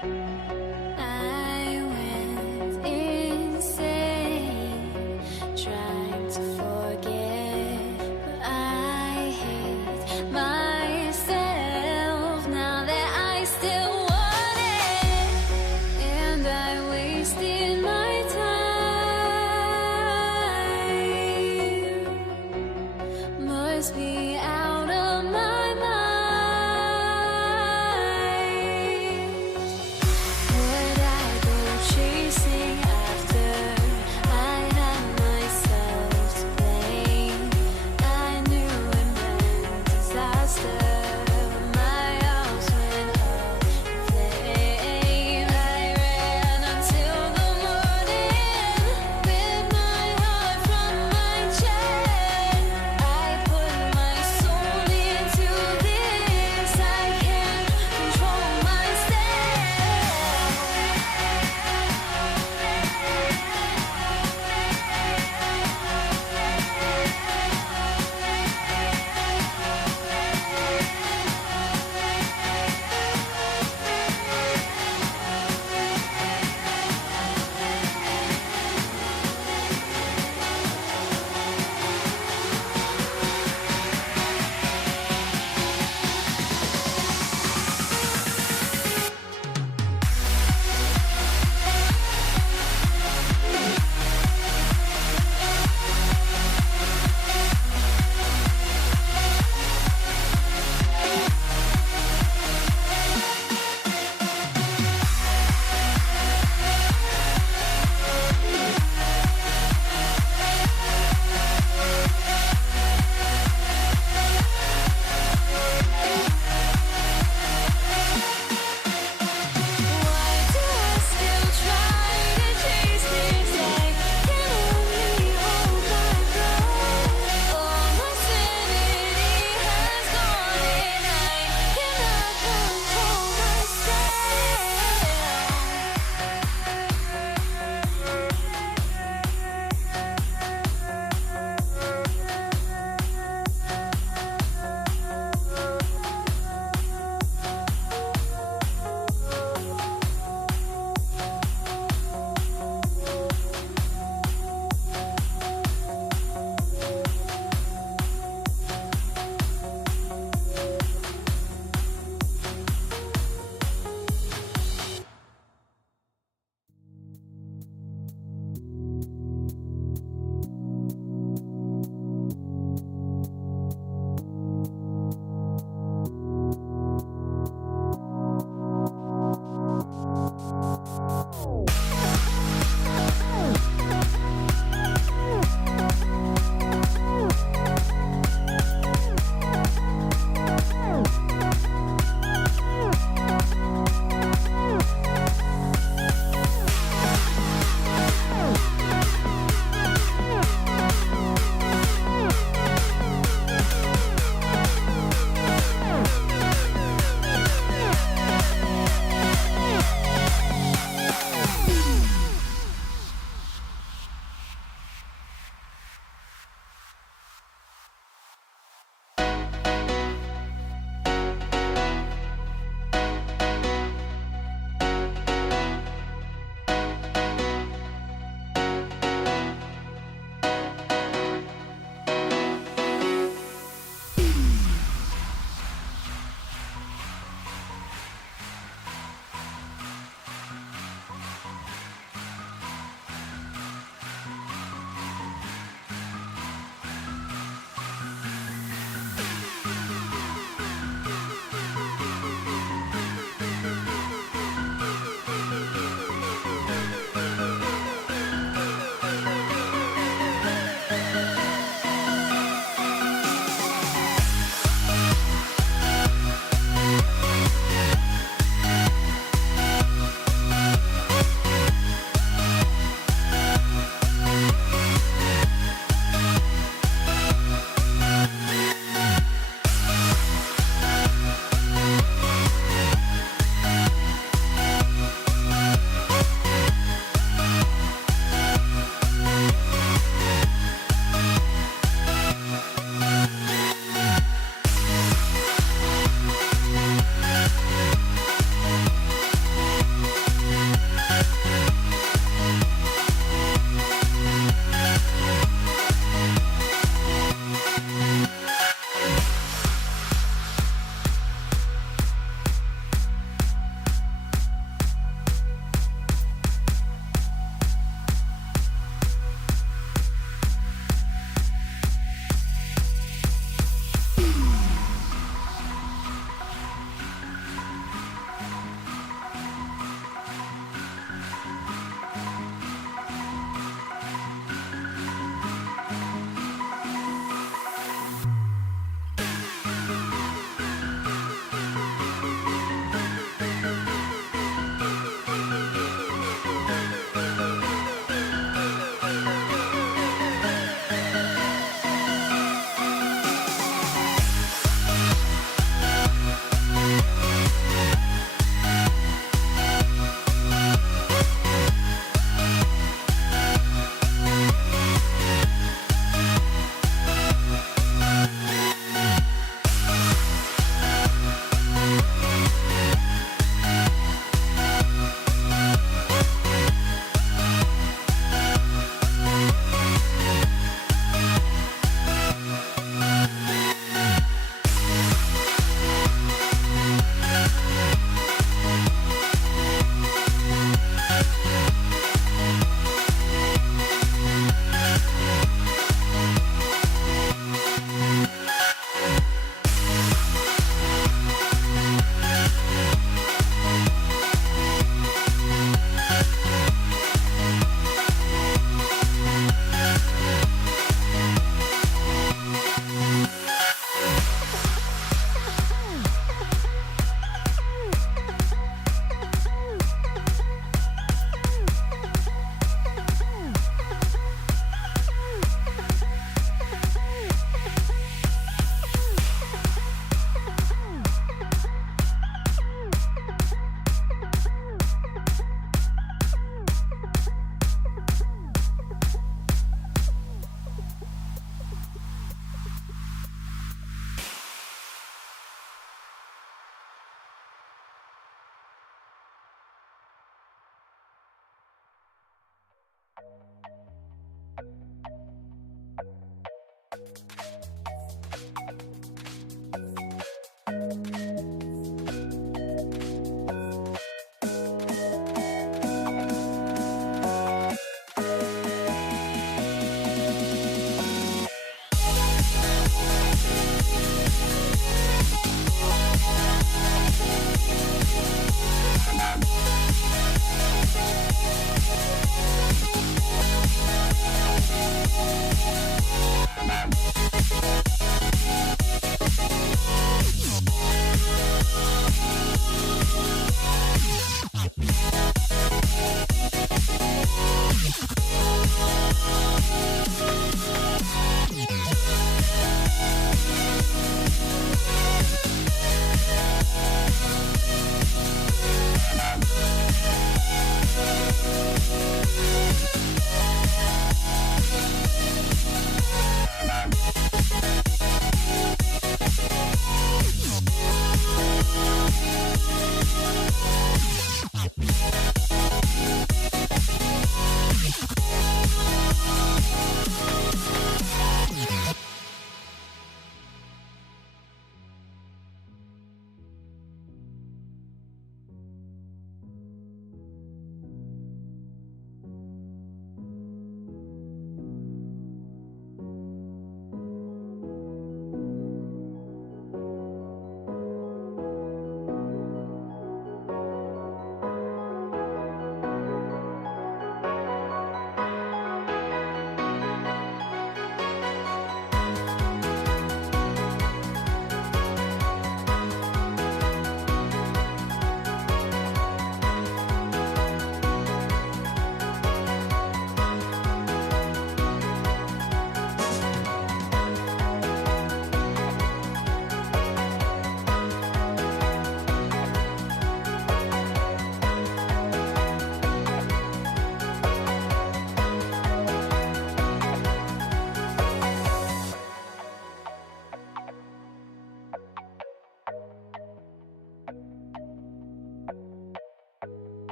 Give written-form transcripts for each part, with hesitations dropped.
I went insane trying to forget, but I hate myself now that I still want it, and I wasted my time. Must be out of my mind.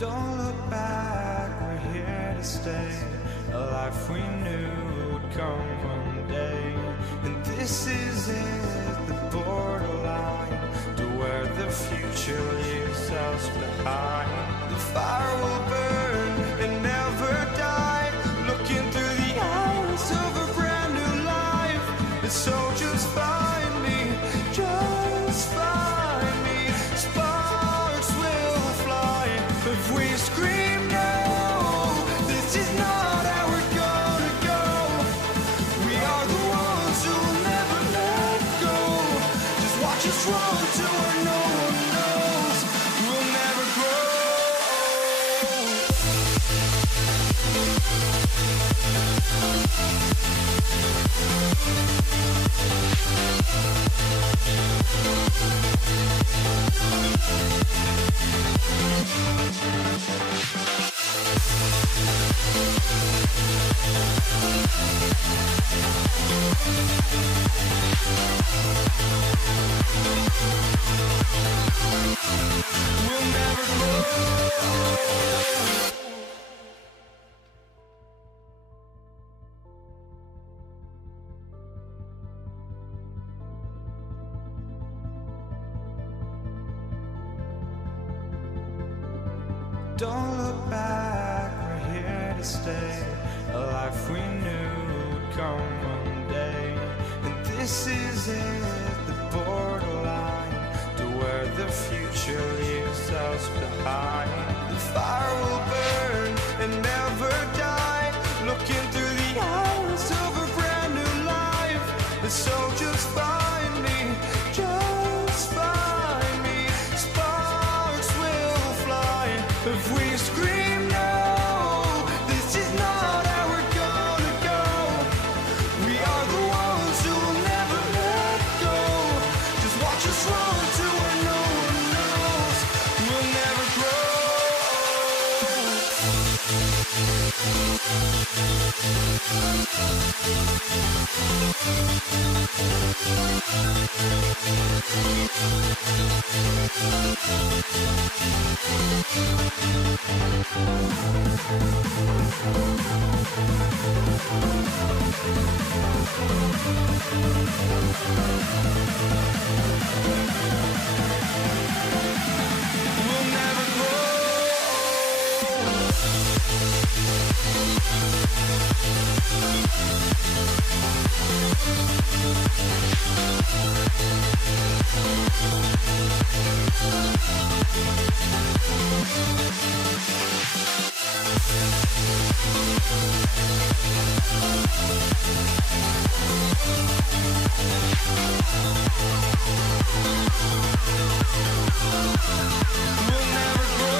Don't look back, we're here to stay. A life we knew would come one day. And this is it, the borderline to where the future leaves us behind. The fire will burn and never die, looking through the eyes of a brand new life. And so just find me, just find me. Sparks will fly if we scream no. This is not our watch us run to where no one knows. We'll never grow. We'll never grow. Don't look back, we're here to stay. A life we knew would come one day. And this is it, the borderline to where the future leaves us behind. The fire will burn and never die, looking through the eyes of a brand new life. And so just find me, just find me. Sparks will fly if we scream no. This is not how we're gonna go. We are the ones who will never let go. Just watch us run to where no one knows. We'll never grow. We'll never grow. We'll never grow.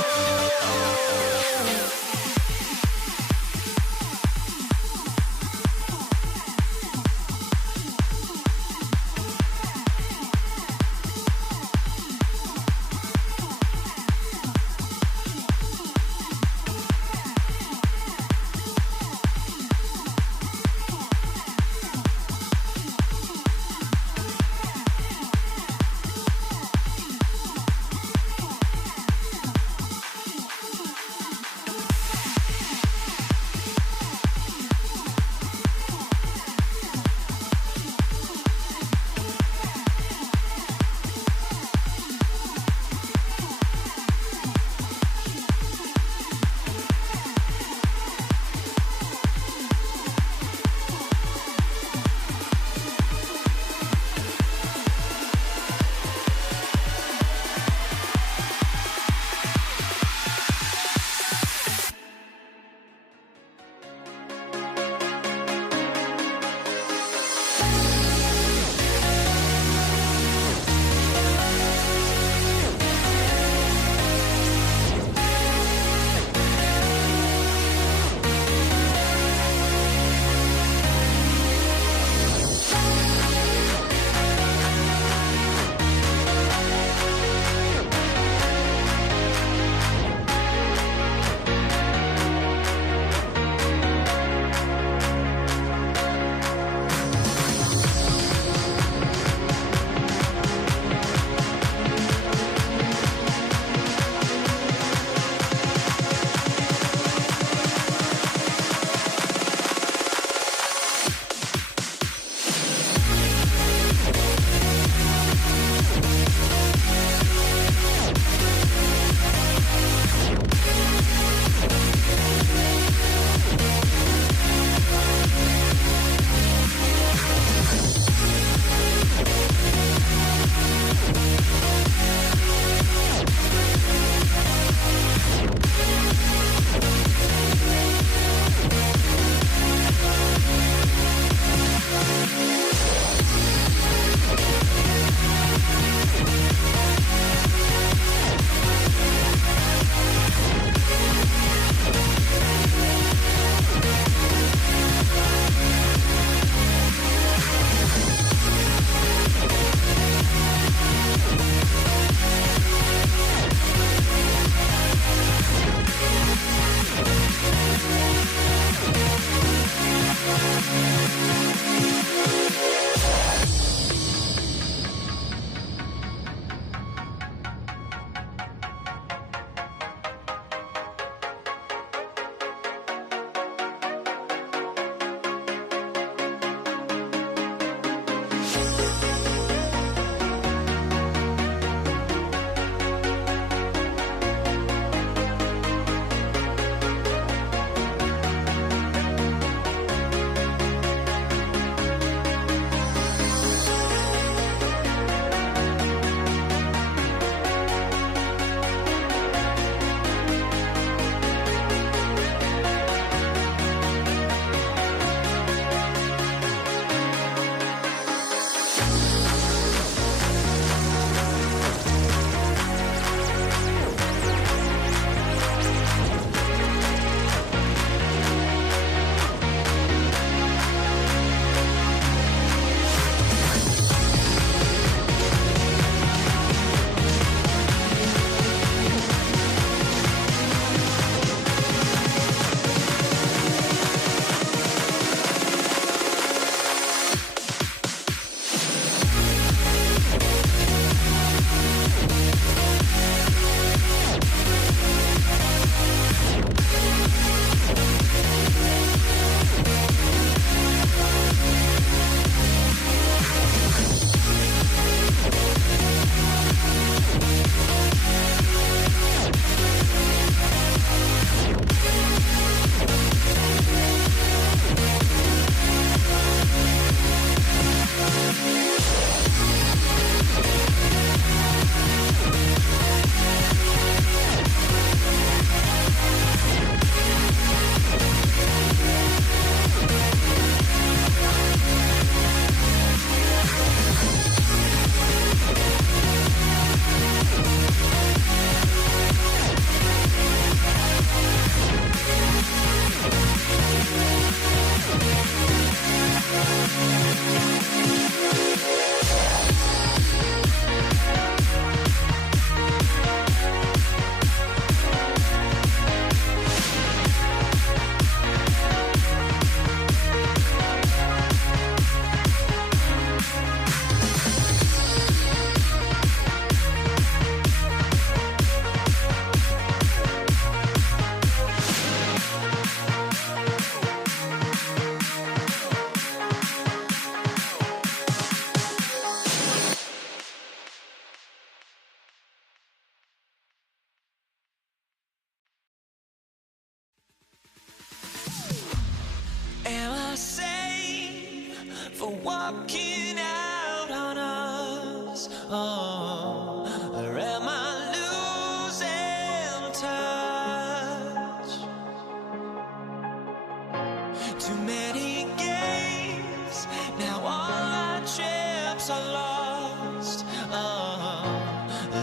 I lost.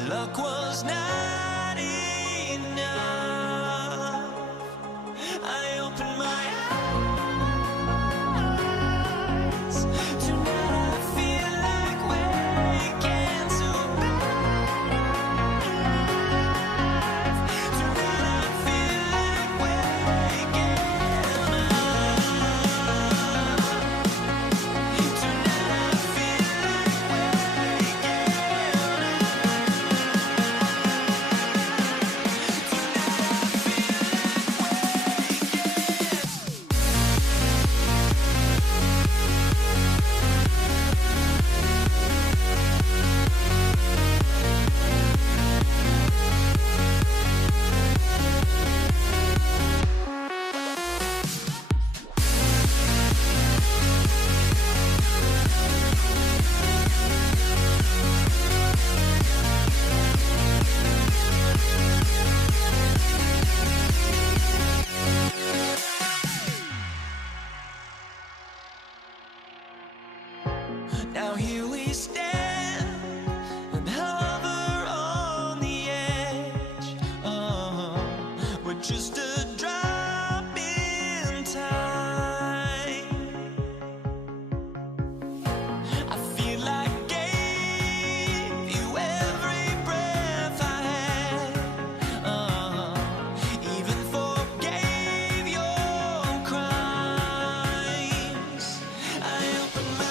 Luck was not enough. I opened my eyes. Tonight I feel like waking to life. Tonight I feel like waking up. Tonight I feel like waking Now here we stand and hover on the edge. We're just a drop in time. I feel like I gave you every breath I had. Even forgave your crimes. I opened my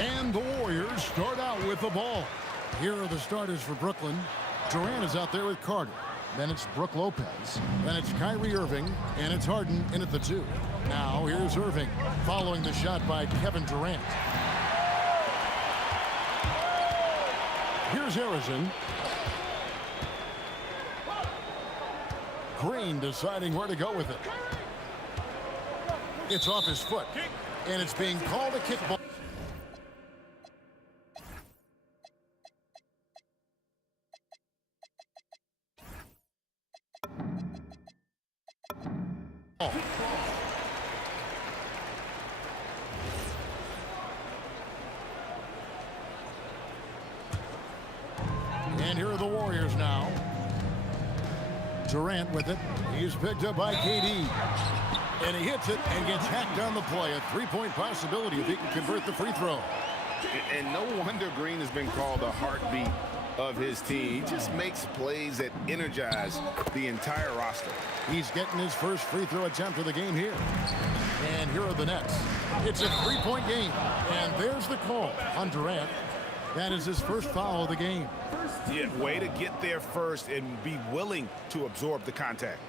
And the Warriors start out with the ball. Here are the starters for Brooklyn. Durant is out there with Carter. Then it's Brook Lopez. Then it's Kyrie Irving. And it's Harden in at the 2. Now here's Irving following the shot by Kevin Durant. Here's Harrison. Green deciding where to go with it. It's off his foot, and it's being called a kickball. And here are the Warriors now. Durant with it. He's picked up by KD. And he hits it and gets hacked on the play. A three-point possibility if he can convert the free throw. And no wonder Green has been called the heartbeat of his team. He just makes plays that energize the entire roster. He's getting his first free throw attempt of the game here. And here are the Nets. It's a three-point game. And there's the call on Durant. That is his first foul of the game. Yeah, way to get there first and be willing to absorb the contact.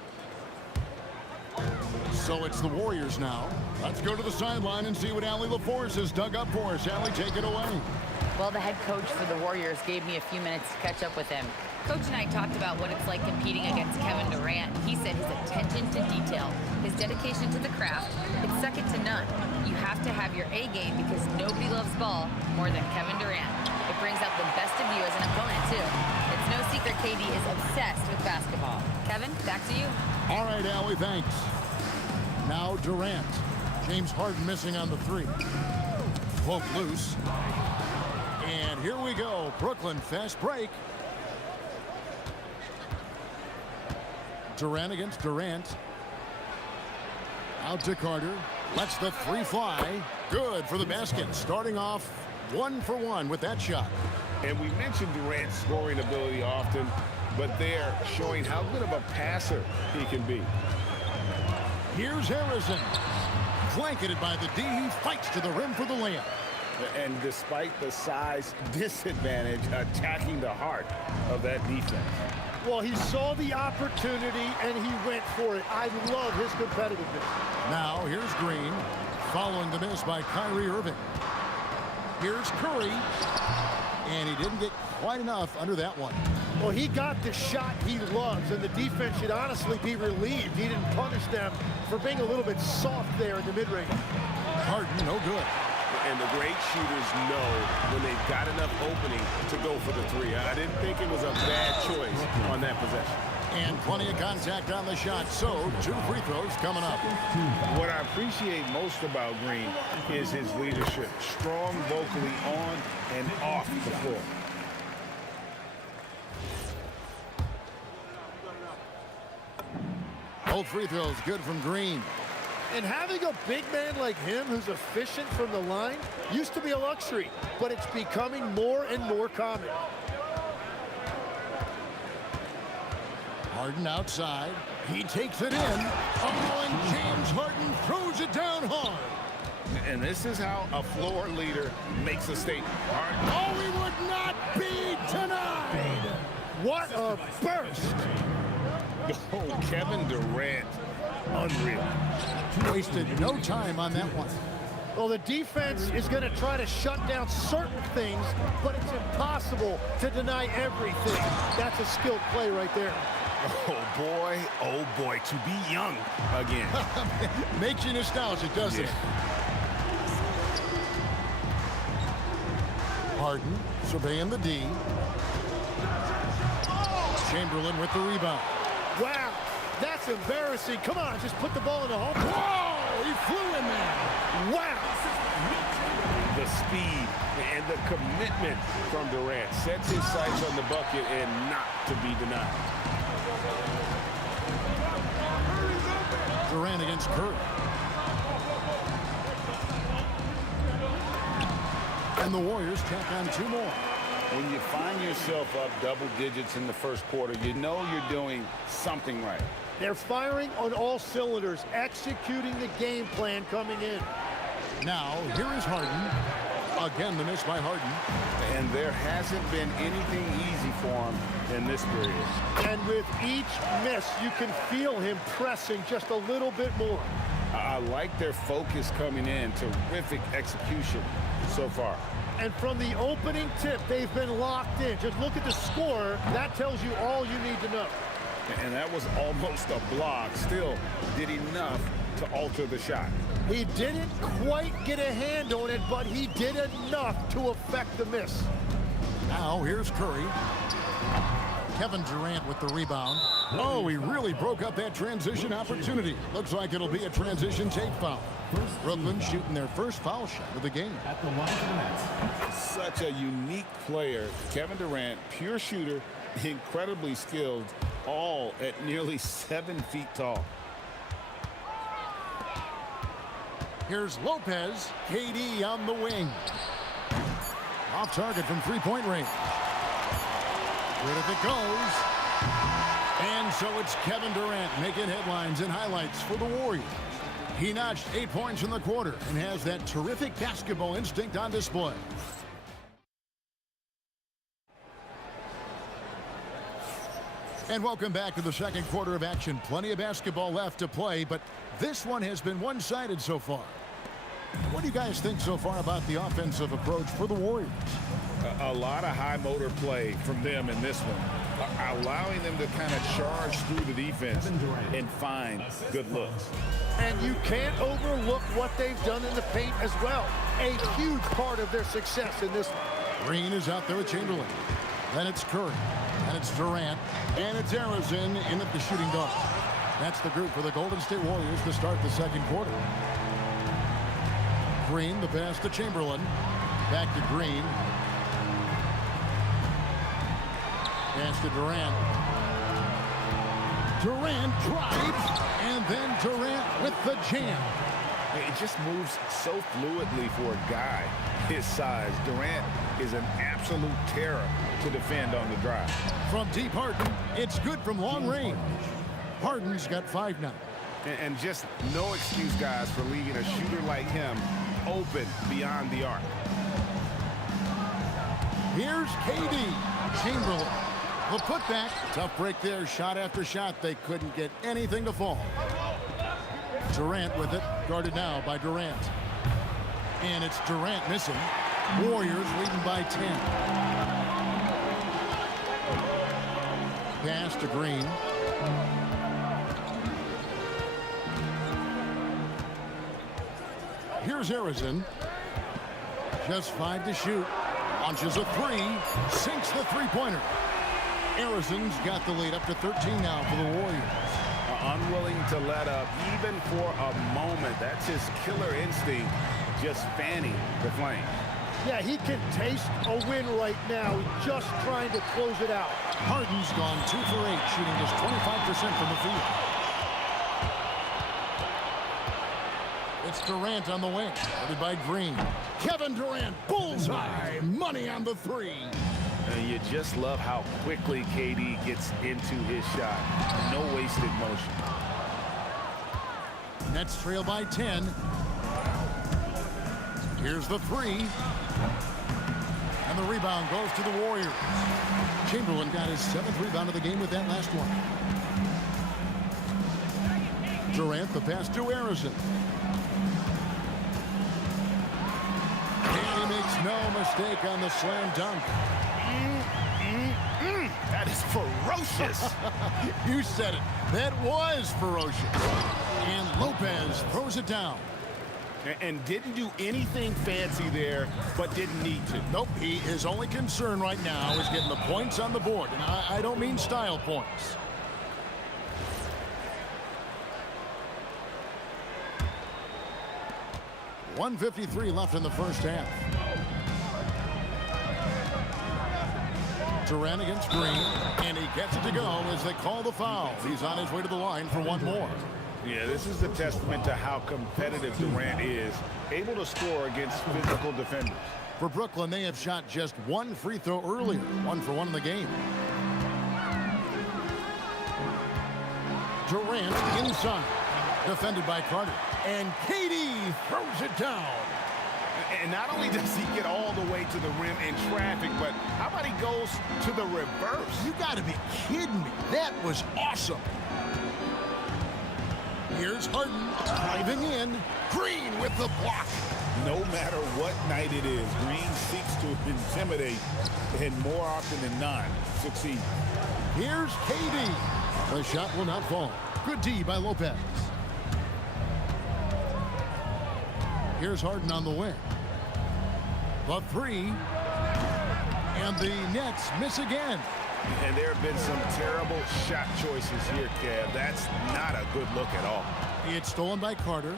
So it's the Warriors now. Let's go to the sideline and see what Allie LaForce has dug up for us. Allie, take it away. Well, the head coach for the Warriors gave me a few minutes to catch up with him. Coach and I talked about what it's like competing against Kevin Durant. He said his attention to detail, his dedication to the craft, it's second to none. You have to have your A game because nobody loves ball more than Kevin Durant. It brings out the best of you as an opponent, too. It's no secret KD is obsessed with basketball. Kevin, back to you. All right, Allie, thanks. Now Durant. James Harden missing on the three. Poke loose. And here we go. Brooklyn, fast break. Durant against Durant. Out to Carter. Lets the three fly. Good for the basket. Starting off 1 for 1 with that shot. And we mentioned Durant's scoring ability often, but they're showing how good of a passer he can be. Here's Harrison. Blanketed by the D. He fights to the rim for the layup. And despite the size disadvantage, attacking the heart of that defense. Well, he saw the opportunity and he went for it. I love his competitiveness. Now here's Green, following the miss by Kyrie Irving. Here's Curry, and he didn't get quite enough under that one. Well, he got the shot he loves, and the defense should honestly be relieved. He didn't punish them for being a little bit soft there in the mid-range. Harden, no good. And the great shooters know when they've got enough opening to go for the three. I didn't think it was a bad choice on that possession. And plenty of contact on the shot, so 2 free throws coming up. What I appreciate most about Green is his leadership. Strong vocally on and off the floor. Both free throws good from Green. And having a big man like him who's efficient from the line used to be a luxury, but it's becoming more and more common. Harden outside. He takes it in. Oh, and James Harden throws it down hard. And this is how a floor leader makes a statement. Harden. Oh, he would not be denied. What a burst! Oh, Kevin Durant. Unreal. Wasted no time on that one. Well, the defense is going to try to shut down certain things, but it's impossible to deny everything. That's a skilled play right there. Oh boy, to be young again. Makes you nostalgic, doesn't it? Harden surveying the D. Chamberlain with the rebound. Wow, that's embarrassing. Come on, just put the ball in the hole. Whoa, he flew in there. Wow. The speed and the commitment from Durant sets his sights on the bucket and not to be denied. Durant against Curry. And the Warriors tack on 2 more. When you find yourself up double digits in the first quarter, you know you're doing something right. They're firing on all cylinders, executing the game plan coming in. Now, here is Harden. Again, the miss by Harden. And there hasn't been anything easy for him in this period. And with each miss, you can feel him pressing just a little bit more. I like their focus coming in. Terrific execution so far. And from the opening tip, they've been locked in. Just look at the score. That tells you all you need to know. And that was almost a block. Still did enough to alter the shot. He didn't quite get a hand on it, but he did enough to affect the miss. Now here's Curry. Kevin Durant with the rebound. Oh, he really broke up that transition opportunity. Looks like it'll be a transition take foul. Brooklyn shooting their first foul shot of the game. At the line of the net. Such a unique player. Kevin Durant, pure shooter, incredibly skilled, all at nearly 7 feet tall. Here's Lopez. KD on the wing. Off target from three-point range. Good if it goes. And so it's Kevin Durant making headlines and highlights for the Warriors. He notched 8 points in the quarter and has that terrific basketball instinct on display. And welcome back to the second quarter of action. Plenty of basketball left to play, but this one has been one-sided so far. What do you guys think so far about the offensive approach for the Warriors? A lot of high motor play from them in this one, allowing them to kind of charge through the defense and find good looks. And you can't overlook what they've done in the paint as well. A huge part of their success in this one. Green is out there with Chamberlain. Then it's Curry. And it's Durant. And it's Arizin in at the shooting guard. That's the group for the Golden State Warriors to start the second quarter. Green, the pass to Chamberlain. Back to Green. Pass to Durant. Durant drives. And then Durant with the jam. It just moves so fluidly for a guy his size. Durant is an absolute terror to defend on the drive. From deep Harden, it's good from long range. Harden's got 5 now. And just no excuse, guys, for leaving a shooter like him open beyond the arc. Here's KD. Chamberlain. The putback. Tough break there. Shot after shot. They couldn't get anything to fall. Durant with it. Guarded now by Durant. And it's Durant missing. Warriors leading by 10. Pass to Green. Here's Arizin. Just 5 to shoot. Launches a 3. Sinks the three-pointer. Arizin's got the lead up to 13 now for the Warriors. Unwilling to let up even for a moment. That's his killer instinct, just fanning the flame. Yeah, he can taste a win right now, just trying to close it out. Harden's gone 2 for 8, shooting just 25% from the field. It's Durant on the wing, headed by Green. Kevin Durant, bullseye, money on the 3. And you just love how quickly KD gets into his shot. No wasted motion. Nets trail by 10. Here's the 3. And the rebound goes to the Warriors. Chamberlain got his 7th rebound of the game with that last one. Durant, the pass to Arizin. And he makes no mistake on the slam dunk. That is ferocious. You said it. That was ferocious. And Lopez throws it down. And didn't do anything fancy there, but didn't need to. Nope. His only concern right now is getting the points on the board. And I don't mean style points. .153 left in the first half. Durant against Green, and he gets it to go as they call the foul. He's on his way to the line for one more. Yeah, this is a testament to how competitive Durant is, able to score against physical defenders. For Brooklyn, they have shot just 1 free throw earlier, 1 for 1 in the game. Durant inside, defended by Carter, and KD throws it down. And not only does he get all the way to the rim in traffic, but how about he goes to the reverse? You got to be kidding me. That was awesome. Here's Harden driving in. Green with the block. No matter what night it is, Green seeks to intimidate and more often than not succeed. Here's KD. The shot will not fall. Good D by Lopez. Here's Harden on the wing. The three. And the Nets miss again. And there have been some terrible shot choices here, Kev. That's not a good look at all. It's stolen by Carter.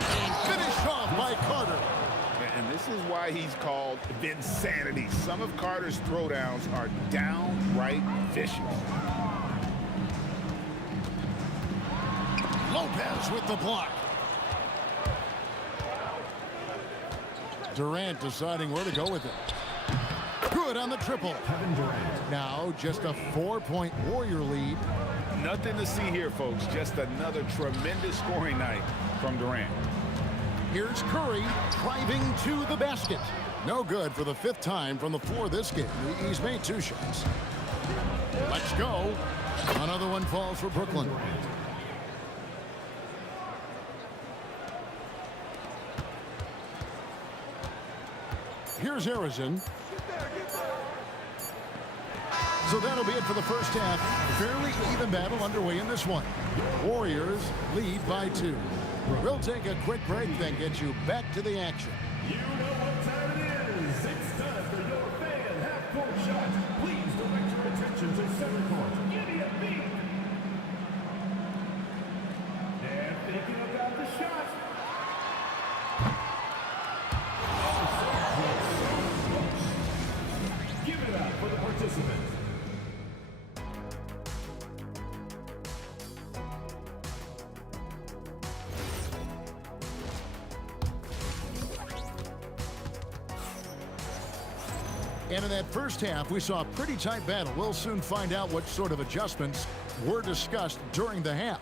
And finished off by Carter. And this is why he's called Vinsanity. Some of Carter's throwdowns are downright vicious. Lopez with the block. Durant deciding where to go with it. Good on the triple. Kevin Durant. Now just a 4-point Warrior lead. Nothing to see here, folks. Just another tremendous scoring night from Durant. Here's Curry driving to the basket. No good for the 5th time from the floor this game. He's made 2 shots. Let's go. Another one falls for Brooklyn. Here's Arizon. So that'll be it for the first half. Fairly even battle underway in this one. Warriors lead by 2. We'll take a quick break, then get you back to the action. You know what time it is. It's time for your fan half-court shot. Please direct your attention to center court. Give me a beat. And thinking about the shot. Give it up for the participants. And in that first half, we saw a pretty tight battle. We'll soon find out what sort of adjustments were discussed during the half.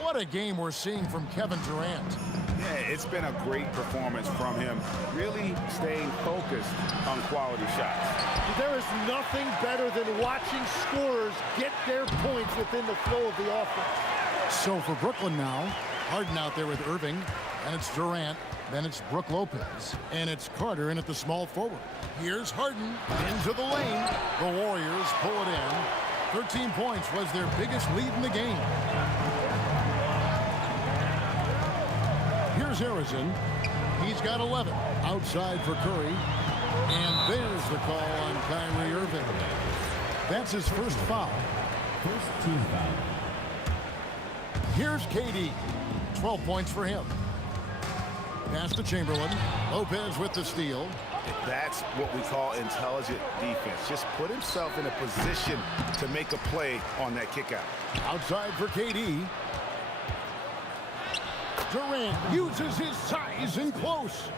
What a game we're seeing from Kevin Durant. Yeah, it's been a great performance from him. Really staying focused on quality shots. There is nothing better than watching scorers get their points within the flow of the offense. So for Brooklyn now, Harden out there with Irving, and it's Durant, then it's Brook Lopez, and it's Carter in at the small forward. Here's Harden into the lane. The Warriors pull it in. 13 points was their biggest lead in the game. Here's Arizon. He's got 11. Outside for Curry. And there's the call on Kyrie Irving. That's his first foul. First team foul. Here's KD. 12 points for him. Pass to Chamberlain. Lopez with the steal. That's what we call intelligent defense. Just put himself in a position to make a play on that kick out. Outside for KD. Durant uses his size and close.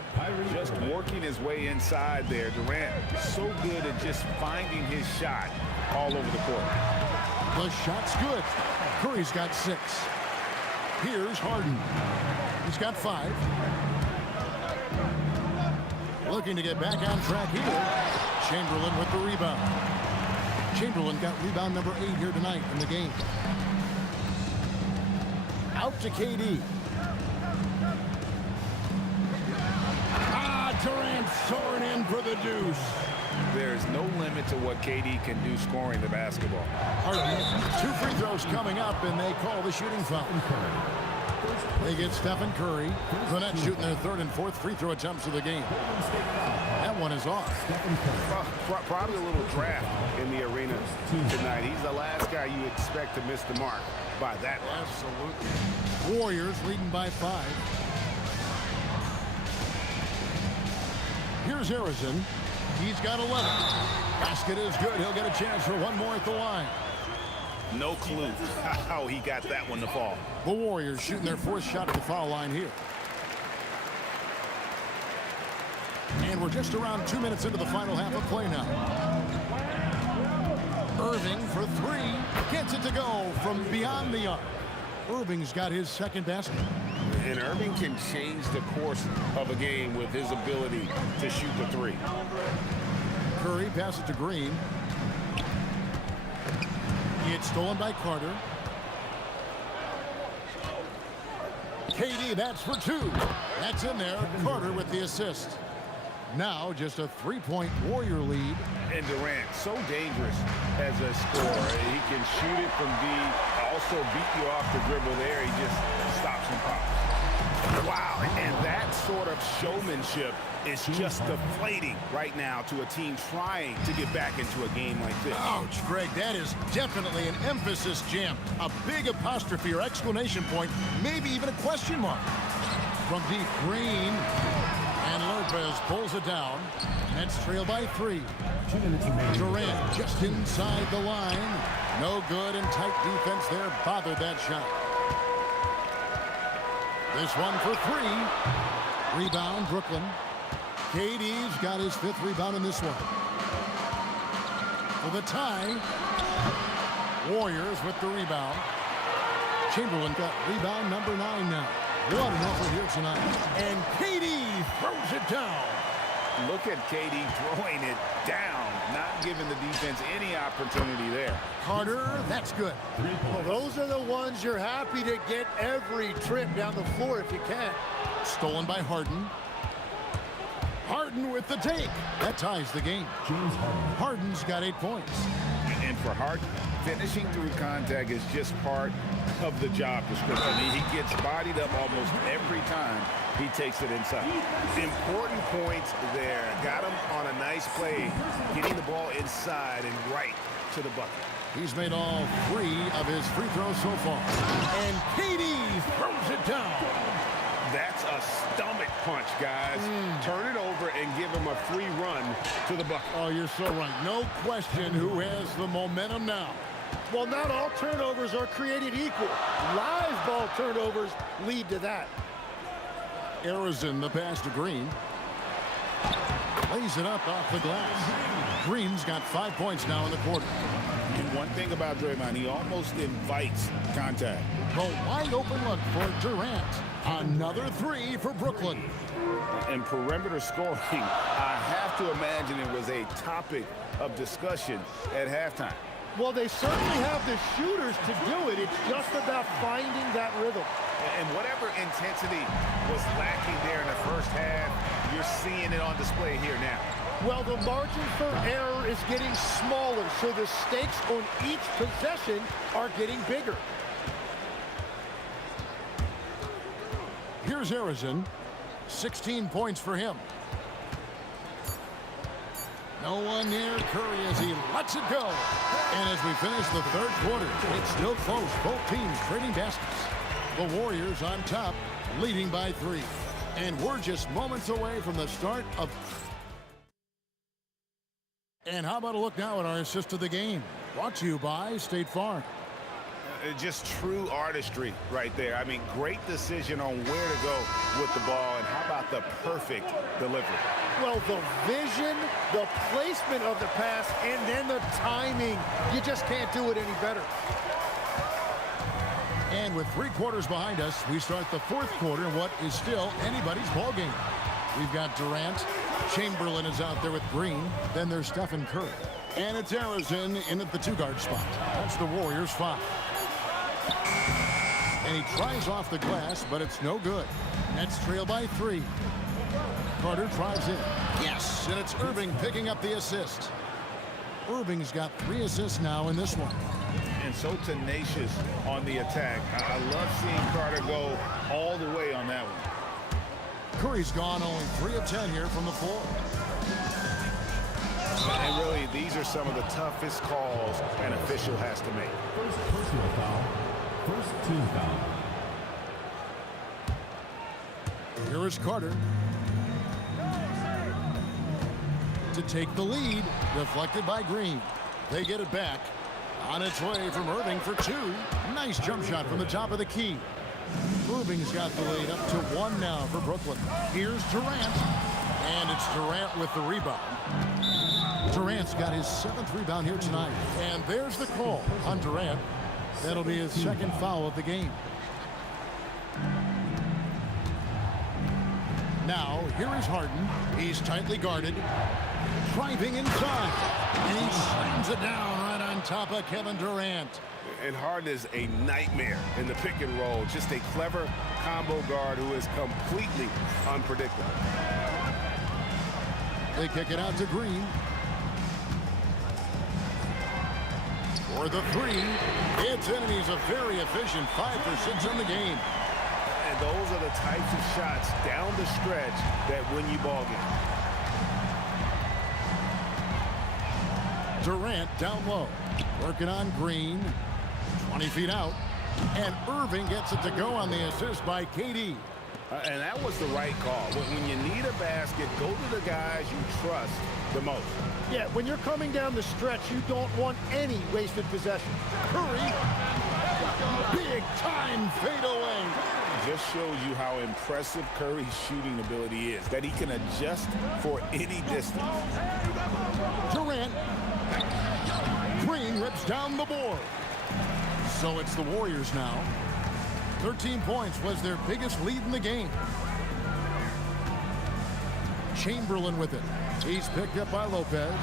Just working his way inside there. Durant so good at just finding his shot all over the court. The shot's good. Curry's got 6. Here's Harden. He's got 5. Looking to get back on track here. Chamberlain with the rebound. Chamberlain got rebound number 8 here tonight in the game. Out to KD. Durant soaring in for the deuce. There's no limit to what KD can do scoring the basketball. Harden, 2 free throws coming up, and they call the shooting foul. They get Stephen Curry. The Nets shooting their 3rd and 4th free throw attempts of the game. That one is off. Probably a little draft in the arena tonight. He's the last guy you expect to miss the mark by that much. Absolutely. Warriors leading by 5. Here's Arizon. He's got 11. Basket is good. He'll get a chance for one more at the line. No clue how he got that one to fall. The Warriors shooting their 4th shot at the foul line here. And we're just around 2 minutes into the final half of play now. Irving for 3. Gets it to go from beyond the arc. Irving's got his 2nd basket. And Irving can change the course of a game with his ability to shoot the 3. Curry passes to Green. It's stolen by Carter. KD, that's for 2. That's in there. Carter with the assist. Now just a 3-point Warrior lead. And Durant, so dangerous as a scorer. He can shoot it from deep, also beat you off the dribble there. He just stops and pops. Wow, and that sort of showmanship is just deflating right now to a team trying to get back into a game like this. Ouch, Greg, that is definitely an emphasis jam. A big apostrophe or exclamation point, maybe even a question mark. From deep, Green, and Lopez pulls it down. Nets trail by 3. Durant just inside the line. No good, and tight defense there bothered that shot. This one for 3. Rebound, Brooklyn. KD's got his 5th rebound in this one. For the tie, Warriors with the rebound. Chamberlain got rebound number 9 now. What an effort here tonight. And KD throws it down. Look at KD throwing it down, not giving the defense any opportunity there. Carter, that's good. Well, those are the ones you're happy to get every trip down the floor if you can. Stolen by Harden. Harden with the take. That ties the game. Harden's got 8 points. And for Harden, finishing through contact is just part of the job description. I mean, he gets bodied up almost every time he takes it inside. Important points there. Got him on a nice play, getting the ball inside and right to the bucket. He's made all 3 of his free throws so far. And KD throws it down. That's a stomach punch, guys. Turn it over and give him a free run to the bucket. Oh, you're so right. No question who has the momentum now. Well, not all turnovers are created equal. Live ball turnovers lead to that. Arizona, the pass to Green. Lays it up off the glass. Green's got 5 points now in the quarter. And one thing about Draymond, he almost invites contact. The wide open look for Durant. Another 3 for Brooklyn. And perimeter scoring, I have to imagine it was a topic of discussion at halftime. Well, they certainly have the shooters to do it. It's just about finding that rhythm. And whatever intensity was lacking there in the first half, you're seeing it on display here now. Well, the margin for error is getting smaller, so the stakes on each possession are getting bigger. Here's Arizona. 16 points for him. No one near Curry as he lets it go. And as we finish the 3rd quarter, it's still close. Both teams trading baskets. The Warriors on top, leading by 3. And we're just moments away from the start of... And how about a look now at our assist of the game? Brought to you by State Farm. Just true artistry right there. I mean, great decision on where to go with the ball, and how about the perfect delivery? Well, the vision, the placement of the pass, and then the timing. You just can't do it any better. And with 3 quarters behind us, we start the 4th quarter in what is still anybody's ball game. We've got Durant. Chamberlain is out there with Green. Then there's Stephen Curry. And it's Arizona in at the 2-guard spot. That's the Warriors' 5. And he tries off the glass, but it's no good. Nets trail by 3. Carter drives in. Yes, and it's Irving picking up the assist. Irving's got 3 assists now in this one. And so tenacious on the attack. I love seeing Carter go all the way on that one. Curry's gone only 3 of 10 here from the floor. And really, these are some of the toughest calls an official has to make. First personal foul. First team foul. Here is Carter to take the lead, deflected by Green. They get it back. On its way from Irving for 2. Nice jump shot from the top of the key. Irving's got the lead up to 1 now for Brooklyn. Here's Durant. And it's Durant with the rebound. Durant's got his 7th rebound here tonight. And there's the call on Durant. That'll be his 2nd foul of the game. Now, here is Harden. He's tightly guarded. Driving inside. And he slams it down right on top of Kevin Durant. And Harden is a nightmare in the pick and roll. Just a clever combo guard who is completely unpredictable. They kick it out to Green. For the 3. It's in, and he's a very efficient 5 for 6 in the game. And And those are the types of shots down the stretch that win you ball games. Durant down low. Working on Green. 20 feet out. And Irving gets it to go on the assist by KD. And that was the right call. When you need a basket, go to the guys you trust the most. Yeah, when you're coming down the stretch, you don't want any wasted possession. Curry. Big time fadeaway. Just shows you how impressive Curry's shooting ability is, that he can adjust for any distance. Durant. Green rips down the board. So it's the Warriors now. 13 points was their biggest lead in the game. Chamberlain with it. He's picked up by Lopez.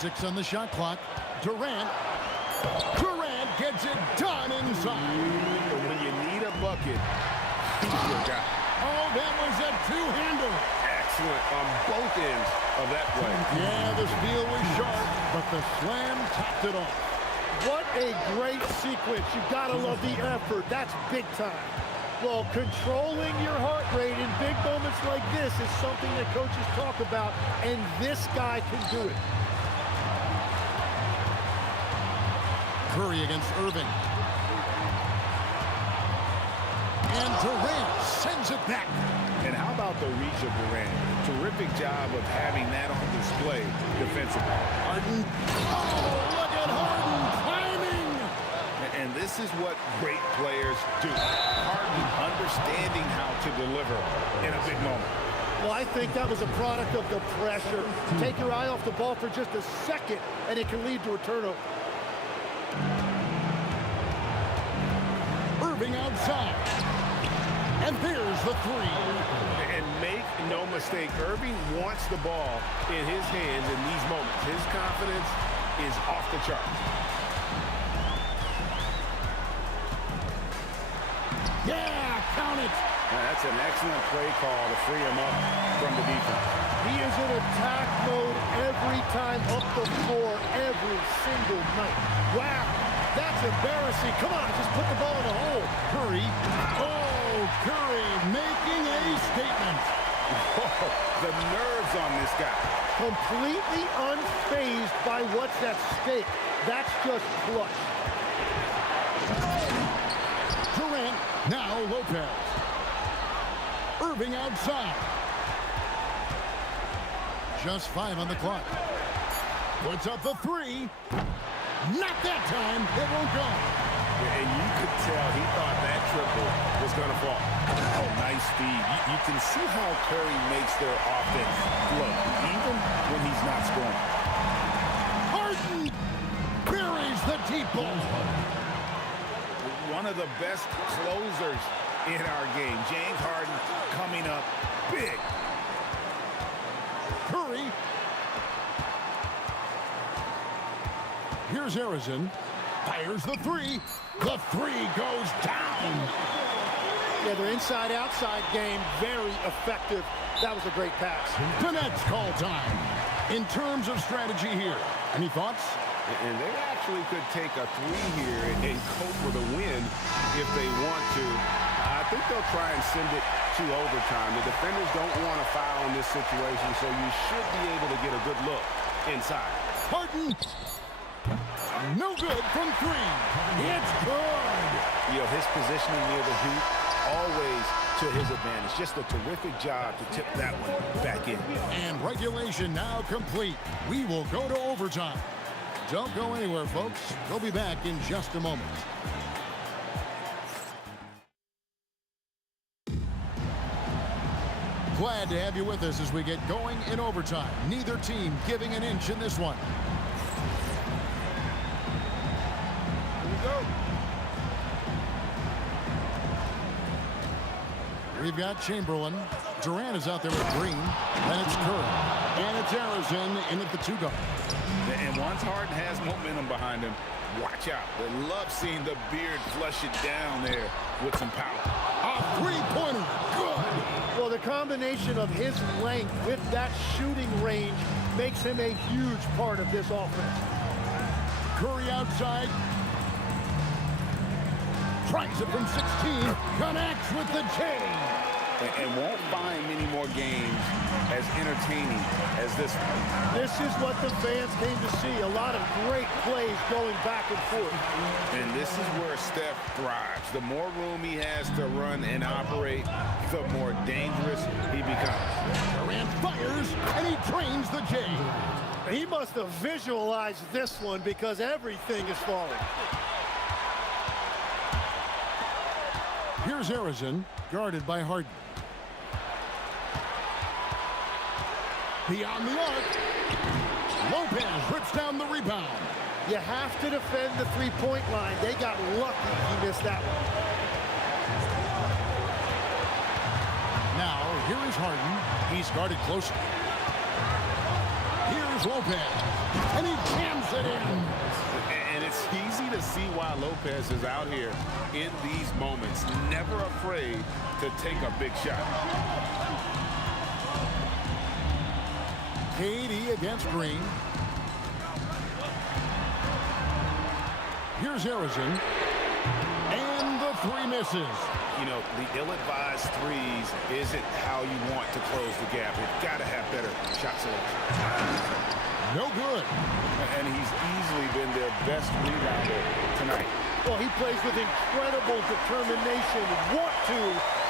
6 on the shot clock. Durant gets it done inside. When you need a bucket, he's your guy. Oh, that was a two-hander. Excellent on both ends of that play. Yeah, the steal was sharp, but the slam topped it off. What a great sequence. You gotta love the effort. That's big time. Well, controlling your heart rate in big moments like this is something that coaches talk about, and this guy can do it. Curry against Irving. And Durant sends it back. And how about the reach of Durant? Terrific job of having that on display defensively. Harden. Oh, look at Harden climbing. And this is what great players do. Harden understanding how to deliver in a big moment. Well, I think that was a product of the pressure. Take your eye off the ball for just a second, and it can lead to a turnover. Irving outside. And there's the three. And make no mistake, Irving wants the ball in his hands in these moments. His confidence is off the charts. Yeah, count it. That's an excellent play call to free him up from the defense. He is in attack mode every time up the floor, every single night. Wow, that's embarrassing. Come on, just put the ball in the hole. Curry. Oh, Curry making a statement. Whoa, the nerves on this guy. Completely unfazed by what's at stake. That's just clutch. Durant, now Lopez. Irving outside. Just 5 on the clock. Puts up the three. Not that time. It won't go. And you could tell he thought that triple was going to fall. Oh, nice feed. You can see how Curry makes their offense flow, even when he's not scoring. Harden buries the deep ball. One of the best closers in our game. James Harden coming up big. Curry. Here's Harrison. Fires the three. The three goes down. Yeah, their inside-outside game, very effective. That was a great pass. The Nets call time. In terms of strategy here, any thoughts? And they actually could take a three here and cope with a win if they want to. I think they'll try and send it to overtime. The defenders don't want to foul in this situation, so you should be able to get a good look inside. Harden. No good from three. It's good. You know, his positioning near the hoop, always to his advantage. Just a terrific job to tip that one back in. And regulation now complete. We will go to overtime. Don't go anywhere, folks. We'll be back in just a moment. Glad to have you with us as we get going in overtime. Neither team giving an inch in this one. Here we go. We've got Chamberlain. Durant is out there with Green. Then it's Curry. And it's Harrison in at the two-guard. And once Harden has momentum behind him, watch out. They love seeing the beard flush it down there with some power. A three-pointer. Good. Well, the combination of his length with that shooting range makes him a huge part of this offense. Curry outside. Tries it from 16. Connects with the J. And won't find many more games as entertaining as this one. This is what the fans came to see. A lot of great plays going back and forth. And this is where Steph thrives. The more room he has to run and operate, the more dangerous he becomes. Durant fires, and he drains the J. He must have visualized this one because everything is falling. Here's Arizin, guarded by Harden. Beyond the arc. Lopez rips down the rebound. You have to defend the three-point line. They got lucky he missed that one. Now, here is Harden. He's guarded closely. Here's Lopez. And he jams it in. And it's easy to see why Lopez is out here in these moments, never afraid to take a big shot. KD against Green. Here's Arizin. And the three misses. You know, the ill-advised threes isn't how you want to close the gap. You've got to have better shot selection. No good. And he's easily been their best rebounder tonight. Well, he plays with incredible determination. Want to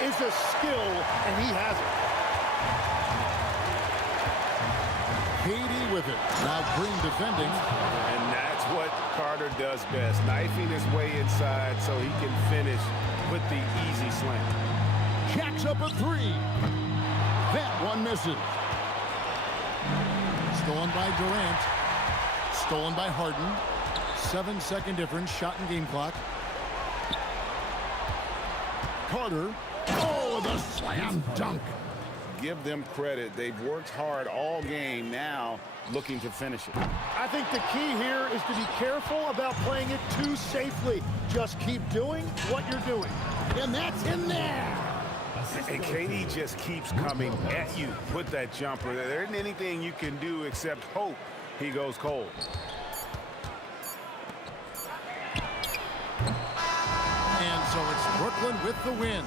is a skill, and he has it. KD with it. Now Green defending. And that's what Carter does best, knifing his way inside so he can finish with the easy slam. Jacks up a three. That one misses. Stolen by Durant. Stolen by Harden. 7-second difference. Shot and game clock. Carter. Oh, the slam dunk. Give them credit. They've worked hard all game, now looking to finish it. I think the key here is to be careful about playing it too safely. Just keep doing what you're doing. And that's in there. And KD just keeps coming at you with that jumper. There isn't anything you can do except hope he goes cold. And so it's Brooklyn with the win.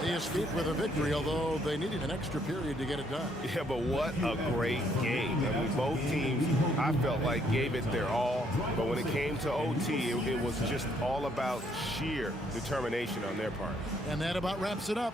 They escaped with a victory, although they needed an extra period to get it done. Yeah, but what a great game. I mean, both teams, I felt like, gave it their all. But when it came to OT, it was just all about sheer determination on their part. And that about wraps it up.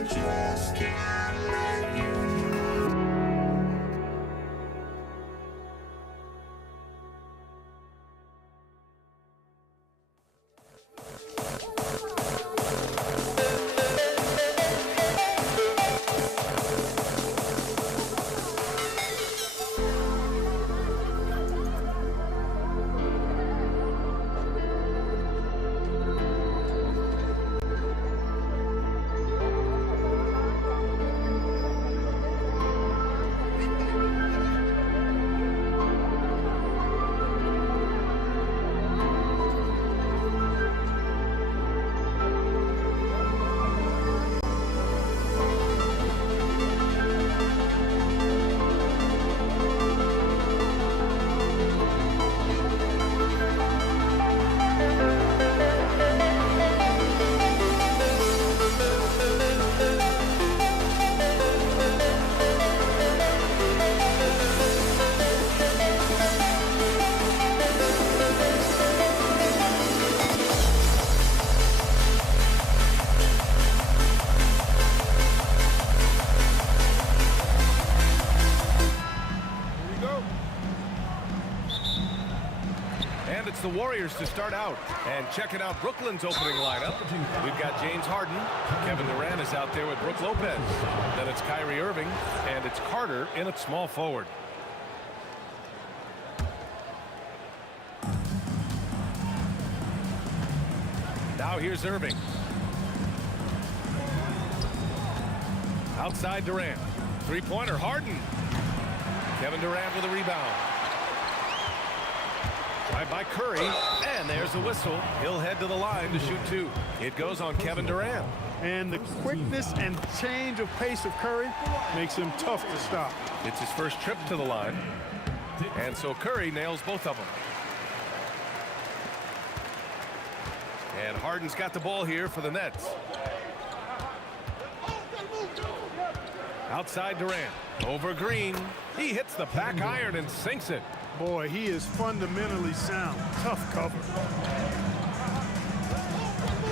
I just can't let you go. And it's the Warriors to start out. And checking out Brooklyn's opening lineup, we've got James Harden. Kevin Durant is out there with Brook Lopez. Then it's Kyrie Irving, and it's Carter in at small forward. Now here's Irving. Outside Durant. Three-pointer, Harden. Kevin Durant with a rebound. Drive by Curry, and there's the whistle. He'll head to the line to shoot two. It goes on Kevin Durant. And the quickness and change of pace of Curry makes him tough to stop. It's his first trip to the line. And so Curry nails both of them. And Harden's got the ball here for the Nets. Outside Durant. Over Green. He hits the back iron and sinks it. Boy, he is fundamentally sound. Tough cover.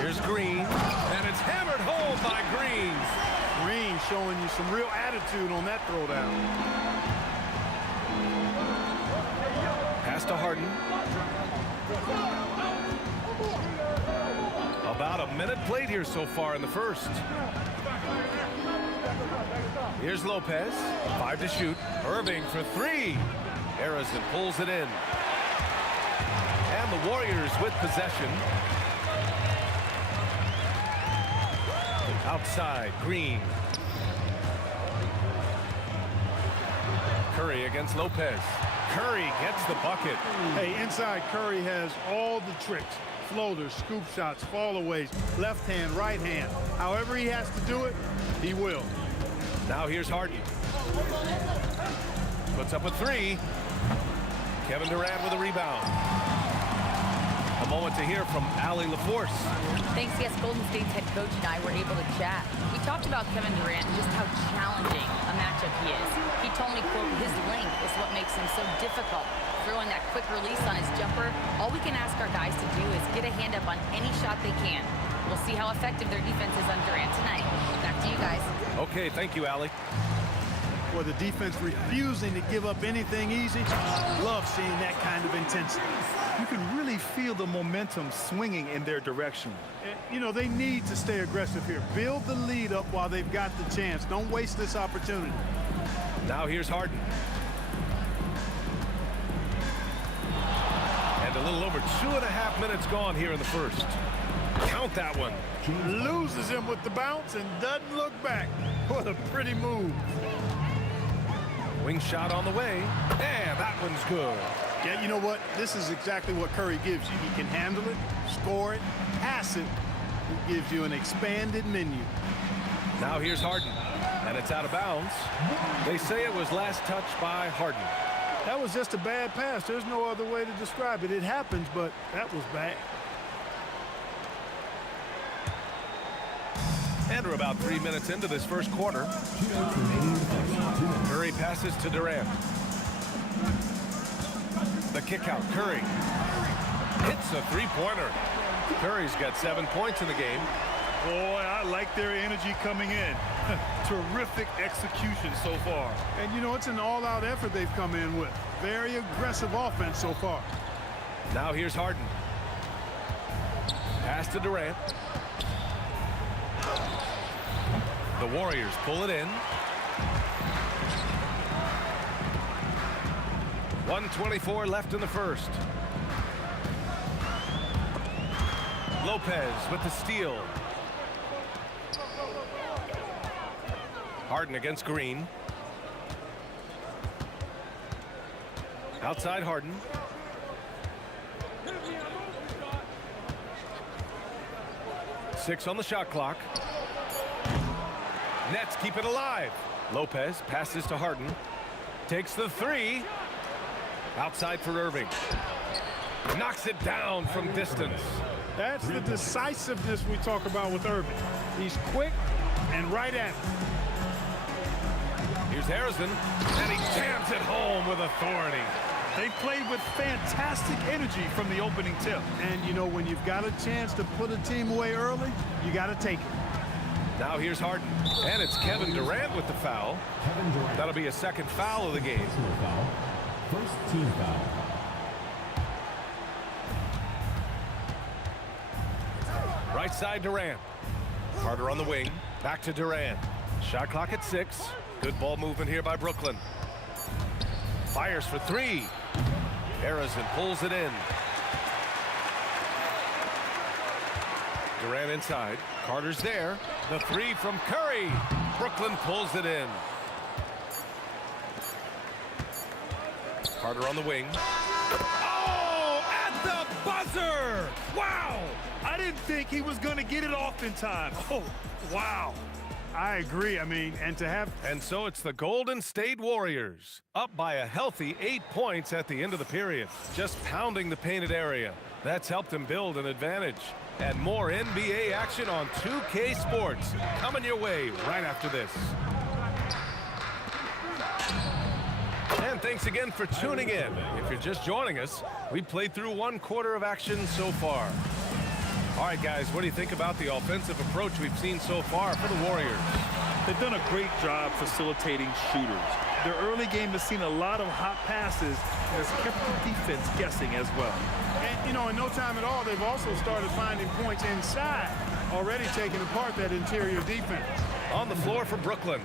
Here's Green. And it's hammered home by Green. Green showing you some real attitude on that throwdown. Pass to Harden. About a minute played here so far in the first. Here's Lopez. 5 to shoot. Irving for 3. Harrison pulls it in. And the Warriors with possession. Outside, Green. Curry against Lopez. Curry gets the bucket. Hey, inside Curry has all the tricks. Floaters, scoop shots, fallaways, left hand, right hand. However he has to do it, he will. Now here's Harden. Puts up a 3. Kevin Durant with a rebound. A moment to hear from Allie LaForce. Thanks, yes, Golden State's head coach and I were able to chat. We talked about Kevin Durant and just how challenging a matchup he is. He told me, quote, his length is what makes him so difficult. Throwing that quick release on his jumper, all we can ask our guys to do is get a hand up on any shot they can. We'll see how effective their defense is on Durant tonight. Back to you guys. Okay, thank you, Allie. For the defense refusing to give up anything easy, love seeing that kind of intensity. You can really feel the momentum swinging in their direction. You know, they need to stay aggressive here. Build the lead up while they've got the chance. Don't waste this opportunity. Now here's Harden. And a little over 2.5 minutes gone here in the first. Count that one. Loses him with the bounce and doesn't look back. What a pretty move. Wing shot on the way, and that one's good. Yeah, you know what? This is exactly what Curry gives you. He can handle it, score it, pass it. He gives you an expanded menu. Now here's Harden, and it's out of bounds. They say it was last touched by Harden. That was just a bad pass. There's no other way to describe it. It happens, but that was bad. And we're about 3 minutes into this first quarter. Curry passes to Durant. The kick out, Curry. Hits a three-pointer. Curry's got 7 points in the game. Boy, I like their energy coming in. Terrific execution so far. And, you know, it's an all-out effort they've come in with. Very aggressive offense so far. Now here's Harden. Pass to Durant. The Warriors pull it in. 1:24 left in the first. Lopez with the steal. Harden against Green. Outside Harden. Six on the shot clock. Nets keep it alive. Lopez passes to Harden. Takes the three. Outside for Irving. Knocks it down from distance. That's the decisiveness we talk about with Irving. He's quick and right at it. Here's Harrison, and he jams it home with authority. They played with fantastic energy from the opening tip. And, you know, when you've got a chance to put a team away early, you got to take it. Now here's Harden, and it's Kevin Durant with the foul. That'll be a second foul of the game. First team foul. Right side Durant. Carter on the wing. Back to Durant. Shot clock at 6. Good ball movement here by Brooklyn. Fires for three. Harrison pulls it in. Durant inside. Carter's there. The three from Curry. Brooklyn pulls it in. Carter on the wing. Oh, at the buzzer! Wow! I didn't think he was going to get it off in time. Oh, wow. I agree. I mean, and to have... And so it's the Golden State Warriors, up by a healthy 8 points at the end of the period. Just pounding the painted area. That's helped them build an advantage. And more NBA action on 2K Sports coming your way right after this. And thanks again for tuning in. If you're just joining us, we played through 1/4 of action so far. All right, guys, what do you think about the offensive approach we've seen so far for the Warriors? They've done a great job facilitating shooters. Their early game has seen a lot of hot passes and has kept the defense guessing as well. And, you know, in no time at all, they've also started finding points inside, already taking apart that interior defense. On the floor for Brooklyn,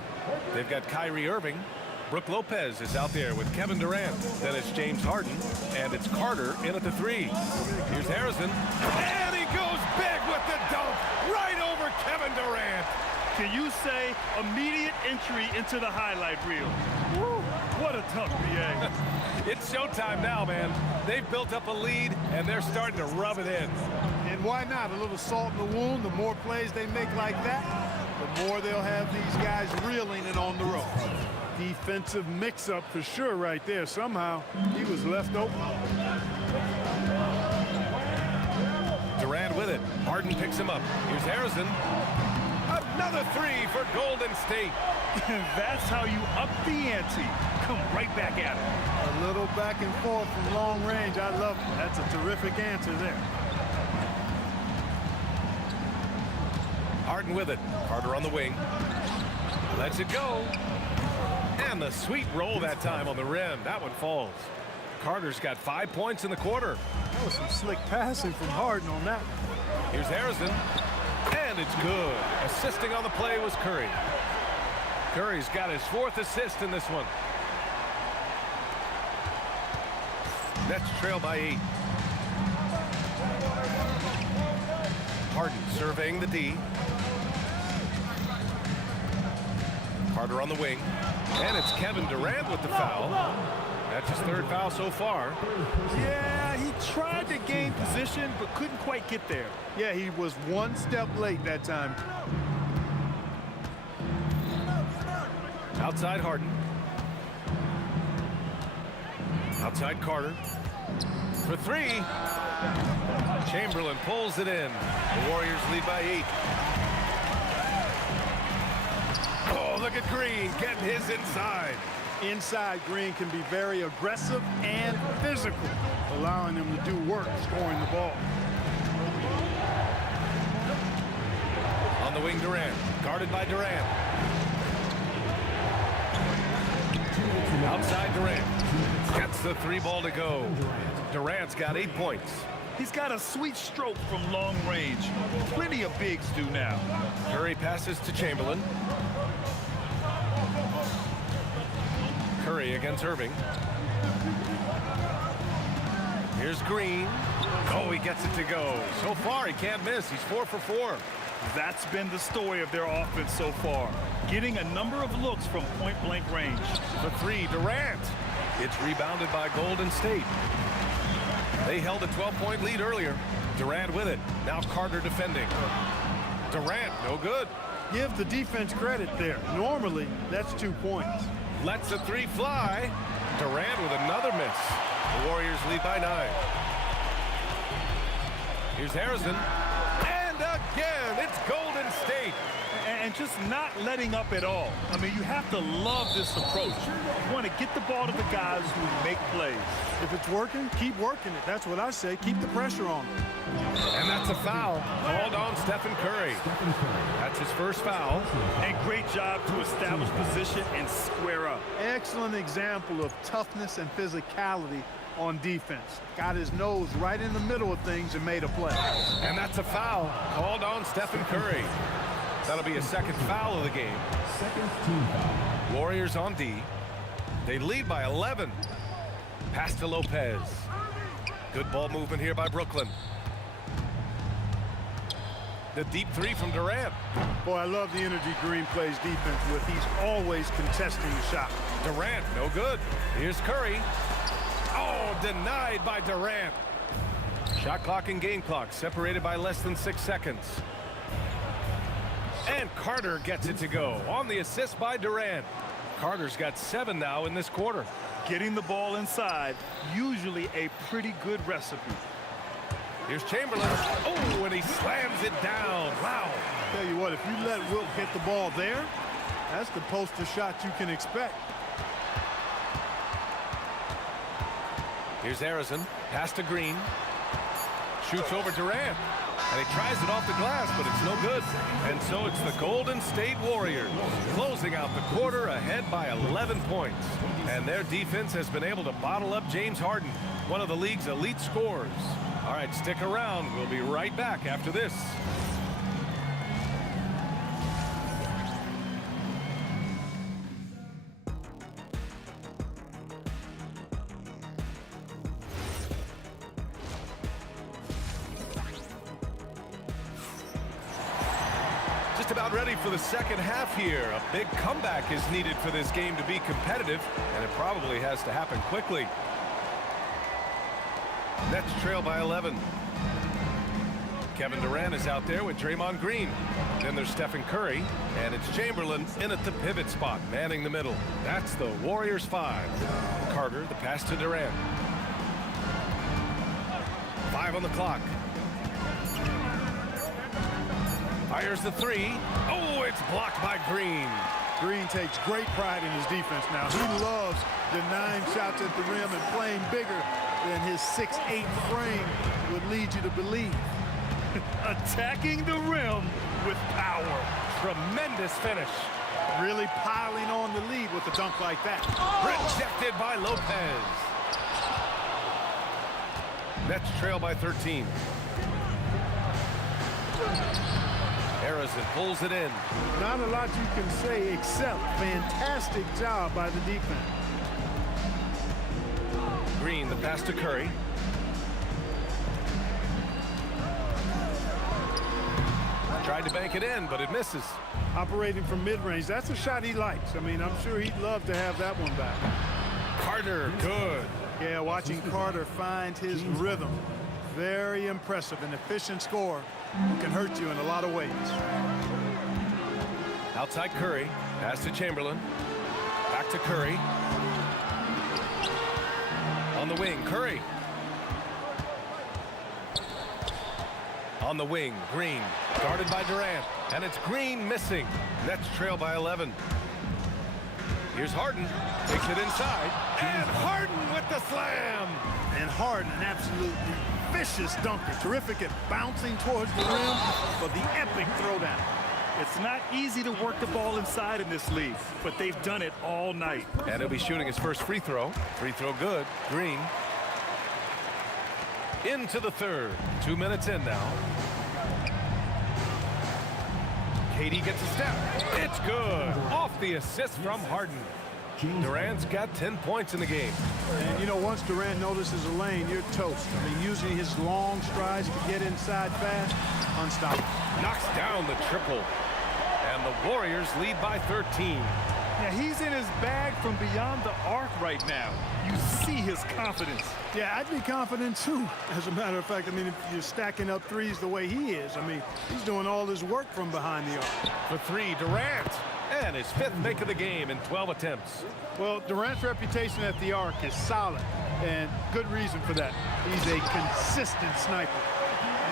they've got Kyrie Irving. Brooke Lopez is out there with Kevin Durant. Then it's James Harden, and it's Carter in at the three. Here's Harrison, and he goes big with the dunk right over Kevin Durant. Can you say immediate entry into the highlight reel? Woo, what a tough BA. It's showtime now, man. They've built up a lead, and they're starting to rub it in. And why not? A little salt in the wound. The more plays they make like that, the more they'll have these guys reeling and on the ropes. Defensive mix-up for sure right there. Somehow, he was left open. Durant with it. Harden picks him up. Here's Harrison. Another three for Golden State. That's how you up the ante. Come right back at it. A little back and forth from long range. I love it. That's a terrific answer there. Harden with it. Carter on the wing. Lets it go. And the sweet roll that time on the rim. That one falls. Carter's got 5 points in the quarter. That was some slick passing from Harden on that one. Here's Harrison. And it's good. Assisting on the play was Curry. Curry's got his 4th assist in this one. Nets trail by 8. Harden surveying the D. Carter on the wing. And it's Kevin Durant with the foul. That's his 3rd foul so far. Yeah, he tried to gain position, but couldn't quite get there. Yeah, he was one step late that time. Outside Harden. Outside Carter. For three. Chamberlain pulls it in. The Warriors lead by 8. Oh, look at Green getting his inside. Inside, Green can be very aggressive and physical, allowing him to do work scoring the ball. Guarding Durant. Guarded by Durant. Outside Durant. Gets the 3 ball to go. Durant's got 8 points. He's got a sweet stroke from long range. Plenty of bigs do now. Curry passes to Chamberlain. Curry against Irving. Here's Green. Oh, he gets it to go. So far, he can't miss. He's 4 for 4. That's been the story of their offense so far. Getting a number of looks from point-blank range. The 3, Durant. It's rebounded by Golden State. They held a 12-point lead earlier. Durant with it. Now Carter defending. Durant, no good. Give the defense credit there. Normally, that's 2 points. Lets the 3 fly. Durant with another miss. The Warriors lead by 9. Here's Harrison. And again, it's Golden State. And just not letting up at all. I mean, you have to love this approach. You want to get the ball to the guys who make plays. If it's working, keep working it. That's what I say. Keep the pressure on them. And that's a foul called on Stephen Curry. That's his first foul. And great job to establish position and square up. Excellent example of toughness and physicality on defense. Got his nose right in the middle of things and made a play. And that's a foul called on Stephen Curry. That'll be a second foul of the game. Warriors on D. They lead by 11. Pass to Lopez. Good ball movement here by Brooklyn. The deep 3 from Durant. Boy, I love the energy Green plays defense with. He's always contesting the shot. Durant, no good. Here's Curry. Oh, denied by Durant. Shot clock and game clock separated by less than 6 seconds. And Carter gets it to go on the assist by Durant. Carter's got 7 now in this quarter. Getting the ball inside, usually a pretty good recipe. Here's Chamberlain. Oh, and he slams it down. Wow. Tell you what, if you let Wilt get the ball there, that's the poster shot you can expect. Here's Harrison. Pass to Green. Shoots over Durant. And he tries it off the glass, but it's no good. And so it's the Golden State Warriors closing out the quarter ahead by 11 points. And their defense has been able to bottle up James Harden, one of the league's elite scorers. All right, stick around. We'll be right back after this. Just about ready for the second half here. A big comeback is needed for this game to be competitive, and it probably has to happen quickly. Nets trail by 11. Kevin Durant is out there with Draymond Green. Then there's Stephen Curry, and it's Chamberlain in at the pivot spot, manning the middle. That's the Warriors 5. Carter, the pass to Durant. 5 on the clock. Fires the 3. Oh, it's blocked by Green. Green takes great pride in his defense now. He loves denying shots at the rim and playing bigger than his 6'8" frame would lead you to believe. Attacking the rim with power. Tremendous finish. Really piling on the lead with a dunk like that. Rejected by Lopez. Nets trail by 13. Harrison pulls it in. Not a lot you can say except fantastic job by the defense. Green, the pass to Curry. Tried to bank it in, but it misses. Operating from mid-range, that's a shot he likes. I mean, I'm sure he'd love to have that one back. Carter, good. Yeah, watching Carter find his rhythm. Very impressive. An efficient scorer who can hurt you in a lot of ways. Outside Curry. Pass to Chamberlain. Back to Curry. On the wing, Curry. On the wing, Green. Guarded by Durant. And it's Green missing. Nets trail by 11. Here's Harden. Takes it inside. And Harden with the slam. And Harden, an absolutely vicious dunker. Terrific at bouncing towards the rim, but the epic throwdown. It's not easy to work the ball inside in this league, but they've done it all night. And he'll be shooting his first free throw. Free throw good. Green. Into the third. 2 minutes in now. Katie gets a step. It's good. Off the assist from Harden. Durant's got 10 points in the game. And, you know, once Durant notices a lane, you're toast. I mean, using his long strides to get inside fast, unstoppable. Knocks down the triple. And the Warriors lead by 13. Yeah, he's in his bag from beyond the arc right now. You see his confidence. Yeah, I'd be confident, too. As a matter of fact, I mean, if you're stacking up threes the way he is, I mean, he's doing all his work from behind the arc. For three, Durant. And his fifth make of the game in 12 attempts. Well, Durant's reputation at the arc is solid, and good reason for that. He's a consistent sniper.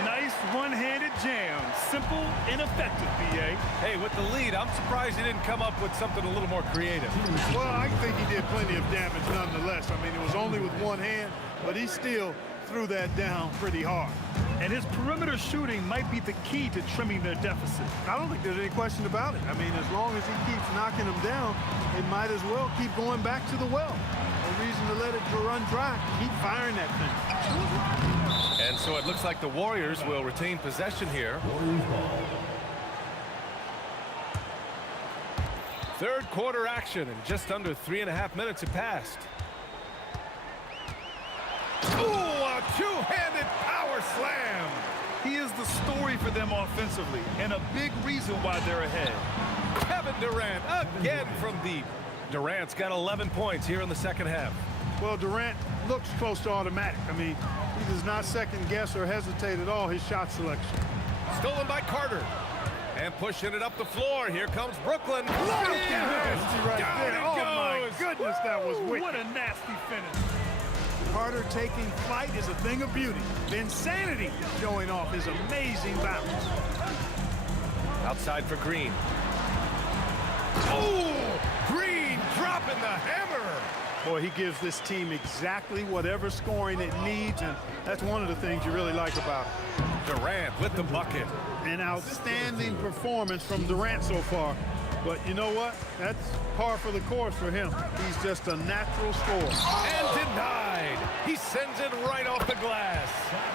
Nice one-handed jam. Simple and effective, B.A. Hey, with the lead, I'm surprised he didn't come up with something a little more creative. Well, I think he did plenty of damage nonetheless. I mean, it was only with one hand, but he still threw that down pretty hard. And his perimeter shooting might be the key to trimming their deficit. I don't think there's any question about it. I mean, as long as he keeps knocking them down, it might as well keep going back to the well. No reason to let it run dry. Keep firing that thing. And so it looks like the Warriors will retain possession here. Third quarter action, and just under 3.5 minutes have passed. Ooh, a two-handed power slam. He is the story for them offensively, and a big reason why they're ahead. Kevin Durant again from deep. Durant's got 11 points here in the second half. Well, Durant looks close to automatic. I mean, he does not second guess or hesitate at all his shot selection. Stolen by Carter. And pushing it up the floor. Here comes Brooklyn. Nasty right Down there. it Oh, my goes. goodness, that was wicked. What a nasty finish. Carter taking flight is a thing of beauty. The insanity is showing off his amazing bounce. Outside for Green. Oh, Green dropping the hammer. Boy, he gives this team exactly whatever scoring it needs, and that's one of the things you really like about it. Durant with the bucket. An outstanding performance from Durant so far. But you know what? That's par for the course for him. He's just a natural scorer. And denied. He sends it right off the glass.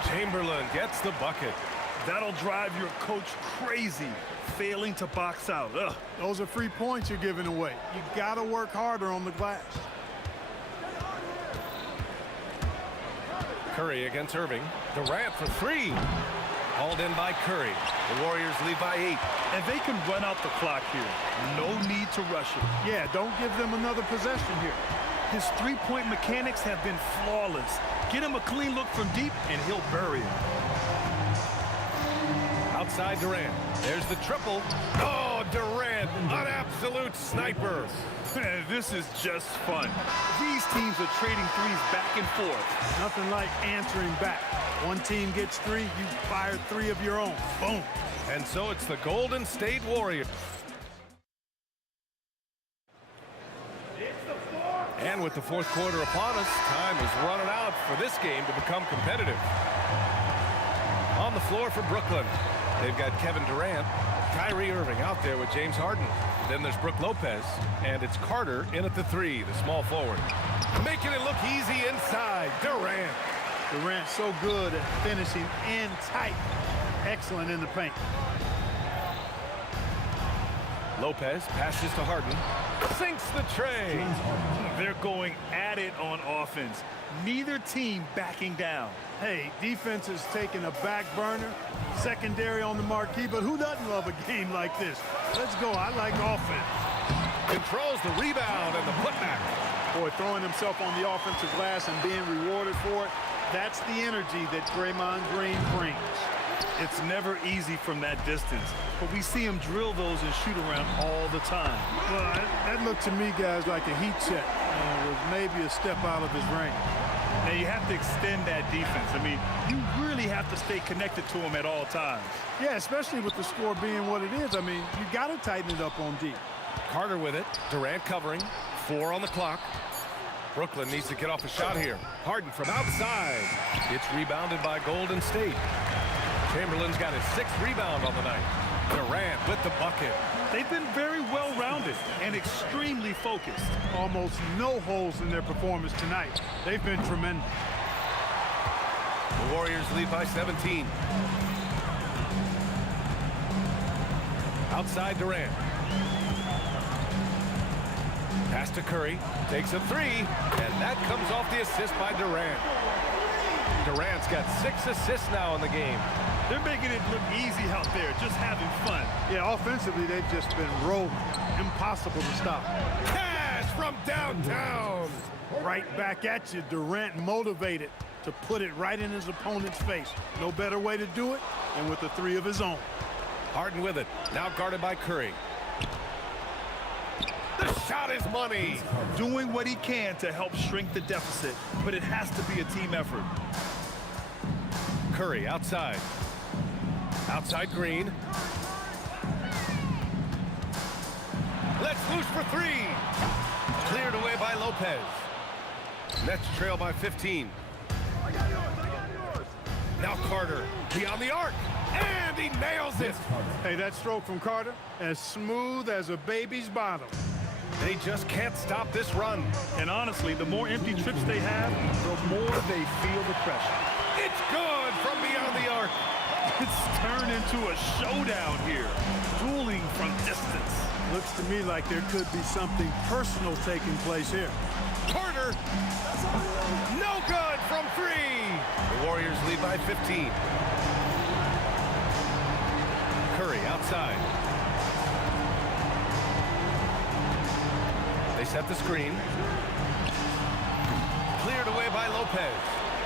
Chamberlain gets the bucket. That'll drive your coach crazy, failing to box out. Ugh. Those are free points you're giving away. You got to work harder on the glass. Curry against Irving. Durant for three. Hauled in by Curry. The Warriors lead by 8. And they can run out the clock here. No need to rush it. Yeah, don't give them another possession here. His three-point mechanics have been flawless. Get him a clean look from deep, and he'll bury it. Outside Durant. There's the triple. Oh, Durant, an absolute sniper. This is just fun. These teams are trading threes back and forth. Nothing like answering back. One team gets 3, you fire 3 of your own. Boom. And so it's the Golden State Warriors. And with the fourth quarter upon us, time is running out for this game to become competitive. On the floor for Brooklyn, they've got Kevin Durant, Kyrie Irving out there with James Harden. Then there's Brook Lopez, and it's Carter in at the 3, the small forward. Making it look easy inside, Durant. Durant so good at finishing in tight. Excellent in the paint. Lopez passes to Harden. Sinks the tray. They're going at it on offense. Neither team backing down. Hey, defense is taking a back burner. Secondary on the marquee, but who doesn't love a game like this? Let's go. I like offense. Controls the rebound and the putback. Boy, throwing himself on the offensive glass and being rewarded for it, that's the energy that Draymond Green brings. It's never easy from that distance, but we see him drill those and shoot around all the time. Well, that looked to me, guys, like a heat check. Was maybe a step out of his range. Now, you have to extend that defense. I mean, you really have to stay connected to him at all times. Yeah, especially with the score being what it is. I mean, you got to tighten it up on deep. Carter with it. Durant covering. 4 on the clock. Brooklyn needs to get off a shot here. Harden from outside. It's rebounded by Golden State. Chamberlain's got his 6th rebound on the night. Durant with the bucket. They've been very well-rounded and extremely focused. Almost no holes in their performance tonight. They've been tremendous. The Warriors lead by 17. Outside Durant. Pass to Curry. Takes a three. And that comes off the assist by Durant. Durant's got 6 assists now in the game. They're making it look easy out there, just having fun. Yeah, offensively, they've just been rolling. Impossible to stop. Cash from downtown. Right back at you. Durant motivated to put it right in his opponent's face. No better way to do it than with a three of his own. Harden with it. Now guarded by Curry. The shot is money. Doing what he can to help shrink the deficit, but it has to be a team effort. Curry outside. Outside Green. Let's loose for three. Cleared away by Lopez. Nets trail by 15. Now Carter beyond the arc. And he nails it. Hey, that stroke from Carter, as smooth as a baby's bottom. They just can't stop this run. And honestly, the more empty trips they have, the more they feel the pressure. It's good from beyond the arc. It's turned into a showdown here. Dueling from distance. Looks to me like there could be something personal taking place here. Carter. No good from three. The Warriors lead by 15. Curry outside. They set the screen. Cleared away by Lopez.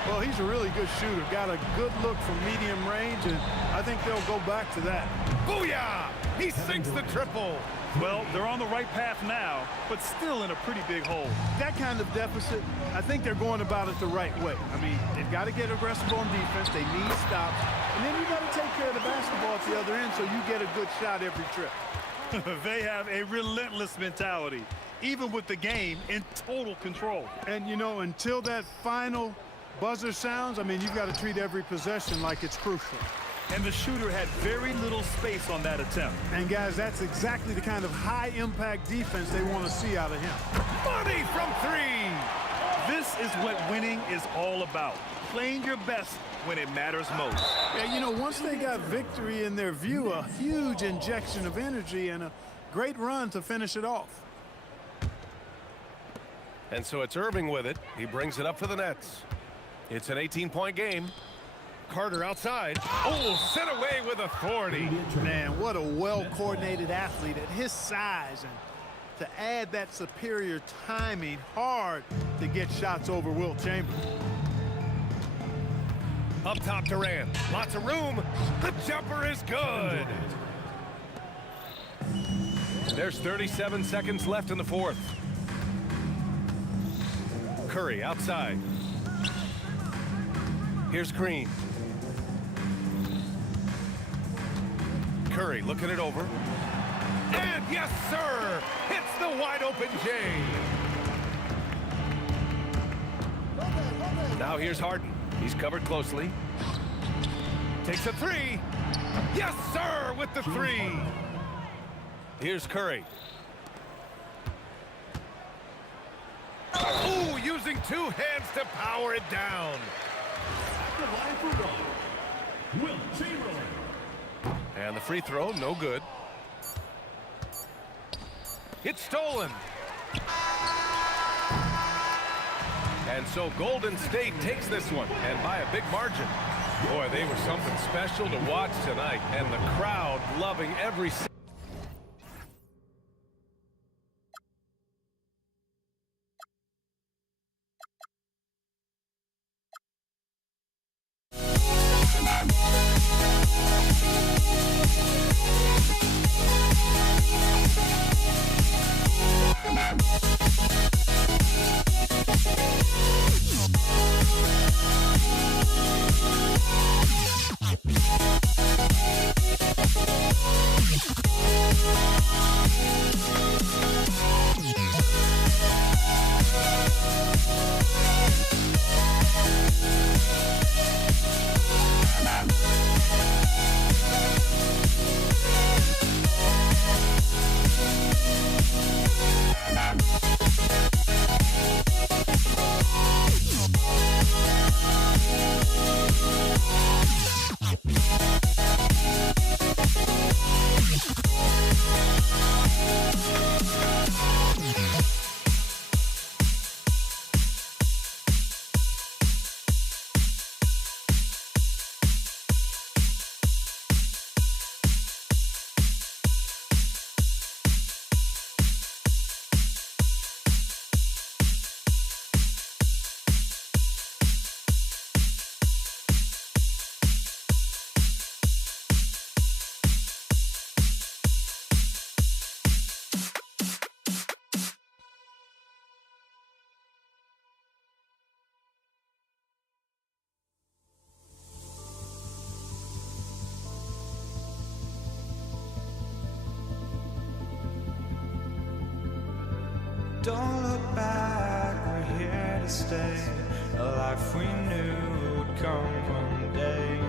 Well, he's a really good shooter. Got a good look from medium range, and I think they'll go back to that. Booyah! He sinks the triple. Well, they're on the right path now, but still in a pretty big hole. That kind of deficit, I think they're going about it the right way. I mean, they've got to get aggressive on defense. They need stops. And then you got to take care of the basketball at the other end so you get a good shot every trip. They have a relentless mentality, even with the game in total control. And, you know, until that final buzzer sounds, I mean, you've got to treat every possession like it's crucial. And the shooter had very little space on that attempt. And, guys, that's exactly the kind of high-impact defense they want to see out of him. Money from three. This is what winning is all about. Playing your best when it matters most. Yeah, you know, once they got victory in their view, a huge injection of energy and a great run to finish it off. And so it's Irving with it. He brings it up for the Nets. It's an 18-point game. Carter outside. Oh, sent away with authority. Man, what a well-coordinated athlete at his size. And to add that superior timing, hard to get shots over Wilt Chamberlain. Up top, Durant. Lots of room. The jumper is good. There's 37 seconds left in the fourth. Curry outside. Here's Green. Curry looking it over. And yes, sir! Hits the wide open J. Now here's Harden. He's covered closely. Takes a three. Yes, sir, with the three. Here's Curry. Ooh, using two hands to power it down. The line for one, Wilt Chamberlain. And the free throw, no good. It's stolen. And so Golden State takes this one, and by a big margin. Boy, they were something special to watch tonight, and the crowd loving every second. Yeah. Don't look back, we're here to stay. A life we knew would come one day.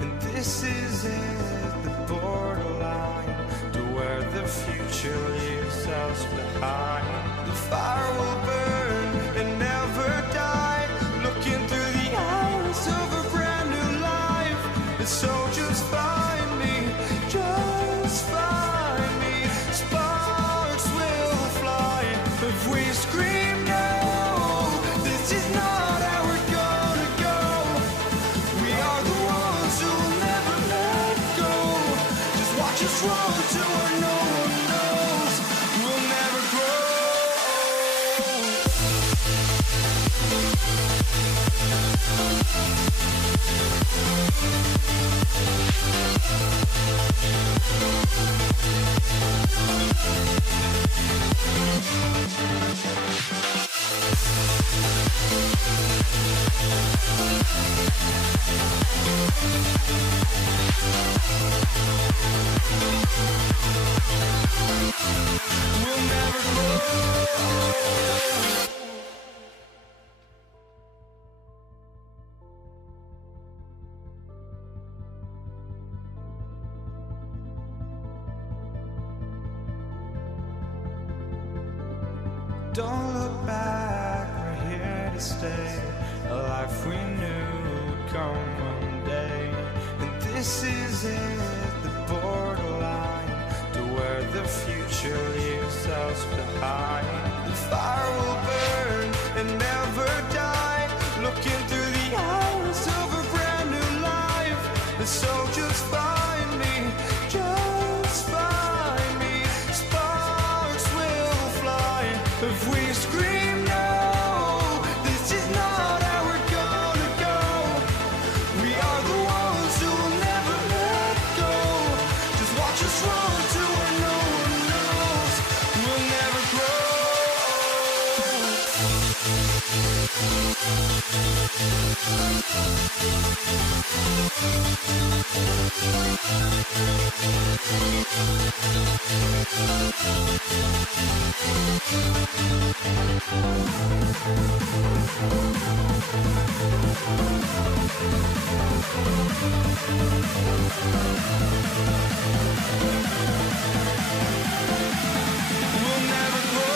And this is it, the borderline to where the future leaves us behind. The fire will burn and never die, looking through the eyes of a brand new life. And so just find me, just find me. Sparks will fly if we scream no. This is not how we're gonna go. We are the ones who will never let go. Just watch us run to where no one knows. We'll never grow. We'll never grow. Don't look back, we're here to stay. A life we knew would come one day. And this is it, the borderline to where the future leaves us behind. The fire will burn and never die, looking through the eyes of a brand new life. And so just find me, just find me. Sparks will fly if we scream no. This is not how we're gonna go. We are the ones who will never let go. Just watch us run to where no one knows. We'll never grow. We'll never grow.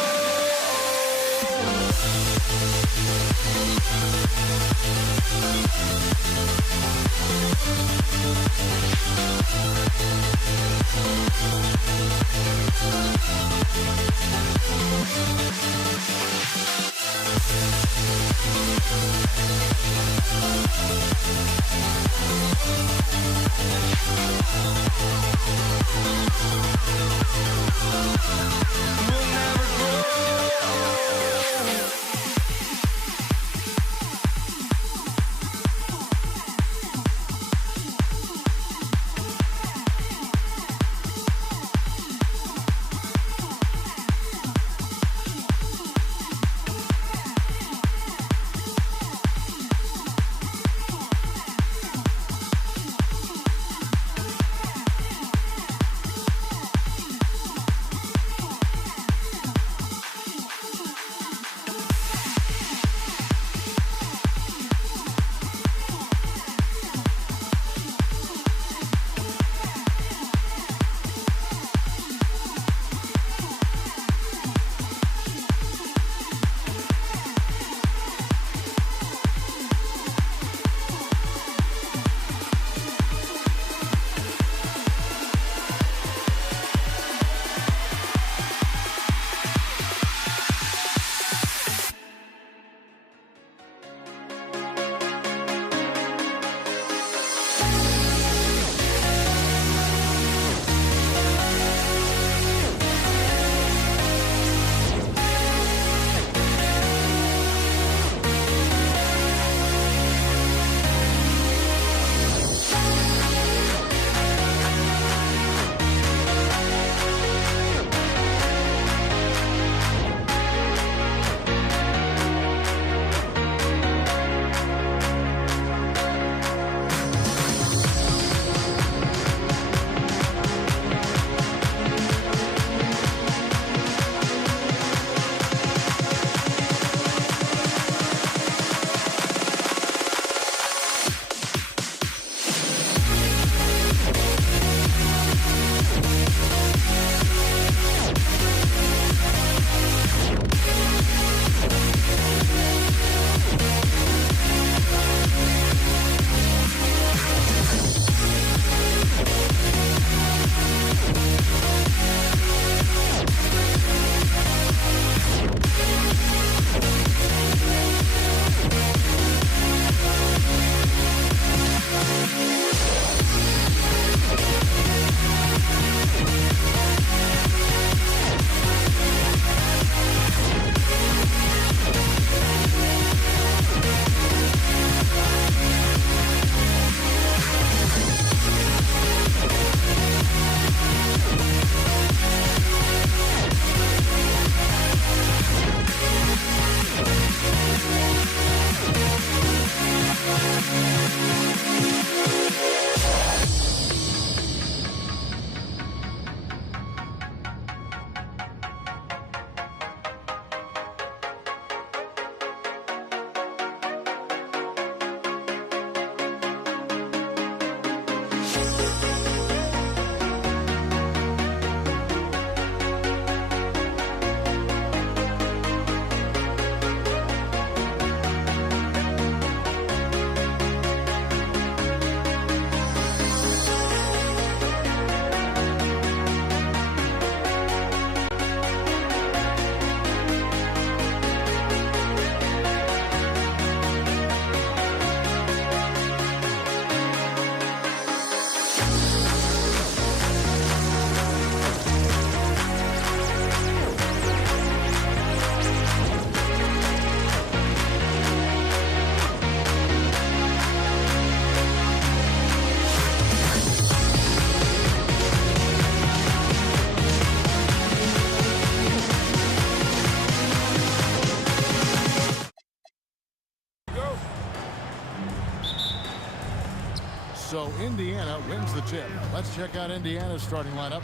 So Indiana wins the tip. Let's check out Indiana's starting lineup.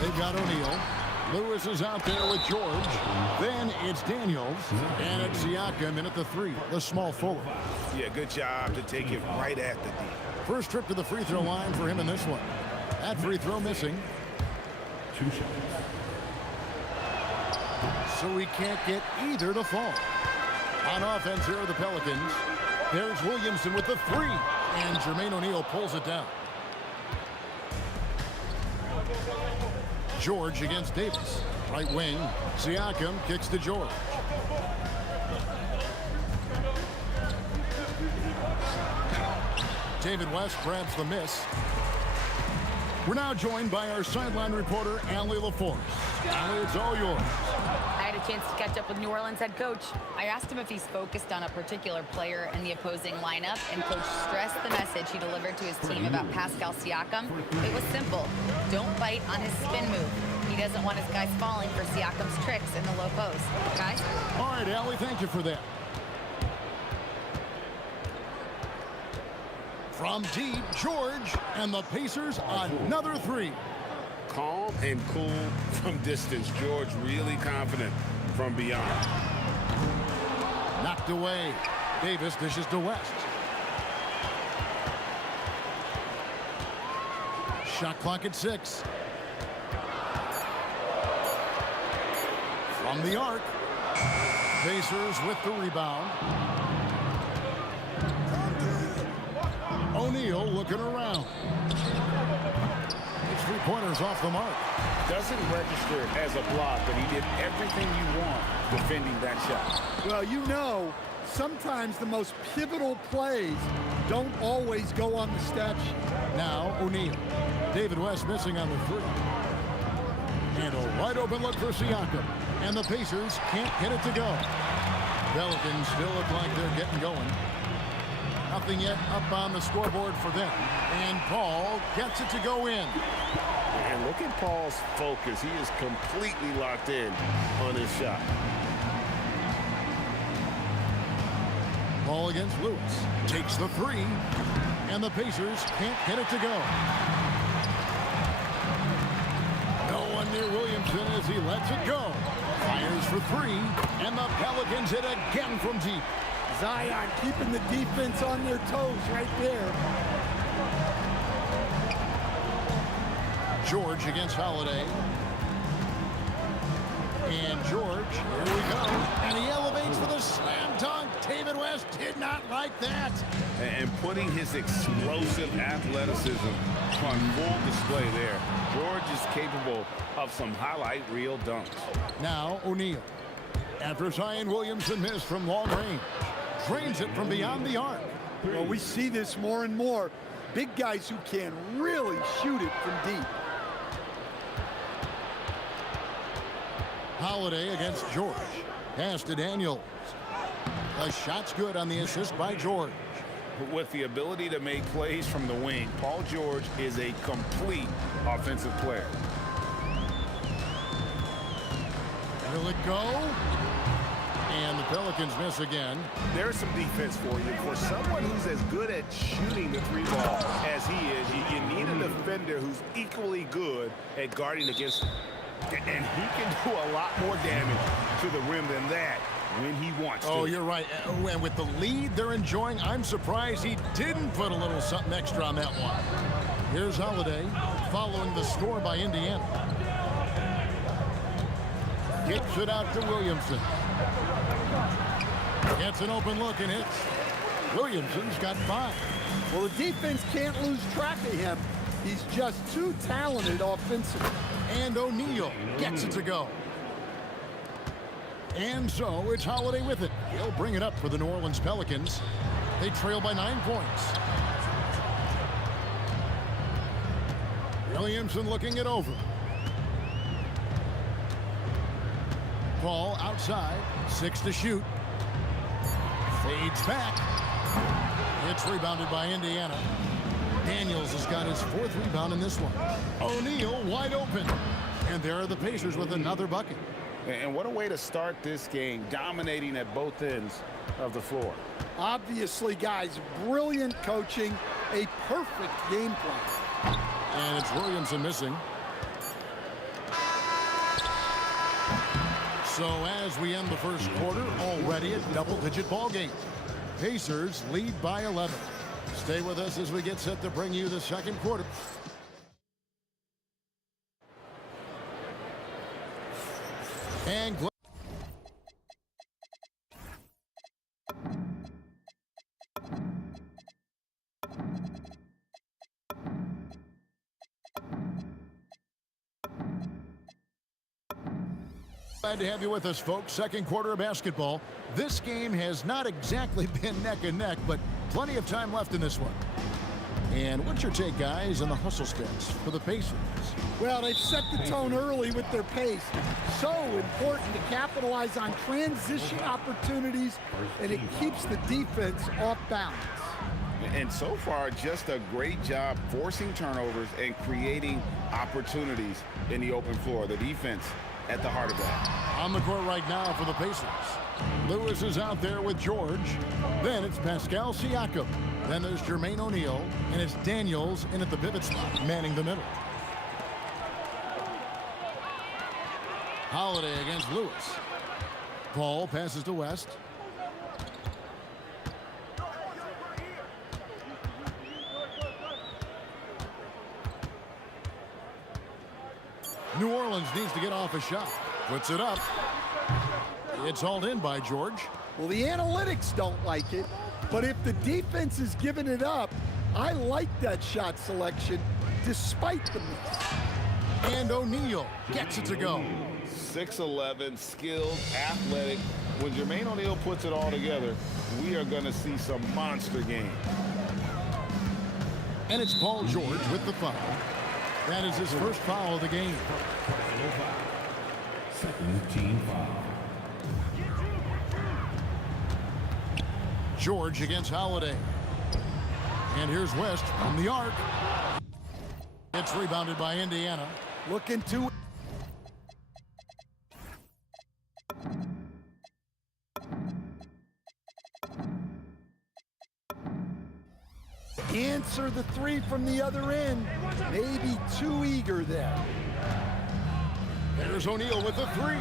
They've got O'Neal. Lewis is out there with George. Then it's Daniels. And it's Siakam in at the 3, the small forward. Yeah, good job to take it right at the D. First trip to the free throw line for him in this one. That free throw missing. 2 shots. So he can't get either to fall. On offense here are the Pelicans. There's Williamson with the 3. And Jermaine O'Neal pulls it down. George against Davis. Right wing. Siakam kicks to George. David West grabs the miss. We're now joined by our sideline reporter, Allie LaForce. Allie, it's all yours. I had a chance to catch up with New Orleans head coach. I asked him if he's focused on a particular player in the opposing lineup, and coach stressed the message he delivered to his team about Pascal Siakam. It was simple. Don't bite on his spin move. He doesn't want his guys falling for Siakam's tricks in the low post. Guys? All right, Allie, thank you for that. From deep, George, and the Pacers another 3. Calm and cool from distance. George really confident from beyond. Knocked away. Davis dishes to West. Shot clock at 6. From the arc. Pacers with the rebound. O'Neal looking around. It's 3-pointers off the mark. Doesn't register as a block, but he did everything you want defending that shot. Well, you know, sometimes the most pivotal plays don't always go on the stat sheet. Now O'Neal. David West missing on the 3. And a wide open look for Siakam. And the Pacers can't get it to go. Pelicans still look like they're getting going. Nothing yet up on the scoreboard for them. And Paul gets it to go in. And look at Paul's focus. He is completely locked in on his shot. Paul against Lewis. Takes the 3. And the Pacers can't get it to go. No one near Williamson as he lets it go. Fires for 3. And the Pelicans hit again from deep. Zion keeping the defense on their toes right there. George against Holiday. And George, here we go. And he elevates for the slam dunk. David West did not like that. And putting his explosive athleticism on full display there. George is capable of some highlight reel dunks. Now O'Neal. After Zion Williamson missed from long range. Drains it from beyond the arc. Well, we see this more and more. Big guys who can really shoot it from deep. Holiday against George. Pass to Daniels. The shot's good on the assist by George. With the ability to make plays from the wing, Paul George is a complete offensive player. Will it go? And the Pelicans miss again. There's some defense for you. For someone who's as good at shooting the 3 ball as he is, you need a defender who's equally good at guarding against him. And he can do a lot more damage to the rim than that when he wants to. Oh, you're right. And with the lead they're enjoying, I'm surprised he didn't put a little something extra on that one. Here's Holiday following the score by Indiana. Kicks it out to Williamson. Gets an open look and hits. Williamson's got 5. Well, the defense can't lose track of him. He's just too talented offensively. And O'Neal gets it to go. And so it's Holiday with it. He'll bring it up for the New Orleans Pelicans. They trail by 9 points. Williamson looking it over. Ball outside, 6 to shoot. Fades back. It's rebounded by Indiana. Daniels has got his 4th rebound in this one. O'Neal wide open. And there are the Pacers with another bucket. And what a way to start this game, dominating at both ends of the floor. Obviously, guys, brilliant coaching, a perfect game plan. And it's Williamson missing. So as we end the first quarter, already a double-digit ball game. Pacers lead by 11. Stay with us as we get set to bring you the second quarter. And glad to have you with us, folks. Second quarter of basketball. This game has not exactly been neck and neck, but plenty of time left in this one. And what's your take, guys, on the hustle steps for the Pacers? Well, they've set the tone early with their pace. So important to capitalize on transition opportunities, and it keeps the defense off balance. And so far, just a great job forcing turnovers and creating opportunities in the open floor. The defense at the heart of that. On the court right now for the Pacers. Lewis is out there with George. Then it's Pascal Siakam. Then there's Jermaine O'Neal. And it's Daniels in at the pivot spot, manning the middle. Holiday against Lewis. Paul passes to West. New Orleans needs to get off a shot. Puts it up. It's hauled in by George. Well, the analytics don't like it, but if the defense is giving it up, I like that shot selection despite the miss. And O'Neal gets it to go. 6'11", skilled, athletic. When Jermaine O'Neal puts it all together, we are going to see some monster game. And it's Paul George with the foul. That is his first foul of the game. Second team foul. George against Holiday. And here's West from the arc. It's rebounded by Indiana. Looking to answer the three from the other end. Maybe too eager there. There's O'Neal with the 3.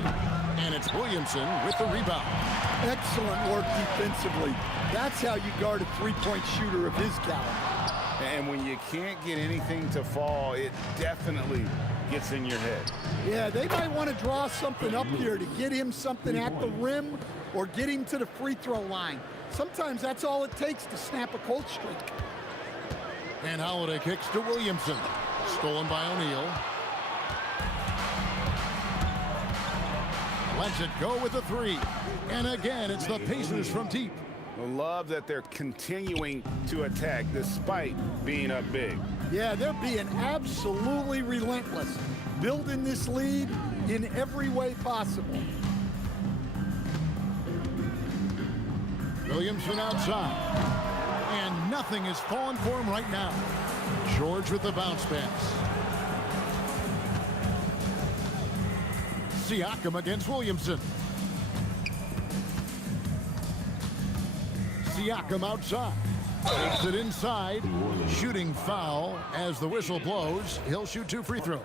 And it's Williamson with the rebound. Excellent work defensively. That's how you guard a three-point shooter of his caliber. And when you can't get anything to fall, it definitely gets in your head. Yeah, they might want to draw something up here to get him something at the rim or get him to the free throw line. Sometimes that's all it takes to snap a cold streak. And Holiday kicks to Williamson. Stolen by O'Neal. Lets it go with the 3. And again, it's the Pacers from deep. Love that they're continuing to attack despite being up big. Yeah, they're being absolutely relentless, building this lead in every way possible. Williamson outside. And nothing is falling for him right now. George with the bounce pass. Siakam against Williamson. Siakam outside. Takes it inside. Shooting foul as the whistle blows. He'll shoot 2 free throws.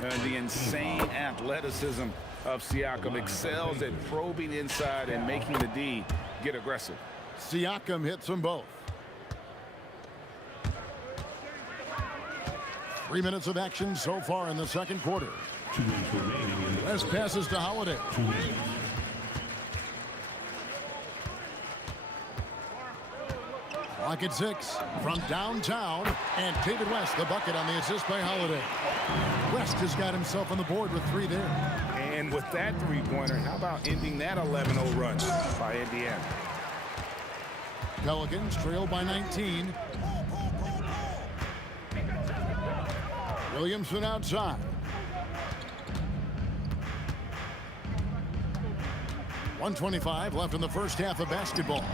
And the insane athleticism of Siakam excels at probing inside and making the D get aggressive. Siakam hits them both. 3 minutes of action so far in the second quarter. West passes to Holiday. Clock at 6 from downtown, and David West, the bucket on the assist by Holiday. West has got himself on the board with 3 there. And with that three-pointer, how about ending that 11-0 run by Indiana? Pelicans trail by 19. Williamson outside. .125 left in the first half of basketball.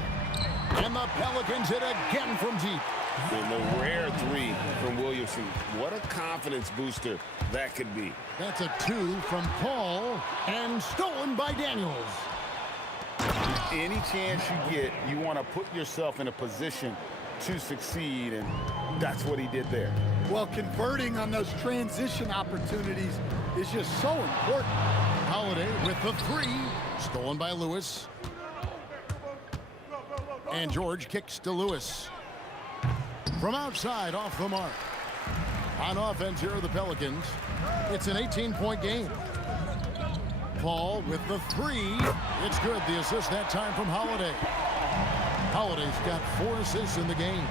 And the Pelicans hit again from deep. And the rare three from Williamson. What a confidence booster that could be. That's a 2 from Paul, and stolen by Daniels. Any chance you get, you want to put yourself in a position to succeed, and that's what he did there. Well, converting on those transition opportunities is just so important. Holiday with the 3, stolen by Lewis. And George kicks to Lewis. From outside, off the mark. On offense here are the Pelicans. It's an 18-point game. Paul with the 3. It's good. The assist that time from Holiday. Holiday's got 4 assists in the game.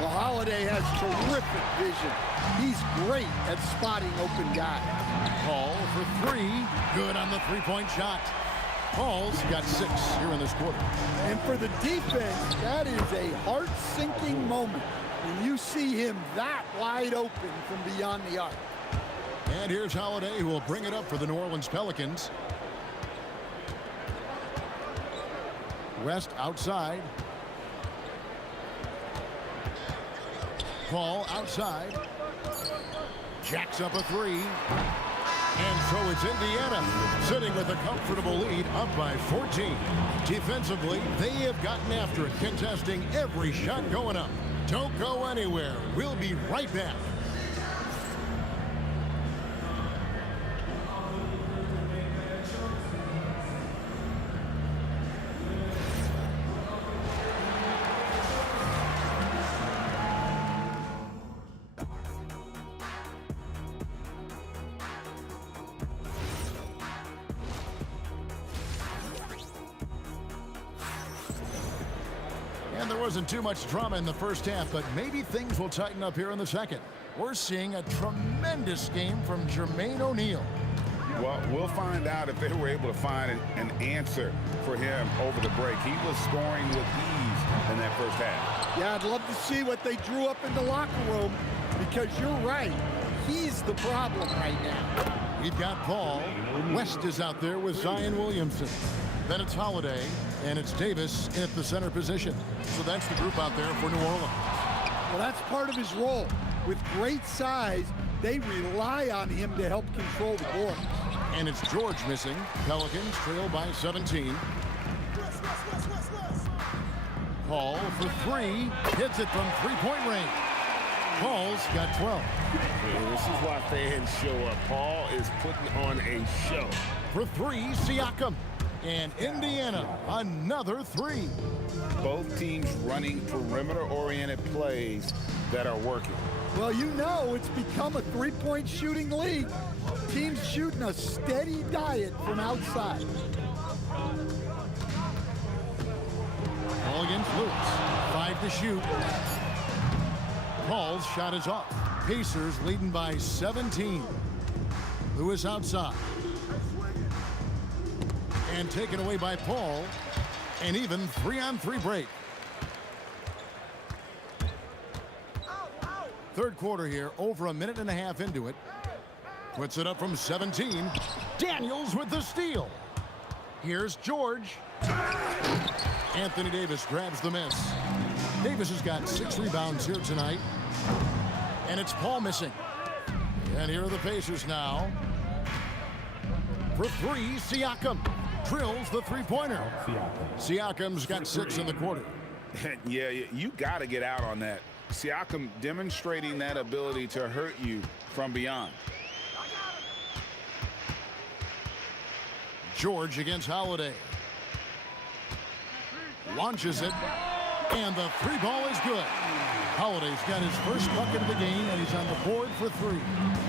Well, Holiday has terrific vision. He's great at spotting open guys. Paul for 3. Good on the three-point shot. Paul's got 6 here in this quarter. And for the defense, that is a heart-sinking moment when you see him that wide open from beyond the arc. And here's Holiday, who will bring it up for the New Orleans Pelicans. West outside. Paul outside. Jacks up a 3. And so it's Indiana sitting with a comfortable lead, up by 14. Defensively, they have gotten after it, contesting every shot going up. Don't go anywhere. We'll be right back. And there wasn't too much drama in the first half, but maybe things will tighten up here in the second. We're seeing a tremendous game from Jermaine O'Neal. Well, we'll find out if they were able to find an answer for him over the break. He was scoring with ease in that first half. Yeah, I'd love to see what they drew up in the locker room, because you're right. He's the problem right now. We've got Paul. West is out there with Zion Williamson. Then it's Holiday, and it's Davis at the center position. So that's the group out there for New Orleans. Well, that's part of his role. With great size, they rely on him to help control the board. And it's George missing. Pelicans trail by 17. Paul for 3. Hits it from three-point range. Paul's got 12. And this is why fans show up. Paul is putting on a show. For 3, Siakam. And Indiana, another 3. Both teams running perimeter-oriented plays that are working. Well, you know it's become a three-point shooting league. Teams shooting a steady diet from outside. Ball against Lewis. 5 to shoot. Paul's shot is off. Pacers leading by 17. Lewis outside. And taken away by Paul. And even 3-on-3 break. Third quarter here, over a minute and a half into it. Puts it up from 17. Daniels with the steal. Here's George. Anthony Davis grabs the miss. Davis has got 6 rebounds here tonight. And it's Paul missing. And here are the Pacers now. For 3, Siakam drills the three-pointer. Siakam's got 6 in the quarter. Yeah, you got to get out on that. Siakam demonstrating that ability to hurt you from beyond. George against Holiday. Launches it. And the 3 ball is good. Holiday's got his first bucket of the game, and he's on the board for 3.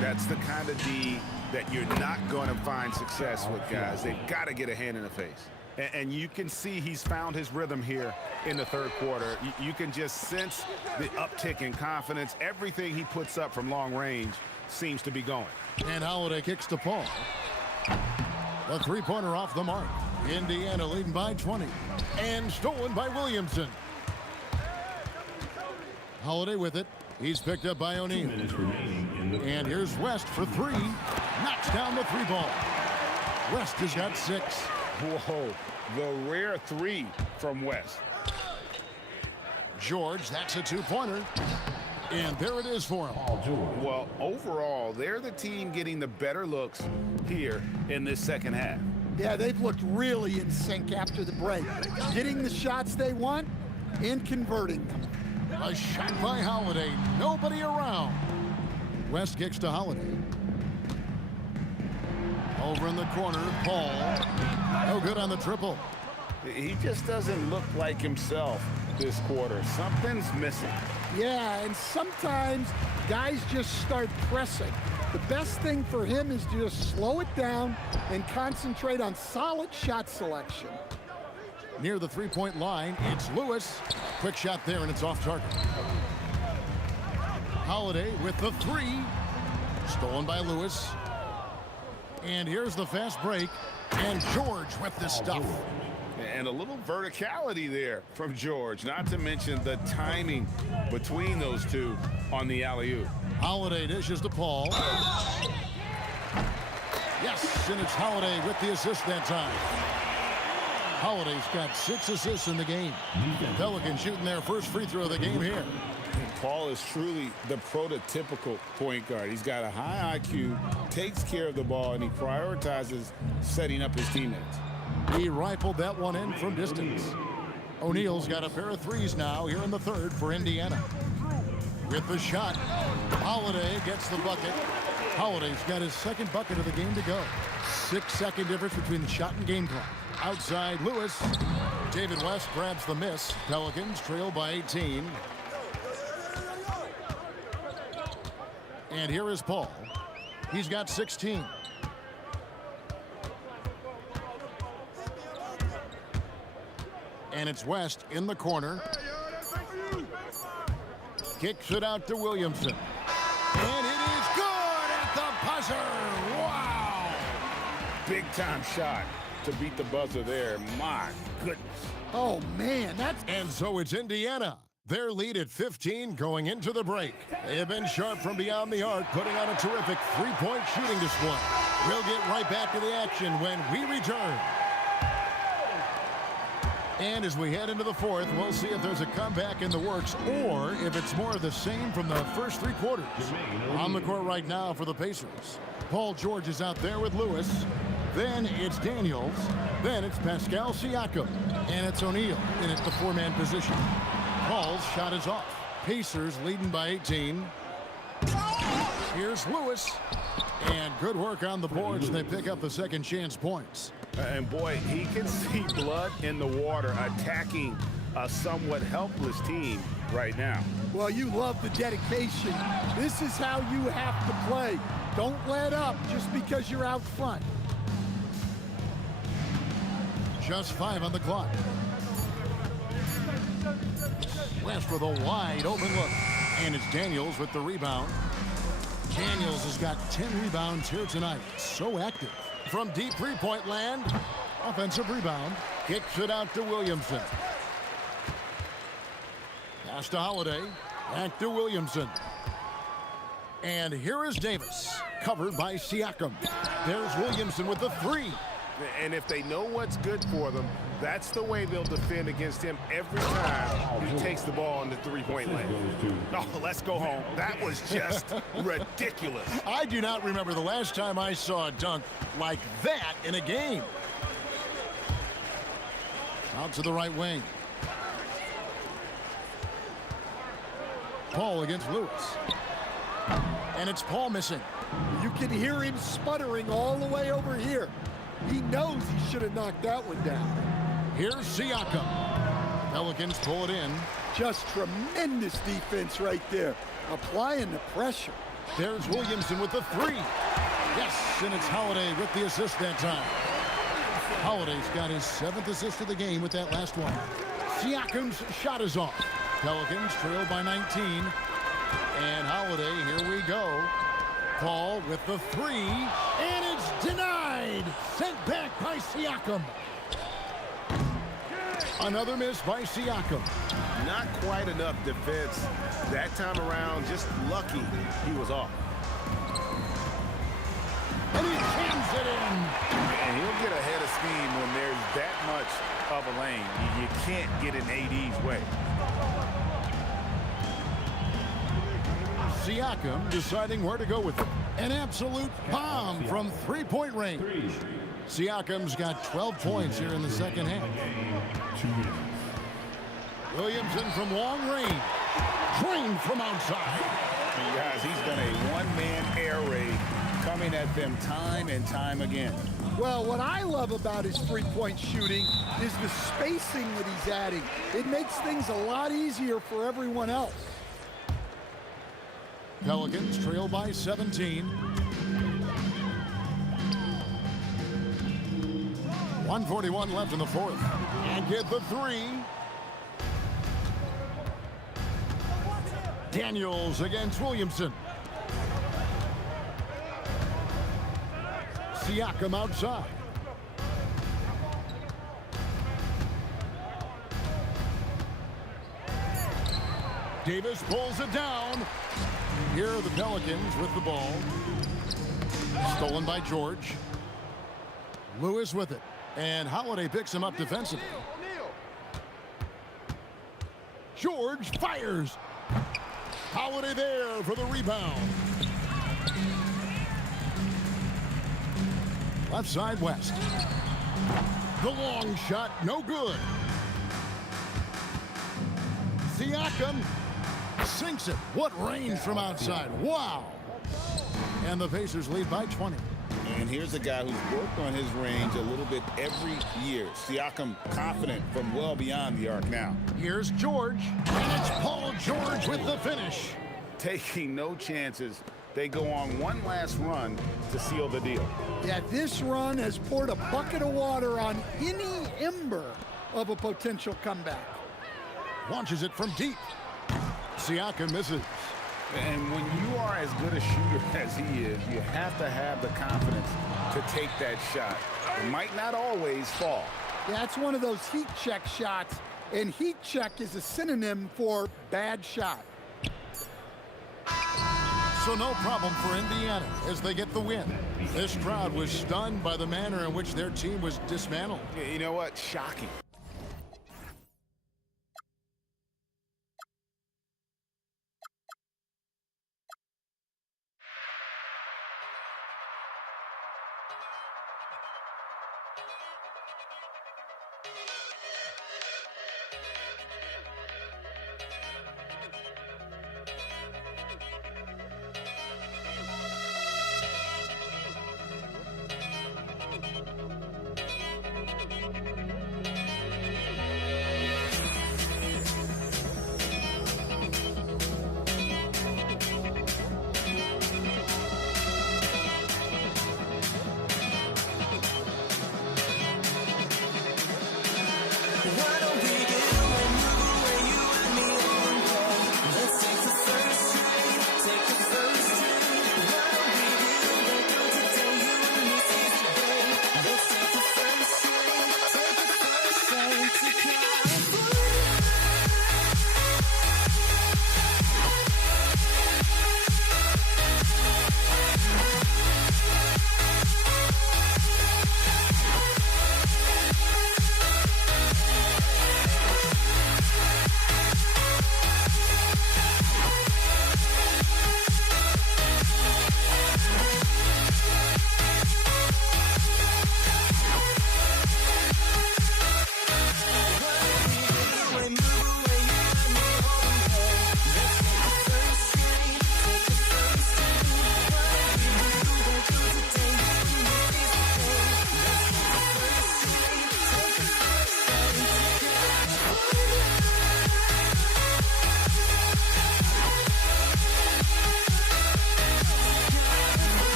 That's the kind of D that you're not going to find success with, guys. They've got to get a hand in the face. And you can see he's found his rhythm here in the third quarter. You can just sense the uptick in confidence. Everything he puts up from long range seems to be going. And Holiday kicks to Paul. The three-pointer off the mark. Indiana leading by 20. And stolen by Williamson. Holiday with it. He's picked up by O'Neal. And here's West for 3. Knocks down the 3 ball. West has got 6. Whoa, the rare 3 from West. George, that's a 2-pointer. And there it is for him. Well, overall, they're the team getting the better looks here in this second half. Yeah, they've looked really in sync after the break. Getting the shots they want and converting them. A shot by Holiday. Nobody around. West kicks to Holiday. Over in the corner, Paul. No good on the triple. He just doesn't look like himself this quarter. Something's missing. Yeah, and sometimes guys just start pressing. The best thing for him is to just slow it down and concentrate on solid shot selection. Near the three-point line, it's Lewis. Quick shot there, and it's off target. Holiday with the 3. Stolen by Lewis. And here's the fast break. And George with the stuff. And a little verticality there from George, not to mention the timing between those two on the alley-oop. Holiday dishes to Paul. Yes, and it's Holiday with the assist that time. Holiday's got 6 assists in the game. Pelicans shooting their first free throw of the game here. Paul is truly the prototypical point guard. He's got a high IQ, takes care of the ball, and he prioritizes setting up his teammates. He rifled that one in from distance. O'Neal's got a pair of 3s now here in the third for Indiana. With the shot, Holiday gets the bucket. Holiday's got his second bucket of the game to go. 6-second difference between the shot and game clock. Outside, Lewis. David West grabs the miss. Pelicans trail by 18. And here is Paul. He's got 16. And it's West in the corner. Kicks it out to Williamson. And it is good at the buzzer. Wow! Big time shot to beat the buzzer there. My goodness. Oh, man, that's... And so it's Indiana. Their lead at 15 going into the break. They have been sharp from beyond the arc, putting on a terrific three-point shooting display. We'll get right back to the action when we return. And as we head into the fourth, we'll see if there's a comeback in the works or if it's more of the same from the first 3 quarters. On the court right now for the Pacers. Paul George is out there with Lewis. Then it's Daniels. Then it's Pascal Siakam. And it's O'Neal in at the 4-man position. Paul's shot is off. Pacers leading by 18. Here's Lewis. And good work on the boards, and they pick up the second chance points. And boy, he can see blood in the water attacking a somewhat helpless team right now. Well, you love the dedication. This is how you have to play. Don't let up just because you're out front. Just 5 on the clock. West with a wide open look. And it's Daniels with the rebound. Daniels has got 10 rebounds here tonight. So active. From deep three-point land, offensive rebound. Kicks it out to Williamson. Pass to Holiday. Back to Williamson. And here is Davis, covered by Siakam. There's Williamson with the 3. And if they know what's good for them, that's the way they'll defend against him every time he takes the ball in the three-point lane. Oh, let's go home. That was just ridiculous. I do not remember the last time I saw a dunk like that in a game. Out to the right wing. Paul against Lewis. And it's Paul missing. You can hear him sputtering all the way over here. He knows he should have knocked that one down. Here's Siakam. Pelicans pull it in. Just tremendous defense right there, applying the pressure. There's Williamson with the three. Yes, and it's Holiday with the assist that time. Holiday's got his 7th assist of the game with that last one. Siakam's shot is off. Pelicans trail by 19. And Holiday, here we go. Paul with the three, and it's denied. Sent back by Siakam. Another miss by Siakam. Not quite enough defense that time around. Just lucky he was off. And he jams it in. And he'll get ahead of steam when there's that much of a lane. You can't get in AD's way. Siakam deciding where to go with it. An absolute bomb from three-point range. Siakam's got 12 points here in the second half. Williamson from long range. Drained from outside. And guys, he's done a one-man air raid coming at them time and time again. Well, what I love about his three-point shooting is the spacing that he's adding. It makes things a lot easier for everyone else. Pelicans trail by 17. 1:41 left in the fourth. And get the three. Daniels against Williamson. Siakam outside. Davis pulls it down. Here are the Pelicans with the ball. Stolen by George. Lewis with it. And Holiday picks him up defensively. George fires. Holiday there for the rebound. Left side West. The long shot, no good. Siakam sinks it. What range from outside. Wow. And the Pacers lead by 20. And here's a guy who's worked on his range a little bit every year. Siakam confident from well beyond the arc now. Here's George. And it's Paul George with the finish. Taking no chances. They go on one last run to seal the deal. Yeah, this run has poured a bucket of water on any ember of a potential comeback. Launches it from deep. Siakam misses. And when you are as good a shooter as he is, you have to have the confidence to take that shot. It might not always fall. Yeah, it's one of those heat check shots, and heat check is a synonym for bad shot. So no problem for Indiana as they get the win. This crowd was stunned by the manner in which their team was dismantled. You know what? Shocking.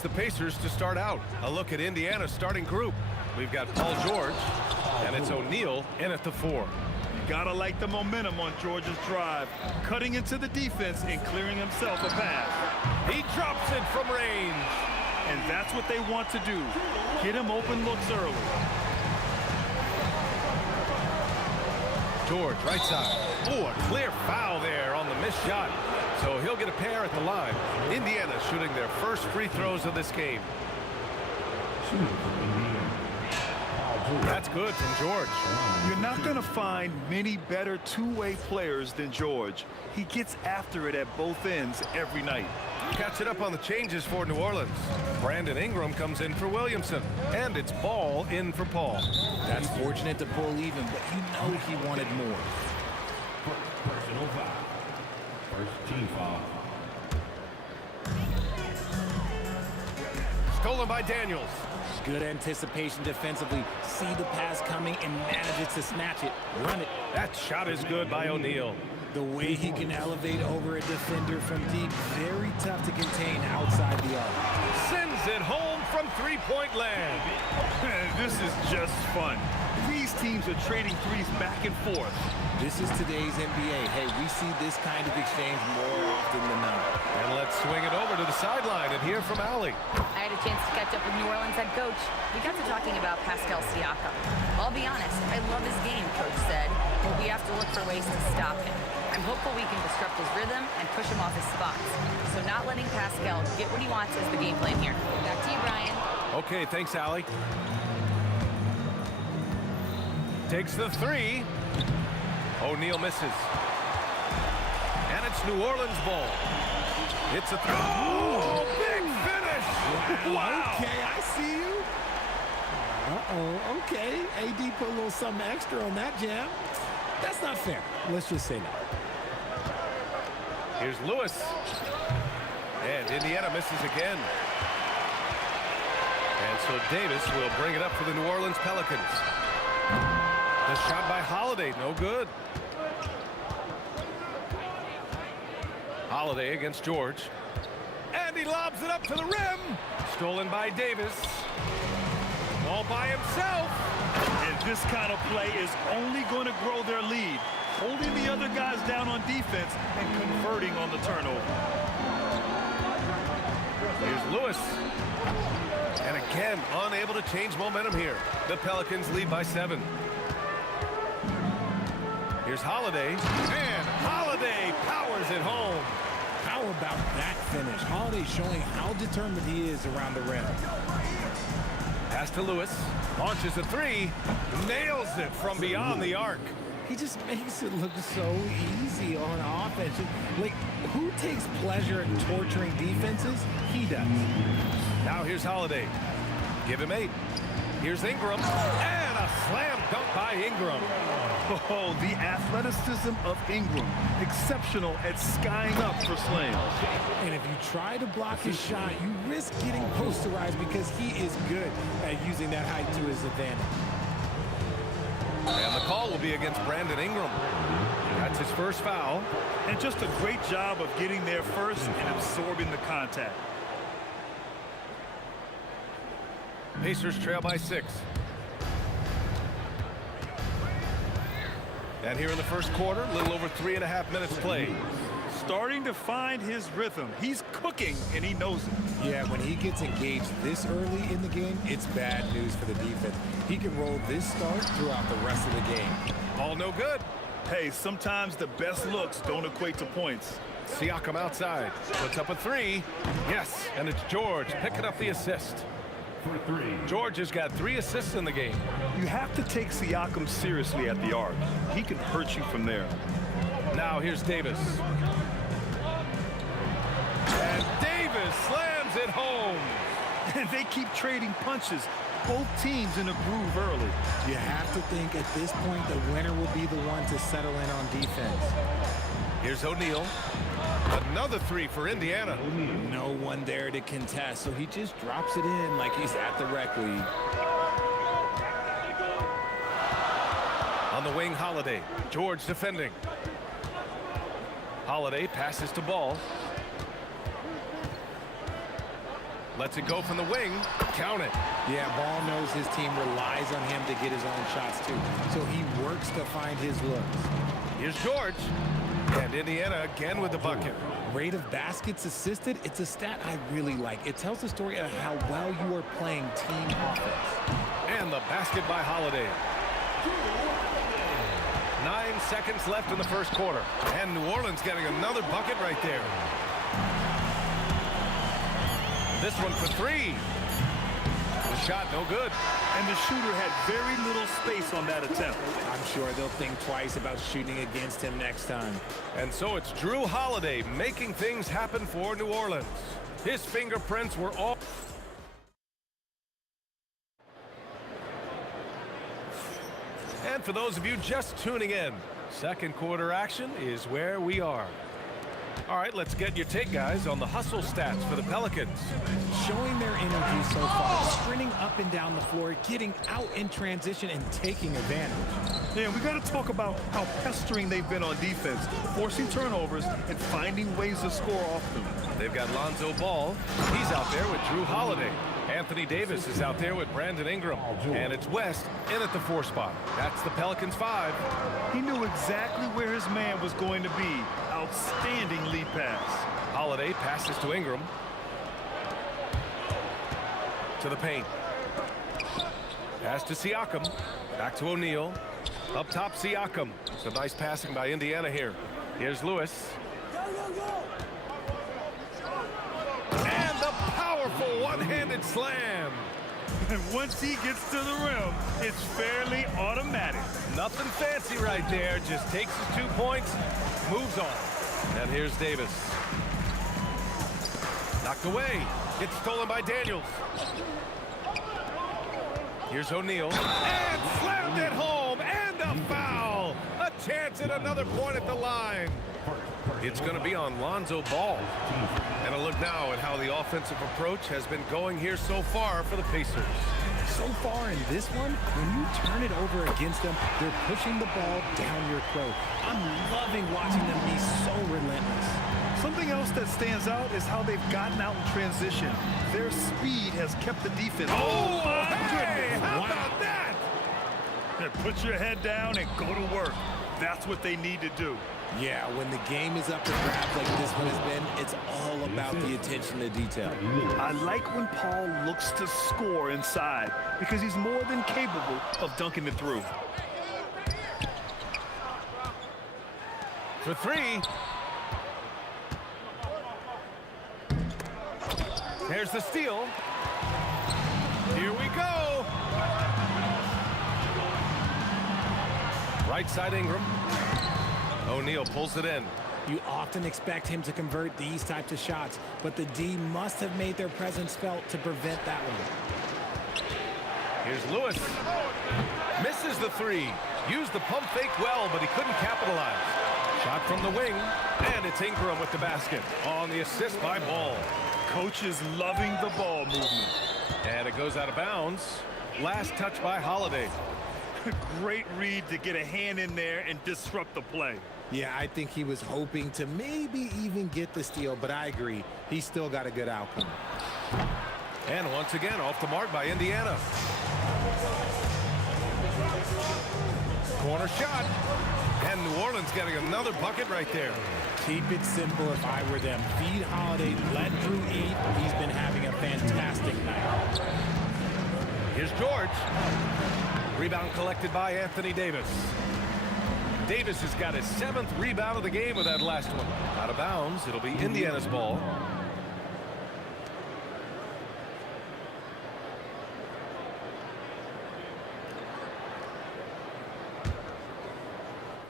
It's the Pacers to start out. A look at Indiana's starting group. We've got Paul George, and it's O'Neal in at the 4. You gotta like the momentum on George's drive, cutting into the defense and clearing himself a pass. He drops it from range. And that's what they want to do. Get him open looks early. George, right side. Oh, a clear foul there on the missed shot. So he'll get a pair at the line. Indiana shooting their first free throws of this game. That's good from George. You're not going to find many better two-way players than George. He gets after it at both ends every night. Catch it up on the changes for New Orleans. Brandon Ingram comes in for Williamson. And it's Ball in for Paul. That's fortunate to pull even, but you know he wanted more. Personal foul. First team foul. Stolen by Daniels. Good anticipation defensively. See the pass coming and manages to snatch it. Run it. That shot is good by O'Neal. The way he can elevate over a defender from deep, very tough to contain outside the arc. Sends it home from three-point land. This is just fun. These teams are trading threes back and forth. This is today's NBA. Hey, we see this kind of exchange more often than not. And let's swing it over to the sideline and hear from Allie. I had a chance to catch up with New Orleans head coach. We got to talking about Pascal Siakam. I'll be honest, I love his game, coach said, but we have to look for ways to stop him. I'm hopeful we can disrupt his rhythm and push him off his spots. So not letting Pascal get what he wants is the game plan here. Back to you, Brian. Okay, thanks, Allie. Takes the 3. O'Neal misses. And it's New Orleans ball. It's a throw. Oh, big finish. Wow. Okay, I see you. Uh-oh, okay. AD put a little something extra on that jam. That's not fair. Let's just say that. Here's Lewis. And Indiana misses again. And so Davis will bring it up for the New Orleans Pelicans. The shot by Holiday, no good. Holiday against George. And he lobs it up to the rim. Stolen by Davis. All by himself. And this kind of play is only going to grow their lead. Holding the other guys down on defense and converting on the turnover. Here's Lewis. And again, unable to change momentum here. The Pelicans lead by 7. Here's Holiday. And Holiday powers it home. How about that finish? Holiday showing how determined he is around the rim. Pass to Lewis. Launches a 3. Nails it from beyond the arc. He just makes it look so easy on offense. Like, who takes pleasure in torturing defenses? He does. Now here's Holiday. Give him 8. Here's Ingram. And a slam dunk by Ingram. Oh, the athleticism of Ingram. Exceptional at skying up for slams. And if you try to block his shot, you risk getting posterized because he is good at using that height to his advantage. And the call will be against Brandon Ingram. That's his first foul. And just a great job of getting there first and absorbing the contact. Pacers trail by 6. And here in the first quarter, a little over 3.5 minutes played. Starting to find his rhythm. He's cooking, and he knows it. Yeah, when he gets engaged this early in the game, it's bad news for the defense. He can roll this start throughout the rest of the game. Ball no good. Hey, sometimes the best looks don't equate to points. Siakam outside. Puts up a 3. Yes, and it's George picking up the assist. For 3. George has got 3 assists in the game. You have to take Siakam seriously at the arc. He can hurt you from there. Now here's Davis. And Davis slams it home. And they keep trading punches. Both teams in a groove early. You have to think at this point the winner will be the one to settle in on defense. Here's O'Neal. Another 3 for Indiana. No one there to contest, so he just drops it in like he's at the rec league. On the wing, Holiday. George defending. Holiday passes to Ball. Lets it go from the wing. Count it. Yeah, Ball knows his team relies on him to get his own shots too. So he works to find his looks. Here's George. And Indiana again with the bucket. Rate of baskets assisted, it's a stat I really like. It tells the story of how well you are playing team offense. And the basket by Holiday. 9 seconds left in the first quarter. And New Orleans getting another bucket right there. This one for 3. The shot no good. And the shooter had very little space on that attempt. I'm sure they'll think twice about shooting against him next time. And so it's Drew Holiday making things happen for New Orleans. His fingerprints were all... And for those of you just tuning in, second quarter action is where we are. All right, let's get your take, guys, on the hustle stats for the Pelicans. Showing their energy so far, sprinting up and down the floor, getting out in transition and taking advantage. Yeah, we got to talk about how pestering they've been on defense, forcing turnovers and finding ways to score off them. They've got Lonzo Ball. He's out there with Drew Holiday. Anthony Davis is out there with Brandon Ingram. And it's West in at the 4 spot. That's the Pelicans 5. He knew exactly where his man was going to be. Outstanding lead pass. Holiday passes to Ingram. To the paint. Pass to Siakam. Back to O'Neal. Up top, Siakam. Some nice passing by Indiana here. Here's Lewis. And the powerful one-handed slam. And once he gets to the rim, it's fairly automatic. Nothing fancy right there. Just takes his 2 points, moves on. And here's Davis. Knocked away. It's stolen by Daniels. Here's O'Neal. And slammed it home. And a foul. A chance at another point at the line. It's going to be on Lonzo Ball. And a look now at how the offensive approach has been going here so far for the Pacers. So far in this one, when you turn it over against them, they're pushing the ball down your throat. I'm loving watching them be so relentless. Something else that stands out is how they've gotten out in transition. Their speed has kept the defense. Oh, hey, how about that? Put your head down and go to work. That's what they need to do. Yeah, when the game is up for grabs like this one has been, it's all about the attention to detail. I like when Paul looks to score inside because he's more than capable of dunking it through. For 3. There's the steal. Here we go. Right side Ingram. O'Neal pulls it in. You often expect him to convert these types of shots, but the D must have made their presence felt to prevent that one. Here's Lewis. Misses the 3. Used the pump fake well, but he couldn't capitalize. Shot from the wing, and it's Ingram with the basket on the assist by Ball. Coach is loving the ball movement. And it goes out of bounds. Last touch by Holiday. Great read to get a hand in there and disrupt the play. Yeah, I think he was hoping to maybe even get the steal, but I agree. He still got a good outcome. And once again, off the mark by Indiana. Corner shot. And New Orleans getting another bucket right there. Keep it simple if I were them. Feed Holiday, let Drew eat. He's been having a fantastic night. Here's George. Rebound collected by Anthony Davis. Davis has got his 7th rebound of the game with that last one. Out of bounds, it'll be Indiana's ball.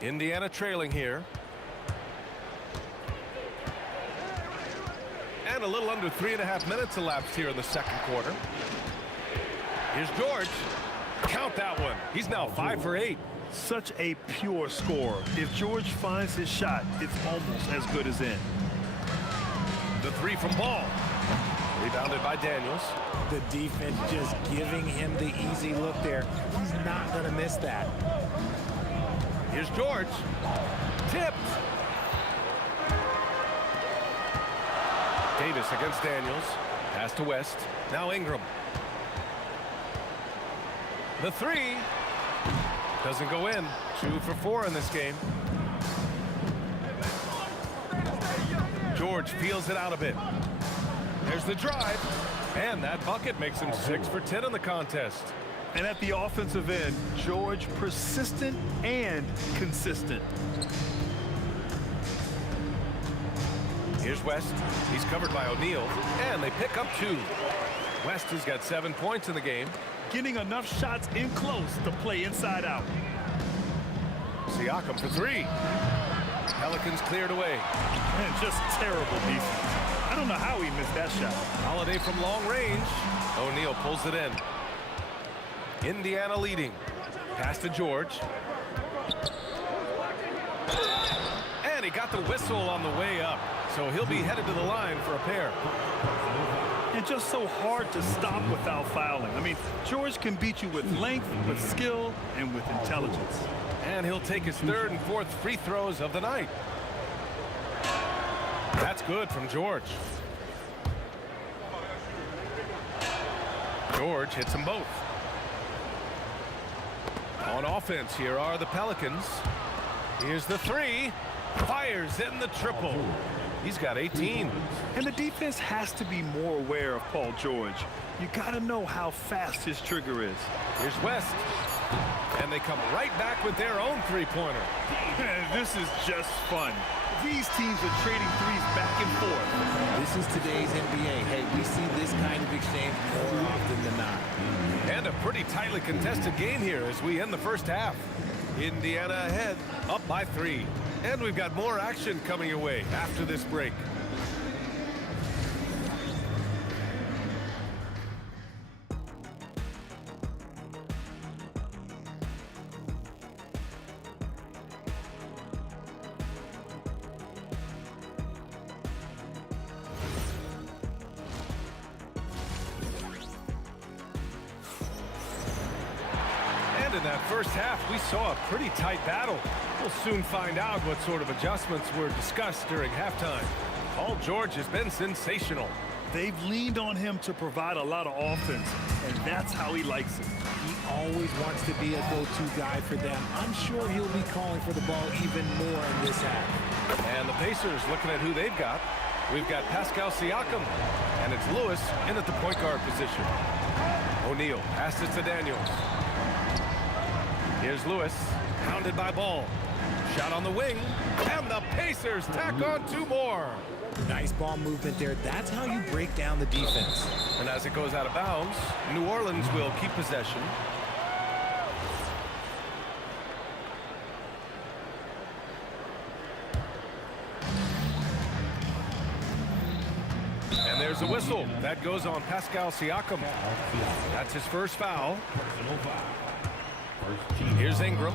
Indiana trailing here. And a little under 3.5 minutes elapsed here in the second quarter. Here's George. Count that one. He's now 5 for 8. Such a pure scorer. If George finds his shot, it's almost as good as in. The 3 from Ball. Rebounded by Daniels. The defense just giving him the easy look there. He's not going to miss that. Here's George. Tipped. Davis against Daniels. Pass to West. Now Ingram. The three. Doesn't go in. 2 for 4 in this game. George feels it out a bit. There's the drive. And that bucket makes him 6 for 10 in the contest. And at the offensive end, George persistent and consistent. Here's West. He's covered by O'Neal. And they pick up 2. West has got 7 points in the game. Getting enough shots in close to play inside out. Siakam for 3. Pelicans cleared away. And just terrible defense. I don't know how he missed that shot. Holiday from long range. O'Neal pulls it in. Indiana leading. Pass to George. And he got the whistle on the way up. So he'll be headed to the line for a pair. And just so hard to stop without fouling. I mean, George can beat you with length, with skill, and with intelligence. And he'll take his 3rd and 4th free throws of the night. That's good from George. George hits them both. On offense, here are the Pelicans. Here's the 3. Fires in the triple. He's got 18. And the defense has to be more aware of Paul George. You got to know how fast his trigger is. Here's West. And they come right back with their own three-pointer. This is just fun. These teams are trading threes back and forth. This is today's NBA. Hey, we see this kind of exchange more often than not. And a pretty tightly contested game here as we end the first half. Indiana ahead, up by 3. And we've got more action coming your way after this break. And in that first half, we saw a pretty tight battle. We'll soon find out what sort of adjustments were discussed during halftime. Paul George has been sensational. They've leaned on him to provide a lot of offense, and that's how he likes it. He always wants to be a go-to guy for them. I'm sure he'll be calling for the ball even more in this half. And the Pacers looking at who they've got. We've got Pascal Siakam, and it's Lewis in at the point guard position. O'Neal passes to Daniels. Here's Lewis, pounded by Ball. Shot on the wing, and the Pacers tack on 2 more. Nice ball movement there. That's how you break down the defense. And as it goes out of bounds, New Orleans will keep possession. And there's a whistle. That goes on Pascal Siakam. That's his first foul. Here's Ingram.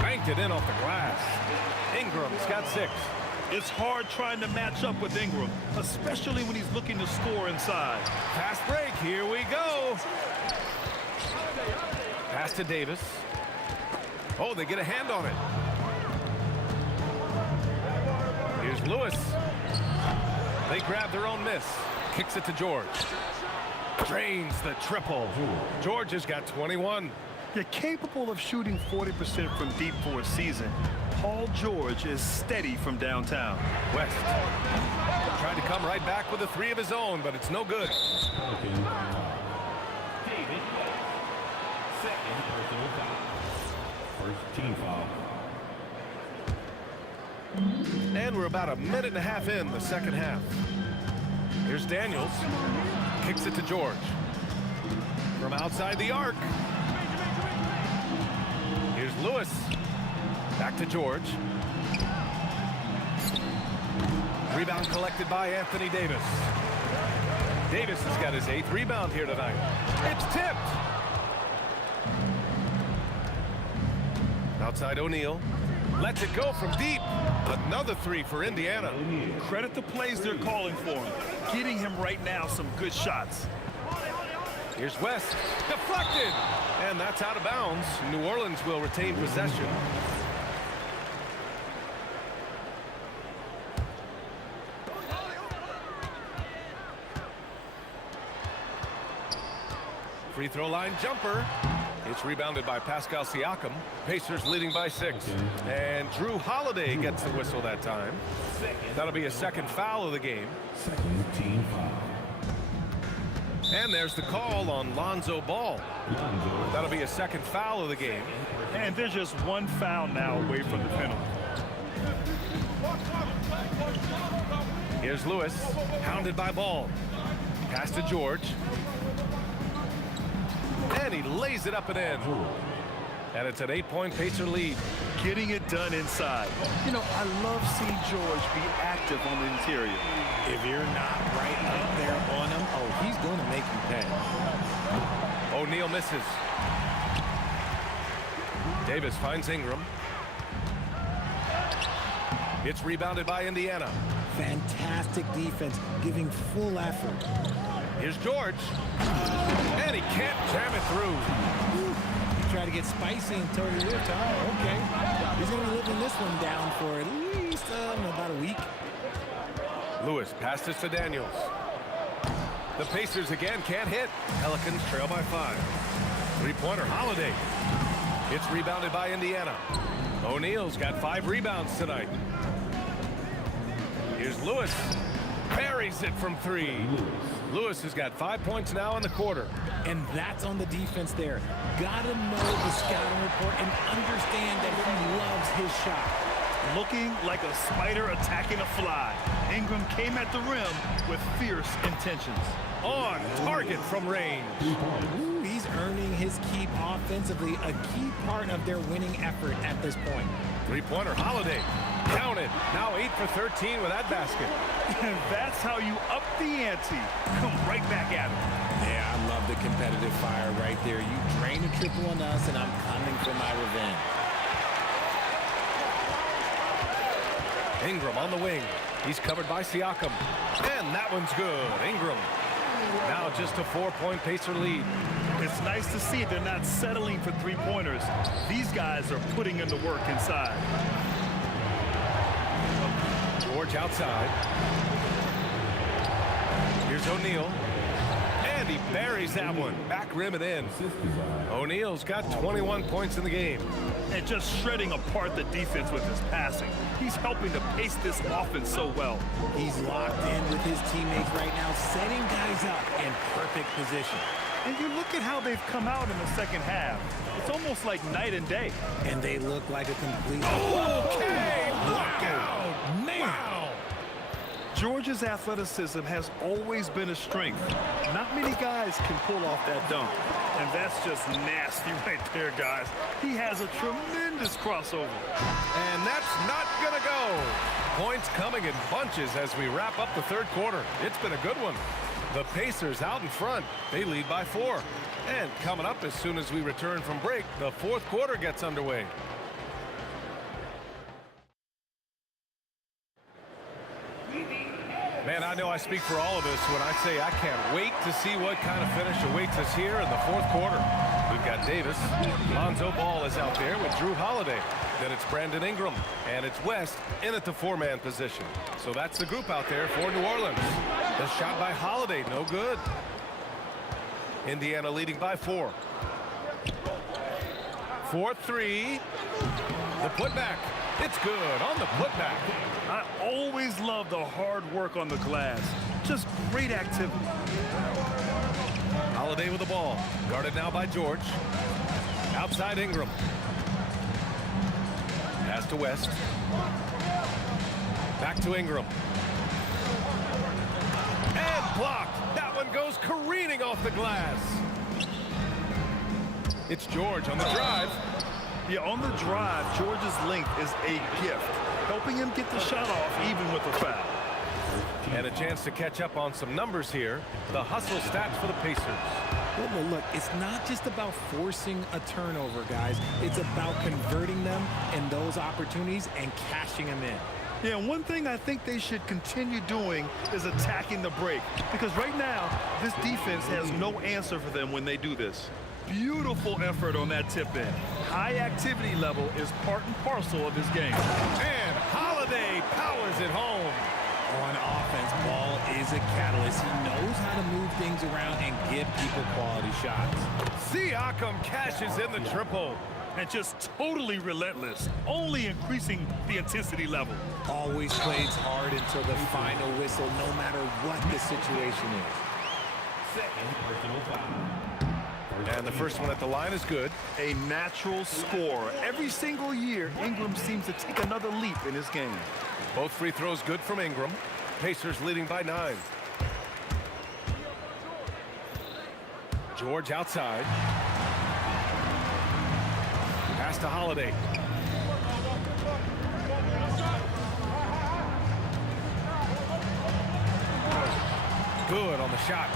Banked it in off the glass. Ingram's got 6. It's hard trying to match up with Ingram, especially when he's looking to score inside. Fast break, here we go. Pass to Davis. Oh, they get a hand on it. Here's Lewis. They grab their own miss. Kicks it to George. Drains the triple. George has got 21. You're capable of shooting 40% from deep for a season. Paul George is steady from downtown. West tried to come right back with a 3 of his own, but it's no good. David, second personal foul. First team foul. And we're about a minute and a half in the second half. Here's Daniels. Kicks it to George. From outside the arc. Here's Lewis. Back to George. Rebound collected by Anthony Davis. Davis has got his 8th rebound here tonight. It's tipped. Outside O'Neal. Lets it go from deep. Another 3 for Indiana. Credit the plays they're calling for him. Getting him right now some good shots. Here's West. Deflected. And that's out of bounds. New Orleans will retain possession. Free throw line jumper. It's rebounded by Pascal Siakam. Pacers leading by 6. And Drew Holiday gets the whistle that time. That'll be a second foul of the game. Second team foul. And there's the call on Lonzo Ball. That'll be a second foul of the game. And there's just one foul now away from the penalty. Here's Lewis, hounded by Ball. Pass to George. And he lays it up and in. And it's an 8-point Pacer lead. Getting it done inside. You know, I love seeing George be active on the interior. If you're not right up there on him, oh, he's going to make you pay. O'Neal misses. Davis finds Ingram. It's rebounded by Indiana. Fantastic defense, giving full effort. Here's George. And he can't jam it through. You try to get spicy until you're with time. Okay. He's going to be living this one down for at least about a week. Lewis passes to Daniels. The Pacers again can't hit. Pelicans trail by 5. Three-pointer Holiday. It's rebounded by Indiana. O'Neal's got 5 rebounds tonight. Here's Lewis. Buries it from 3. Lewis has got 5 points now in the quarter. And that's on the defense there. Gotta know the scouting report and understand that he loves his shot. Looking like a spider attacking a fly. Ingram came at the rim with fierce intentions. On target from range. Ooh, he's earning his keep offensively, a key part of their winning effort at this point. Three-pointer Holiday. Counted. Now 8 for 13 with that basket. And that's how you up the ante. Come right back at him. Yeah, I love the competitive fire right there. You drain a triple on us, and I'm coming for my revenge. Ingram on the wing. He's covered by Siakam. And that one's good. Ingram. Now just a 4-point Pacer lead. It's nice to see they're not settling for three-pointers. These guys are putting in the work inside. George outside. Here's O'Neal. And he buries that one. Back rim and in. O'Neal's got 21 points in the game. And just shredding apart the defense with his passing. He's helping to pace this offense so well. He's locked in with his teammates right now, setting guys up in perfect position. And you look at how they've come out in the second half. It's almost like night and day. And they look like a complete... Okay! Blackout! Man! Wow! George's athleticism has always been a strength. Not many guys can pull off that dunk. And that's just nasty right there, guys. He has a tremendous crossover. And that's not gonna go. Points coming in bunches as we wrap up the third quarter. It's been a good one. The Pacers out in front. They lead by 4. And coming up as soon as we return from break, the fourth quarter gets underway. Man, I know I speak for all of us when I say I can't wait to see what kind of finish awaits us here in the fourth quarter. We've got Davis. Lonzo Ball is out there with Drew Holiday. Then it's Brandon Ingram. And it's West in at the 4-man position. So that's the group out there for New Orleans. The shot by Holiday, no good. Indiana leading by 4. 4-3. The putback. It's good on the putback. I always love the hard work on the glass. Just great activity. Holiday with the ball. Guarded now by George. Outside Ingram. Pass to West. Back to Ingram. And blocked. That one goes careening off the glass. It's George on the drive. Yeah, on the drive, George's length is a gift, helping him get the shot off even with a foul. And a chance to catch up on some numbers here. The hustle stats for the Pacers. Well, look, it's not just about forcing a turnover, guys. It's about converting them in those opportunities and cashing them in. Yeah, one thing I think they should continue doing is attacking the break. Because right now, this defense has no answer for them when they do this. Beautiful effort on that tip in. High activity level is part and parcel of his game. And Holiday powers it home. On offense, Ball is a catalyst. He knows how to move things around and give people quality shots. Siakam cashes in the triple. And just totally relentless, only increasing the intensity level. Always plays hard until the final whistle, no matter what the situation is. And the first one at the line is good. A natural scorer. Every single year, Ingram seems to take another leap in his game. Both free throws good from Ingram. Pacers leading by 9. George outside. Pass to Holiday. Good on the shot.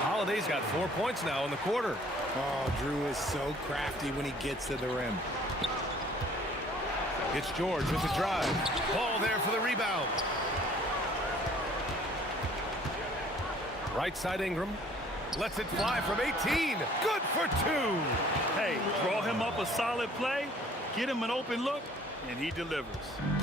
Holiday's got 4 points now in the quarter. Oh, Drew is so crafty when he gets to the rim. It's George with the drive. Ball there for the rebound. Right side Ingram. Lets it fly from 18. Good for 2. Hey, draw him up a solid play, get him an open look, and he delivers.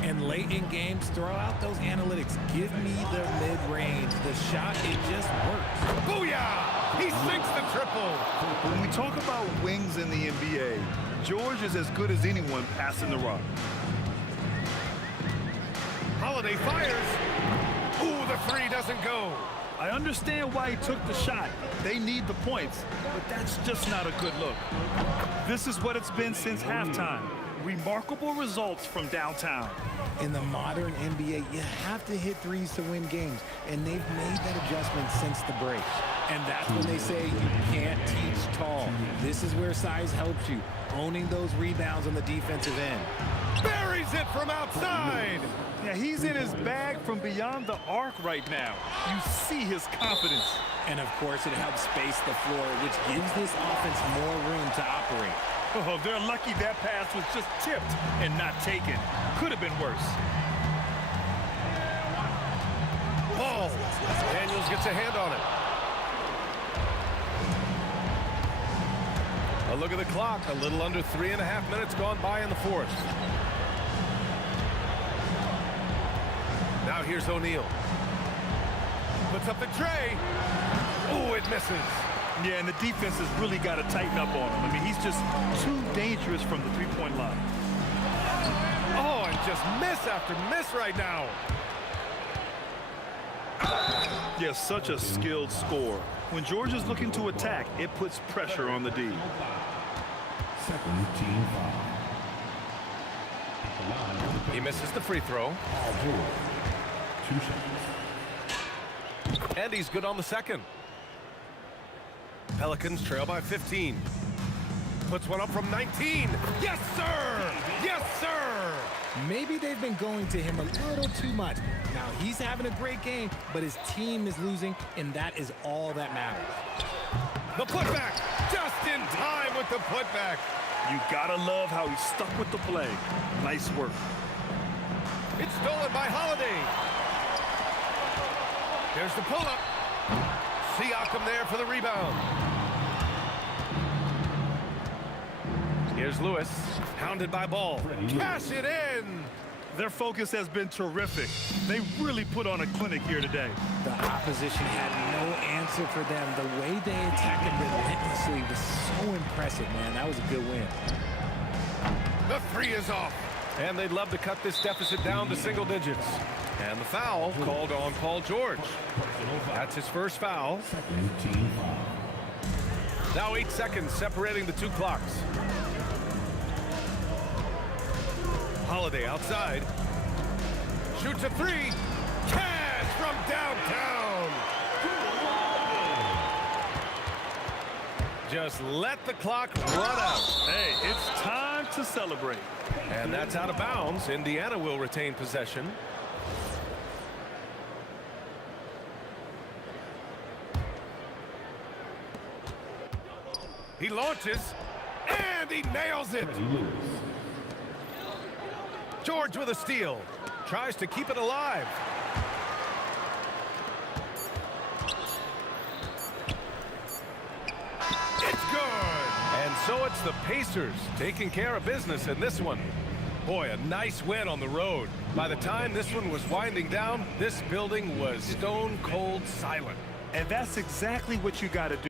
And late in games, throw out those analytics. Give me the mid-range. The shot, it just works. Booyah! He sinks the triple. When we talk about wings in the NBA, George is as good as anyone passing the rock. Holiday fires. Ooh, the 3 doesn't go. I understand why he took the shot. They need the points, but that's just not a good look. This is what it's been since halftime. Remarkable results from downtown. In the modern NBA, you have to hit threes to win games, and they've made that adjustment since the break. And that's when they say you can't teach tall. This is where size helps you, owning those rebounds on the defensive end. Buries it from outside. Yeah, he's in his bag from beyond the arc right now. You see his confidence. And of course, it helps space the floor, which gives this offense more room to operate. Oh, they're lucky that pass was just tipped and not taken. Could have been worse. Ball. Daniels gets a hand on it. A look at the clock. A little under 3.5 minutes gone by in the fourth. Now here's O'Neal. Puts up the tray. Oh, it misses. Yeah, and the defense has really got to tighten up on him. I mean, he's just too dangerous from the three-point line. Oh, and just miss after miss right now. Yeah, such a skilled scorer. When George is looking to attack, it puts pressure on the D. Second team foul. He misses the free throw. 2 seconds. And he's good on the second. Pelicans trail by 15. Puts one up from 19. Yes, sir! Yes, sir! Maybe they've been going to him a little too much. Now, he's having a great game, but his team is losing, and that is all that matters. The putback! Just in time with the putback. You gotta love how he stuck with the play. Nice work. It's stolen by Holiday. Here's the pull-up. Siakam there for the rebound. Here's Lewis, hounded by Ball. Cash it in! Their focus has been terrific. They really put on a clinic here today. The opposition had no answer for them. The way they attacked him relentlessly was so impressive, man. That was a good win. The 3 is off. And they'd love to cut this deficit down to single digits. And the foul called on Paul George. That's his first foul. Second team foul. Now 8 seconds separating the 2 clocks. Holiday outside. Shoots a 3. Cash from downtown. Just let the clock run out. Hey, it's time to celebrate. And that's out of bounds. Indiana will retain possession. He launches, and he nails it. George with a steal. Tries to keep it alive. It's good. And so it's the Pacers taking care of business in this one. Boy, a nice win on the road. By the time this one was winding down, this building was stone cold silent. And that's exactly what you got to do.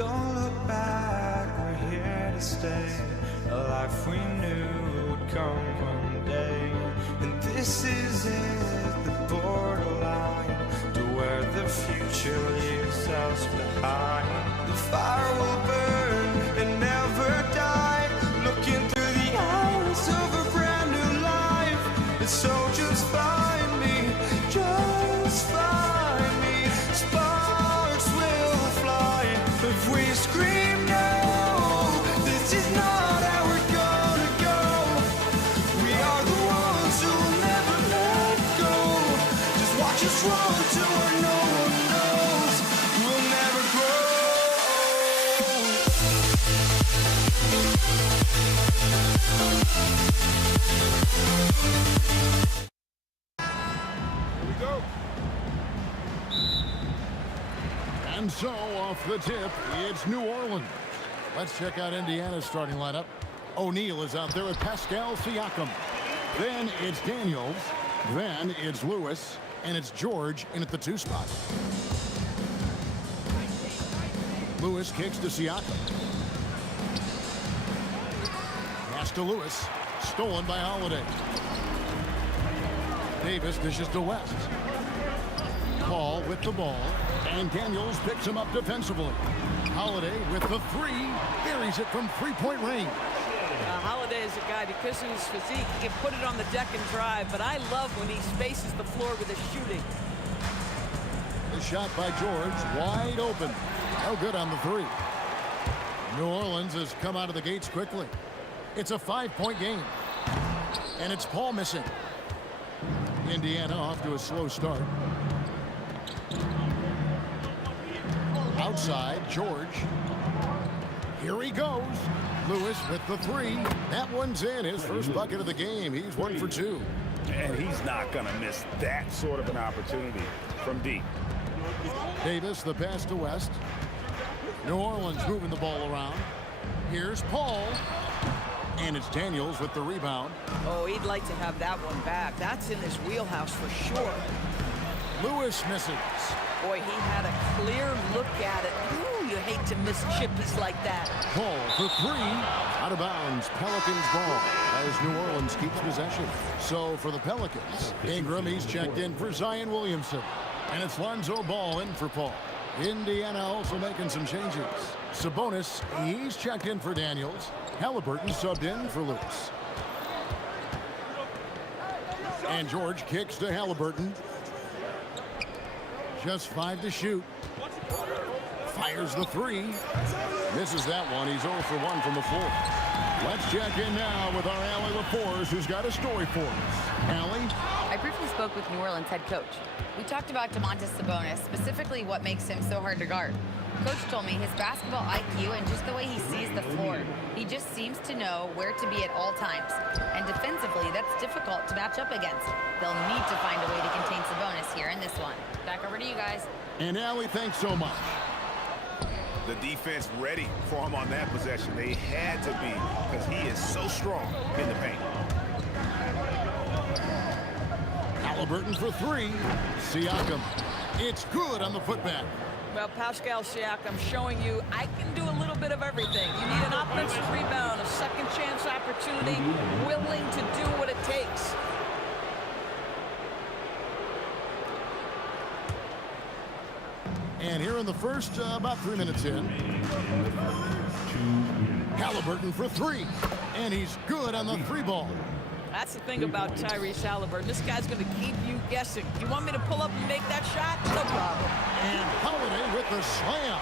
Don't look back, we're here to stay. A life we knew would come one day. And this is it, the borderline to where the future leaves us behind. The fire will burn and never die, looking through the eyes of a brand new life. And so just find me, just find me. Sparks will fly if we scream no. This is not how we're gonna go. We are the ones who will never let go. Just watch us run to where no one knows. We'll never grow. Here we go. And so, off the tip, it's New Orleans. Let's check out Indiana's starting lineup. O'Neal is out there with Pascal Siakam. Then it's Daniels. Then it's Lewis. And it's George in at the 2 spot. Lewis kicks to Siakam. Pass to Lewis. Stolen by Holiday. Davis dishes to West. Paul with the ball. And Daniels picks him up defensively. Holiday with the 3. Buries it from 3-point range. Holiday is a guy, because of his physique, he can put it on the deck and drive, but I love when he spaces the floor with his shooting. The shot by George, wide open. No good on the 3. New Orleans has come out of the gates quickly. It's a 5-point game. And it's Paul missing. Indiana off to a slow start. Outside, George. Here he goes. Lewis with the 3. That one's in. His first bucket of the game. He's 1 for 2. And he's not going to miss that sort of an opportunity from deep. Davis, the pass to West. New Orleans moving the ball around. Here's Paul. And it's Daniels with the rebound. Oh, he'd like to have that one back. That's in his wheelhouse for sure. Lewis misses. Boy, he had a clear look at it. Ooh, you hate to miss chippies like that. Paul for 3. Out of bounds. Pelicans ball as New Orleans keeps possession. So for the Pelicans, Ingram, he's checked in for Zion Williamson. And it's Lonzo Ball in for Paul. Indiana also making some changes. Sabonis, he's checked in for Daniels. Halliburton subbed in for Lewis. And George kicks to Halliburton. Just 5 to shoot. Fires the 3. Misses that one. He's 0 for 1 from the floor. Let's check in now with our Allie LaForce, who's got a story for us. Allie? I briefly spoke with New Orleans head coach. We talked about Domantas Sabonis, specifically what makes him so hard to guard. Coach told me his basketball IQ and just the way he sees the floor. He just seems to know where to be at all times. And defensively, that's difficult to match up against. They'll need to find a way to contain Sabonis here in this one. Back over to you guys. And Allie, thanks so much. The defense ready for him on that possession. They had to be, because he is so strong in the paint. Halliburton for 3. Siakam. It's good on the putback. Well, Pascal Siakam showing you I can do a little bit of everything. You need an offensive rebound, a second chance opportunity, willing to do what it takes. And here in the first, about 3 minutes in. Halliburton for 3. And he's good on the 3 ball. That's the thing about Tyrese Halliburton. This guy's going to keep you guessing. You want me to pull up and make that shot? No problem. And Holiday with the slam.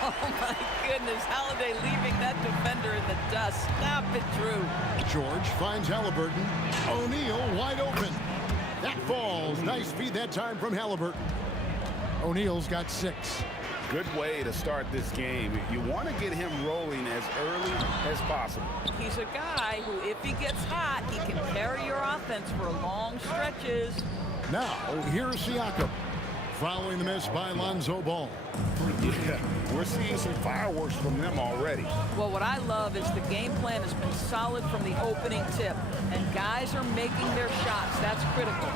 Oh, my goodness. Holiday leaving that defender in the dust. Stop it, Drew. George finds Halliburton. O'Neal wide open. That falls. Nice feed that time from Halliburton. O'Neal's got 6. Good way to start this game. You want to get him rolling as early as possible. He's a guy who, if he gets hot, he can carry your offense for long stretches. Now, here's Siakam. Following the miss by Lonzo Ball. Yeah, we're seeing some fireworks from them already. Well, what I love is the game plan has been solid from the opening tip, and guys are making their shots. That's critical.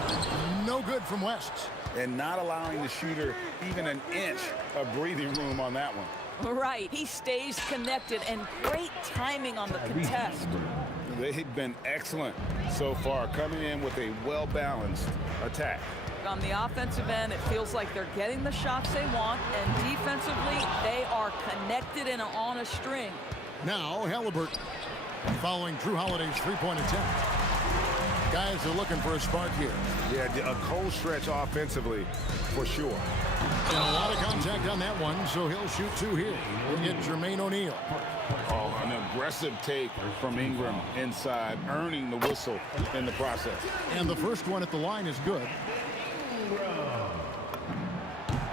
No good from West. And not allowing the shooter even an inch of breathing room on that one. Right, he stays connected, and great timing on the contest. They've been excellent so far, coming in with a well-balanced attack. On the offensive end, it feels like they're getting the shots they want, and defensively, they are connected and on a string. Now, Halliburton, following Drew Holiday's three-point attempt. Guys are looking for a spark here. Yeah, a cold stretch offensively, for sure. And a lot of contact on that one, so he'll shoot two here. We'll get Jermaine O'Neal. Oh, an aggressive take from Ingram inside, earning the whistle in the process. And the first one at the line is good.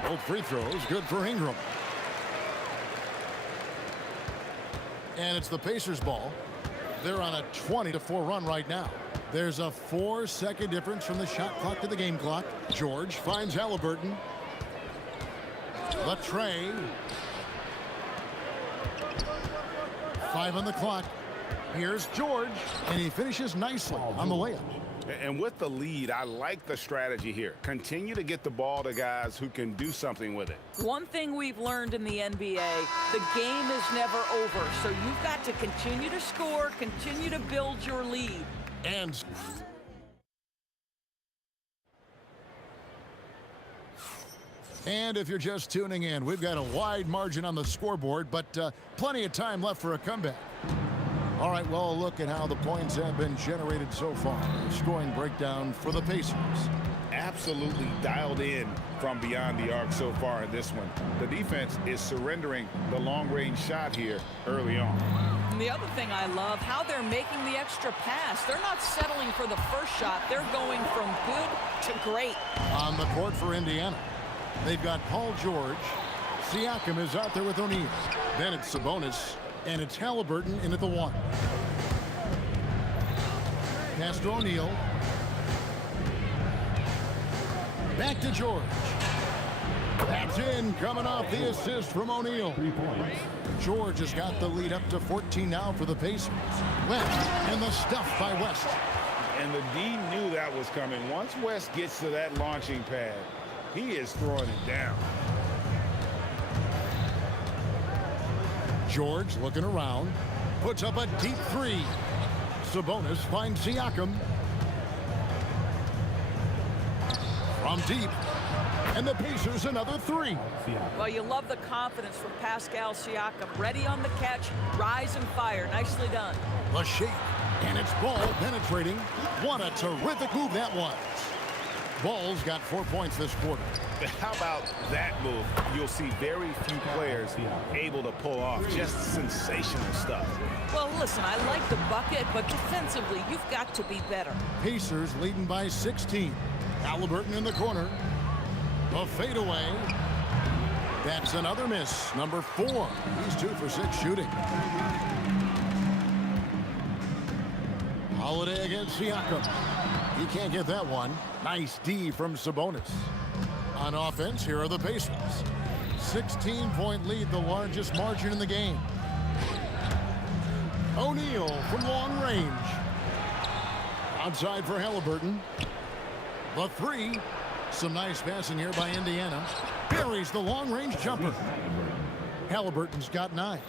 Both free throws good for Ingram. And it's the Pacers' ball. They're on a 20-4 run right now. There's a 4-second difference from the shot clock to the game clock. George finds Halliburton. The tray. 5 on the clock. Here's George, and he finishes nicely on the layup. And with the lead, I like the strategy here. Continue to get the ball to guys who can do something with it. One thing we've learned in the NBA, the game is never over, so you've got to continue to score, continue to build your lead. And if you're just tuning in, we've got a wide margin on the scoreboard, but plenty of time left for a comeback. All right, well, a look at how the points have been generated so far. The scoring breakdown for the Pacers. Absolutely dialed in from beyond the arc so far in this one. The defense is surrendering the long-range shot here early on. And the other thing I love, how they're making the extra pass. They're not settling for the first shot. They're going from good to great. On the court for Indiana, they've got Paul George. Siakam is out there with O'Neal. Then it's Sabonis. And it's Halliburton in at the 1. Pass to O'Neal. Back to George. That's in, coming off the assist from O'Neal. George has got the lead up to 14 now for the Pacers. West, and the stuff by West. And the D knew that was coming. Once West gets to that launching pad, he is throwing it down. George looking around, puts up a deep 3. Sabonis finds Siakam. From deep, and the Pacers another 3. Well, you love the confidence from Pascal Siakam. Ready on the catch, rise and fire. Nicely done. The shake, and it's Ball penetrating. What a terrific move that was. Ball's got 4 points this quarter. How about that move? You'll see very few players able to pull off just sensational stuff. Well, listen, I like the bucket, but defensively, you've got to be better. Pacers leading by 16. Halliburton in the corner. A fadeaway. That's another miss. Number 4. He's 2 for 6 shooting. Holiday against Siakam. He can't get that one. Nice D from Sabonis. On offense, here are the Pacers. 16-point lead, the largest margin in the game. O'Neal from long range. Outside for Halliburton. The 3. Some nice passing here by Indiana. Buries the long-range jumper. Halliburton's got 9.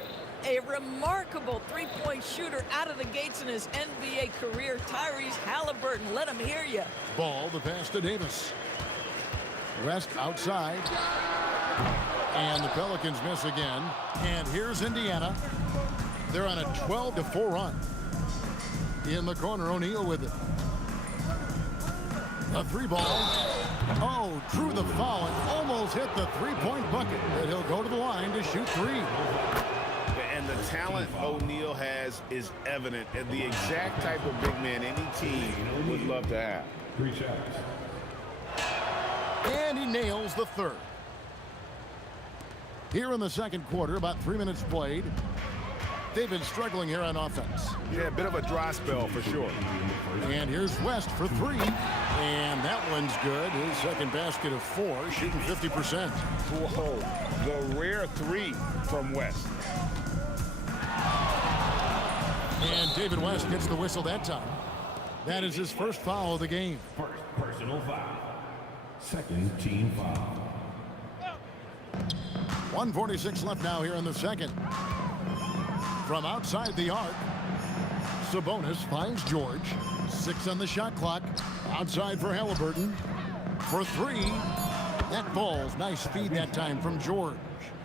A remarkable three-point shooter out of the gates in his NBA career. Tyrese Halliburton, let him hear you. Ball, the pass to Davis. West outside. And the Pelicans miss again. And here's Indiana. They're on a 12-4 run. In the corner, O'Neal with it. A 3 ball. Oh, drew the foul and almost hit the 3-point bucket. But he'll go to the line to shoot 3. And the talent O'Neal has is evident, and the exact type of big man any team would love to have. 3 shots. And he nails the 3rd. Here in the second quarter, about 3 minutes played. They've been struggling here on offense. Yeah, a bit of a dry spell for sure. And here's West for 3. And that one's good. His second basket of 4, shooting 50%. Whoa, the rare 3 from West. And David West gets the whistle that time. That is his first foul of the game. First personal foul. Second team foul. 1:46 left now here in the second. From outside the arc, Sabonis finds George. 6 on the shot clock. Outside for Halliburton. For 3. That falls. Nice feed that time from George.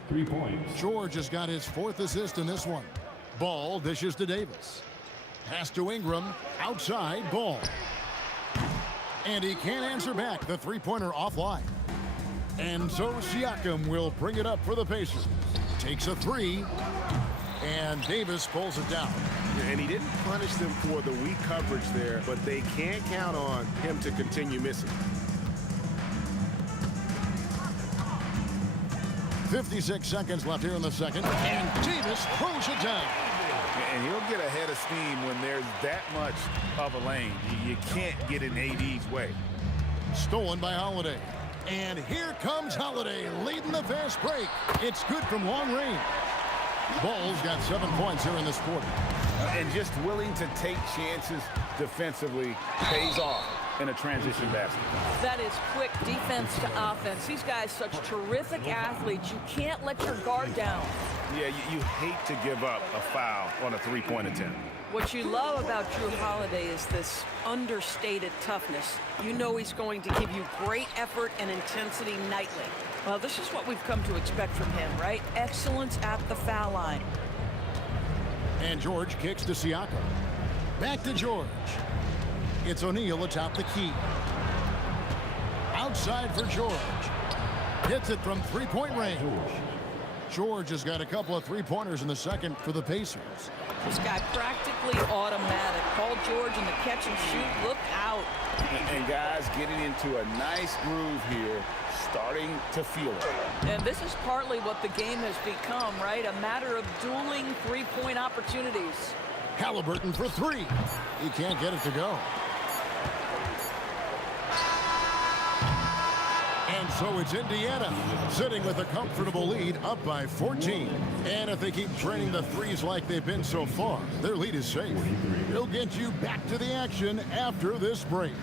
3 points. George has got his 4th assist in this one. Ball dishes to Davis. Pass to Ingram. Outside. Ball. And he can't answer back. The three-pointer offline. And so Siakam will bring it up for the Pacers. Takes a 3. And Davis pulls it down. And he didn't punish them for the weak coverage there, but they can't count on him to continue missing. 56 seconds left here in the second. And Davis throws it down. And he'll get ahead of steam when there's that much of a lane. You can't get in AD's way. Stolen by Holiday. And here comes Holiday leading the fast break. It's good from long range. Ball's got 7 points here in this quarter. And just willing to take chances defensively pays off in a transition basket. That is quick defense to offense. These guys such terrific athletes. You can't let your guard down. Yeah, you hate to give up a foul on a three-point attempt. What you love about Drew Holiday is this understated toughness. You know he's going to give you great effort and intensity nightly. Well, this is what we've come to expect from him, right? Excellence at the foul line. And George kicks to Siakam. Back to George. It's O'Neal atop the key. Outside for George. Hits it from three-point range. George has got a couple of three-pointers in the second for the Pacers. This guy practically automatic. Paul George in the catch and shoot. Look out. And guys getting into a nice groove here, starting to feel it. And this is partly what the game has become, right? A matter of dueling three-point opportunities. Halliburton for 3. He can't get it to go. And so it's Indiana sitting with a comfortable lead, up by 14. And if they keep draining the threes like they've been so far, their lead is safe. We'll get you back to the action after this break.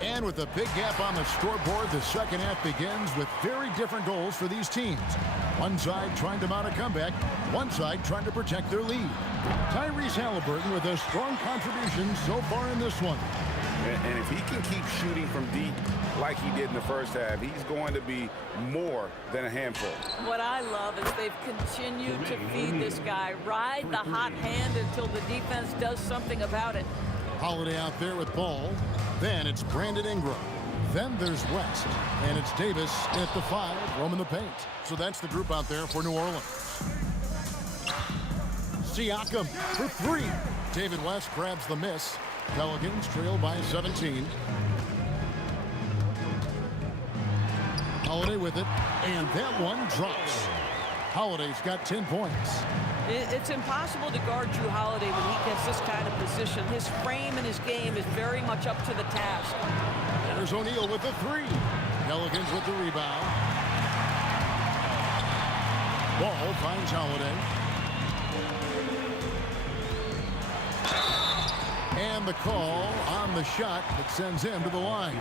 And with a big gap on the scoreboard, the second half begins with very different goals for these teams. One side trying to mount a comeback, one side trying to protect their lead. Tyrese Halliburton with a strong contribution so far in this one. And if he can keep shooting from deep like he did in the first half, he's going to be more than a handful. What I love is they've continued to feed this guy. Ride the hot hand until the defense does something about it. Holiday out there with ball. Then it's Brandon Ingram. Then there's West. And it's Davis at the 5, roaming the paint. So that's the group out there for New Orleans. Siakam for 3. David West grabs the miss. Pelicans trail by 17. Holiday with it. And that one drops. Holiday's got 10 points. It's impossible to guard Drew Holiday when he gets this kind of position. His frame and his game is very much up to the task. There's O'Neal with the 3. Pelicans with the rebound. Ball finds Holiday. And the call on the shot that sends him to the line.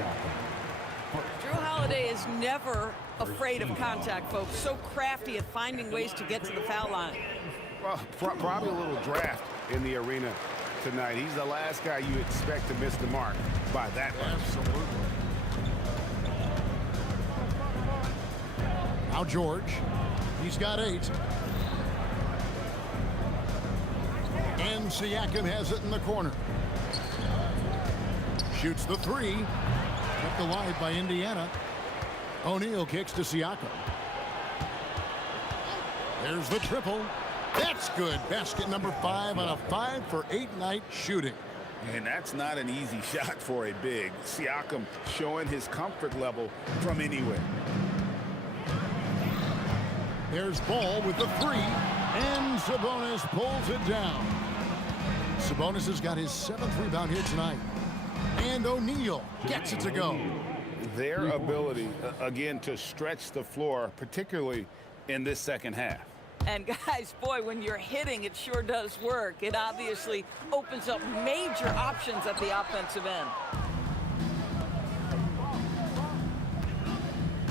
Drew Holiday is never afraid of contact, folks. So crafty at finding ways to get to the foul line. Well, probably a little draft in the arena tonight. He's the last guy you expect to miss the mark by that much. Absolutely. Now George. He's got 8. And Siakam has it in the corner. Shoots the 3. Kept alive by Indiana. O'Neal kicks to Siakam. There's the triple. That's good. Basket number 5 on a 5 for 8 night shooting. And that's not an easy shot for a big. Siakam showing his comfort level from anywhere. There's Ball with the 3. And Sabonis pulls it down. Sabonis has got his 7th rebound here tonight. And And O'Neal gets it to go. Their ability, again, to stretch the floor, particularly in this second half. And guys, boy, when you're hitting, it sure does work. It obviously opens up major options at the offensive end.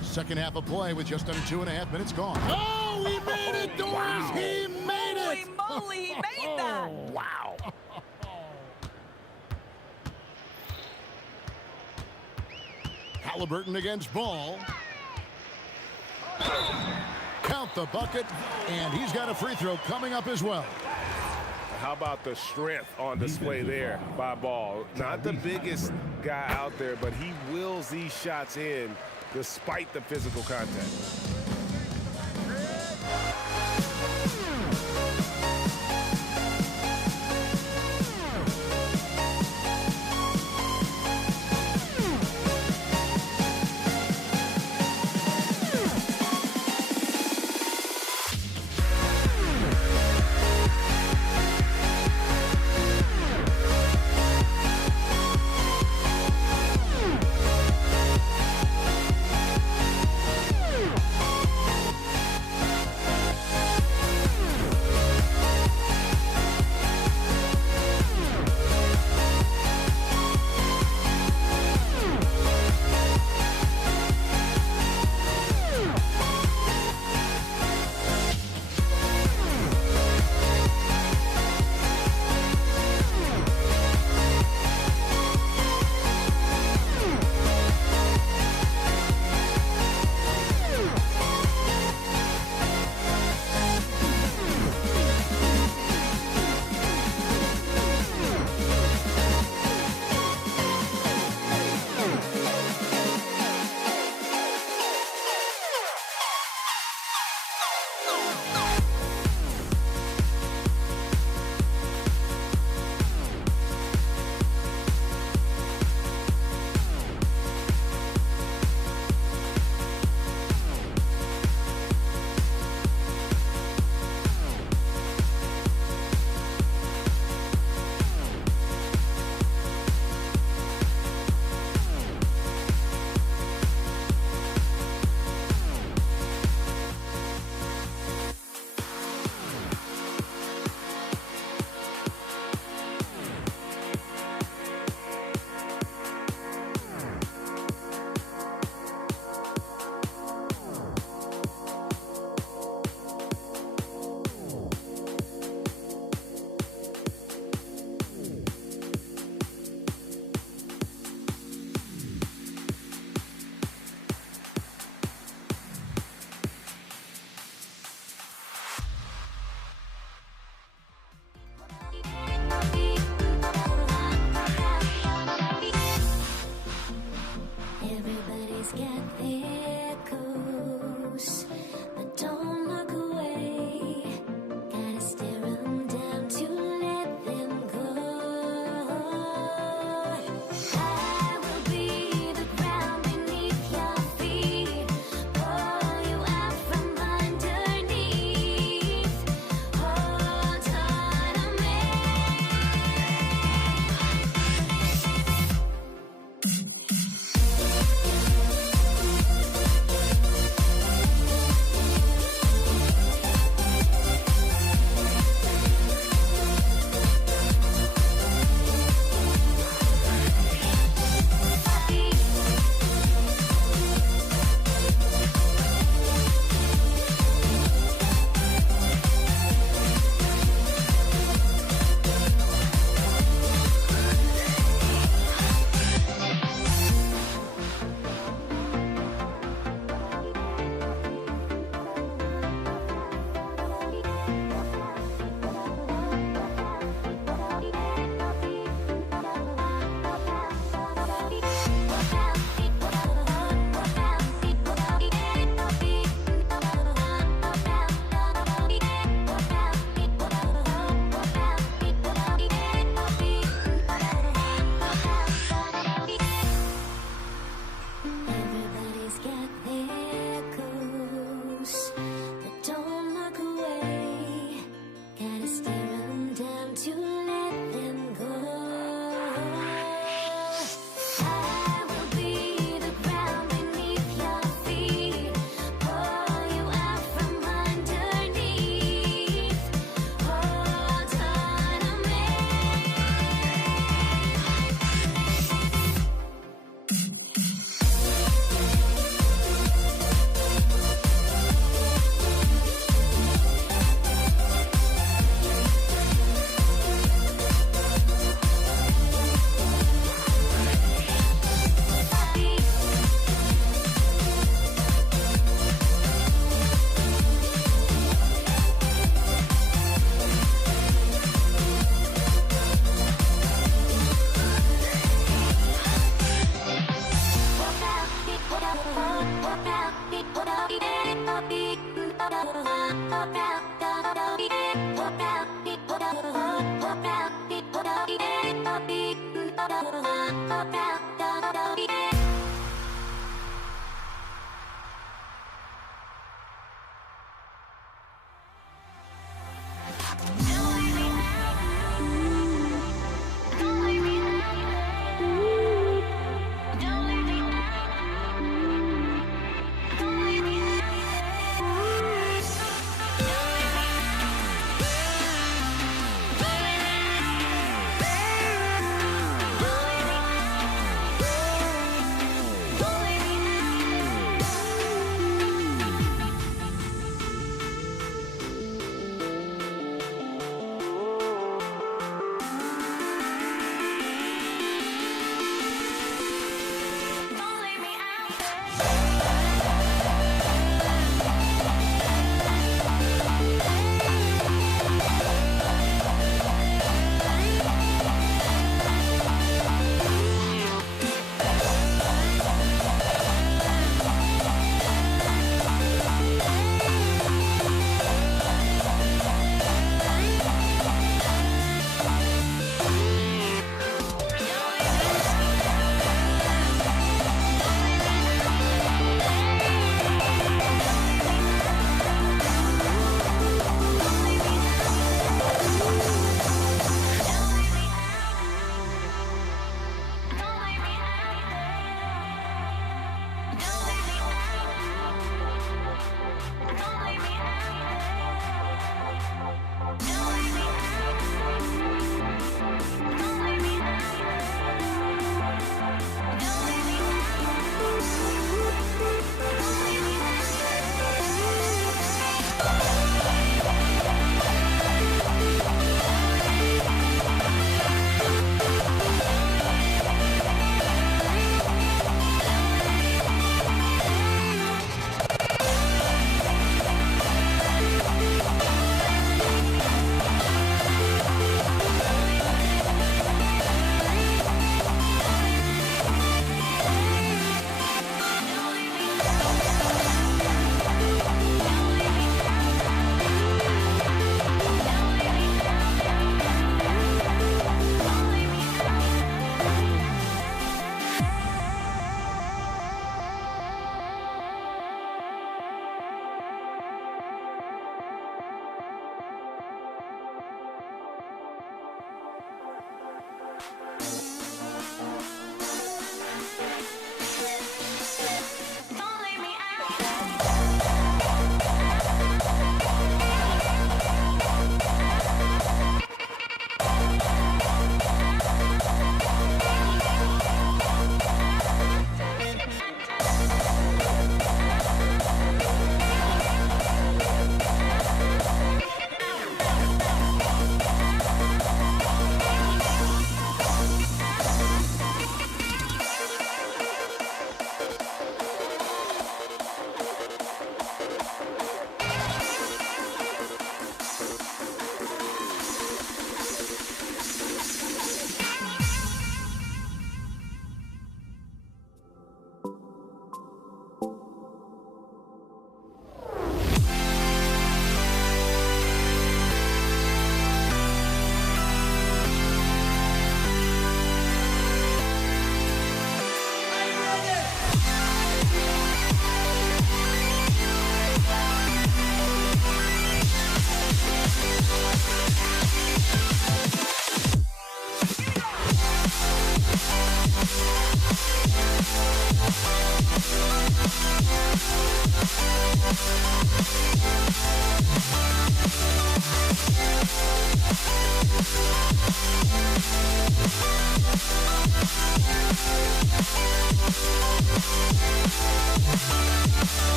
Second half of play with just under 2.5 minutes gone. Oh, he made it, Doris! Wow. He made it! Holy moly, he made that! Wow. Halliburton against Ball. Count the bucket, and he's got a free throw coming up as well. How about the strength on display there by Ball? Not the biggest guy out there, but he wills these shots in despite the physical contact.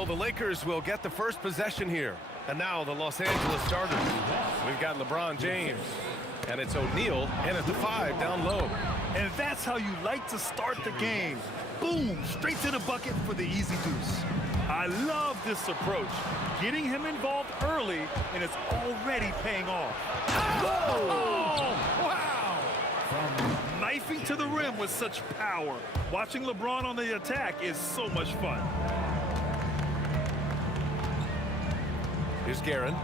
So the Lakers will get the first possession here. And now the Los Angeles starters. We've got LeBron James. And it's O'Neal in at the 5 down low. And that's how you like to start the game. Boom, straight to the bucket for the easy deuce. I love this approach. Getting him involved early, and it's already paying off. Oh, wow! Knifing to the rim with such power. Watching LeBron on the attack is so much fun. Here's Guerin.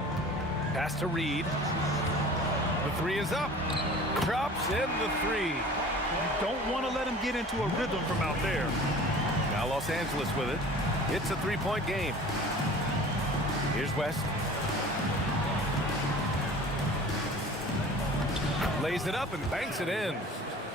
Pass to Reed. The 3 is up. Drops in the 3. You don't want to let him get into a rhythm from out there. Now Los Angeles with it. It's a 3-point game. Here's West. Lays it up and banks it in.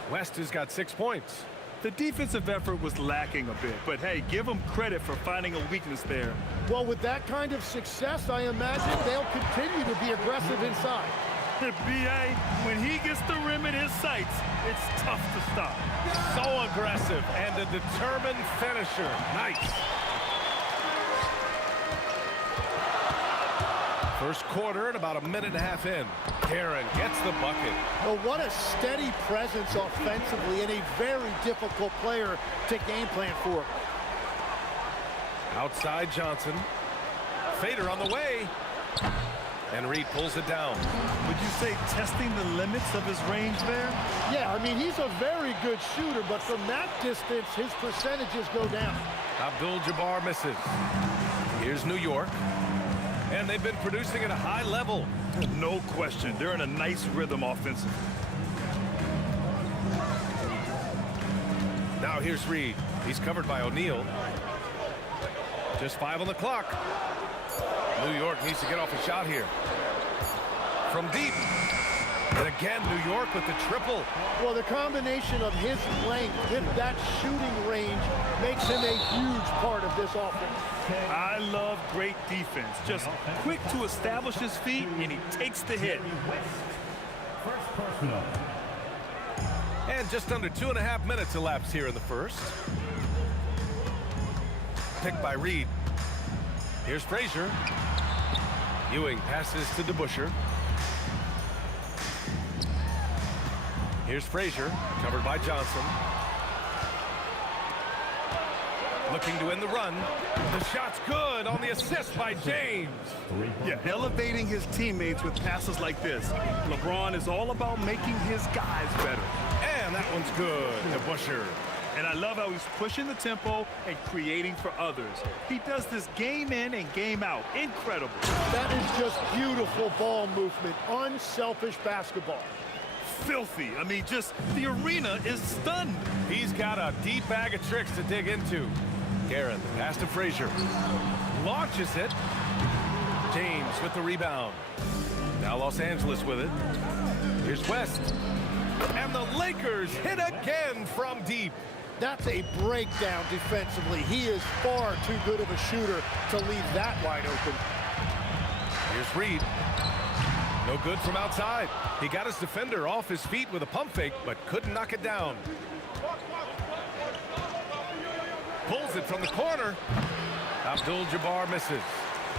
West has got 6 points. The defensive effort was lacking a bit, but hey, give them credit for finding a weakness there. Well, with that kind of success, I imagine they'll continue to be aggressive inside. B.A., when he gets the rim in his sights, it's tough to stop. So aggressive and a determined finisher. Nice. First quarter and about a minute and a half in. Guerin gets the bucket. Well, what a steady presence offensively and a very difficult player to game plan for. Outside Johnson. Fader on the way. And Reed pulls it down. Would you say testing the limits of his range there? Yeah, I mean, he's a very good shooter, but from that distance, his percentages go down. Abdul-Jabbar misses. Here's New York. And they've been producing at a high level. No question. They're in a nice rhythm offensively. Now here's Reed. He's covered by O'Neal. Just 5 on the clock. New York needs to get off a shot here. From deep. And again, New York with the triple. Well, the combination of his length with that shooting range makes him a huge part of this offense. I love great defense. Just quick to establish his feet, and he takes the hit. And just under 2.5 minutes elapsed here in the first. Picked by Reed. Here's Frazier. Ewing passes to DeBusschere. Here's Frazier, covered by Johnson. Looking to end the run. The shot's good on the assist by James. Yeah, elevating his teammates with passes like this. LeBron is all about making his guys better. And that one's good, DeBusschere. And I love how he's pushing the tempo and creating for others. He does this game in and game out. Incredible. That is just beautiful ball movement. Unselfish basketball. Filthy. I mean, just the arena is stunned. He's got a deep bag of tricks to dig into. Guerin, the pass to Frazier. Launches it. James with the rebound. Now Los Angeles with it. Here's West. And the Lakers hit again from deep. That's a breakdown defensively. He is far too good of a shooter to leave that wide open. Here's Reed. No good from outside. He got his defender off his feet with a pump fake, but couldn't knock it down. Pulls it from the corner. Abdul-Jabbar misses.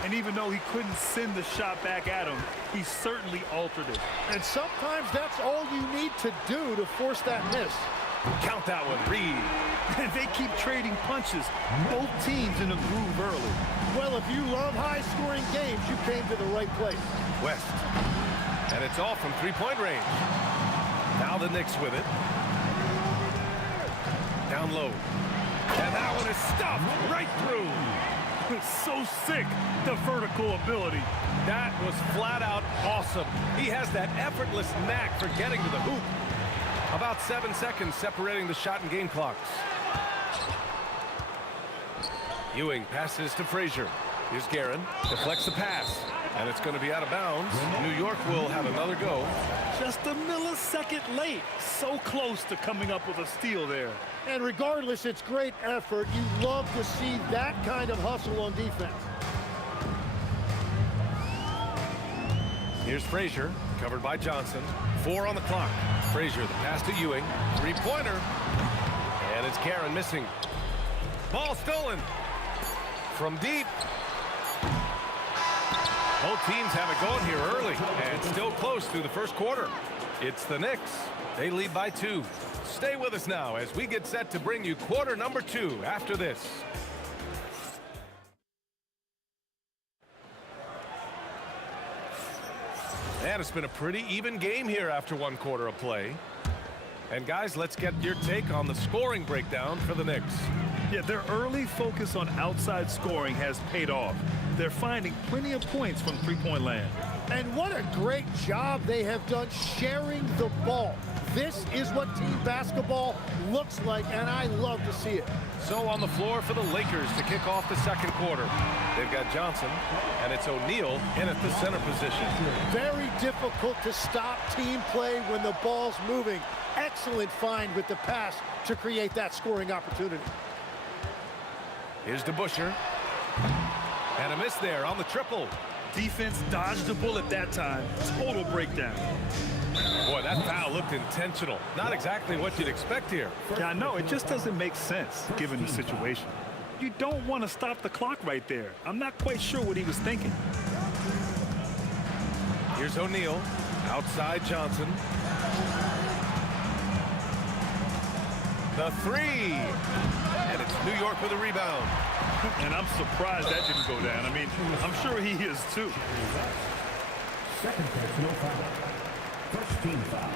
And even though he couldn't send the shot back at him, he certainly altered it. And sometimes that's all you need to do to force that miss. Count that one, Reed. And they keep trading punches. Both teams in a groove early. Well, if you love high-scoring games, you came to the right place. West. And it's off from three-point range. Now the Knicks with it. Down low. And that one is stuffed right through. So sick, the vertical ability. That was flat out awesome. He has that effortless knack for getting to the hoop. About 7 seconds separating the shot and game clocks. Ewing passes to Frazier. Here's Guerin. Deflects the pass. And it's going to be out of bounds. New York will have another go. Just a millisecond late. So close to coming up with a steal there. And regardless, it's great effort. You love to see that kind of hustle on defense. Here's Frazier, covered by Johnson. 4 on the clock. Frazier, the pass to Ewing. Three-pointer. And it's Guerin missing. Ball stolen. From deep. Both teams have it going here early and still close through the first quarter. It's the Knicks. They lead by 2. Stay with us now as we get set to bring you quarter number 2 after this. And it's been a pretty even game here after 1 quarter of play. And guys, let's get your take on the scoring breakdown for the Knicks. Yeah, their early focus on outside scoring has paid off. They're finding plenty of points from three-point land. And what a great job they have done sharing the ball. This is what team basketball looks like, and I love to see it. So on the floor for the Lakers to kick off the second quarter. They've got Johnson, and it's O'Neal in at the center position. Very difficult to stop team play when the ball's moving. Excellent find with the pass to create that scoring opportunity. Here's DeBusschere. And a miss there on the triple. Defense dodged the bullet that time. Total breakdown. Boy, that foul looked intentional. Not exactly what you'd expect here. Yeah, I know. It just doesn't make sense given the situation. You don't want to stop the clock right there. I'm not quite sure what he was thinking. Here's O'Neal. Outside Johnson. The 3. And it's New York with a rebound. And I'm surprised that didn't go down. I mean, I'm sure he is too. Second personal foul. First team foul.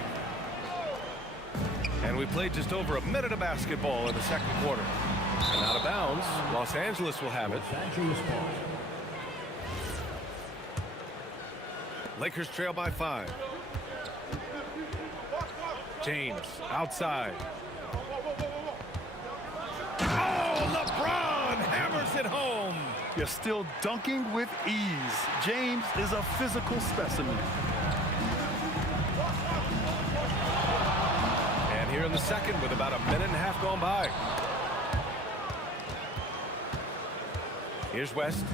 And we played just over a minute of basketball in the second quarter. And out of bounds, Los Angeles will have it. Lakers trail by 5. James outside. Oh, LeBron hammers it home. You're still dunking with ease. James is a physical specimen. And here in the second with about a minute and a half gone by. Here's West.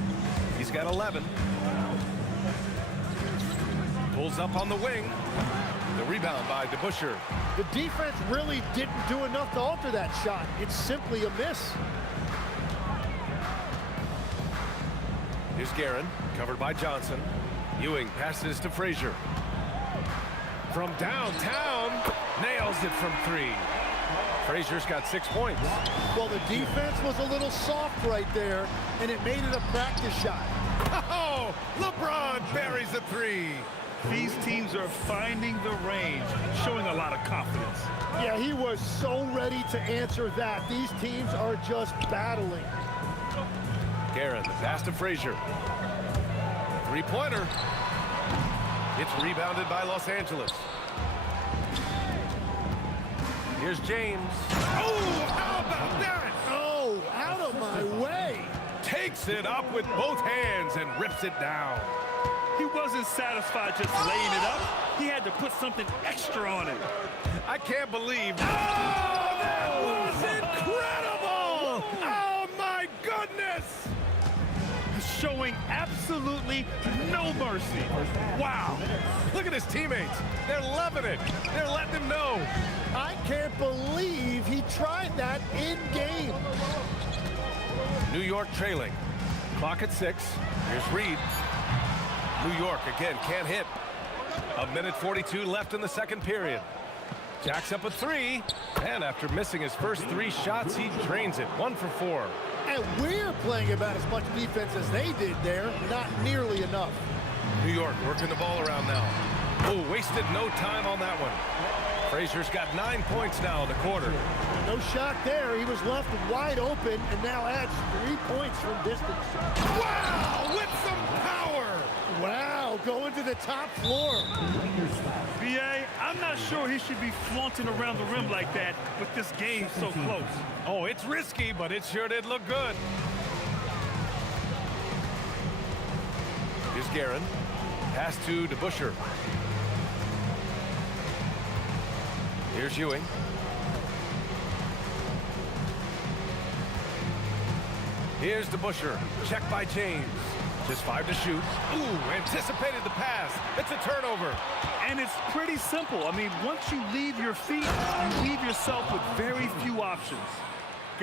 He's got 11. Pulls up on the wing. The rebound by DeBusschere. The defense really didn't do enough to alter that shot. It's simply a miss. Here's Guerin, covered by Johnson. Ewing passes to Frazier. From downtown, nails it from 3. Frazier's got 6 points. Well, the defense was a little soft right there, and it made it a practice shot. Oh, LeBron buries a 3. These teams are finding the range, showing a lot of confidence. Yeah, he was so ready to answer that. These teams are just battling. Guerin, the pass to Frazier. 3-pointer. It's rebounded by Los Angeles. Here's James. Oh, how about that? Oh, out of my way. Takes it up with both hands and rips it down. He wasn't satisfied just laying it up. He had to put something extra on it. I can't believe. Oh, that was incredible! Oh, my goodness! Showing absolutely no mercy. Wow. Look at his teammates. They're loving it. They're letting him know. I can't believe he tried that in game. New York trailing. Clock at 6. Here's Reed. New York again can't hit. A minute 42 left in the second period. Jacks up a 3. And after missing his first 3 shots, he drains it. 1 for 4. And we're playing about as much defense as they did there. Not nearly enough. New York working the ball around now. Oh, wasted no time on that one. Frazier's got 9 points now in the quarter. No shot there. He was left wide open and now adds 3 points from distance. Wow, with some power. Wow, going to the top floor. B.A., I'm not sure he should be flaunting around the rim like that with this game so close. Oh, it's risky, but it sure did look good. Here's Guerin. Pass to DeBusschere. Here's Ewing. Here's DeBusschere. Check by James. Just 5 to shoot. Ooh, anticipated the pass. It's a turnover. And it's pretty simple. I mean, once you leave your feet, you leave yourself with very few options.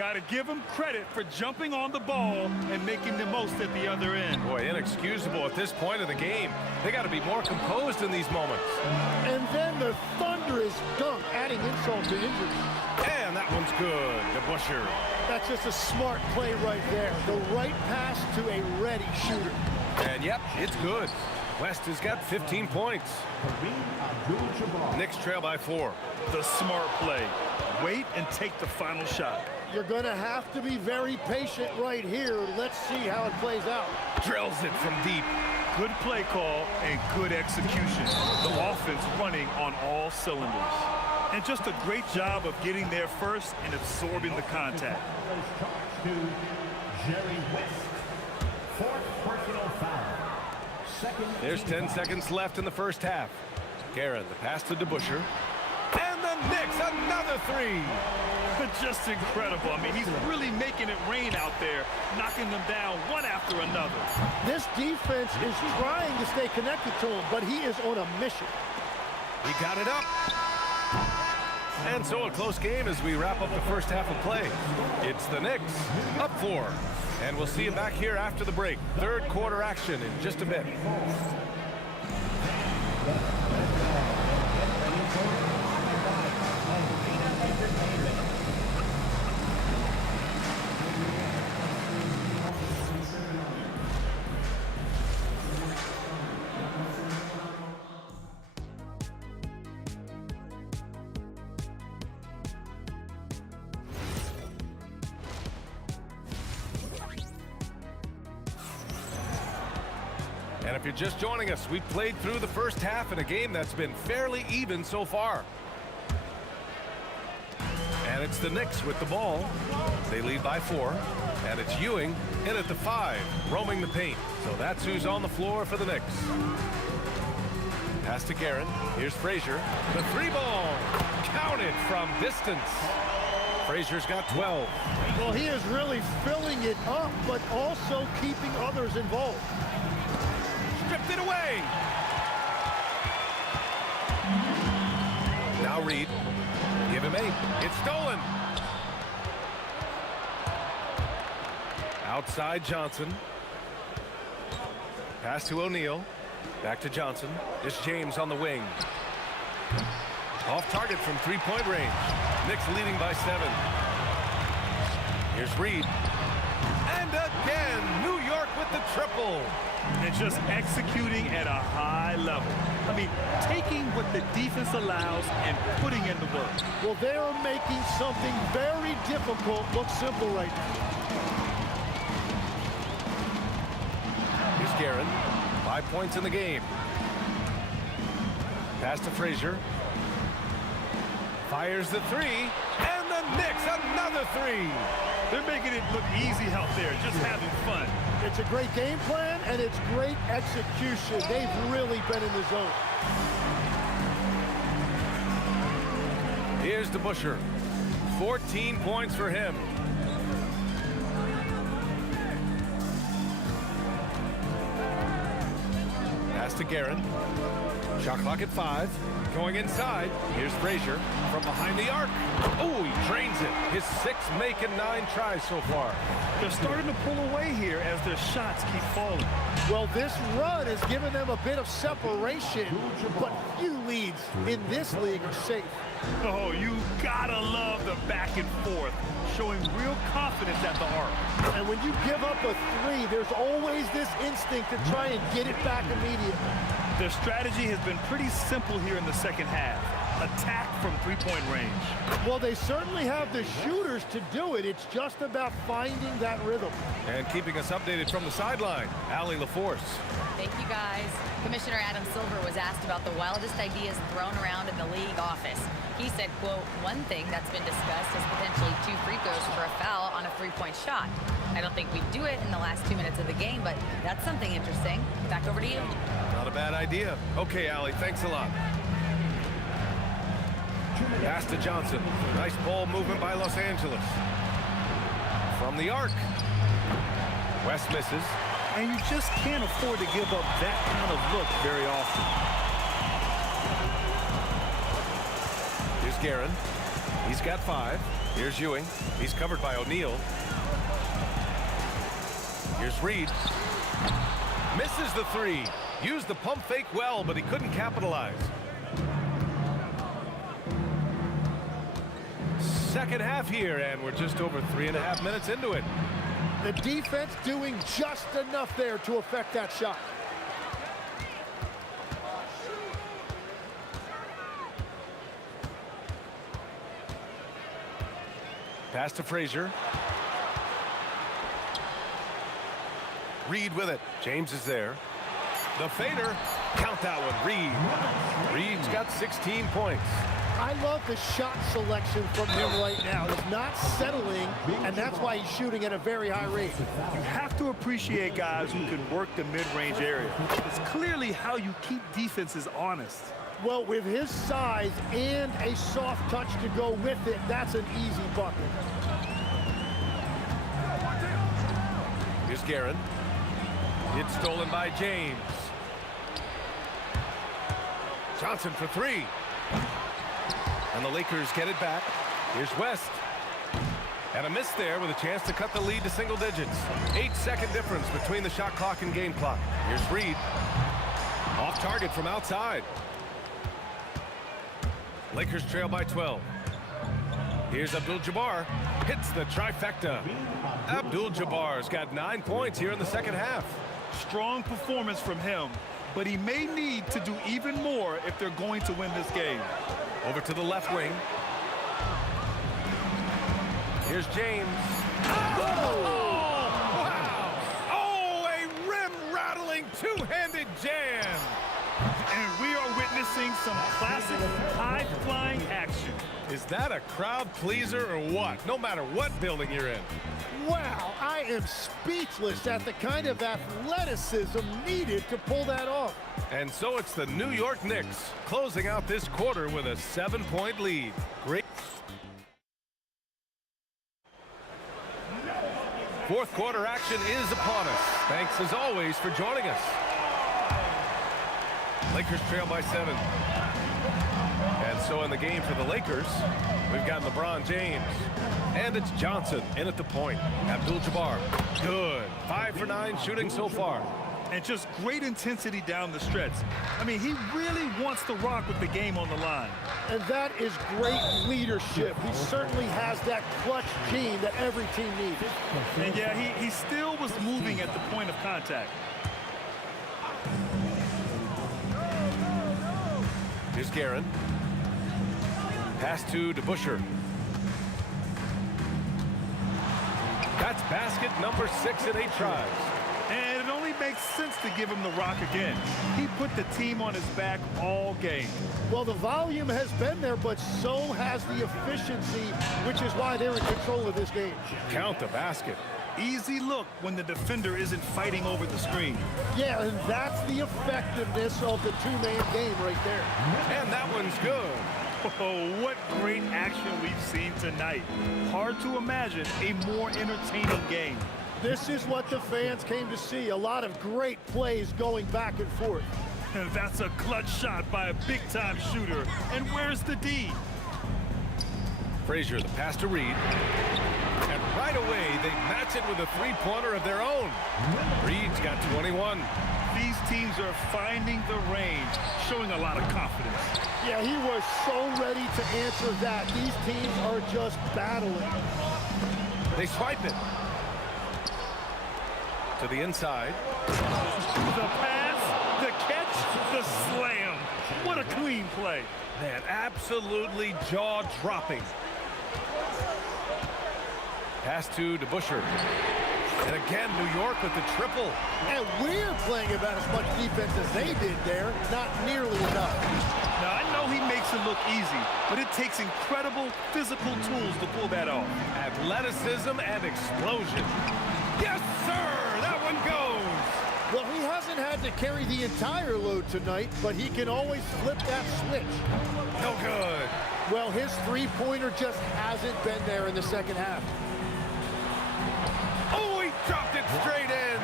Got to give him credit for jumping on the ball and making the most at the other end. Boy, inexcusable at this point of the game. They got to be more composed in these moments. And then the thunderous dunk, adding insult to injury. And that one's good. DeBusschere. That's just a smart play right there. The right pass to a ready shooter. And yep, it's good. West has got 15 points. Knicks trail by 4. The smart play. Wait and take the final shot. You're going to have to be very patient right here. Let's see how it plays out. Drills it from deep. Good play call and good execution. The offense running on all cylinders. And just a great job of getting there first and absorbing the contact. There's 10 seconds left in the first half. Guerin, the pass to DeBusschere. And the Knicks, another 3. Just incredible. I mean, he's really making it rain out there, knocking them down one after another. This defense is trying to stay connected to him, but he is on a mission. He got it up. And so a close game as we wrap up the first half of play. It's the Knicks up 4. And we'll see you back here after the break. Third quarter action in just a bit. And if you're just joining us, we've played through the first half in a game that's been fairly even so far. And it's the Knicks with the ball. They lead by 4. And it's Ewing in at the 5, roaming the paint. So that's who's on the floor for the Knicks. Pass to Guerin. Here's Frazier. The 3-ball. Counted from distance. Frazier's got 12. Well, he is really filling it up, but also keeping others involved. Stripped it away. Now Reed. Give him 8. It's stolen. Outside Johnson. Pass to O'Neal. Back to Johnson. It's James on the wing. Off target from 3-point range. Knicks leading by 7. Here's Reed. And again, New York with the triple. And just executing at a high level. I mean, taking what the defense allows and putting in the work. Well, they are making something very difficult look simple right now. Here's Guerin. 5 points in the game. Pass to Frazier. Fires the 3. And the Knicks, another 3. They're making it look easy out there, just having fun. It's a great game plan, and it's great execution. They've really been in the zone. Here's DeBusschere. 14 points for him. Pass to Guerin. Shot clock at 5. Going inside. Here's Frazier from behind the arc. Oh, he drains it. His 6th make and 9 tries so far. They're starting to pull away here as their shots keep falling. Well, this run has given them a bit of separation, but few leads in this league are safe. Oh, you gotta love the back and forth, showing real confidence at the arc. And when you give up a 3, there's always this instinct to try and get it back immediately. Their strategy has been pretty simple here in the second half. Attack from 3-point range. Well, they certainly have the shooters to do it. It's just about finding that rhythm. And keeping us updated from the sideline, Allie LaForce. Thank you, guys. Commissioner Adam Silver was asked about the wildest ideas thrown around in the league office. He said, quote, one thing that's been discussed is potentially 2 free throws for a foul on a 3-point shot. I don't think we'd do it in the last 2 minutes of the game, but that's something interesting. Back over to you. Not a bad idea. Okay, Allie, thanks a lot. Pass to Johnson. Nice ball movement by Los Angeles. From the arc. West misses. And you just can't afford to give up that kind of look very often. Here's Guerin. He's got 5. Here's Ewing. He's covered by O'Neal. Here's Reed. Misses the 3. Used the pump fake well, but he couldn't capitalize. Second half here, and we're just over 3.5 minutes into it. The defense doing just enough there to affect that shot. Pass to Frazier. Reed with it. James is there. The fader. Count that one. Reed. Reed's got 16 points. I love the shot selection from him right now. He's not settling, and that's why he's shooting at a very high rate. You have to appreciate guys who can work the mid-range area. It's clearly how you keep defenses honest. Well, with his size and a soft touch to go with it, that's an easy bucket. Here's Guerin. It's stolen by James. Johnson for 3. And the Lakers get it back. Here's West. And a miss there with a chance to cut the lead to single digits. 8-second difference between the shot clock and game clock. Here's Reed. Off target from outside. Lakers trail by 12. Here's Abdul-Jabbar. Hits the trifecta. Abdul-Jabbar's got 9 points here in the second half. Strong performance from him, but he may need to do even more if they're going to win this game. Over to the left wing. Here's James. Oh! Wow! Oh, a rim-rattling two-handed jam. And we are witnessing some classic high-flying action. Is that a crowd pleaser or what? No matter what building you're in. Wow, I am speechless at the kind of athleticism needed to pull that off. And so it's the New York Knicks closing out this quarter with a 7-point lead. Great. Fourth quarter action is upon us. Thanks as always for joining us. Lakers trail by 7. And so in the game for the Lakers, we've got LeBron James. And it's Johnson in at the point. Abdul-Jabbar, good. 5 for 9 shooting so far. And just great intensity down the stretch. I mean, he really wants to rock with the game on the line. And that is great leadership. He certainly has that clutch gene that every team needs. And yeah, he still was moving at the point of contact. Here's Guerin. Pass to DeBusschere. That's basket number 6 in 8 tries. And it only makes sense to give him the rock again. He put the team on his back all game. Well, the volume has been there, but so has the efficiency, which is why they're in control of this game. Count the basket. Easy look when the defender isn't fighting over the screen. Yeah, and that's the effectiveness of the two-man game right there. And that one's good. Oh, what great action we've seen tonight. Hard to imagine a more entertaining game. This is what the fans came to see. A lot of great plays going back and forth. And that's a clutch shot by a big-time shooter. And where's the D? Frazier, the pass to Reed. And right away, they match it with a three-pointer of their own. Reed's got 21. These teams are finding the range, showing a lot of confidence. Yeah, he was so ready to answer that. These teams are just battling. They swipe it. To the inside. The pass, the catch, the slam. What a clean play. Man, absolutely jaw-dropping. Pass to DeBusschere. And again, New York with the triple. And we're playing about as much defense as they did there. Not nearly enough. Now, I know he makes it look easy, but it takes incredible physical tools to pull that off. Athleticism and explosion. Yes, sir! That one goes! Well, he hasn't had to carry the entire load tonight, but he can always flip that switch. No good. Well, his three-pointer just hasn't been there in the second half. Oh, he dropped it straight in.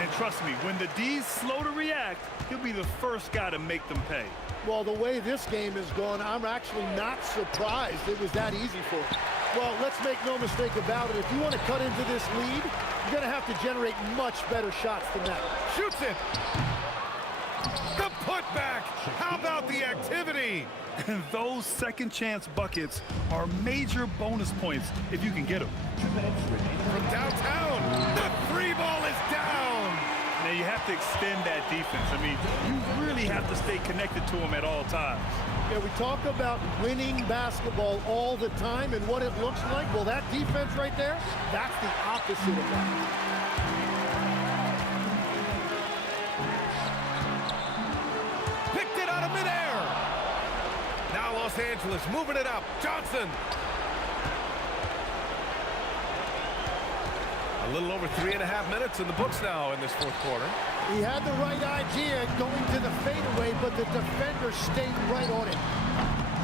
And trust Trust me, when the D's slow to react, he'll be the first guy to make them pay. Well, the way this game is going, I'm actually not surprised it was that easy for him. Well, let's make no mistake about it. If you want to cut into this lead, you're going to have to generate much better shots than that. Shoots it. The putback. How about the activity? And those second chance buckets are major bonus points if you can get them. From downtown, the three ball is down. Now you have to extend that defense. I mean, you really have to stay connected to them at all times. Yeah, we talk about winning basketball all the time and what it looks like. Well, that defense right there, that's the opposite of that. Picked it out of midair. Now Los Angeles moving it up. Johnson. A little over 3.5 minutes in the books now in this fourth quarter. He had the right idea going to the fadeaway, but the defender stayed right on it.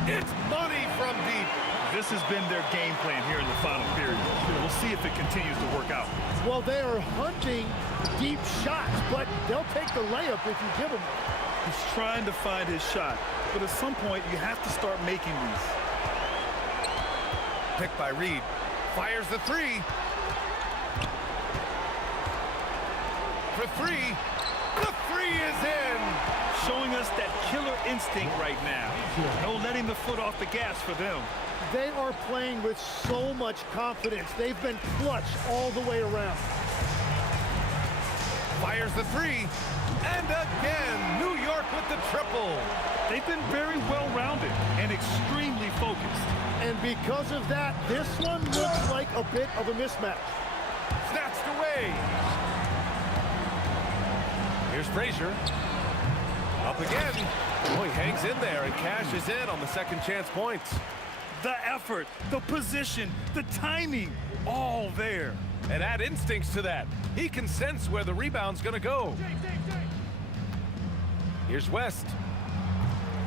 It's money from deep. This has been their game plan here in the final period. We'll see if it continues to work out. Well, they are hunting deep shots, but they'll take the layup if you give them one. He's trying to find his shot, but at some point you have to start making these. Picked by Reed. Fires the three. For three. The three is in. Showing us that killer instinct right now. No letting the foot off the gas for them. They are playing with so much confidence. They've been clutch all the way around. Fires the three. And again, New York with the triple. They've been very well-rounded and extremely focused. And because of that, this one looks like a bit of a mismatch. Snatched away. Here's Frazier. Up again. Oh, he hangs in there and cashes in on the second chance points. The effort, the position, the timing, all there. And add instincts to that. He can sense where the rebound's going to go. Here's West.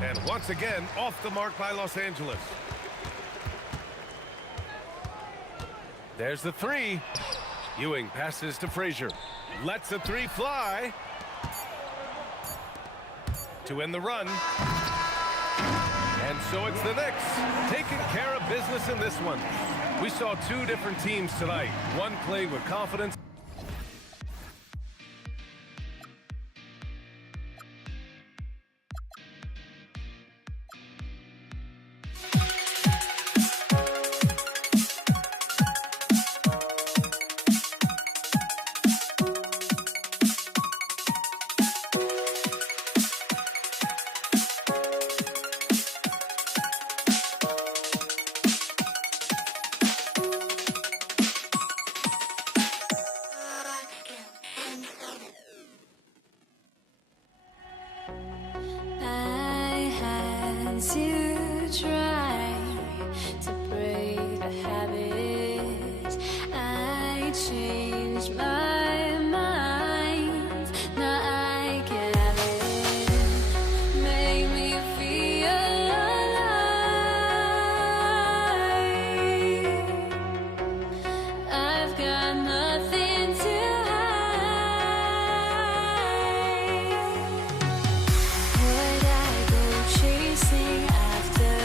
And once again, off the mark by Los Angeles. There's the three. Ewing passes to Frazier. Lets the three fly. To end the run. And so it's the Knicks taking care of business in this one. We saw two different teams tonight. One played with confidence. To try to break a habit, I changed my mind. Now I can have it. Make me feel alive. I've got nothing to hide. Would I go chasing after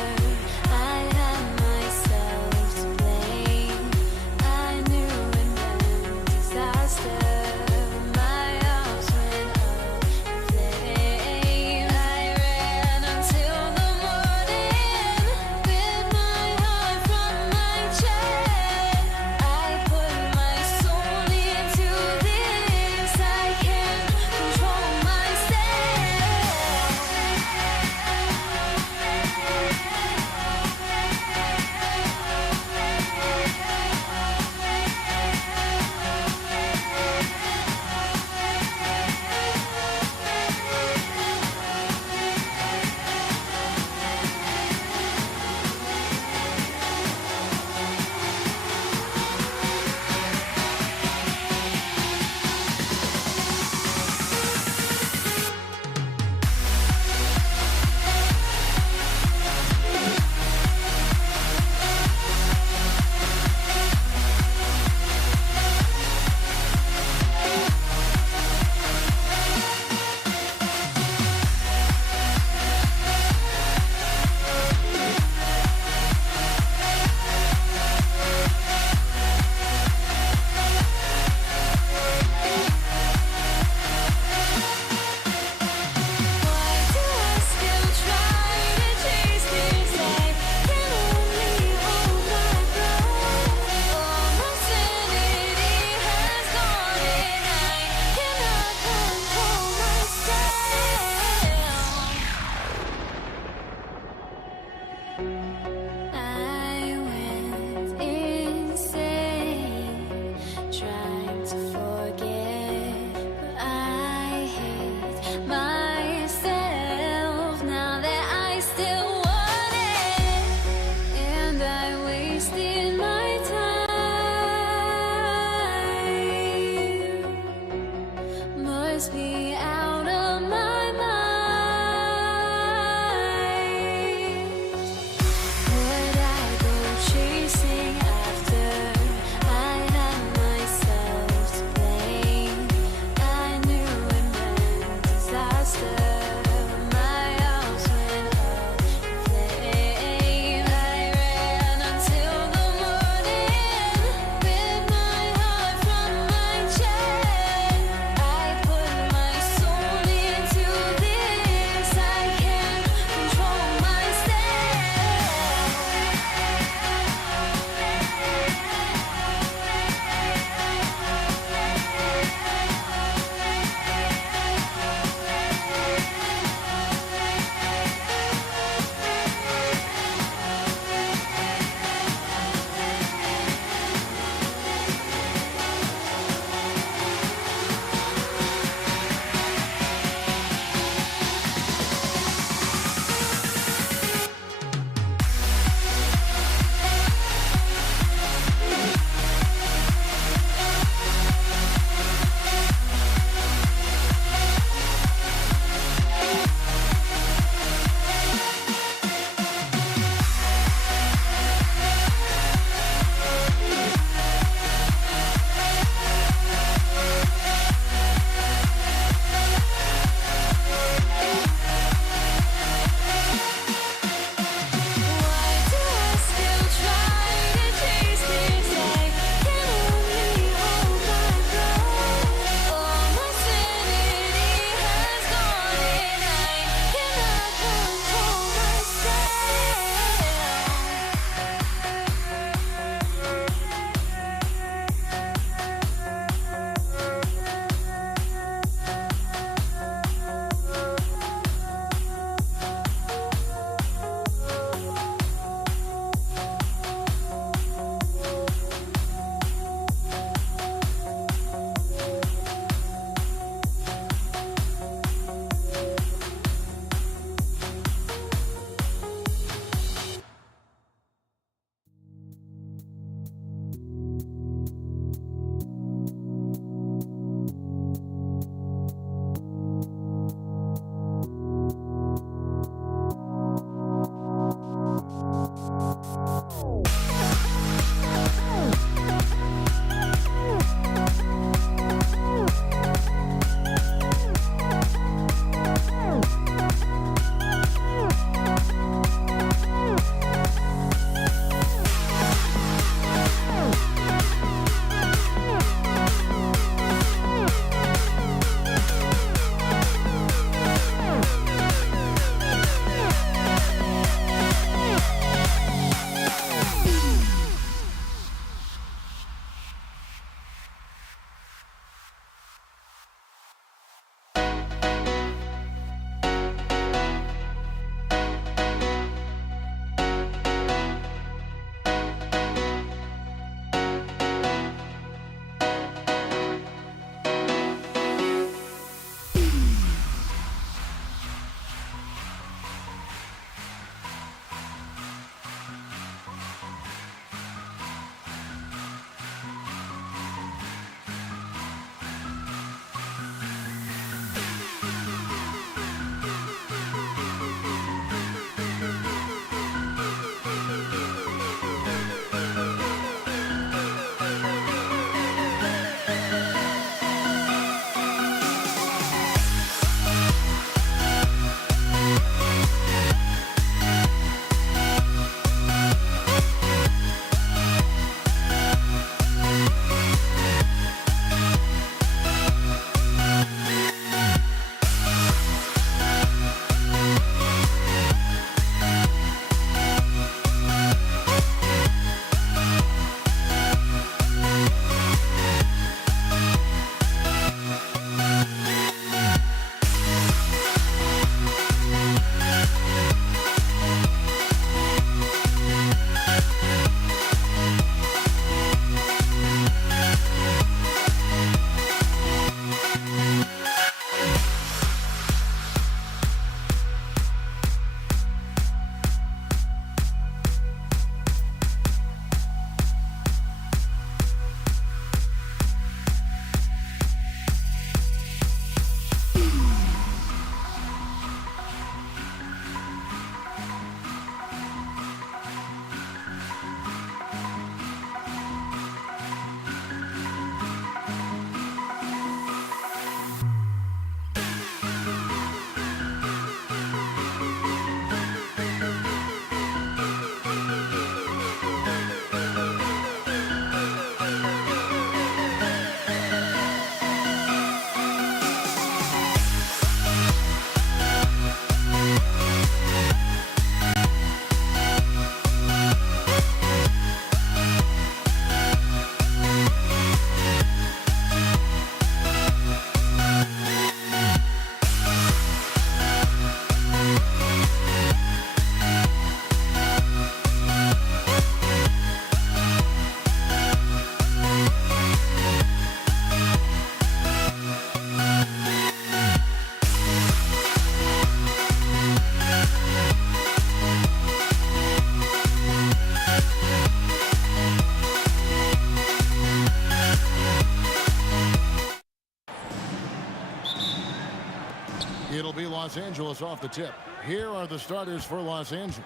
Los Angeles off the tip. Here are the starters for Los Angeles.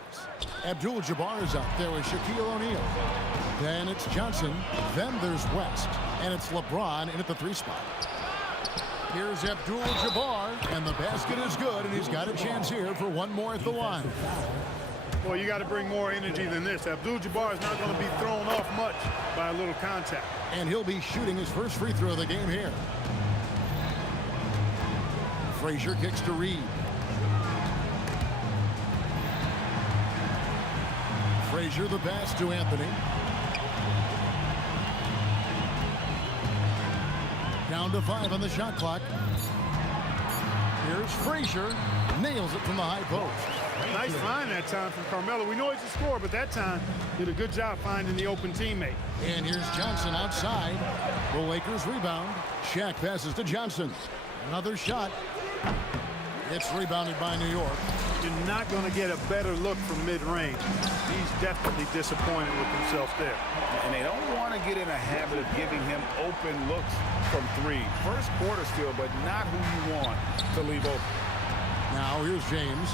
Abdul-Jabbar is out there with Shaquille O'Neal. Then it's Johnson. Then there's West. And it's LeBron in at the 3 spot. Here's Abdul-Jabbar, and the basket is good, and he's got a chance here for one more at the line. Well, you got to bring more energy than this. Abdul-Jabbar is not going to be thrown off much by a little contact. And he'll be shooting his first free throw of the game here. Frazier kicks to Reed. Frazier the pass to Anthony. Down to 5 on the shot clock. Here's Frazier. Nails it from the high post. Nice find that time from Carmelo. We know he's a scorer, but that time did a good job finding the open teammate. And here's Johnson outside. The Lakers rebound. Shaq passes to Johnson. Another shot. It's rebounded by New York. You're not going to get a better look from mid-range. He's definitely disappointed with himself there. And they don't want to get in a habit of giving him open looks from 3. First quarter still, but not who you want to leave open. Now here's James.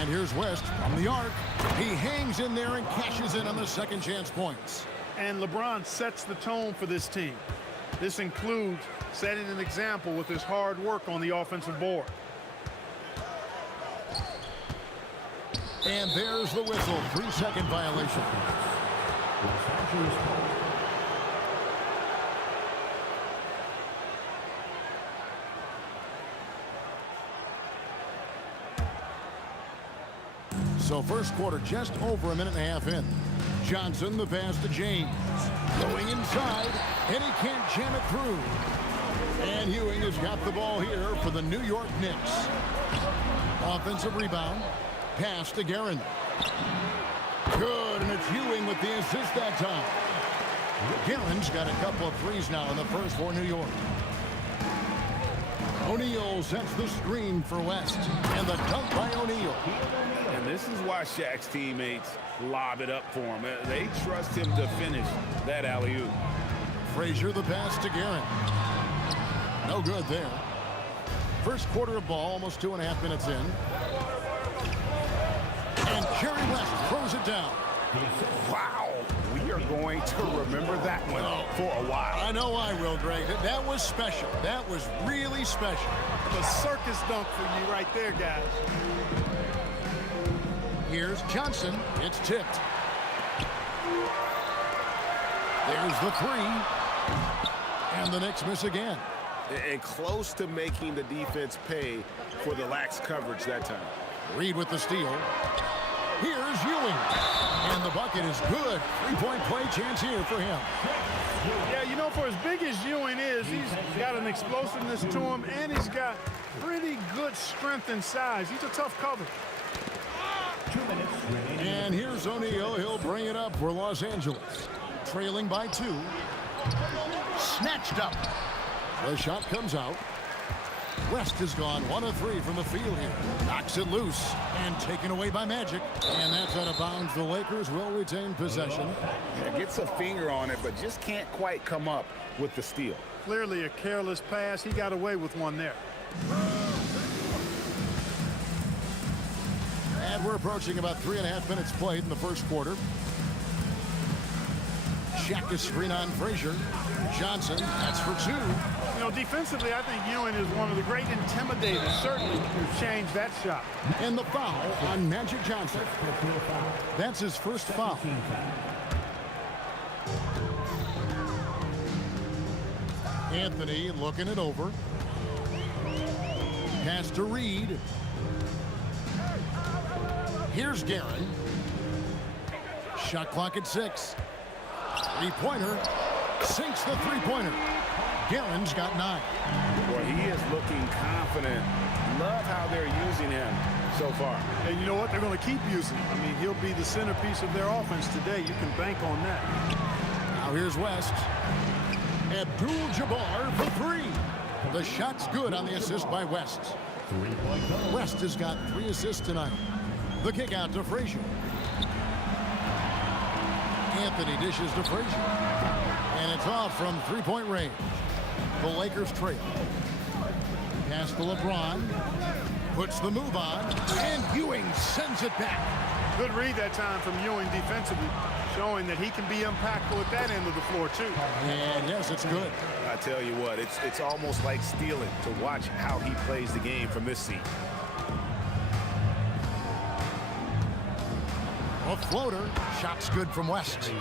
And here's West from the arc. He hangs in there and cashes in on the second chance points. And LeBron sets the tone for this team. This includes setting an example with his hard work on the offensive board. And there's the whistle. 3-second violation. So first quarter just over a minute and a half in. Johnson the pass to James. Going inside, and he can't jam it through. And Ewing has got the ball here for the New York Knicks. Offensive rebound. Pass to Guerin. Good, and it's Ewing with the assist that time. Guerin's got a couple of threes now in the first for New York. O'Neal sets the screen for West. And the dunk by O'Neal. And this is why Shaq's teammates lob it up for him. They trust him to finish that alley-oop. Frazier the pass to Guerin. No good there. First quarter of ball, almost 2.5 minutes in. And Jerry West throws it down. Wow. We are going to remember that one for a while. I know I will, Greg. That was special. That was really special. The circus dunk for you right there, guys. Here's Johnson. It's tipped. There's the 3. And the Knicks miss again. And close to making the defense pay for the lax coverage that time. Reed with the steal. Here's Ewing. And the bucket is good. 3-point play chance here for him. Yeah, you know, for as big as Ewing is, he's got an explosiveness to him, and he's got pretty good strength and size. He's a tough cover. And here's O'Neal. He'll bring it up for Los Angeles. Trailing by 2. Snatched up. The shot comes out. West has gone 1 of 3 from the field here. Knocks it loose and taken away by Magic. And that's out of bounds. The Lakers will retain possession. Gets a finger on it, but just can't quite come up with the steal. Clearly a careless pass. He got away with one there. And we're approaching about 3.5 minutes played in the first quarter. Shaq is screen on Frazier. Johnson, that's for 2. You know, defensively, I think Ewing is one of the great intimidators. Certainly changed that shot. And the foul on Magic Johnson. That's his first foul. Anthony looking it over. Pass to Reed. Here's Guerin. Shot clock at 6. Three-pointer. Sinks the three-pointer. Guerin's got 9. Boy, he is looking confident. Love how they're using him so far. And you know what? They're going to keep using him. I mean, he'll be the centerpiece of their offense today. You can bank on that. Now here's West. Abdul-Jabbar for 3. The shot's good on the assist by West. West has got 3 assists tonight. The kick out to Frazier. Anthony dishes to Frazier. And it's off from 3-point range. The Lakers trail. Pass to LeBron. Puts the move on. And Ewing sends it back. Good read that time from Ewing defensively, showing that he can be impactful at that end of the floor, too. And yes, it's good. I tell you what, it's almost like stealing to watch how he plays the game from this seat. A floater. Shot's good from West.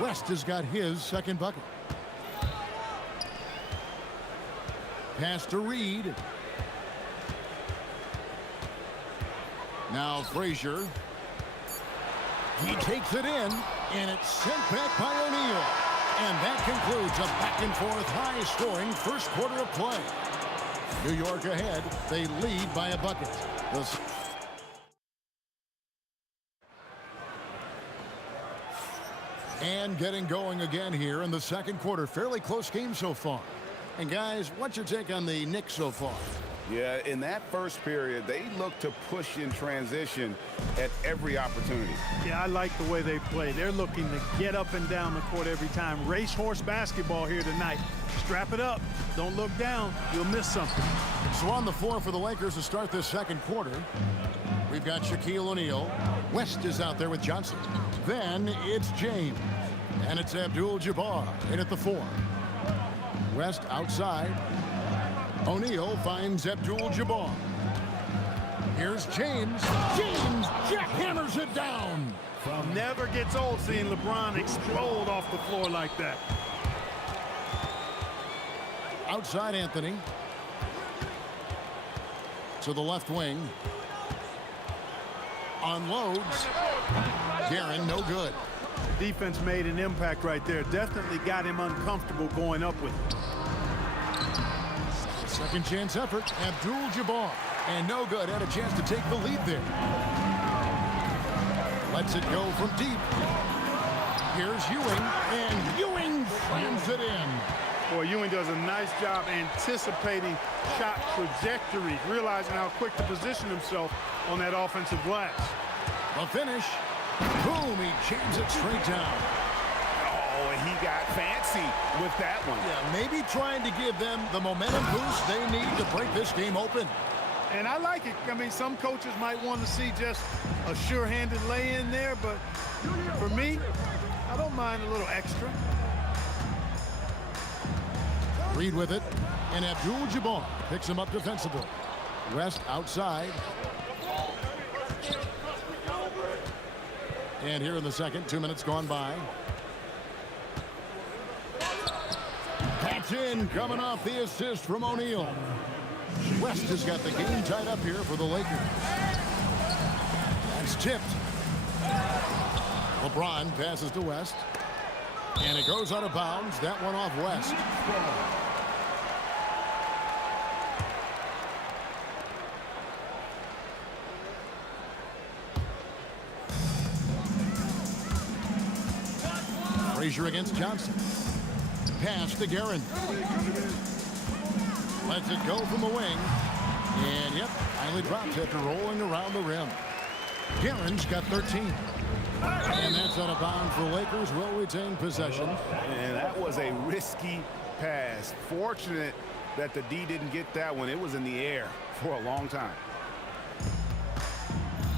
West has got his second bucket. Pass to Reed. Now Frazier. He takes it in, and it's sent back by O'Neal. And that concludes a back-and-forth, high-scoring first quarter of play. New York ahead. They lead by a bucket. And getting going again here in the second quarter. Fairly close game so far. And guys, what's your take on the Knicks so far? Yeah, in that first period, they look to push in transition at every opportunity. Yeah, I like the way they play. They're looking to get up and down the court every time. Racehorse basketball here tonight. Strap it up. Don't look down. You'll miss something. So on the floor for the Lakers to start this second quarter, we've got Shaquille O'Neal. West is out there with Johnson. Then it's James. And it's Abdul-Jabbar in at the 4. West outside. O'Neal finds Abdul-Jabbar. Here's James. James jackhammers it down. Never gets old seeing LeBron explode off the floor like that. Outside Anthony. To the left wing. Unloads. Guerin, no good. Defense made an impact right there. Definitely got him uncomfortable going up with it. Second chance effort, Abdul-Jabbar. And no good, had a chance to take the lead there. Lets it go from deep. Here's Ewing, and Ewing slams it in. Boy, Ewing does a nice job anticipating shot trajectories, realizing how quick to position himself on that offensive glass. The finish. Boom, he jams it straight down. Oh, and he got fancy with that one. Yeah, maybe trying to give them the momentum boost they need to break this game open. And I like it. I mean, some coaches might want to see just a sure-handed lay-in there, but for me, I don't mind a little extra. Reed with it, and Abdul-Jabbar picks him up defensively. West outside. And here in the second, 2 minutes gone by. That's in, coming off the assist from O'Neal. West has got the game tied up here for the Lakers. That's tipped. LeBron passes to West. And it goes out of bounds. That one off West. Frazier against Johnson. Pass to Guerin. Lets it go from the wing. And yep, finally drops after rolling around the rim. Guerin's got 13. And that's out of bounds for Lakers. Will retain possession. And that was a risky pass. Fortunate that the D didn't get that one. It was in the air for a long time.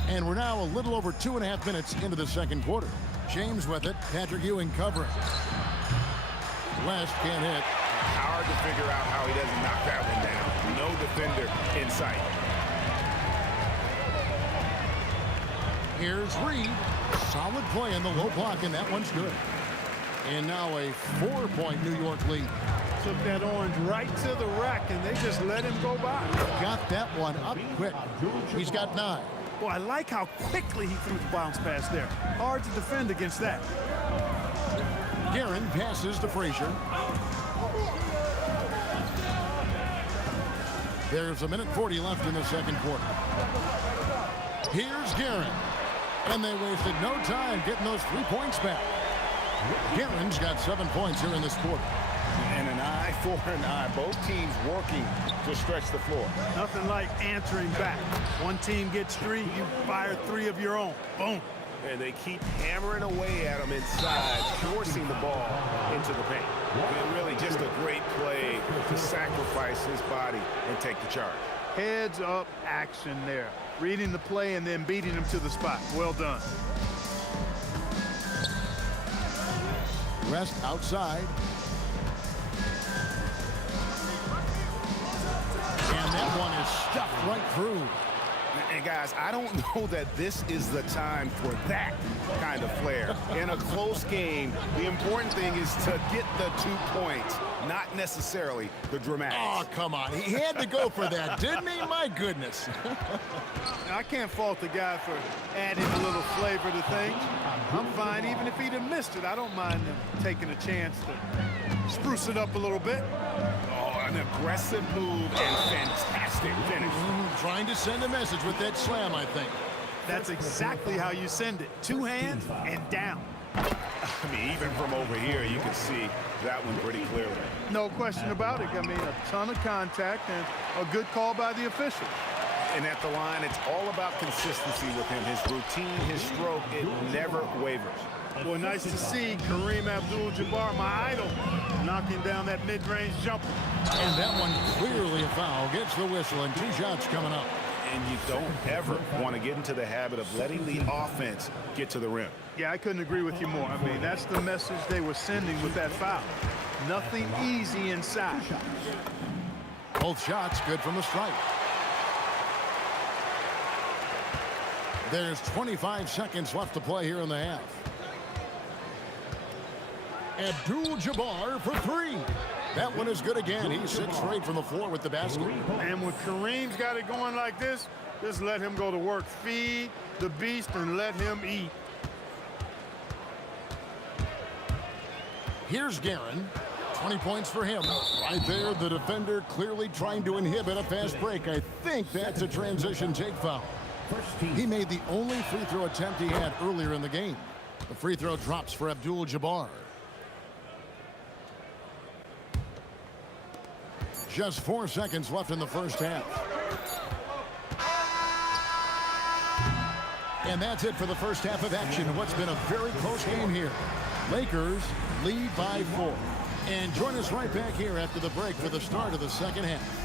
And we're now a little over 2.5 minutes into the second quarter. James with it. Patrick Ewing covering. West can't hit. Hard to figure out how he doesn't knock that one down. No defender in sight. Here's Reed. Solid play in the low block, and that one's good. And now a 4-point New York lead. Took that orange right to the rack, and they just let him go by. Got that one up quick. He's got 9. Boy, I like how quickly he threw the bounce pass there. Hard to defend against that. Guerin passes to Frazier. There's 1:40 left in the second quarter. Here's Guerin. And they wasted no time getting those 3 points back. Guerin's got 7 points here in this quarter. And an eye for an eye. Both teams working to stretch the floor. Nothing like answering back. One team gets 3, you fire 3 of your own. Boom. And they keep hammering away at him inside, forcing the ball into the paint. And really just a great play to sacrifice his body and take the charge. Heads up action there. Reading the play and then beating him to the spot. Well done. Rest outside. And that one is stuffed right through. And guys, I don't know that this is the time for that kind of flair. In a close game, the important thing is to get the 2 points, not necessarily the dramatics. Oh, come on. He had to go for that, didn't he? My goodness. Now, I can't fault the guy for adding a little flavor to things. I'm fine even if he'd have missed it. I don't mind him taking a chance to spruce it up a little bit. Oh, an aggressive move and fantastic finish. Trying to send a message with that slam, I think. That's exactly how you send it. 2 hands and down. I mean, even from over here, you can see that one pretty clearly. No question about it. I mean, a ton of contact and a good call by the official. And at the line, it's all about consistency with him. His routine, his stroke, it never wavers. Well, nice to see Kareem Abdul-Jabbar, my idol, knocking down that mid-range jumper. And that one clearly a foul. Gets the whistle and 2 shots coming up. And you don't ever want to get into the habit of letting the offense get to the rim. Yeah, I couldn't agree with you more. I mean, that's the message they were sending with that foul. Nothing easy inside. Both shots good from the stripe. There's 25 seconds left to play here in the half. Abdul-Jabbar for 3. That one is good again. He's 6 straight from the floor with the basket. And when Kareem's got it going like this, just let him go to work. Feed the beast and let him eat. Here's Guerin. 20 points for him. Right there, the defender clearly trying to inhibit a fast break. I think that's a transition take foul. He made the only free throw attempt he had earlier in the game. The free throw drops for Abdul-Jabbar. Just 4 seconds left in the first half. And that's it for the first half of action. What's been a very close game here. Lakers lead by 4. And join us right back here after the break for the start of the second half.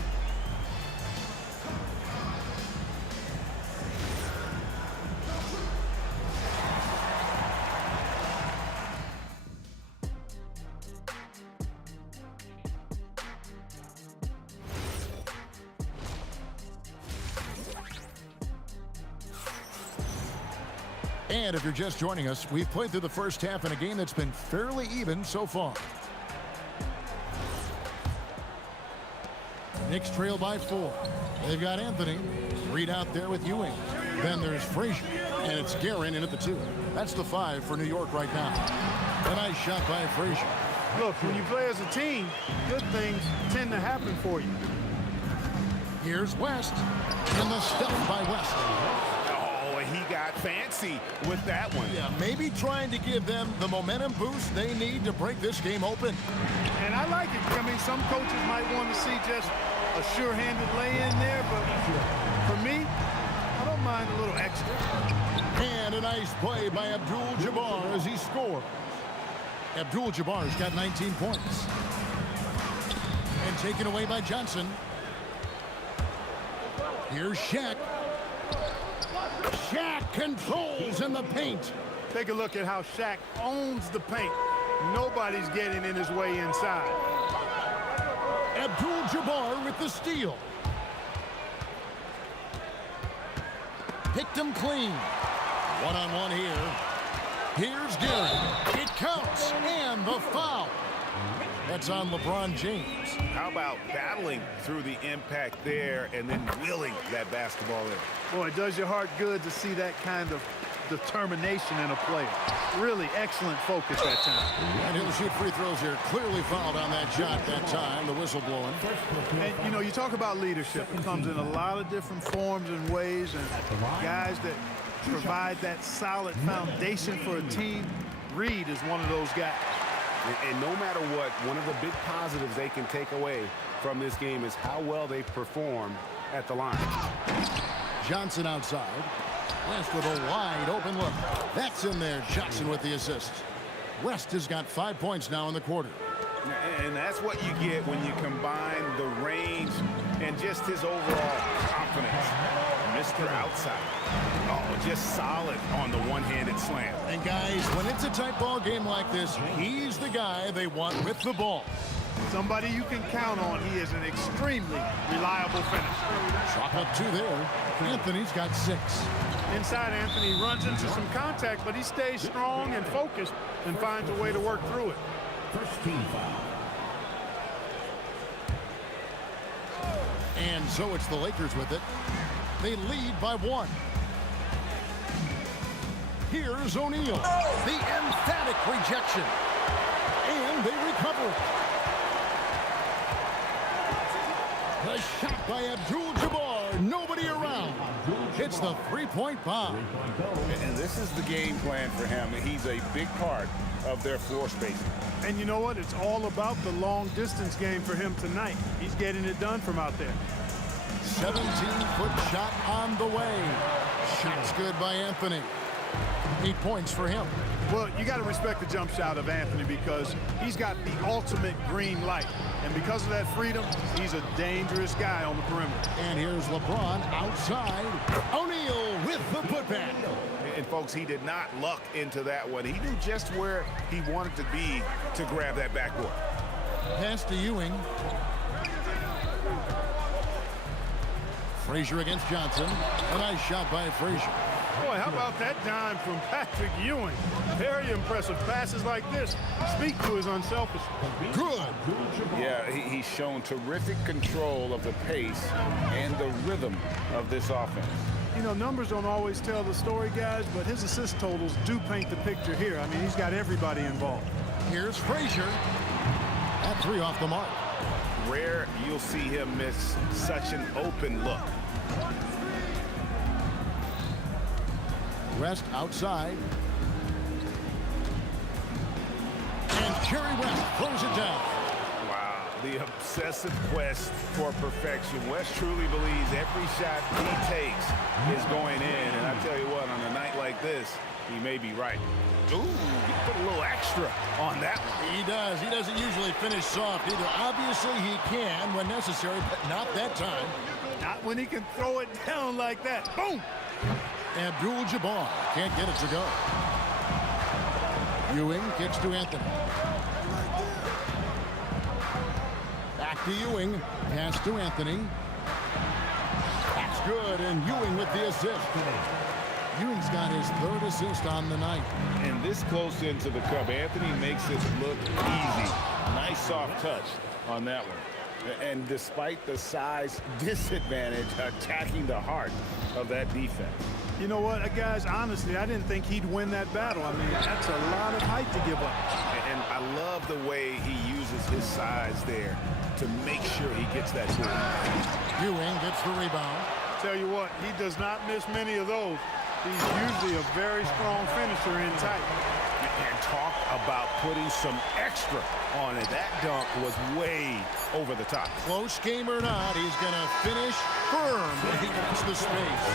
And if you're just joining us, we've played through the first half in a game that's been fairly even so far. Knicks trail by 4. They've got Anthony. Reed out there with Ewing. Then there's Frazier. And it's Guerin in at the 2. That's the 5 for New York right now. A nice shot by Frazier. Look, when you play as a team, good things tend to happen for you. Here's West. And the stuff by West. He got fancy with that one. Yeah, maybe trying to give them the momentum boost they need to break this game open. And I like it. I mean, some coaches might want to see just a sure-handed lay-in there, but for me, I don't mind a little extra. And a nice play by Abdul-Jabbar as he scores. Abdul-Jabbar's got 19 points. And taken away by Johnson. Here's Shaq. Shaq controls in the paint. Take a look at how Shaq owns the paint. Nobody's getting in his way inside. Abdul-Jabbar with the steal. Picked him clean. One-on-one here. Here's Guerin. It counts. And the foul. That's on LeBron James. How about battling through the impact there and then wheeling that basketball in? Boy, it does your heart good to see that kind of determination in a player. Really excellent focus that time. And he'll shoot free throws here. Clearly fouled on that shot that time. The whistle blowing. And, you know, you talk about leadership. It comes in a lot of different forms and ways. And guys that provide that solid foundation for a team, Reed is one of those guys. And no matter what, one of the big positives they can take away from this game is how well they perform at the line. Johnson outside. West with a wide open look. That's in there. Johnson with the assist. West has got 5 points now in the quarter. And that's what you get when you combine the range and just his overall confidence. Mr. Outside. Oh, just solid on the one-handed slam. And guys, when it's a tight ball game like this, he's the guy they want with the ball. Somebody you can count on. He is an extremely reliable finisher. Chalk up 2 there. Anthony's got 6. Inside, Anthony runs into some contact, but he stays strong and focused and finds a way to work through it. First team foul. And so it's the Lakers with it. They lead by 1. Here's O'Neal. The emphatic rejection. And they recover it. The shot by Abdul-Jabbar. Nobody around. It's the three-point bomb. And this is the game plan for him. He's a big part of their floor spacing. And you know what? It's all about the long-distance game for him tonight. He's getting it done from out there. 17-foot shot on the way. Shot's good by Anthony. 8 points for him. Well, you got to respect the jump shot of Anthony because he's got the ultimate green light. And because of that freedom, he's a dangerous guy on the perimeter. And here's LeBron outside. O'Neal with the putback. And folks, he did not luck into that one. He knew just where he wanted to be to grab that backboard. Pass to Ewing. Frazier against Johnson. A nice shot by Frazier. Boy, how about that dime from Patrick Ewing? Very impressive. Passes like this speak to his unselfishness. Good. Yeah, he's shown terrific control of the pace and the rhythm of this offense. You know, numbers don't always tell the story, guys, but his assist totals do paint the picture here. I mean, he's got everybody involved. Here's Frazier. That 3 off the mark. Rare you'll see him miss such an open look. West outside. And Jerry West throws it down. Wow, the obsessive quest for perfection. West truly believes every shot he takes is going in. And I tell you what, on a night like this, he may be right. Ooh, he put a little extra on that one. He does. He doesn't usually finish soft either. Obviously, he can when necessary, but not that time. Not when he can throw it down like that. Boom! Abdul-Jabbar can't get it to go. Ewing kicks to Anthony. Back to Ewing. Pass to Anthony. That's good, and Ewing with the assist. Ewing's got his 3rd assist on the night. And this close into the cup, Anthony makes it look easy. Nice soft touch on that one. And despite the size disadvantage, attacking the heart of that defense. You know what, guys, honestly, I didn't think he'd win that battle. I mean, that's a lot of height to give up. And I love the way he uses his size there to make sure he gets that ball. Ewing gets the rebound. Tell you what, he does not miss many of those. He's usually a very strong finisher in tight. And talk about putting some extra on it. That dunk was way over the top. Close game or not, he's going to finish firm when he gets the space.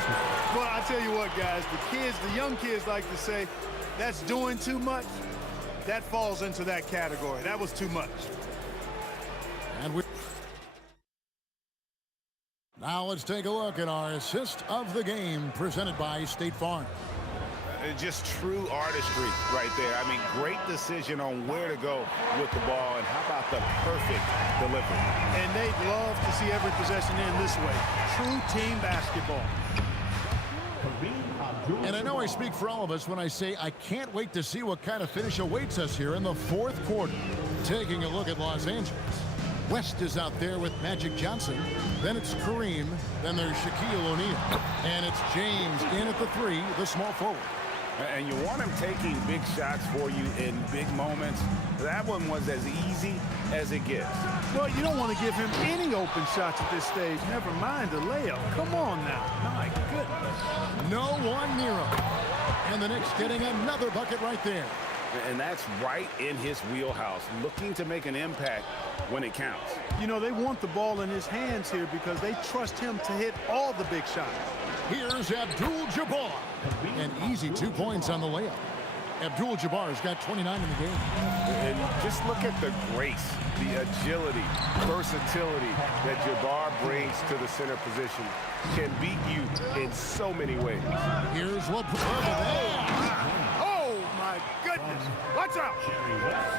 Well, I tell you what, guys, the young kids like to say, that's doing too much. That falls into that category. That was too much. And now let's take a look at our assist of the game presented by State Farm. Just true artistry right there. I mean, great decision on where to go with the ball, and how about the perfect delivery. And they'd love to see every possession in this way. True team basketball. And I know I speak for all of us when I say I can't wait to see what kind of finish awaits us here in the 4th quarter. Taking a look at Los Angeles. West is out there with Magic Johnson. Then it's Kareem. Then there's Shaquille O'Neal. And it's James in at the 3, the small forward. And you want him taking big shots for you in big moments. That one was as easy as it gets. Well, you don't want to give him any open shots at this stage. Never mind a layup. Come on now. My goodness. No one near him. And the Knicks getting another bucket right there. And that's right in his wheelhouse, looking to make an impact when it counts. You know, they want the ball in his hands here because they trust him to hit all the big shots. Here's Abdul-Jabbar. An easy 2 points on the layup. Abdul-Jabbar's got 29 in the game. And just look at the grace, the agility, versatility that Jabbar brings to the center position. Can beat you in so many ways. Here's Oh, my goodness. Watch out.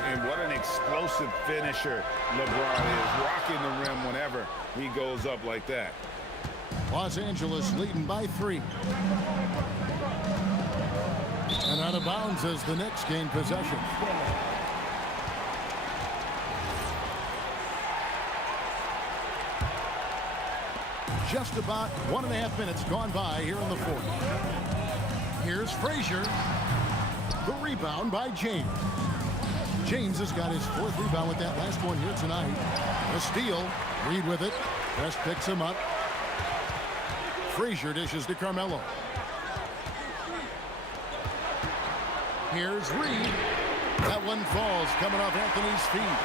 And what an explosive finisher LeBron is, rocking the rim whenever he goes up like that. Los Angeles leading by 3. And out of bounds as the Knicks gain possession. Just about 1.5 minutes gone by here in the fourth. Here's Frazier. The rebound by James. James has got his 4th rebound with that last one here tonight. A steal. Reed with it. West picks him up. Frazier dishes to Carmelo. Here's Reed. That one falls coming off Anthony's feet.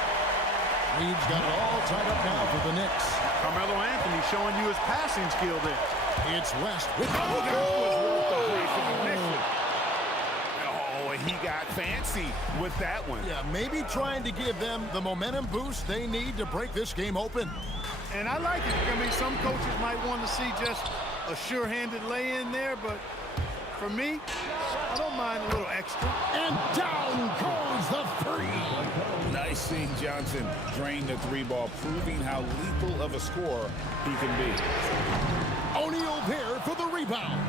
Reed's got it all tied up now for the Knicks. Carmelo Anthony showing you his passing skill there. It's West with Oh, and he got fancy with that one. Yeah, maybe trying to give them the momentum boost they need to break this game open. And I like it. I mean, some coaches might want to see just a sure-handed lay-in there, but for me, I don't mind a little extra. And down goes the 3. Nice seeing Johnson drain the 3 ball, proving how lethal of a scorer he can be. O'Neal there for the rebound.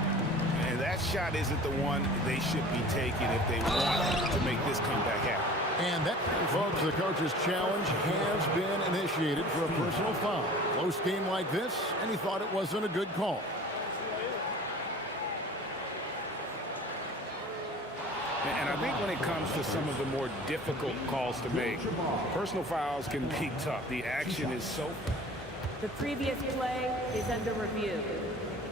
And that shot isn't the one they should be taking if they want to make this comeback happen. And that, folks, the coach's challenge has been initiated for a personal foul. Close game like this, and he thought it wasn't a good call. And I think when it comes to some of the more difficult calls to make, personal fouls can be tough. The action is so... The previous play is under review.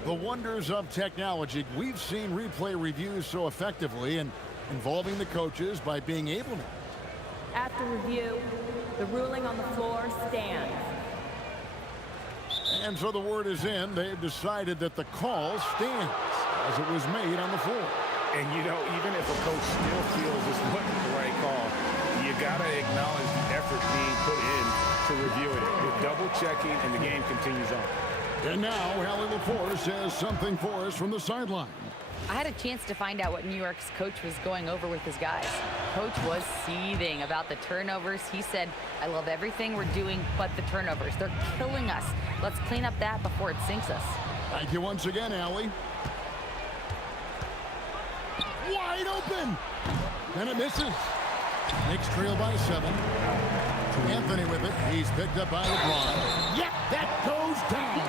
The wonders of technology. We've seen replay reviews so effectively and involving the coaches by being able to. After review, the ruling on the floor stands. And so the word is in. They've decided that the call stands as it was made on the floor. And, you know, even if a coach still feels this wasn't the right call, you got to acknowledge the effort being put in to reviewing it. With double-checking, and the game continues on. And now, Allie LaForce says something for us from the sideline. I had a chance to find out what New York's coach was going over with his guys. Coach was seething about the turnovers. He said, I love everything we're doing but the turnovers. They're killing us. Let's clean up that before it sinks us. Thank you once again, Allie. Wide open. And it misses. Knicks trail by 7. Anthony with it. He's picked up by LeBron. Yep, that goes down.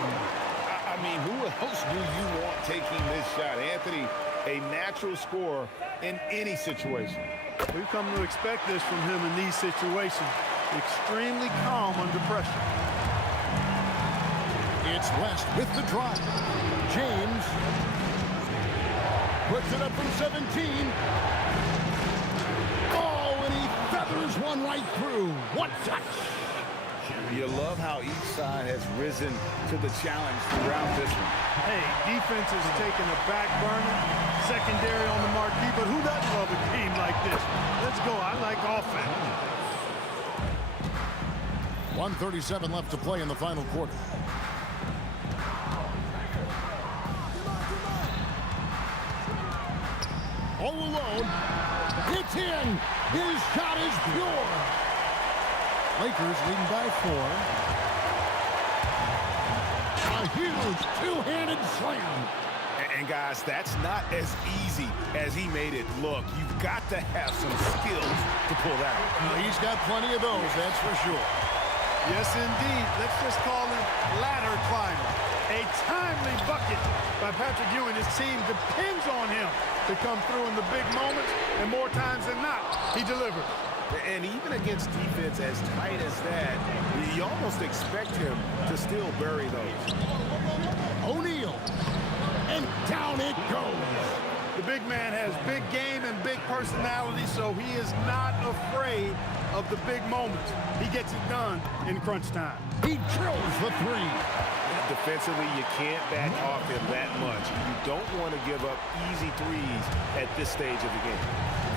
I mean, who else do you want taking this shot? Anthony, a natural scorer in any situation. We've come to expect this from him in these situations. Extremely calm under pressure. It's West with the drive. James puts it up from 17. Oh, and he feathers one right through. What touch! You love how each side has risen to the challenge throughout this one. Hey, defense is taking a back burner, secondary on the marquee, but who doesn't love a game like this? Let's go. I like offense. 1:37 left to play in the final quarter. All alone. It's in. His shot is pure. Lakers leading by 4. A huge two-handed slam. And guys, that's not as easy as he made it look. You've got to have some skills to pull that out. He's got plenty of those, that's for sure. Yes, indeed. Let's just call him ladder climber. A timely bucket by Patrick Ewing. His team depends on him to come through in the big moments, and more times than not, he delivers. And even against defense as tight as that, you almost expect him to still bury those. O'Neal, and down it goes. The big man has big game and big personality, so he is not afraid of the big moments. He gets it done in crunch time. He drills the 3. defensively, you can't back off him that much. You don't want to give up easy threes at this stage of the game.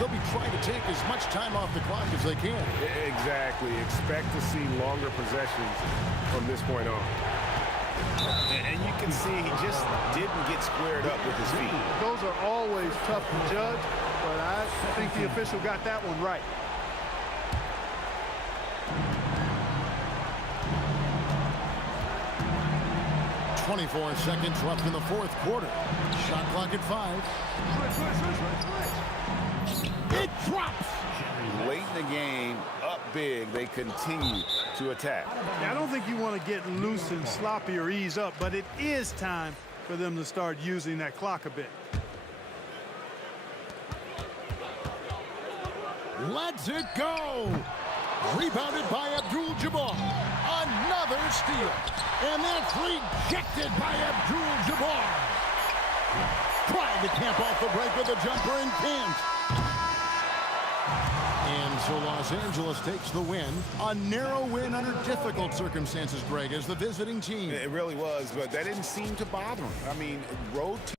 They'll be trying to take as much time off the clock as they can. Exactly. Expect to see longer possessions from this point on. And you can see he just didn't get squared up with his feet. Those are always tough to judge, but I think the official got that one right. .24 seconds left in the fourth quarter. Shot clock at 5. It drops. Late in the game, up big, they continue to attack. Now, I don't think you want to get loose and sloppy or ease up, but it is time for them to start using that clock a bit. Lets it go. Rebounded by Abdul-Jabbar. Another steal. And that's rejected by Abdul-Jabbar. Trying to camp off the break with a jumper and can't. And so Los Angeles takes the win. A narrow win under difficult circumstances, Greg, as the visiting team. It really was, but that didn't seem to bother him. I mean, road team.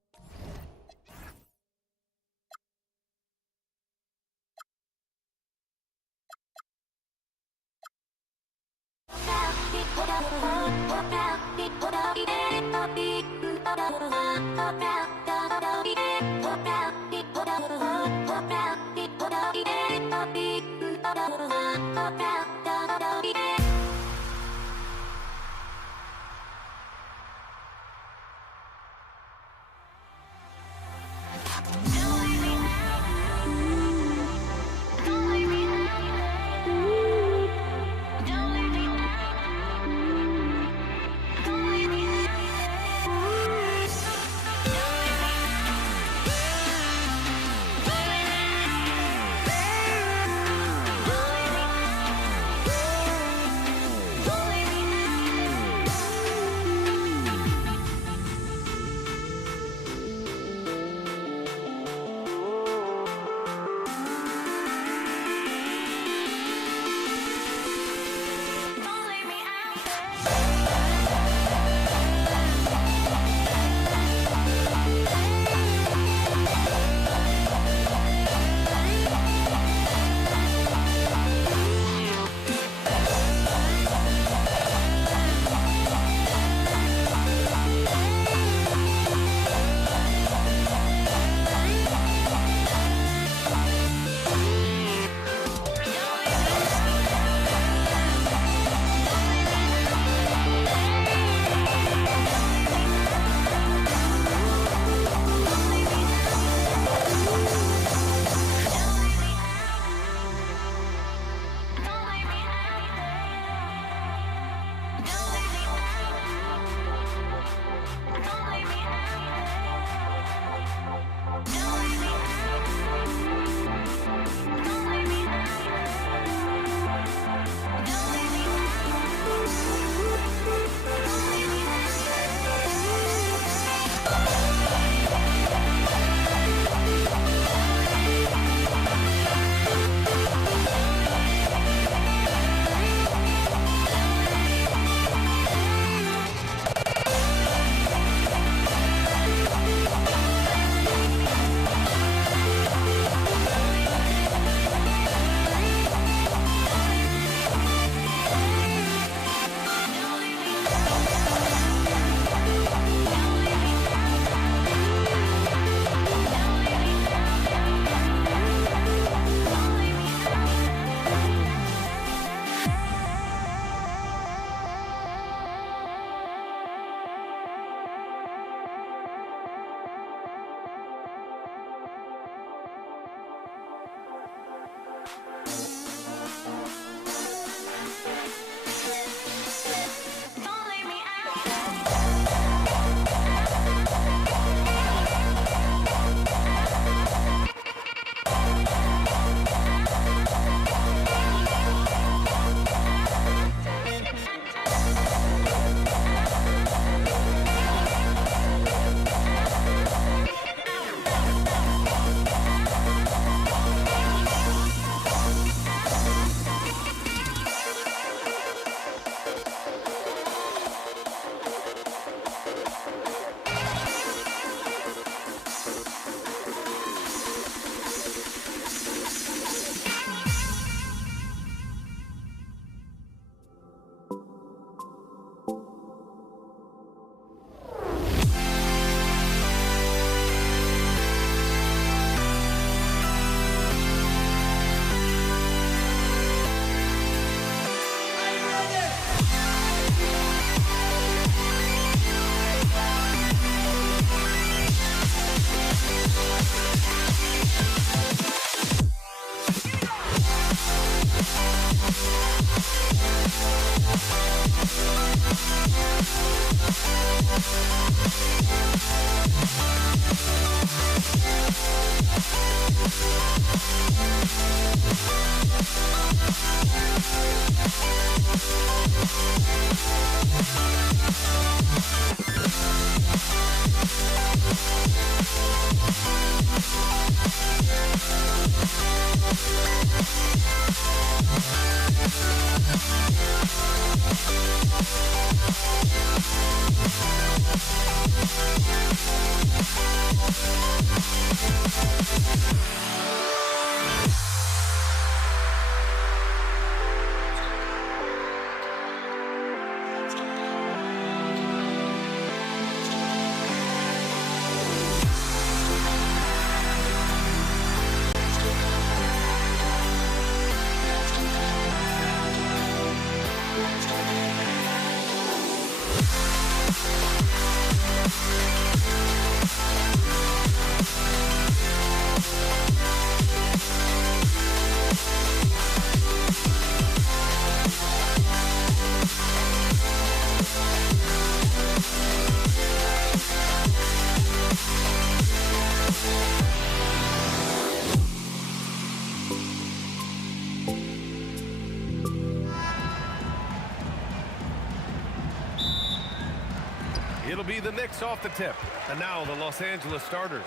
It'll be the Knicks off the tip. And now the Los Angeles starters.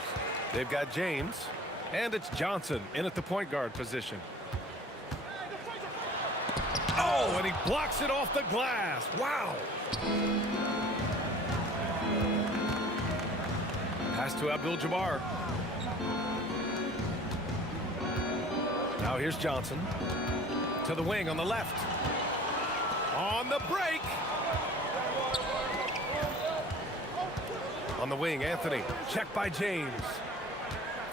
They've got James, and it's Johnson in at the point guard position. Oh, and he blocks it off the glass. Wow. Pass to Abdul-Jabbar. Now here's Johnson. To the wing on the left. On the break. On the wing, Anthony. Check by James.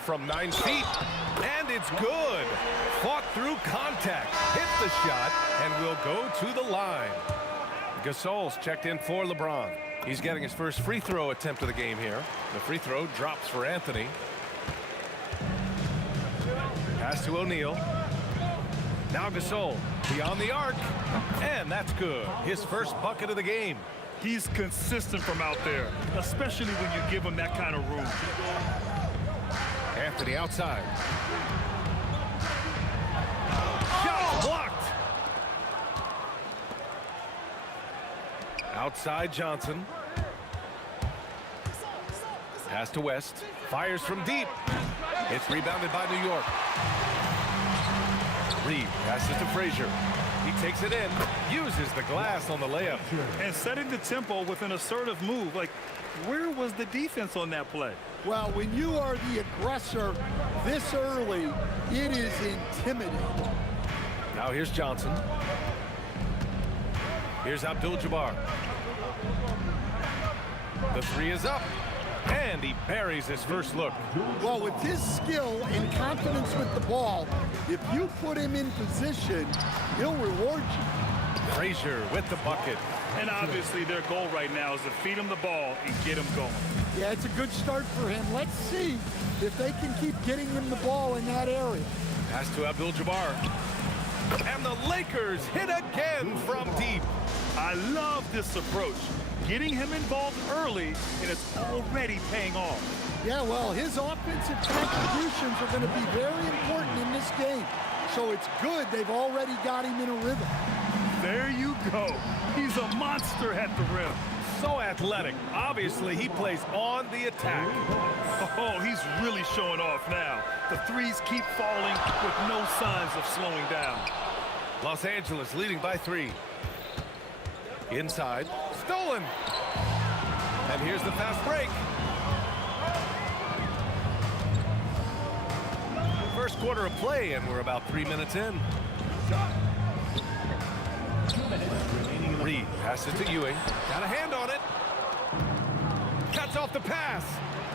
From 9 feet. And it's good. Fought through contact. Hit the shot and will go to the line. Gasol's checked in for LeBron. He's getting his first free throw attempt of the game here. The free throw drops for Anthony. Pass to O'Neal. Now Gasol beyond the arc. And that's good. His first bucket of the game. He's consistent from out there, especially when you give him that kind of room. Anthony outside. Shot blocked. Outside Johnson. Pass to West. Fires from deep. It's rebounded by New York. Reed passes to Frazier. He takes it in, uses the glass on the layup. And setting the tempo with an assertive move. Like, where was the defense on that play? Well, when you are the aggressor this early, it is intimidating. Now here's Johnson. Here's Abdul-Jabbar. The three is up. And he buries his first look. Well, with his skill and confidence with the ball, if you put him in position, he'll reward you. Frazier with the bucket. And obviously their goal right now is to feed him the ball and get him going. Yeah, it's a good start for him. Let's see if they can keep getting him the ball in that area. Pass to Abdul-Jabbar. And the Lakers hit again from deep. I love this approach. Getting him involved early, and it's already paying off. Yeah, well, his offensive contributions are going to be very important in this game. So it's good they've already got him in a rhythm. There you go. He's a monster at the rim. So athletic. Obviously, he plays on the attack. Oh, he's really showing off now. The threes keep falling with no signs of slowing down. Los Angeles leading by 3. Inside. Stolen. And here's the fast break. First quarter of play, and we're about 3 minutes in. Reed passes to Ewing. Got a hand on it. Cuts off the pass.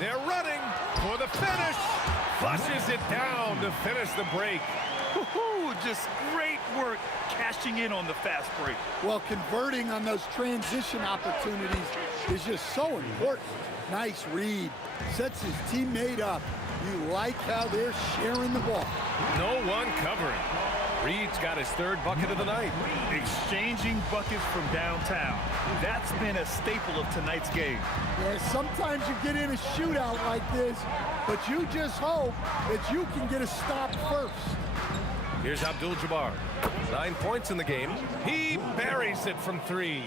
They're running for the finish. Flushes it down to finish the break. Woohoo! Just great work cashing in on the fast break. Well, converting on those transition opportunities is just so important. Nice read. Sets his teammate up. You like how they're sharing the ball. No one covering. Reed's got his third bucket of the night. Exchanging buckets from downtown. That's been a staple of tonight's game. Yeah, sometimes you get in a shootout like this, but you just hope that you can get a stop first. Here's Abdul-Jabbar. 9 points in the game. He buries it from 3.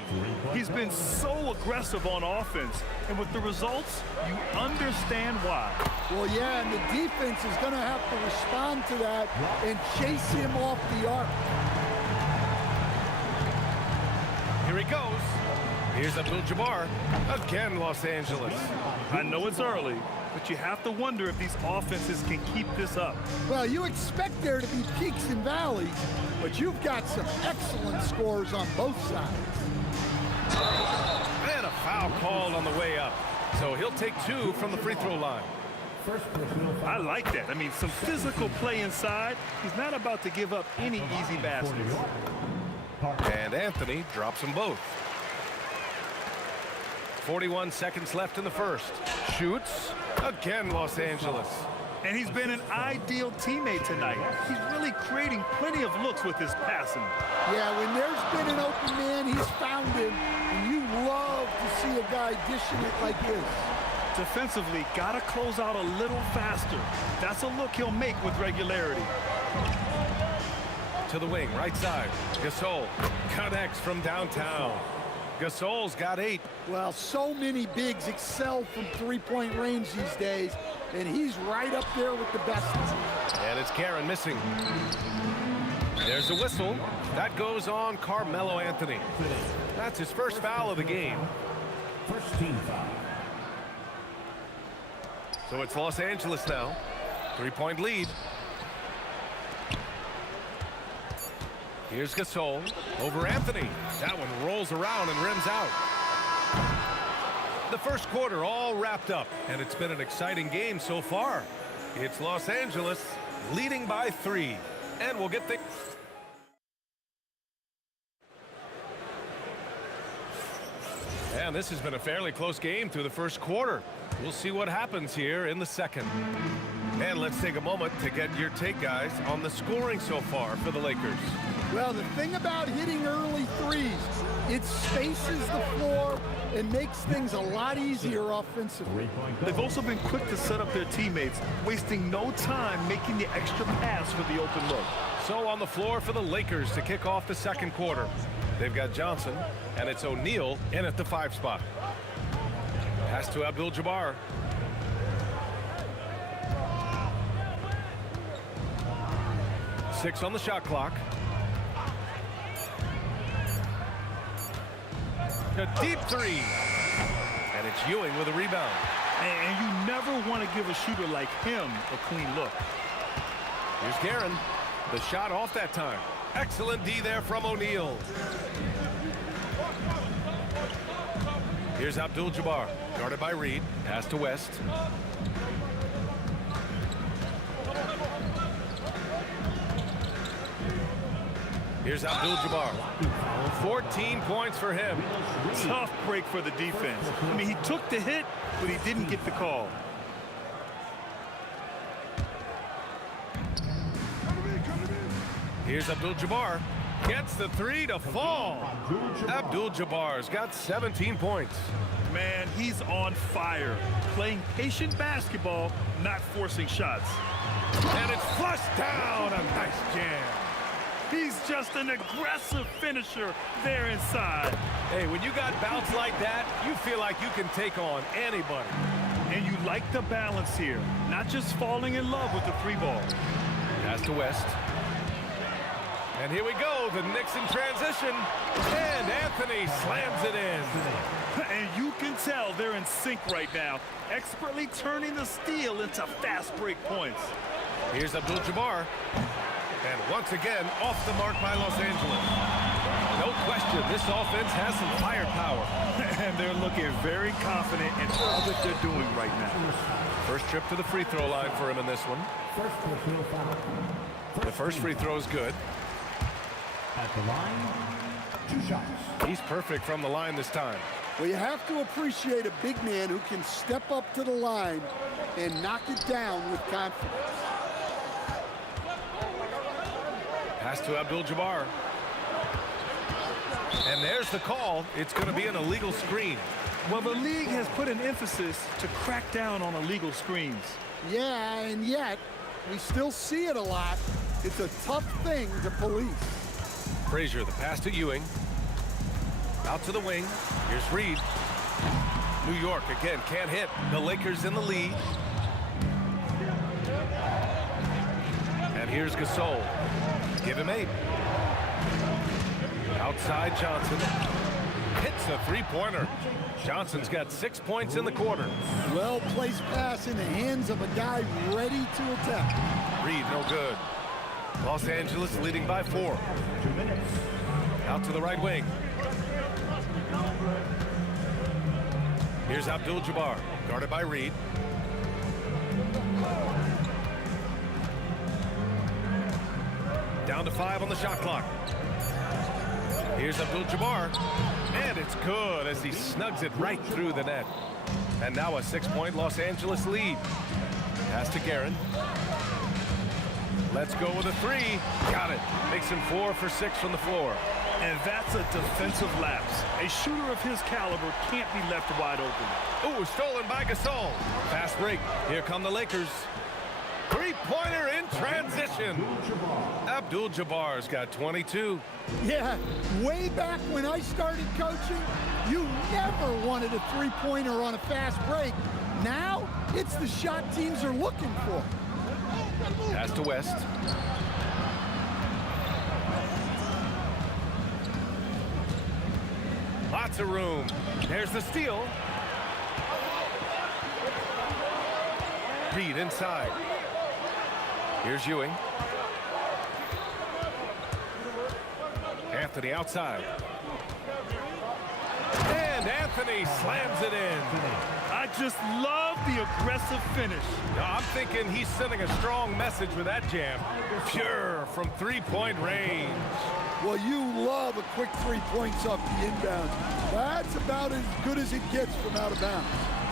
He's been so aggressive on offense, and with the results, you understand why. Well, yeah, and the defense is going to have to respond to that and chase him off the arc. Here he goes. Here's Abdul-Jabbar. Again, Los Angeles. I know it's early, but you have to wonder if these offenses can keep this up. Well, you expect there to be peaks and valleys, but you've got some excellent scores on both sides. And a foul called on the way up. So he'll take 2 from the free throw line. I like that. I mean, some physical play inside. He's not about to give up any easy baskets. And Anthony drops them both. 41 seconds left in the first. Shoots. Again, Los Angeles. And he's been an ideal teammate tonight. He's really creating plenty of looks with his passing. Yeah, when there's been an open man, he's found him. And you love to see a guy dishing it like this. Defensively, got to close out a little faster. That's a look he'll make with regularity. To the wing, right side. Gasol connects from downtown. Gasol's got 8. Well, so many bigs excel from three-point range these days, and he's right up there with the best. And it's Karen missing. There's a whistle. That goes on Carmelo Anthony. That's his first foul of the game. First team foul. So it's Los Angeles now. 3-point lead. Here's Gasol over Anthony. That one rolls around and rims out. The first quarter all wrapped up, and it's been an exciting game so far. It's Los Angeles leading by 3, and we'll get the... And this has been a fairly close game through the first quarter. We'll see what happens here in the second. And let's take a moment to get your take, guys, on the scoring so far for the Lakers. Well, the thing about hitting early threes, it spaces the floor and makes things a lot easier offensively. They've also been quick to set up their teammates, wasting no time making the extra pass for the open look. So on the floor for the Lakers to kick off the second quarter. They've got Johnson, and it's O'Neal in at the 5 spot. Pass to Abdul-Jabbar. Six on the shot clock. A deep 3. And it's Ewing with a rebound. And you never want to give a shooter like him a clean look. Here's Guerin. The shot off that time. Excellent D there from O'Neal. Here's Abdul-Jabbar, guarded by Reed. Pass to West. Here's Abdul-Jabbar. 14 points for him. Tough break for the defense. I mean, he took the hit, but he didn't get the call. Here's Abdul-Jabbar. Gets the 3 to fall. Abdul-Jabbar's got 17 points. Man, he's on fire. Playing patient basketball, not forcing shots. And it's flushed down. A nice jam. He's just an aggressive finisher there inside. Hey, when you got bounce like that, you feel like you can take on anybody. And you like the balance here. Not just falling in love with the 3 ball. Pass to West. And here we go, the Knicks in transition. And Anthony slams it in. And you can tell they're in sync right now, expertly turning the steal into fast break points. Here's Abdul-Jabbar. And once again, off the mark by Los Angeles. No question, this offense has some firepower. And they're looking very confident in all that they're doing right now. First trip to the free throw line for him in this one. The first free throw is good. At the line, 2 shots. He's perfect from the line this time. Well, you have to appreciate a big man who can step up to the line and knock it down with confidence. Pass to Abdul-Jabbar. And there's the call. It's going to be an illegal screen. Well, the league has put an emphasis to crack down on illegal screens. Yeah, and yet we still see it a lot. It's a tough thing to police. Frazier, the pass to Ewing. Out to the wing. Here's Reed. New York again can't hit. The Lakers in the lead. And here's Gasol. Give him 8. Outside Johnson. Hits a three-pointer. Johnson's got 6 points in the quarter. Well-placed pass in the hands of a guy ready to attack. Reed, no good. Los Angeles leading by 4. Out to the right wing. Here's Abdul-Jabbar, guarded by Reed. Down to 5 on the shot clock. Here's Abdul-Jabbar, and it's good as he snugs it right through the net. And now a 6-point Los Angeles lead. Pass to Guerin. Let's go with a 3. Got it. Makes him 4 for 6 from the floor. And that's a defensive lapse. A shooter of his caliber can't be left wide open. Ooh, stolen by Gasol. Fast break. Here come the Lakers. Three-pointer in transition. Abdul-Jabbar's got 22. Yeah, way back when I started coaching, you never wanted a three-pointer on a fast break. Now, it's the shot teams are looking for. Pass to West. Lots of room. There's the steal. Reed inside. Here's Ewing. Anthony outside. And Anthony slams it in. I just love the aggressive finish. Now, I'm thinking he's sending a strong message with that jam. Pure from three-point range. Well, you love a quick 3 points off the inbound. That's about as good as it gets from out of bounds.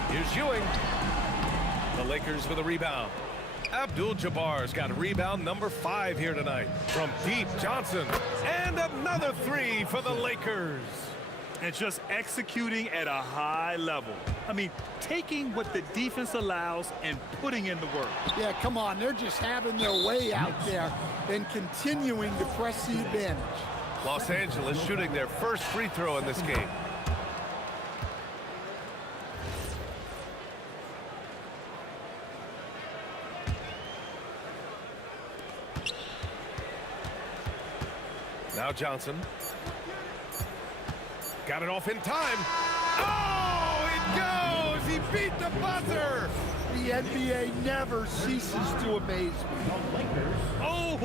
Here's Ewing. The Lakers with a rebound. Abdul-Jabbar's got rebound number 5 here tonight. From deep, Johnson. And another 3 for the Lakers. And just executing at a high level. I mean, taking what the defense allows and putting in the work. Yeah, come on. They're just having their way out there and continuing to press the advantage. Los Angeles shooting their first free throw in this game. Now Johnson. Got it off in time. Oh, it goes! He beat the buzzer! The NBA never ceases to amaze me. Oh,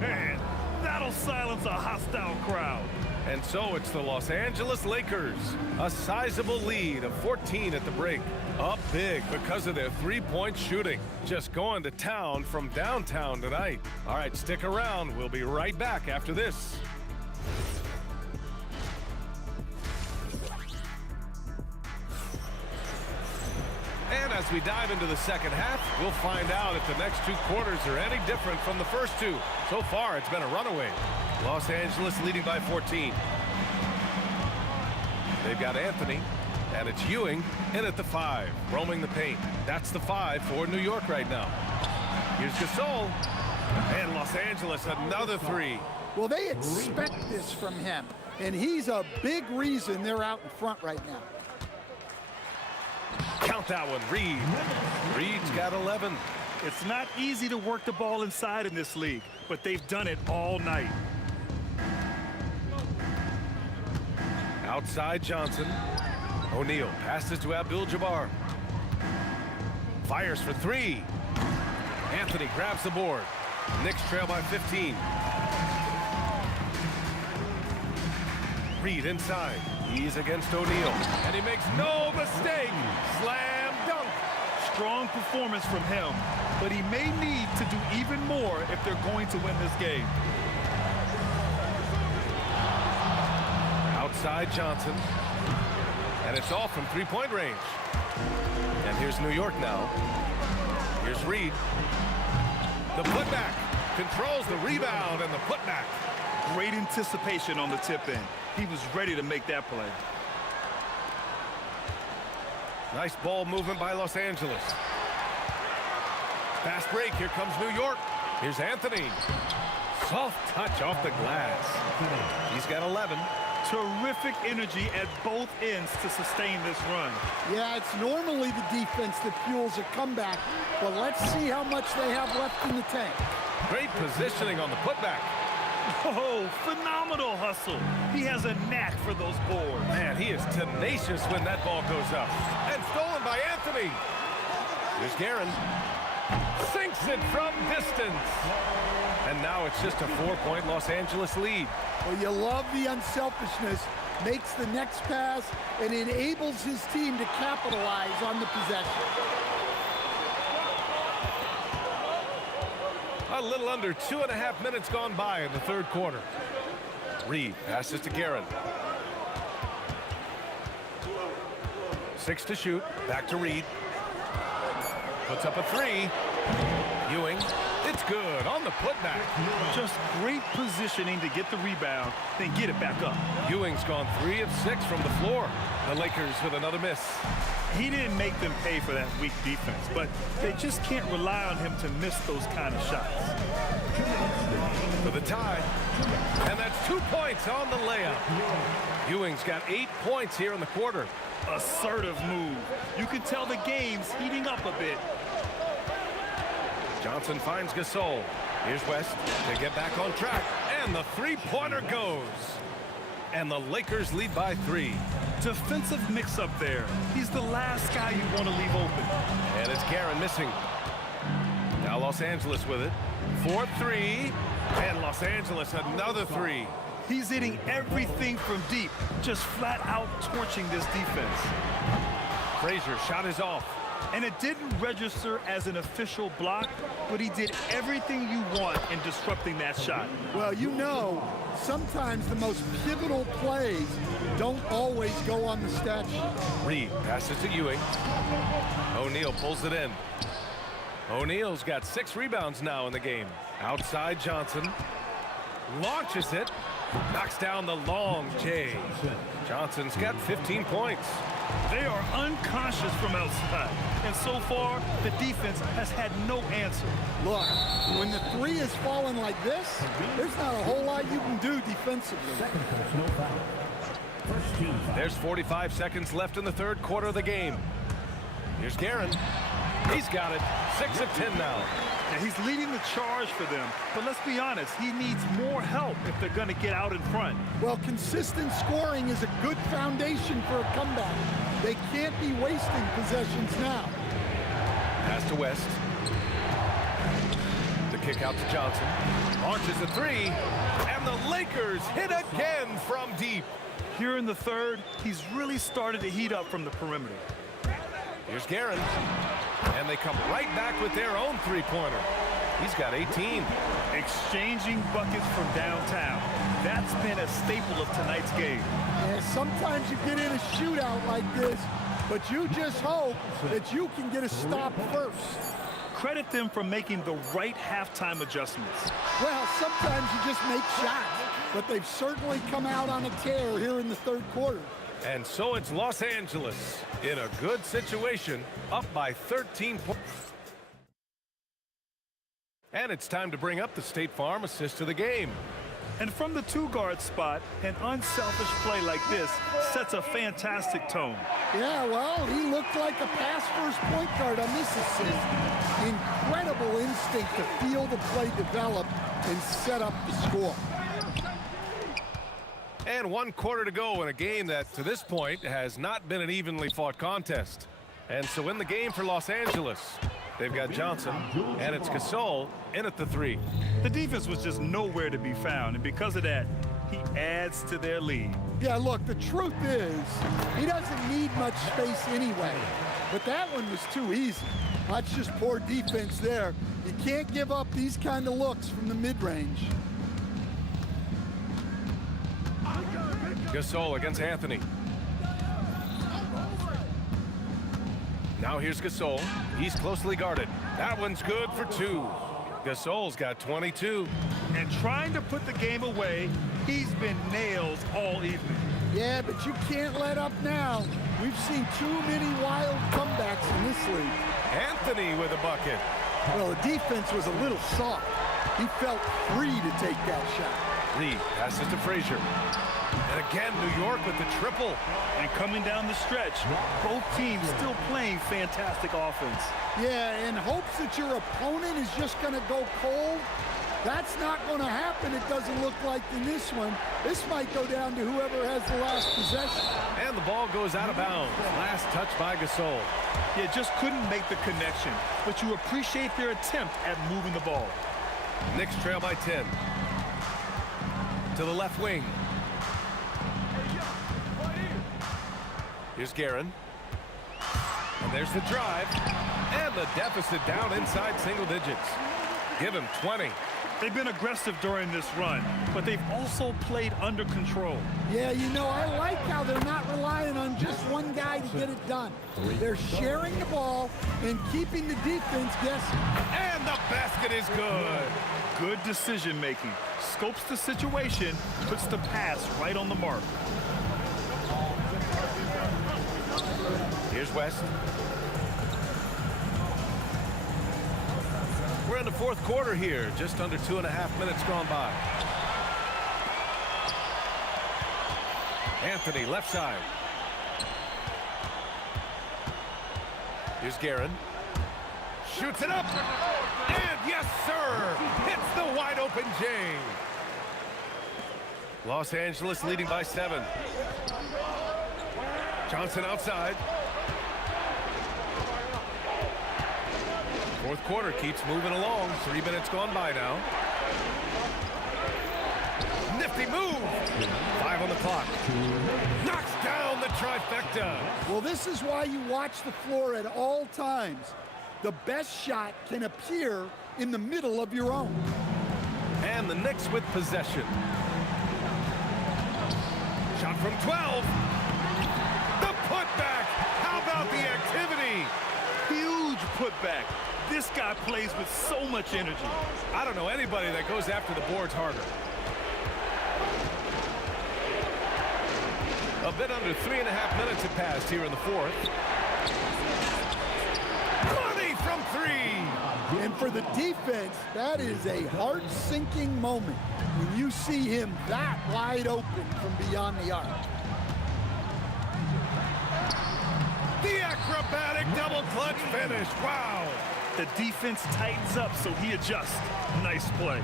man. That'll silence a hostile crowd. And so it's the Los Angeles Lakers. A sizable lead of 14 at the break. Up big because of their three-point shooting. Just going to town from downtown tonight. All right, stick around. We'll be right back after this. And as we dive into the second half, we'll find out if the next 2 quarters are any different from the first 2. So far, it's been a runaway. Los Angeles leading by 14. They've got Anthony, and it's Ewing in at the 5, roaming the paint. That's the 5 for New York right now. Here's Gasol, and Los Angeles another 3. Well, they expect this from him, and he's a big reason they're out in front right now. Count that one, Reed. Reed's got 11. It's not easy to work the ball inside in this league, but they've done it all night. Outside Johnson. O'Neal passes to Abdul-Jabbar. Fires for 3. Anthony grabs the board. Knicks trail by 15. Reed inside. He's against O'Neal. And he makes no mistake. Slam dunk. Strong performance from him, but he may need to do even more if they're going to win this game. Outside Johnson. And it's off from three-point range. And here's New York now. Here's Reed. The putback. Controls the rebound and the putback. Great anticipation on the tip in. He was ready to make that play. Nice ball movement by Los Angeles. Fast break. Here comes New York. Here's Anthony. Soft touch off the glass. He's got 11. Terrific energy at both ends to sustain this run. Yeah, it's normally the defense that fuels a comeback, but let's see how much they have left in the tank. Great positioning on the putback. Oh, phenomenal hustle. He has a knack for those boards. Man, he is tenacious when that ball goes up. And stolen by Anthony. Here's Guerin. Sinks it from distance. And now it's just a 4-point Los Angeles lead. Well, you love the unselfishness. Makes the next pass and enables his team to capitalize on the possession. A little under 2.5 minutes gone by in the third quarter. Reed passes to Guerin. 6 to shoot. Back to Reed. Puts up a 3. Ewing. It's good on the putback. Just great positioning to get the rebound, then get it back up. Ewing's gone 3 of 6 from the floor. The Lakers with another miss. He didn't make them pay for that weak defense, but they just can't rely on him to miss those kind of shots. For the tie. And that's 2 points on the layup. Ewing's got 8 points here in the quarter. Assertive move. You can tell the game's heating up a bit. Johnson finds Gasol. Here's West to get back on track. And the three-pointer goes. And the Lakers lead by 3. Defensive mix-up there. He's the last guy you want to leave open. And it's Guerin missing. Now Los Angeles with it. 4-3. And Los Angeles another 3. He's hitting everything from deep. Just flat out torching this defense. Frazier shot is off. And it didn't register as an official block, but he did everything you want in disrupting that shot. Well, you know, sometimes the most pivotal plays don't always go on the stat sheet. Reed passes to Ewing. O'Neal pulls it in. O'Neal's got 6 rebounds now in the game. Outside Johnson. Launches it. Knocks down the long J. Johnson's got 15 points. They are unconscious from outside. And so far, the defense has had no answer. Look, when the 3 is falling like this, there's not a whole lot you can do defensively. There's 45 seconds left in the third quarter of the game. Here's Guerin. He's got it. 6 of 10 now. And he's leading the charge for them. But let's be honest, he needs more help if they're going to get out in front. Well, consistent scoring is a good foundation for a comeback. They can't be wasting possessions now. Pass to West. The kick out to Johnson. Launches a 3. And the Lakers hit again from deep. Here in the third, he's really started to heat up from the perimeter. Here's Guerin. And they come right back with their own three-pointer. He's got 18. Exchanging buckets from downtown. That's been a staple of tonight's game. Yeah, sometimes you get in a shootout like this, but you just hope that you can get a stop first. Credit them for making the right halftime adjustments. Well, sometimes you just make shots, but they've certainly come out on a tear here in the third quarter. And so it's Los Angeles in a good situation, up by 13 points. And it's time to bring up the State Farm assist of the game. And from the 2-guard spot, an unselfish play like this sets a fantastic tone. Yeah, well, he looked like a pass-first point guard on this assist. Incredible instinct to feel the play develop and set up the score. And 1 quarter to go in a game that, to this point, has not been an evenly fought contest. And so in the game for Los Angeles, they've got Johnson, and it's Gasol in at the 3. The defense was just nowhere to be found, and because of that, he adds to their lead. Yeah, look, the truth is, he doesn't need much space anyway. But that one was too easy. That's just poor defense there. You can't give up these kind of looks from the mid-range. Gasol against Anthony. Now here's Gasol. He's closely guarded. That one's good for 2. Gasol's got 22. And trying to put the game away, he's been nails all evening. Yeah, but you can't let up now. We've seen too many wild comebacks in this league. Anthony with a bucket. Well, the defense was a little soft. He felt free to take that shot. Reed passes to Frazier. And again, New York with the triple. And coming down the stretch, both teams still playing fantastic offense. Yeah, in hopes that your opponent is just going to go cold. That's not going to happen, it doesn't look like in this one. This might go down to whoever has the last possession. And the ball goes out of bounds. Last touch by Gasol. Yeah, just couldn't make the connection. But you appreciate their attempt at moving the ball. Knicks trail by 10. To the left wing. Here's Guerin. And there's the drive. And the deficit down inside single digits. Give him 20. They've been aggressive during this run, but they've also played under control. Yeah, you know, I like how they're not relying on just one guy to get it done. They're sharing the ball and keeping the defense guessing. And the basket is good. Good decision making. Scopes the situation, puts the pass right on the mark. Here's West. We're in the fourth quarter here. Just under 2.5 minutes gone by. Anthony, left side. Here's Guerin. Shoots it up. And yes, sir. Hits the wide open James. Los Angeles leading by 7. Johnson outside. Fourth quarter keeps moving along. 3 minutes gone by now. Nifty move. 5 on the clock. Knocks down the trifecta. Well, this is why you watch the floor at all times. The best shot can appear in the middle of your own. And the Knicks with possession. Shot from 12. The putback. How about the activity? Huge putback. This guy plays with so much energy. I don't know anybody that goes after the boards harder. A bit under 3.5 minutes have passed here in the fourth. Money from 3. And for the defense, that is a heart-sinking moment when you see him that wide open from beyond the arc. The acrobatic double clutch finish. Wow. The defense tightens up, so he adjusts. Nice play.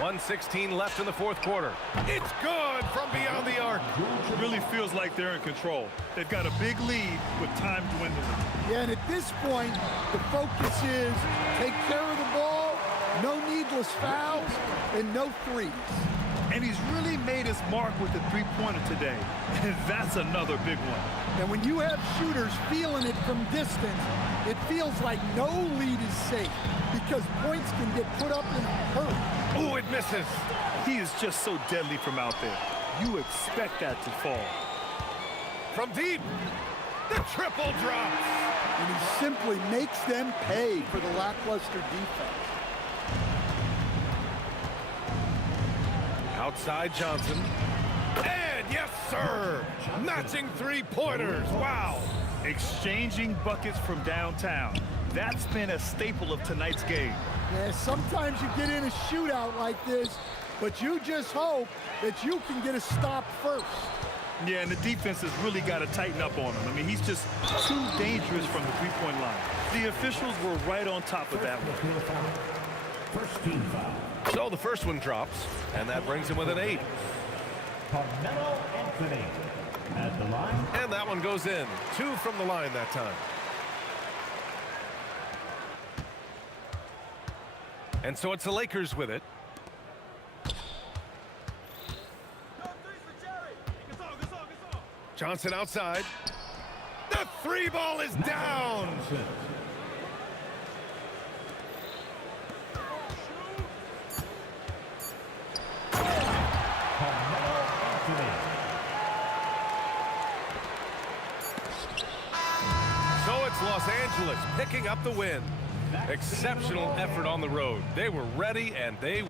1:16 left in the fourth quarter. It's good from beyond the arc. It really feels like they're in control. They've got a big lead with time dwindling. Yeah, and at this point, the focus is take care of the ball, no needless fouls, and no threes. And he's really made his mark with the three-pointer today. And that's another big one. And when you have shooters feeling it from distance, it feels like no lead is safe because points can get put up in a hurry. Ooh, it misses. He is just so deadly from out there. You expect that to fall. From deep, the triple drops. And he simply makes them pay for the lackluster defense. Outside Johnson. And yes, sir. Matching three-pointers. Wow. Exchanging buckets from downtown. That's been a staple of tonight's game. Yeah, sometimes you get in a shootout like this, but you just hope that you can get a stop first. Yeah, and the defense has really got to tighten up on him. I mean, he's just too dangerous from the three-point line. The officials were right on top of that one. First team foul. So the first one drops, and that brings him with an 8. Carmelo Anthony at the line. And that one goes in. 2 from the line that time. And so it's the Lakers with it. Johnson outside. The 3 ball is down. So it's Los Angeles picking up the win. Exceptional effort on the road. They were ready and they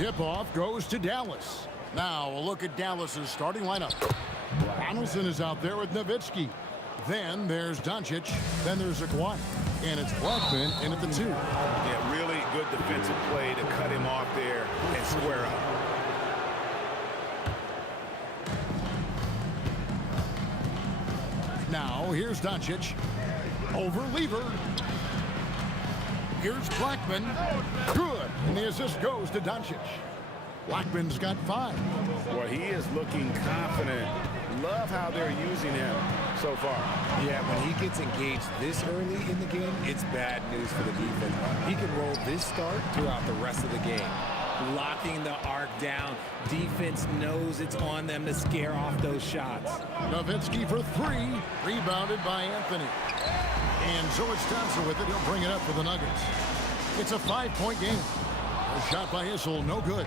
Tip-off goes to Dallas. Now a look at Dallas's starting lineup. Donaldson is out there with Nowitzki. Then there's Doncic. Then there's Kawhi. And it's Blackman in at the 2. Yeah, really good defensive play to cut him off there and square up. Now, here's Doncic. Over Lever. Here's Blackman. Good. And the assist goes to Doncic. Blackman's got 5. Well, he is looking confident. Love how they're using him so far. Yeah, when he gets engaged this early in the game, it's bad news for the defense. He can roll this start throughout the rest of the game. Locking the arc down. Defense knows it's on them to scare off those shots. Nowitzki for 3. Rebounded by Anthony. And so it's Thompson with it. He'll bring it up for the Nuggets. It's a 5-point game. A shot by Issel, no good.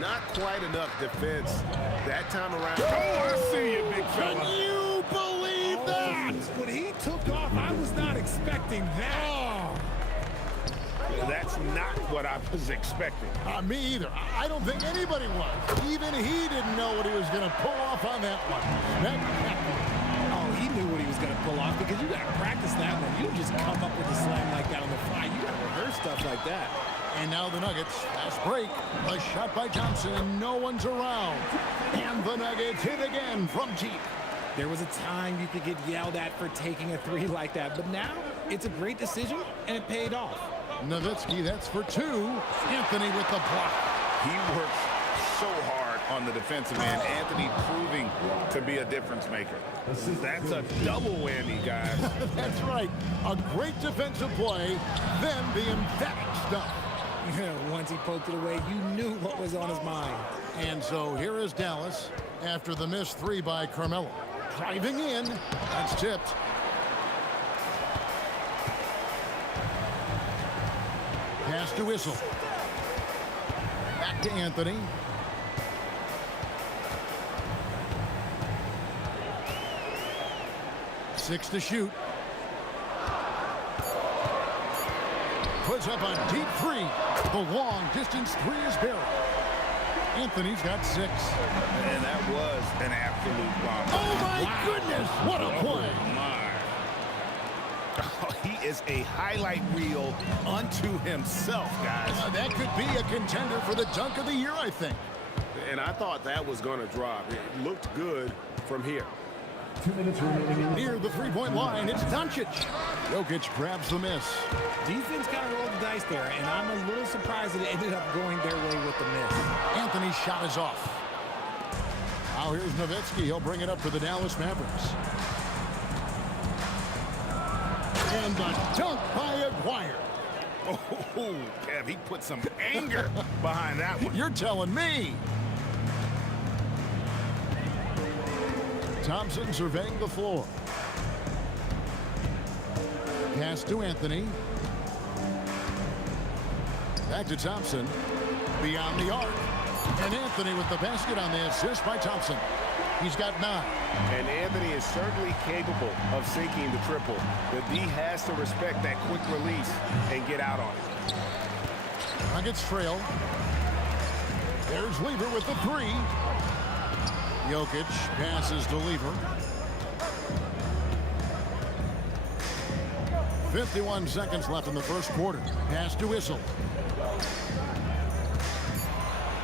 Not quite enough defense that time around. Oh, I see you, big fella. Can you believe that? When he took off, I was not expecting that. Oh. That's not what I was expecting. Me either. I don't think anybody was. Even he didn't know what he was going to pull off on that one. Oh, he knew what he was going to pull off because you got to practice that one. You don't just come up with a slam like that on the fly. You got to rehearse stuff like that. And now the Nuggets, fast break. A shot by Thompson, and no one's around. And the Nuggets hit again from deep. There was a time you could get yelled at for taking a 3 like that, but now it's a great decision, and it paid off. Nowitzki, that's for 2. Anthony with the block. He works so hard on the defensive end. Anthony proving to be a difference maker. That's a double whammy, guys. That's right. A great defensive play, then the emphatic stuff. Once he poked it away, you knew what was on his mind. And so here is Dallas after the missed 3 by Carmelo. Driving in. That's tipped. Pass to Issel. Back to Anthony. Six to shoot. Puts up a deep 3. The long distance 3 is buried. Anthony's got 6. And that was an absolute bomb. Oh my goodness! What a play! Oh, he is a highlight reel unto himself, guys. That could be a contender for the dunk of the year, I think. And I thought that was going to drop. It looked good from here. 2 minutes remaining. Near the 3-point line, it's Doncic. Jokic grabs the miss. Defense kind of rolled the dice there, and I'm a little surprised that it ended up going their way with the miss. Anthony's shot is off. Now here's Nowitzki. He'll bring it up for the Dallas Mavericks. And the dunk by Aguirre. Oh, Kev, he put some anger behind that one. You're telling me. Thompson surveying the floor. Pass to Anthony. Back to Thompson. Beyond the arc. And Anthony with the basket on the assist by Thompson. He's got 9. And Anthony is certainly capable of sinking the triple. But D has to respect that quick release and get out on it. Nuggets trail. There's Lever with the 3. Jokic passes to Lever. 51 seconds left in the first quarter. Pass to Issel.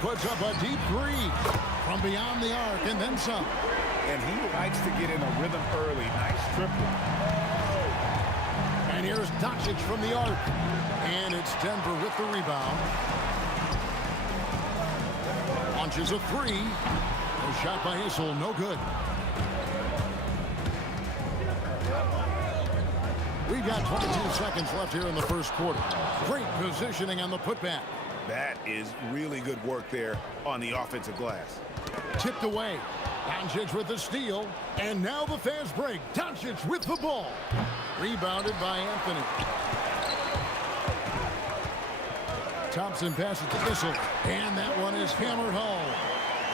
Puts up a deep 3 from beyond the arc and then some. And he likes to get in a rhythm early. Nice triple. And here's Doncic from the arc. And it's Denver with the rebound. Launches a 3. A shot by Issel, no good. We've got 22 seconds left here in the first quarter. Great positioning on the putback. That is really good work there on the offensive glass. Tipped away. Doncic with the steal. And now the fast break. Doncic with the ball. Rebounded by Anthony. Thompson passes to Issel. And that one is hammered home.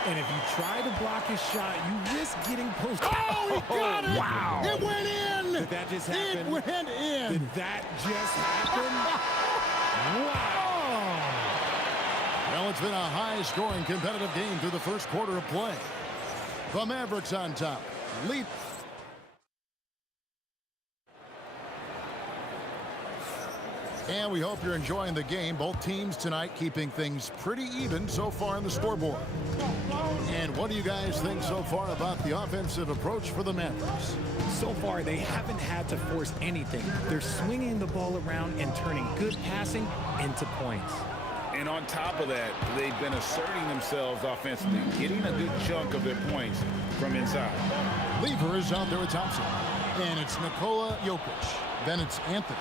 And if you try to block his shot, you risk getting posted. Oh, he got it! Wow! It went in! Did that just happen? It went in! Did that just happen? Wow! Well, it's been a high-scoring competitive game through the first quarter of play. The Mavericks on top. Lead. And we hope you're enjoying the game. Both teams tonight keeping things pretty even so far on the scoreboard. And what do you guys think so far about the offensive approach for the Mavericks? So far, they haven't had to force anything. They're swinging the ball around and turning good passing into points. And on top of that, they've been asserting themselves offensively, getting a good chunk of their points from inside. Lever is out there with Thompson. And it's Nikola Jokic. Then it's Anthony.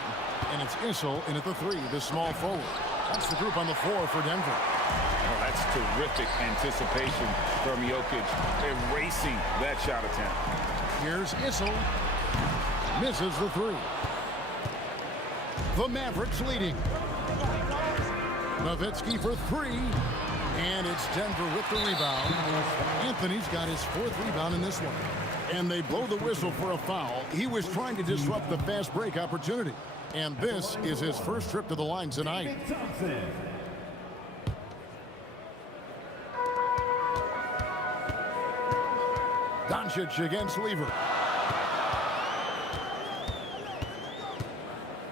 And it's Issel in at the 3, the small forward. That's the group on the floor for Denver. Oh, that's terrific anticipation from Jokic, erasing that shot attempt. Here's Issel. Misses the 3. The Mavericks leading. Nowitzki for 3. And it's Denver with the rebound. Anthony's got his 4th rebound in this one. And they blow the whistle for a foul. He was trying to disrupt the fast break opportunity. And this is his first trip to the line tonight. Doncic against Lever.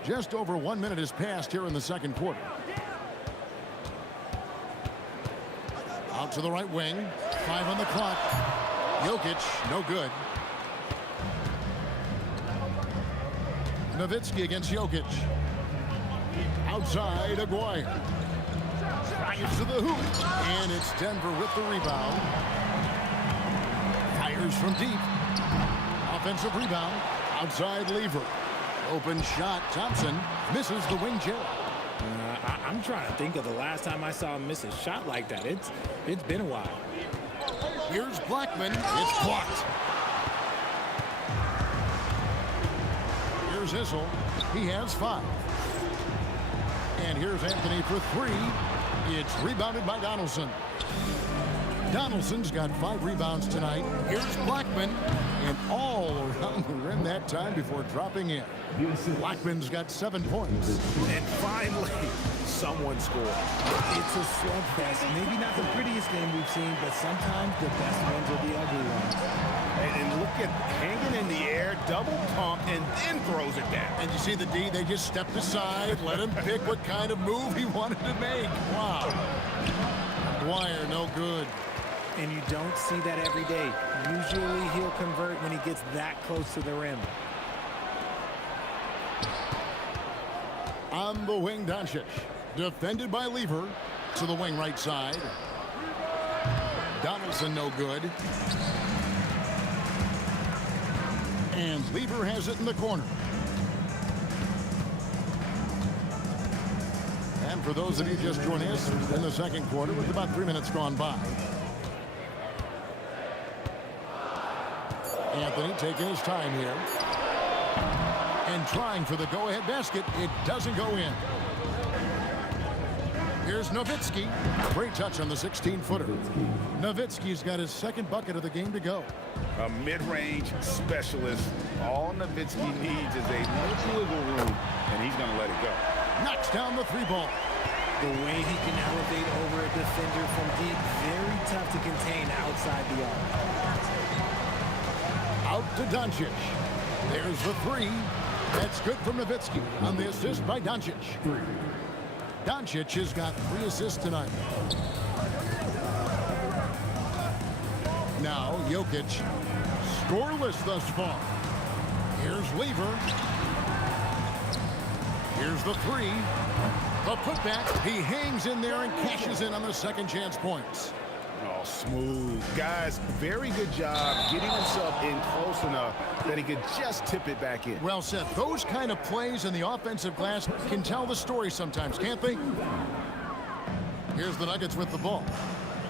Just over 1 minute has passed here in the second quarter. Out to the right wing. 5 on the clock. Jokic, no good. Nowitzki against Jokic. Outside, Aguirre. Drives to the hoop. And it's Denver with the rebound. Fires from deep. Offensive rebound. Outside, Lever. Open shot. Thompson misses the wing J. I'm trying to think of the last time I saw him miss a shot like that. It's been a while. Here's Blackman. It's blocked. Here's Issel. He has 5. And here's Anthony for 3. It's rebounded by Donaldson. Donaldson's got 5 rebounds tonight. Here's Blackman. And all around the rim that time before dropping in. Blackman's got 7 points. And finally, someone scored. It's a slugfest. Maybe not the prettiest game we've seen, but sometimes the best ones are the ugly ones. And look at hanging in the air, double pump, and then throws it down. And you see the D, they just stepped aside, let him pick what kind of move he wanted to make. Wow. Dwyer, no good. And you don't see that every day. Usually he'll convert when he gets that close to the rim. On the wing, Doncic. Defended by Lever. To the wing right side. Donaldson, no good. And Lever has it in the corner. And for those of you just joining us in the second quarter, with about 3 minutes gone by. Anthony taking his time here. And trying for the go-ahead basket. It doesn't go in. Here's Nowitzki. Great touch on the 16-footer. Nowitzki's got his 2nd bucket of the game to go. A mid-range specialist. All Nowitzki needs is a little wiggle room, and he's going to let it go. Knocks down the 3-ball. The way he can elevate over a defender from deep, very tough to contain outside the arc. Out to Doncic. There's the 3. That's good from Nowitzki on the assist by Doncic. Doncic has got 3 assists tonight. Now Jokic, scoreless thus far. Here's Lever. Here's the 3. The putback. He hangs in there and cashes in on the second chance points. Oh, smooth. Guys, very good job getting himself in close enough that he could just tip it back in. Well said. Those kind of plays in the offensive glass can tell the story sometimes, can't they? Here's the Nuggets with the ball.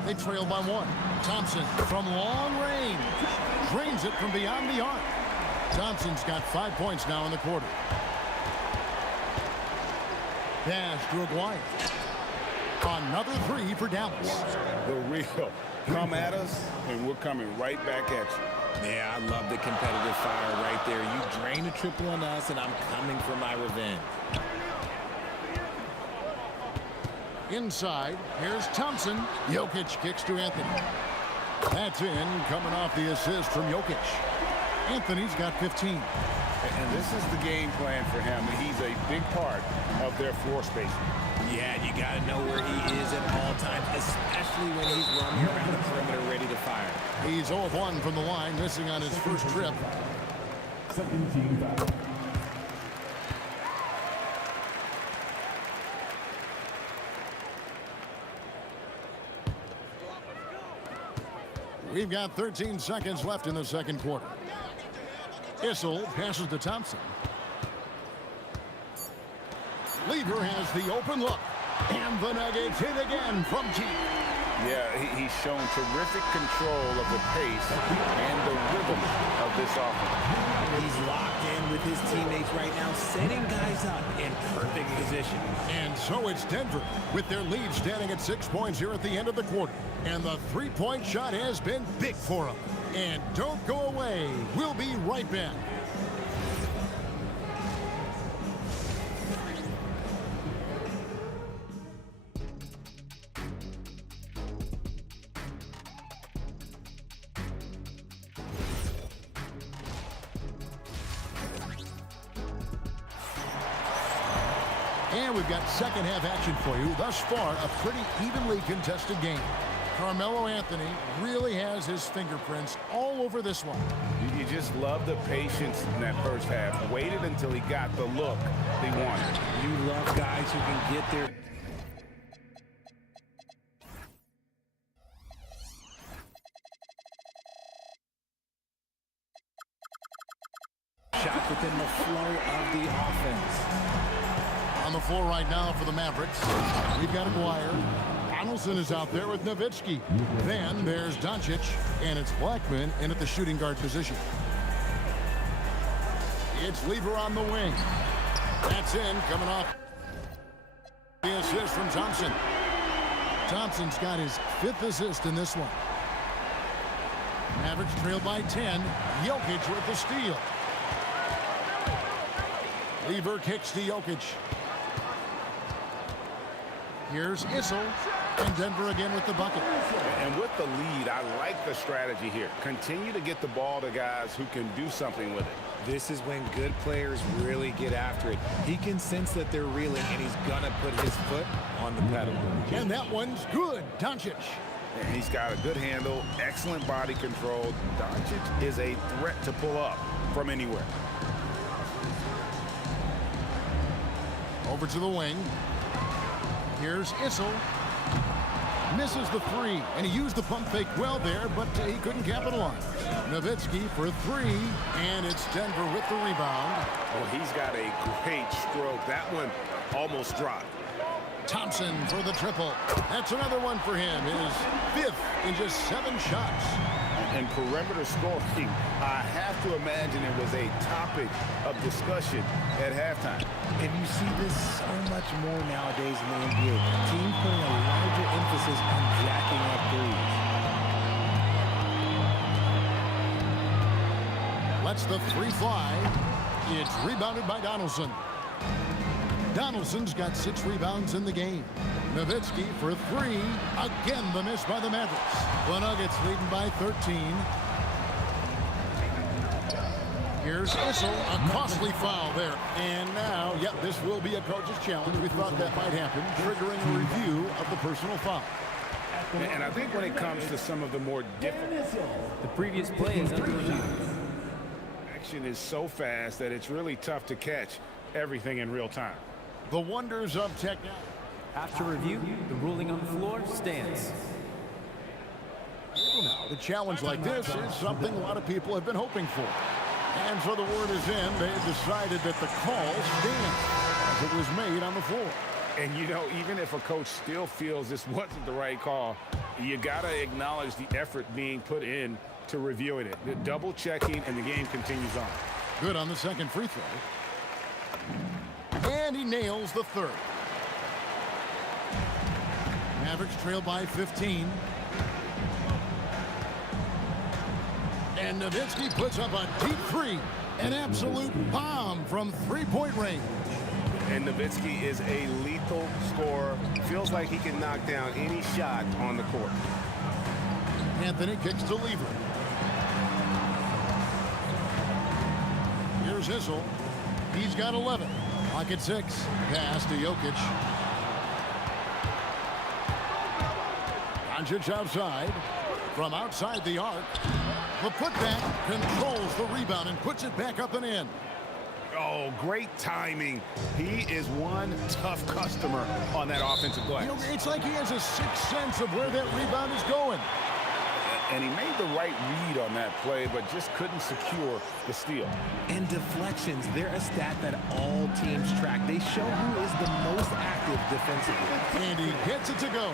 They trail by 1. Thompson from long range. Drains it from beyond the arc. Thompson's got 5 points now in the quarter. Pass to Aguirre. Another 3 for Dallas. The real. Come at us, and we're coming right back at you. Yeah, I love the competitive fire right there. You drain a triple on us, and I'm coming for my revenge. Inside, here's Thompson. Jokic kicks to Anthony. That's in, coming off the assist from Jokic. Anthony's got 15. And this is the game plan for him. He's a big part of their floor spacing. Yeah, you got to know where he is at all times, especially when he's running around the perimeter ready to fire. He's 0 of 1 from the line, missing on his first trip. Second team foul. We've got 13 seconds left in the second quarter. Issel passes to Thompson. Lever has the open look. And the Nuggets hit again from deep. Yeah, he's shown terrific control of the pace and the rhythm of this offense. He's locked in with his teammates right now, setting guys up in perfect position. And so it's Denver with their lead standing at 6 points here at the end of the quarter. And the three-point shot has been big for them. And don't go away. We'll be right back. And we've got second half action for you. Thus far, a pretty evenly contested game. Carmelo Anthony really has his fingerprints all over this one. You just love the patience in that first half. Waited until he got the look he wanted. You love guys who can get their shot within the flow of the offense. On the floor right now for the Mavericks, we've got Aguirre. Donaldson is out there with Nowitzki. Then there's Doncic, and it's Blackman in at the shooting guard position. It's Lever on the wing. That's in, coming off the assist from Thompson. Thompson's got his 5th assist in this one. Mavericks trail by 10. Jokic with the steal. Lever kicks to Jokic. Here's Issel, and Denver again with the bucket. And with the lead, I like the strategy here. Continue to get the ball to guys who can do something with it. This is when good players really get after it. He can sense that they're reeling, and he's going to put his foot on the pedal. And that one's good. Doncic. And he's got a good handle, excellent body control. Doncic is a threat to pull up from anywhere. Over to the wing. Here's Issel. Misses the three, and he used the pump fake well there, but he couldn't capitalize. Nowitzki for 3, and it's Denver with the rebound. Oh, he's got a great stroke. That one almost dropped. Thompson for the triple. That's another one for him. His 5th in just 7 shots. And perimeter scoring, I have to imagine it was a topic of discussion at halftime. And you see this so much more nowadays in the NBA. Teams putting a larger emphasis on jacking up threes. Lets the 3 fly. It's rebounded by Donaldson. Donaldson's got 6 rebounds in the game. Nowitzki for 3. Again, the miss by the Mavericks. The Nuggets leading by 13. Here's Issel, a costly foul there. And now, this will be a coach's challenge. We thought that might happen, triggering a review of the personal foul. And I think when it comes to some of the more difficult, the previous play is under review. Action is so fast that it's really tough to catch everything in real time. The wonders of technology. After review, the ruling on the floor stands. A challenge like this is something a lot of people have been hoping for. And so the word is in. They've decided that the call stands as it was made on the floor. And, you know, even if a coach still feels this wasn't the right call, you got to acknowledge the effort being put in to reviewing it. The double checking, and the game continues on. Good on the second free throw. And he nails the 3rd. Mavericks trail by 15. And Nowitzki puts up a deep 3. An absolute bomb from 3-point range. And Nowitzki is a lethal scorer. Feels like he can knock down any shot on the court. Anthony kicks to Lever. Here's Issel. He's got 11. Clock at 6. Pass to Jokic. Doncic outside. From outside the arc. The putback controls the rebound and puts it back up and in. Oh, great timing. He is one tough customer on that offensive glass. You know, it's like he has a sixth sense of where that rebound is going. And he made the right read on that play, but just couldn't secure the steal. And deflections, they're a stat that all teams track. They show who is the most active defensively. And he gets it to go.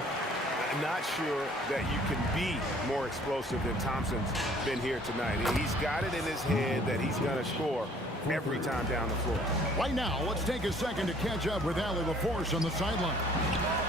Not sure that you can be more explosive than Thompson's been here tonight. He's got it in his head that he's going to score every time down the floor. Right now, let's take a second to catch up with Allie LaForce on the sideline.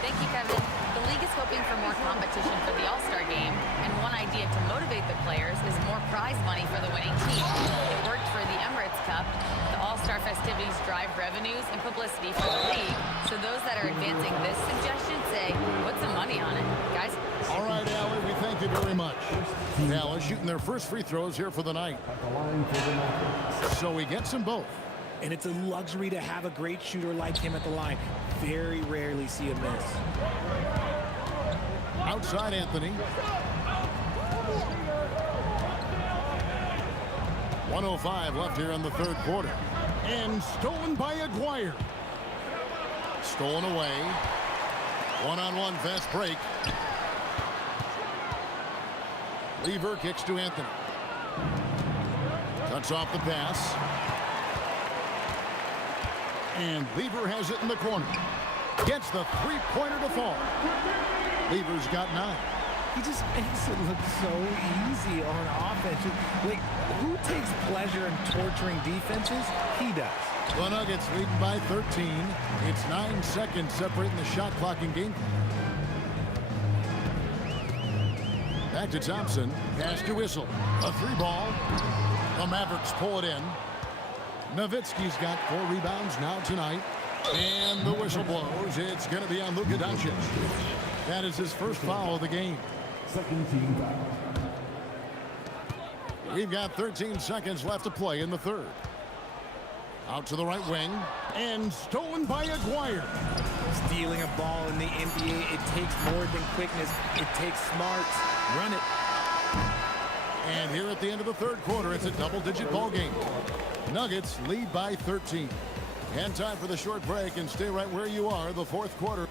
Thank you, Kevin. The league is hoping for more competition for the All-Star game, and one idea to motivate the players is more prize money for the winning team. It worked for the Emirates Cup. The All-Star festivities drive revenues and publicity for the league, so those that are advancing this suggestion say, put some money on it. Guys? All right, Allie, we thank you very much. Dallas shooting their first free throws here for the night. So he gets them both. And it's a luxury to have a great shooter like him at the line. Very rarely see a miss. Outside Anthony. 1:05 left here in the third quarter. And stolen by Aguirre. Stolen away. One-on-one fast break. Lever kicks to Anthony. Cuts off the pass. And Lever has it in the corner. Gets the three-pointer to fall. Lever's got 9. He just makes it look so easy on offense. Like, who takes pleasure in torturing defenses? He does. The Nuggets leading by 13. It's 9 seconds separating the shot clock and game. Back to Thompson. Pass to Issel. A 3-ball. The Mavericks pull it in. Nowitzki's got 4 rebounds now tonight. And the whistle blows. It's going to be on Luka Doncic. That is his first foul of the game. Second team foul. We've got 13 seconds left to play in the third. Out to the right wing. And stolen by Aguirre. Stealing a ball in the NBA, it takes more than quickness. It takes smarts. Run it. And here at the end of the third quarter, it's a double-digit ball game. Nuggets lead by 13. And time for the short break, and stay right where you are, the fourth quarter.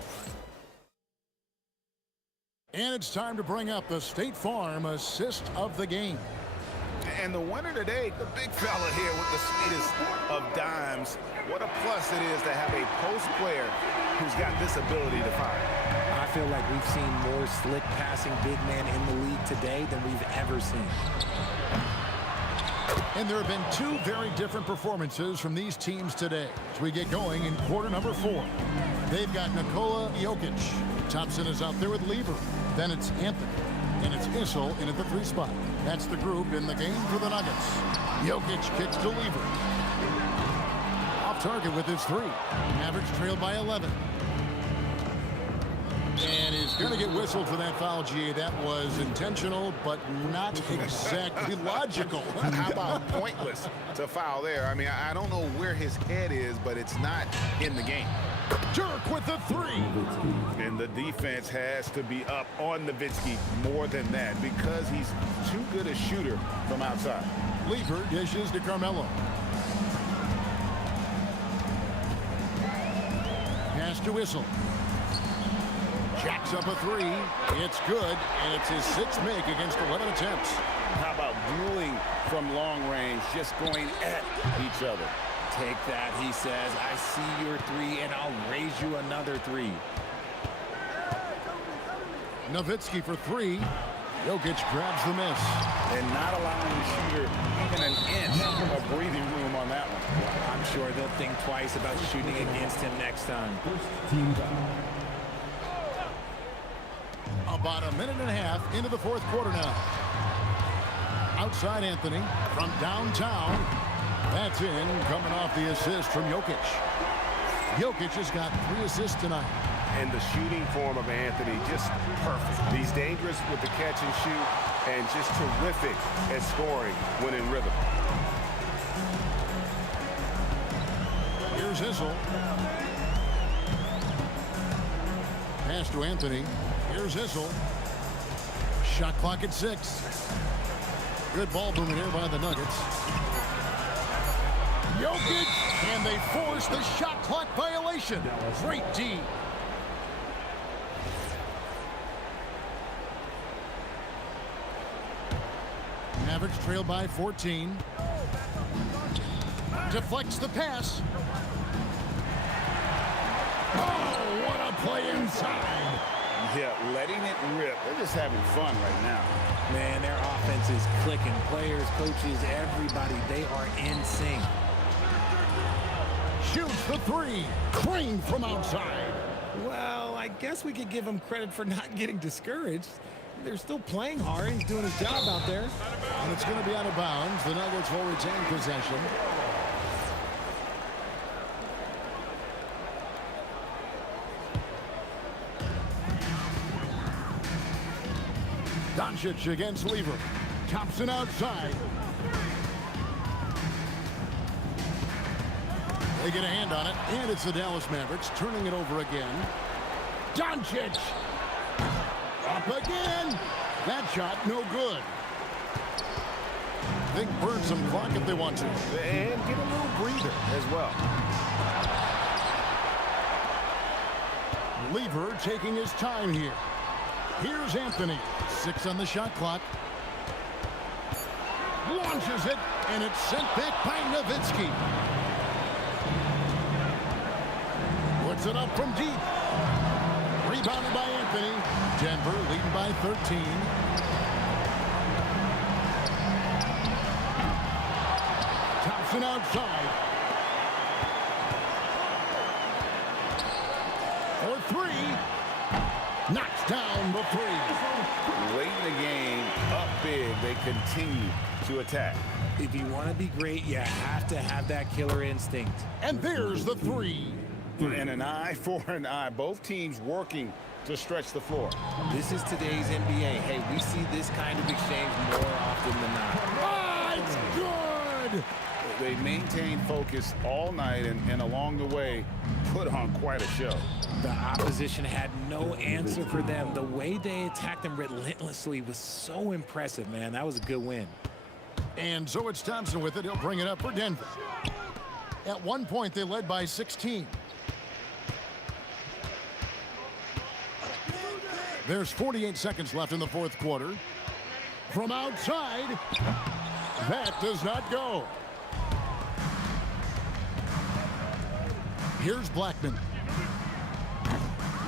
And it's time to bring up the State Farm assist of the game. And the winner today, the big fella here with the sweetest of dimes. What a plus it is to have a post player who's got this ability to fire. I feel like we've seen more slick passing big men in the league today than we've ever seen. And there have been 2 very different performances from these teams today as we get going in quarter number 4. They've got Nikola Jokic. Thompson is out there with Lever. Then it's Anthony. And it's Issel in at the 3 spot. That's the group in the game for the Nuggets. Jokic kicks to Lever. Off target with his 3. Mavericks trail by 11. And he's going to get whistled for that foul, G. That was intentional, but not exactly logical. How about pointless to foul there? I mean, I don't know where his head is, but it's not in the game. Dirk with the 3. And the defense has to be up on Nowitzki more than that because he's too good a shooter from outside. Lever dishes to Carmelo. Pass to Issel. Jacks up a 3. It's good, and it's his 6th make against 11 attempts. How about dueling from long range, just going at each other? Take that, he says. I see your 3, and I'll raise you another 3. Nowitzki for 3. Jokic grabs the miss. And not allowing the shooter even an inch of breathing room on that one. I'm sure they'll think twice about shooting against him next time. Team foul. About a minute and a half into the fourth quarter now. Outside Anthony from downtown. That's in, coming off the assist from Jokic. Jokic has got 3 assists tonight. And the shooting form of Anthony, just perfect. He's dangerous with the catch and shoot, and just terrific at scoring when in rhythm. Here's Issel. Pass to Anthony. Here's Issel. Shot clock at 6. Good ball movement here by the Nuggets. Jokic, and they force the shot clock violation. Great D. Mavericks trailed by 14. Deflects the pass. Oh, what a play inside. Yeah, letting it rip. They're just having fun right now. Man, their offense is clicking. Players, coaches, everybody, they are in sync. Shoots the 3. Crane from outside. Well, I guess we could give him credit for not getting discouraged. They're still playing hard. He's doing his job out there. And it's going to be out of bounds. The Nuggets will retain possession. Doncic against Lever. Thompson outside. They get a hand on it, and it's the Dallas Mavericks turning it over again. Doncic! Up again! That shot, no good. They can burn some clock if they want to. And get a little breather as well. Lever taking his time here. Here's Anthony. 6 on the shot clock. Launches it, and it's sent back by Nowitzki. Puts it up from deep. Rebounded by Anthony. Denver leading by 13. Thompson outside. For 3. Knocks down the 3. Late in the game, up big, they continue to attack. If you want to be great, you have to have that killer instinct. And there's the 3. And an eye for an eye. Both teams working to stretch the floor. This is today's NBA. Hey, we see this kind of exchange more often than not. Oh, it's good! They maintained focus all night and along the way put on quite a show. The opposition had no answer for them. The way they attacked them relentlessly was so impressive, man. That was a good win. And so it's Thompson with it. He'll bring it up for Denver. At one point, they led by 16. There's 48 seconds left in the fourth quarter. From outside, that does not go. Here's Blackman.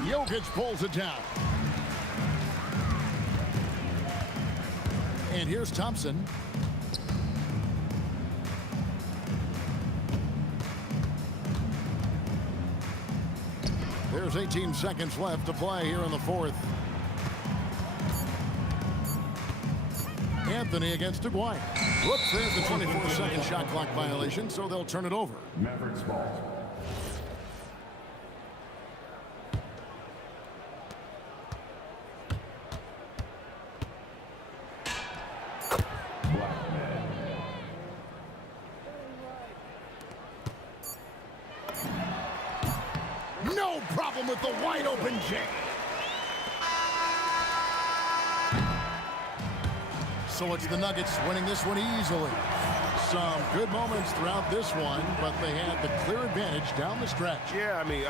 Jokic pulls it down. And here's Thompson. There's 18 seconds left to play here in the fourth. Anthony against Aguirre. Whoops, there's the 24-second shot clock violation, so they'll turn it over. Mavericks ball. No problem with the wide open J. So it's the Nuggets winning this one easily. Some good moments throughout this one, but they had the clear advantage down the stretch. Yeah, I mean,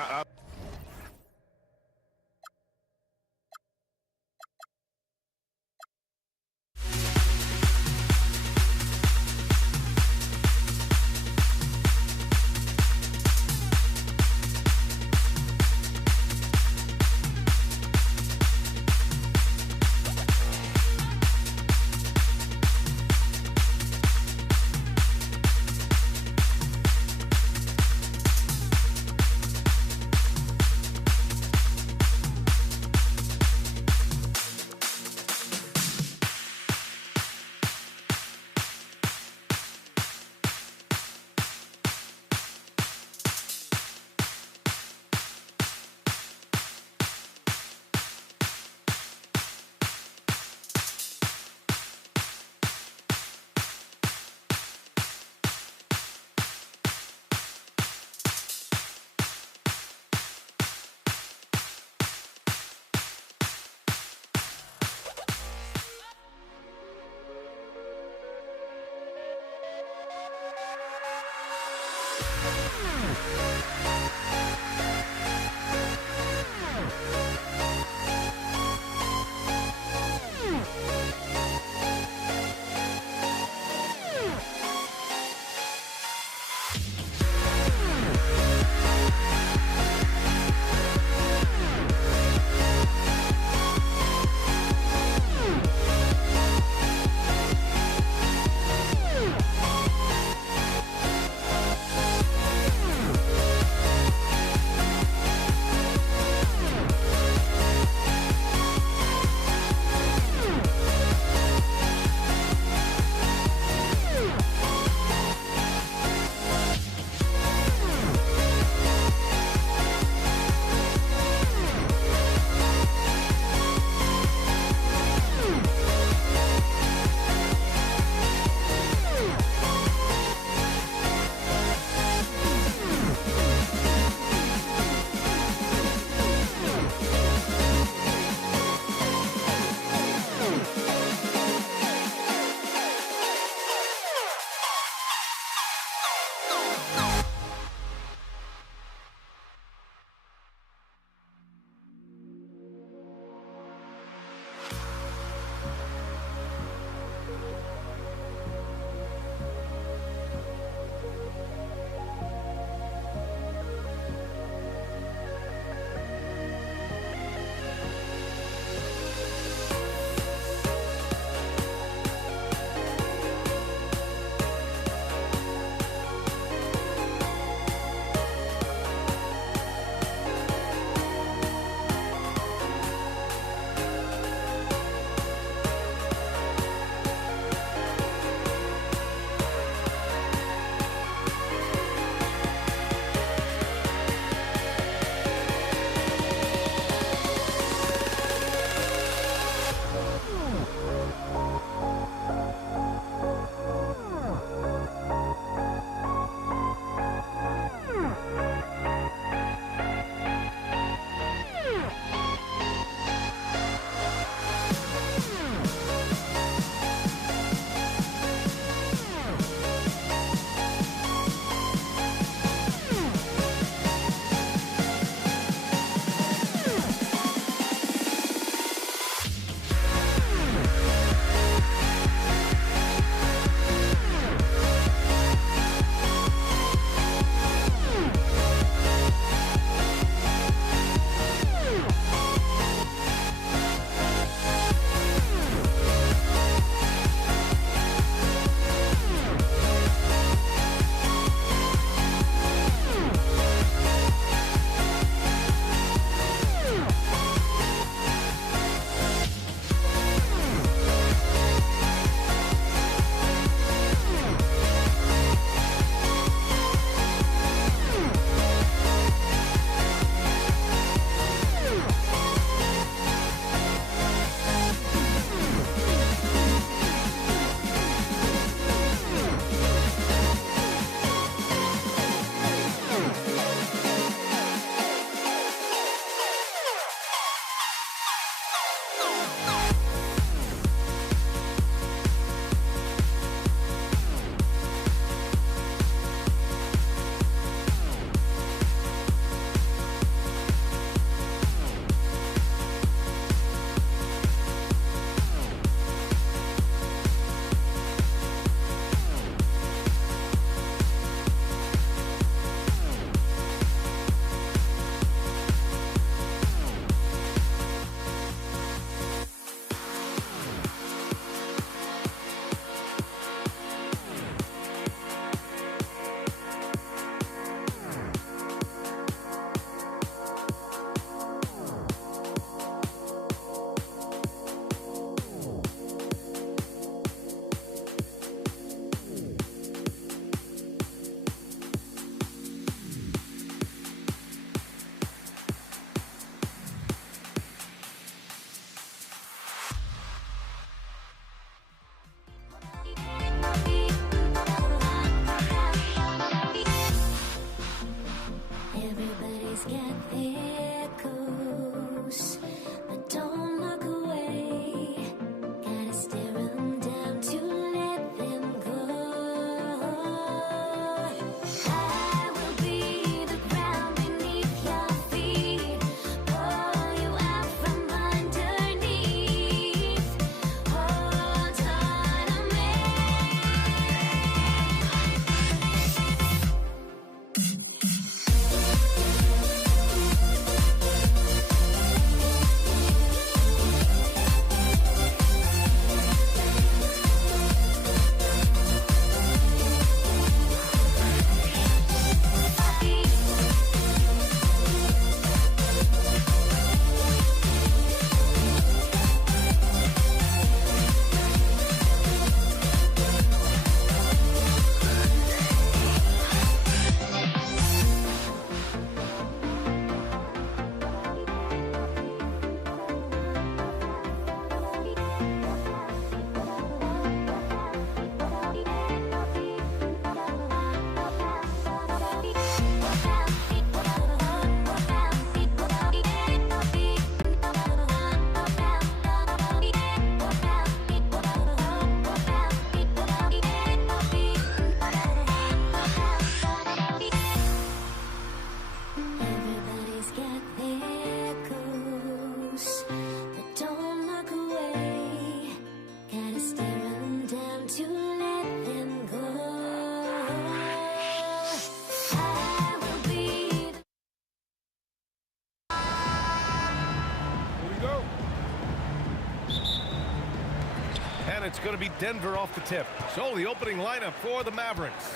it's going to be Denver off the tip. So the opening lineup for the Mavericks.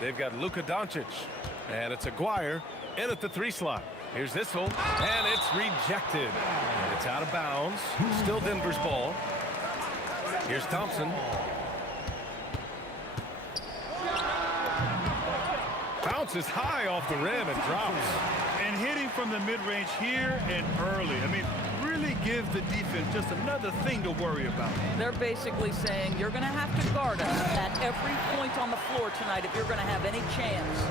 They've got Luka Doncic, and it's Aguirre in at the 3 slot. Here's this one, and it's rejected. It's out of bounds. Still Denver's ball. Here's Thompson. Bounces high off the rim and drops. And hitting from the mid-range here and early. I mean, really give the defense just another thing to worry about. They're basically saying you're going to have to guard us at every point on the floor tonight if you're going to have any chance.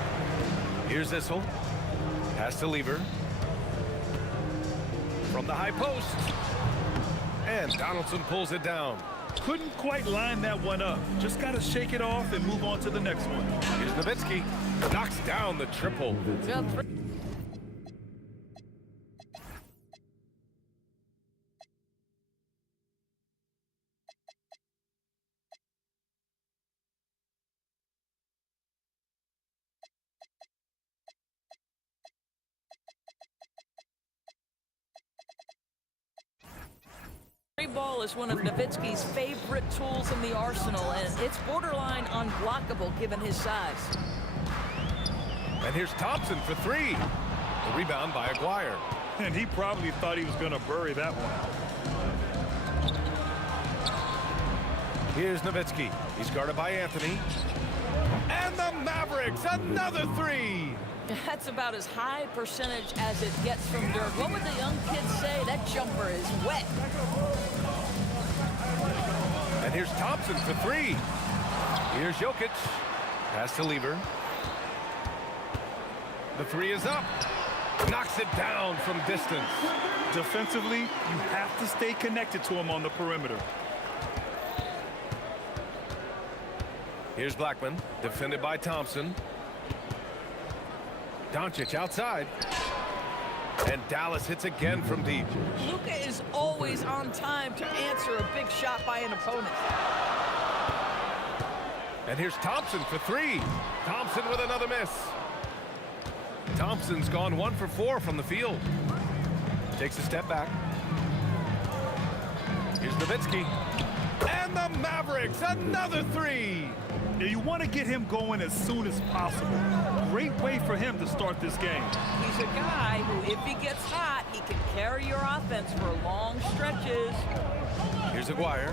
Here's Issel. Pass to Lever. From the high post. And Donaldson pulls it down. Couldn't quite line that one up. Just got to shake it off and move on to the next one. Here's Nowitzki. Knocks down the triple. Ball is one of Nowitzki's favorite tools in the arsenal, and it's borderline unblockable given his size. And here's Thompson for 3. The rebound by Aguirre. And he probably thought he was going to bury that one. Here's Nowitzki. He's guarded by Anthony. And the Mavericks, another 3. That's about as high percentage as it gets from Dirk. What would the young kids say? That jumper is wet. And here's Thompson for 3. Here's Jokic. Pass to Lever. The 3 is up. Knocks it down from distance. Defensively, you have to stay connected to him on the perimeter. Here's Blackman, defended by Thompson. Doncic outside. And Dallas hits again from deep. Luka is always on time to answer a big shot by an opponent. And here's Thompson for 3. Thompson with another miss. Thompson's gone 1 for 4 from the field. Takes a step back. Here's Nowitzki. And the Mavericks, another 3. Now you want to get him going as soon as possible. Great way for him to start this game. He's a guy who, if he gets hot, he can carry your offense for long stretches. Here's Aguirre.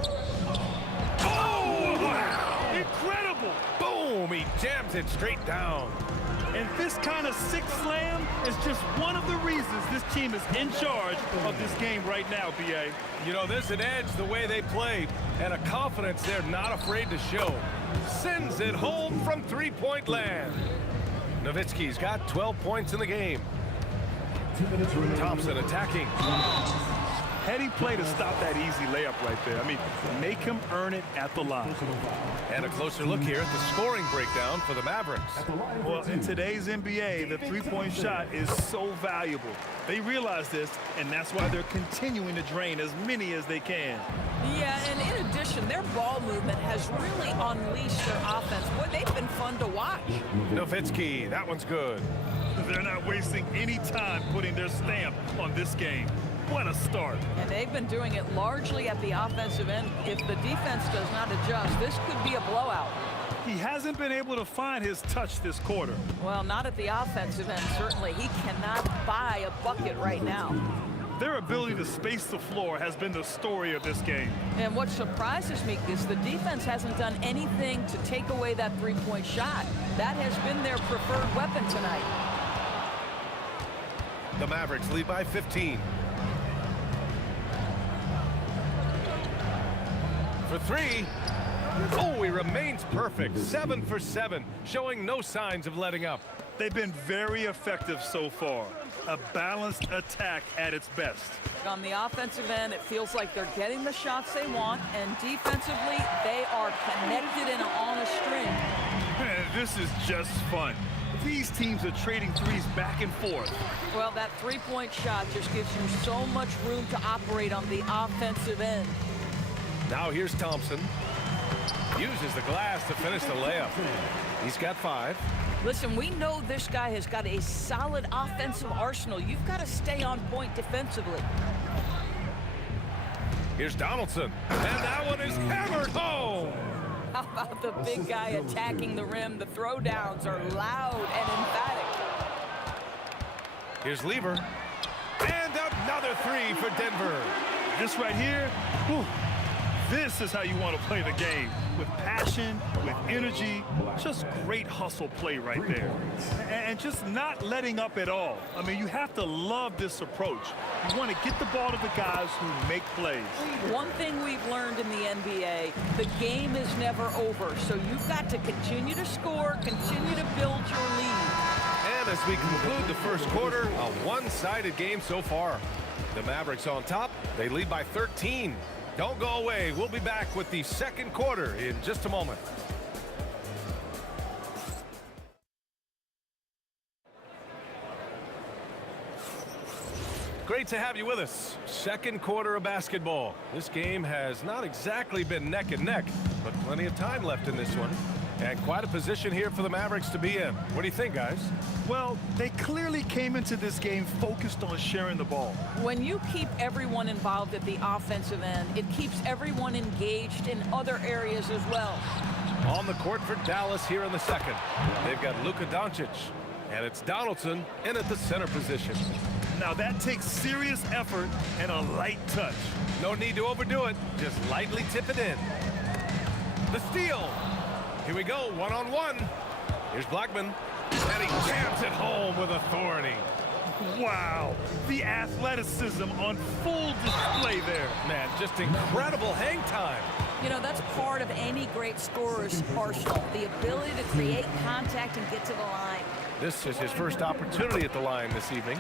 Oh, wow! Incredible! Boom! He jams it straight down. And this kind of sick slam is just one of the reasons this team is in charge of this game right now, B.A. You know, there's an edge the way they play and a confidence they're not afraid to show. Sends it home from 3-point land. Nowitzki's got 12 points in the game. Thompson attacking. Heading play to stop that easy layup right there. I mean, make him earn it at the line. And a closer look here at the scoring breakdown for the Mavericks. Well, in today's NBA, the three-point shot is so valuable. They realize this, and that's why they're continuing to drain as many as they can. Yeah, and in addition, their ball movement has really unleashed their offense. Boy, they've been fun to watch. Nowitzki, that one's good. They're not wasting any time putting their stamp on this game. What a start. And they've been doing it largely at the offensive end. If the defense does not adjust, this could be a blowout. He hasn't been able to find his touch this quarter. Well, not at the offensive end, certainly. He cannot buy a bucket right now. Their ability to space the floor has been the story of this game. And what surprises me is the defense hasn't done anything to take away that three-point shot. That has been their preferred weapon tonight. The Mavericks lead by 15. For 3. Oh, he remains perfect. 7 for 7, showing no signs of letting up. They've been very effective so far. A balanced attack at its best. On the offensive end, it feels like they're getting the shots they want, and defensively, they are connected and on a string. This is just fun. These teams are trading threes back and forth. Well, that three-point shot just gives you so much room to operate on the offensive end. Now here's Thompson. Uses the glass to finish the layup. He's got 5. Listen, we know this guy has got a solid offensive arsenal. You've got to stay on point defensively. Here's Donaldson, and that one is hammered home. How about the big guy attacking the rim? The throwdowns are loud and emphatic. Here's Lever, and another three for Denver. This right here, whew, this is how you want to play the game. With passion, with energy, just great hustle play right there. And just not letting up at all. I mean, you have to love this approach. You want to get the ball to the guys who make plays. One thing we've learned in the NBA, the game is never over. So you've got to continue to score, continue to build your lead. And as we conclude the first quarter, a one-sided game so far. The Mavericks on top. They lead by 13. Don't go away. We'll be back with the second quarter in just a moment. Great to have you with us. Second quarter of basketball. This game has not exactly been neck and neck, but plenty of time left in this one. And quite a position here for the Mavericks to be in. What do you think, guys? Well, they clearly came into this game focused on sharing the ball. When you keep everyone involved at the offensive end, it keeps everyone engaged in other areas as well. On the court for Dallas here in the second. They've got Luka Doncic, and it's Donaldson in at the center position. Now that takes serious effort and a light touch. No need to overdo it. Just lightly tip it in. The steal. Here we go, one-on-one. Here's Blackman, and he jams it home with authority. Wow, the athleticism on full display there. Man, just incredible hang time. You know, that's part of any great scorer's arsenal, the ability to create contact and get to the line. This is his first opportunity at the line this evening.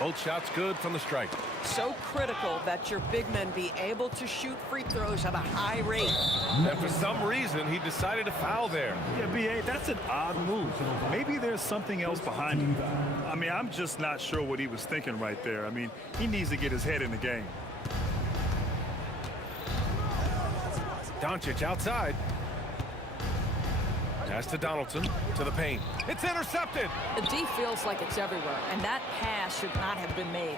Both shots good from the strike. So critical that your big men be able to shoot free throws at a high rate. And for some reason, he decided to foul there. Yeah, B.A., that's an odd move. Maybe there's something else behind it. I mean, I'm just not sure what he was thinking right there. I mean, he needs to get his head in the game. Doncic outside. Pass to Donaldson, to the paint. It's intercepted. The D feels like it's everywhere, and that pass should not have been made.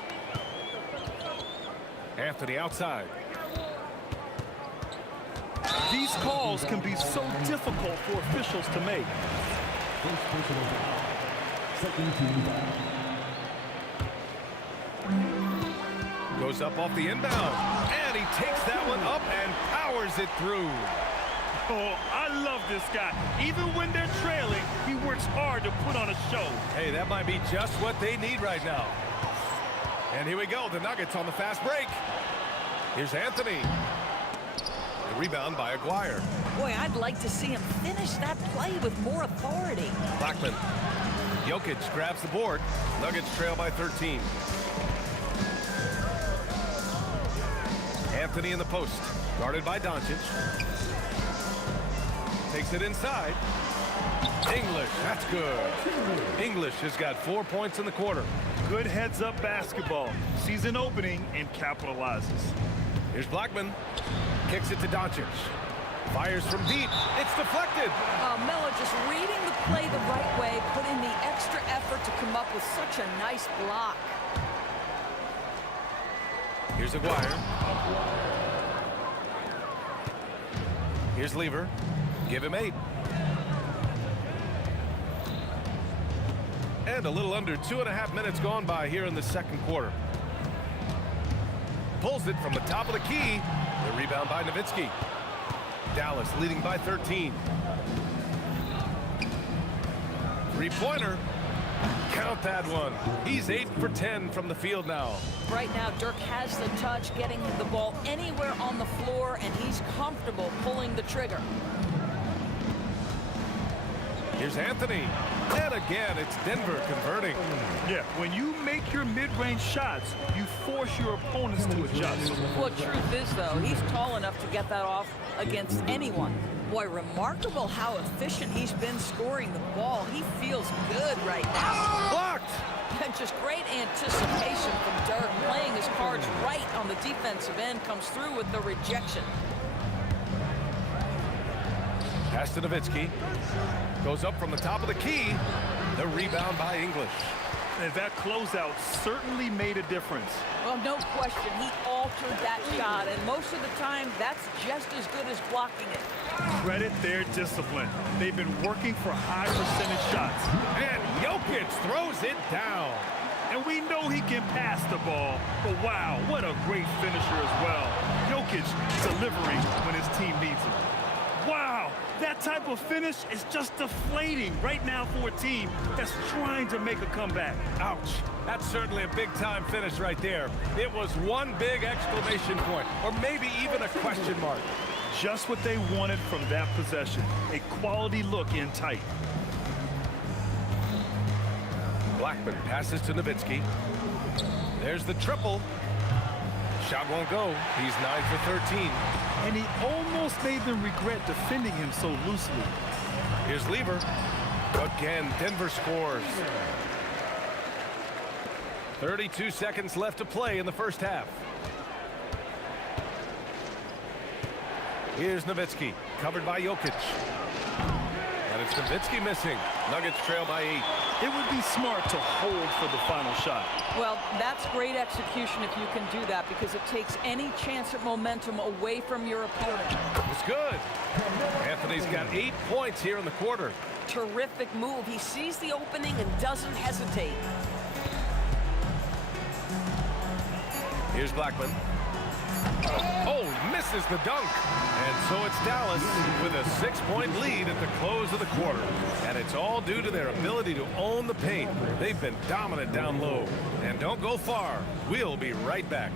Anthony outside. These calls can be so difficult for officials to make. First personal foul. Second team foul. Goes up off the inbound, and he takes that one up and powers it through. Oh, I love this guy. Even when they're trailing, he works hard to put on a show. Hey, that might be just what they need right now. And here we go, the Nuggets on the fast break. Here's Anthony. The rebound by Aguirre. Boy, I'd like to see him finish that play with more authority. Blackman. Jokic grabs the board. Nuggets trail by 13. Anthony in the post, guarded by Doncic. Takes it inside. English, that's good. English has got 4 points in the quarter. Good heads-up basketball. Sees an opening and capitalizes. Here's Blackman. Kicks it to Doncic. Fires from deep. It's deflected. Miller just reading the play the right way, putting the extra effort to come up with such a nice block. Here's Aguirre. Here's Lever. Give him 8. And a little under 2.5 minutes gone by here in the second quarter. Pulls it from the top of the key. The rebound by Nowitzki. Dallas leading by 13. Three-pointer. Count that one. He's 8 for 10 from the field now. Right now, Dirk has the touch, getting the ball anywhere on the floor, and he's comfortable pulling the trigger. Here's Anthony. And again, it's Denver converting. Yeah, when you make your mid-range shots, you force your opponents to adjust. Well, truth is, though, he's tall enough to get that off against anyone. Boy, remarkable how efficient he's been scoring the ball. He feels good right now. Blocked! And just great anticipation from Dirk, playing his cards right on the defensive end, comes through with the rejection. Pass to Nowitzki. Goes up from the top of the key. The rebound by English. And that closeout certainly made a difference. Well, no question. He altered that shot, and most of the time, that's just as good as blocking it. Credit their discipline. They've been working for high percentage shots. And Jokic throws it down. And we know he can pass the ball, but wow, what a great finisher as well. Jokic delivering when his team needs him. Wow, that type of finish is just deflating right now for a team that's trying to make a comeback. Ouch. That's certainly a big-time finish right there. It was one big exclamation point, or maybe even a question mark. Just what they wanted from that possession. A quality look in tight. Blackman passes to Nowitzki. There's the triple. Shot won't go. He's 9 for 13. And he almost made them regret defending him so loosely. Here's Lever. Again, Denver scores. 32 seconds left to play in the first half. Here's Nowitzki, covered by Jokic. And it's Nowitzki missing. Nuggets trail by 8. It would be smart to hold for the final shot. Well, that's great execution if you can do that, because it takes any chance at momentum away from your opponent. It's good. Anthony's got 8 points here in the quarter. Terrific move. He sees the opening and doesn't hesitate. Here's Blackman. Oh, misses the dunk. And so it's Dallas with a 6-point lead at the close of the quarter. And it's all due to their ability to own the paint. They've been dominant down low. And don't go far. We'll be right back.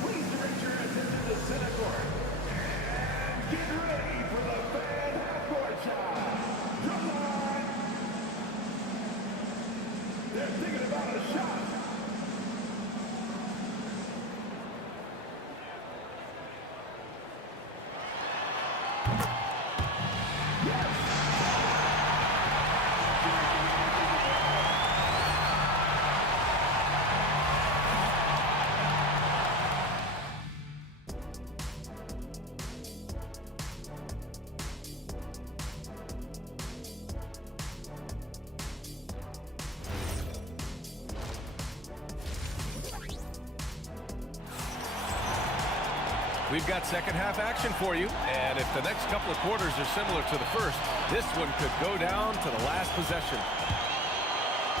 Please direct your attention to center court. And get ready for the fan half-court shot. Come on. They're thinking about a shot. We've got second half action for you, and if the next couple of quarters are similar to the first, this one could go down to the last possession.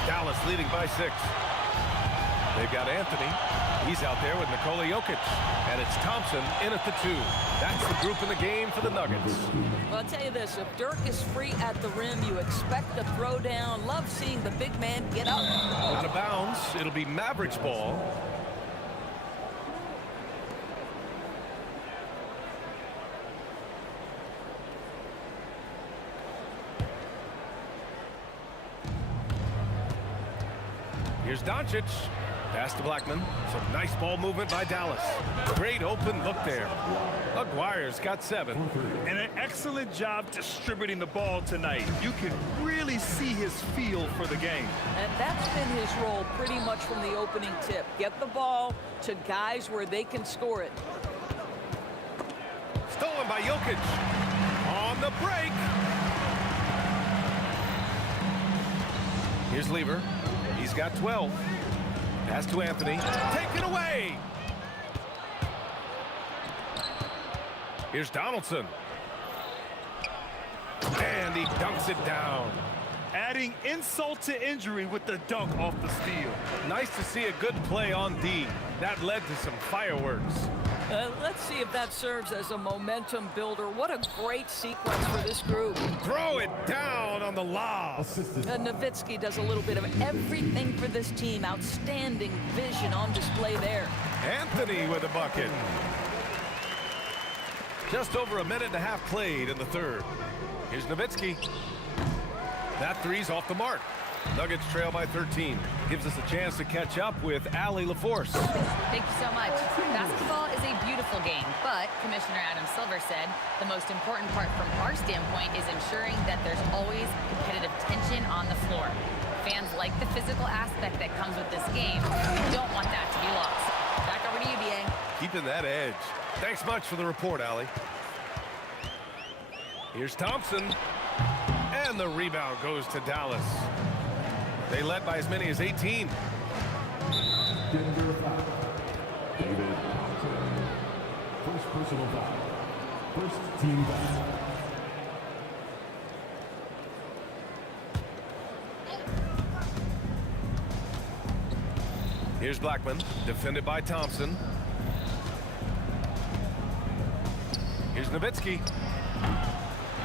Dallas leading by 6. They've got Anthony. He's out there with Nikola Jokic, and it's Thompson in at the 2. That's the group in the game for the Nuggets. Well, I'll tell you this, if Dirk is free at the rim, you expect the throwdown. Love seeing the big man get up. Out of bounds, it'll be Mavericks ball. Here's Doncic. Pass to Blackman. Some nice ball movement by Dallas. Great open look there. Aguirre's got 7. And an excellent job distributing the ball tonight. You can really see his feel for the game. And that's been his role pretty much from the opening tip. Get the ball to guys where they can score it. Stolen by Jokic. On the break. Here's Lever. He's got 12. Pass to Anthony. Take it away. Here's Donaldson. And he dunks it down. Adding insult to injury with the dunk off the steal. Nice to see a good play on D. That led to some fireworks. Let's see if that serves as a momentum builder. What a great sequence for this group. Throw it down on the lob. Nowitzki does a little bit of everything for this team. Outstanding vision on display there. Anthony with a bucket. Just over a minute and a half played in the third. Here's Nowitzki. That three's off the mark. Nuggets trail by 13. Gives us a chance to catch up with Allie LaForce. Thank you so much. Basketball is a beautiful game, but Commissioner Adam Silver said the most important part from our standpoint is ensuring that there's always competitive tension on the floor. Fans like the physical aspect that comes with this game. We don't want that to be lost. Back over to you, BA. Keeping that edge. Thanks much for the report, Allie. Here's Thompson. And the rebound goes to Dallas. They led by as many as 18. Denver foul. David Thompson. First personal foul. First team foul. Here's Blackman, defended by Thompson. Here's Nowitzki.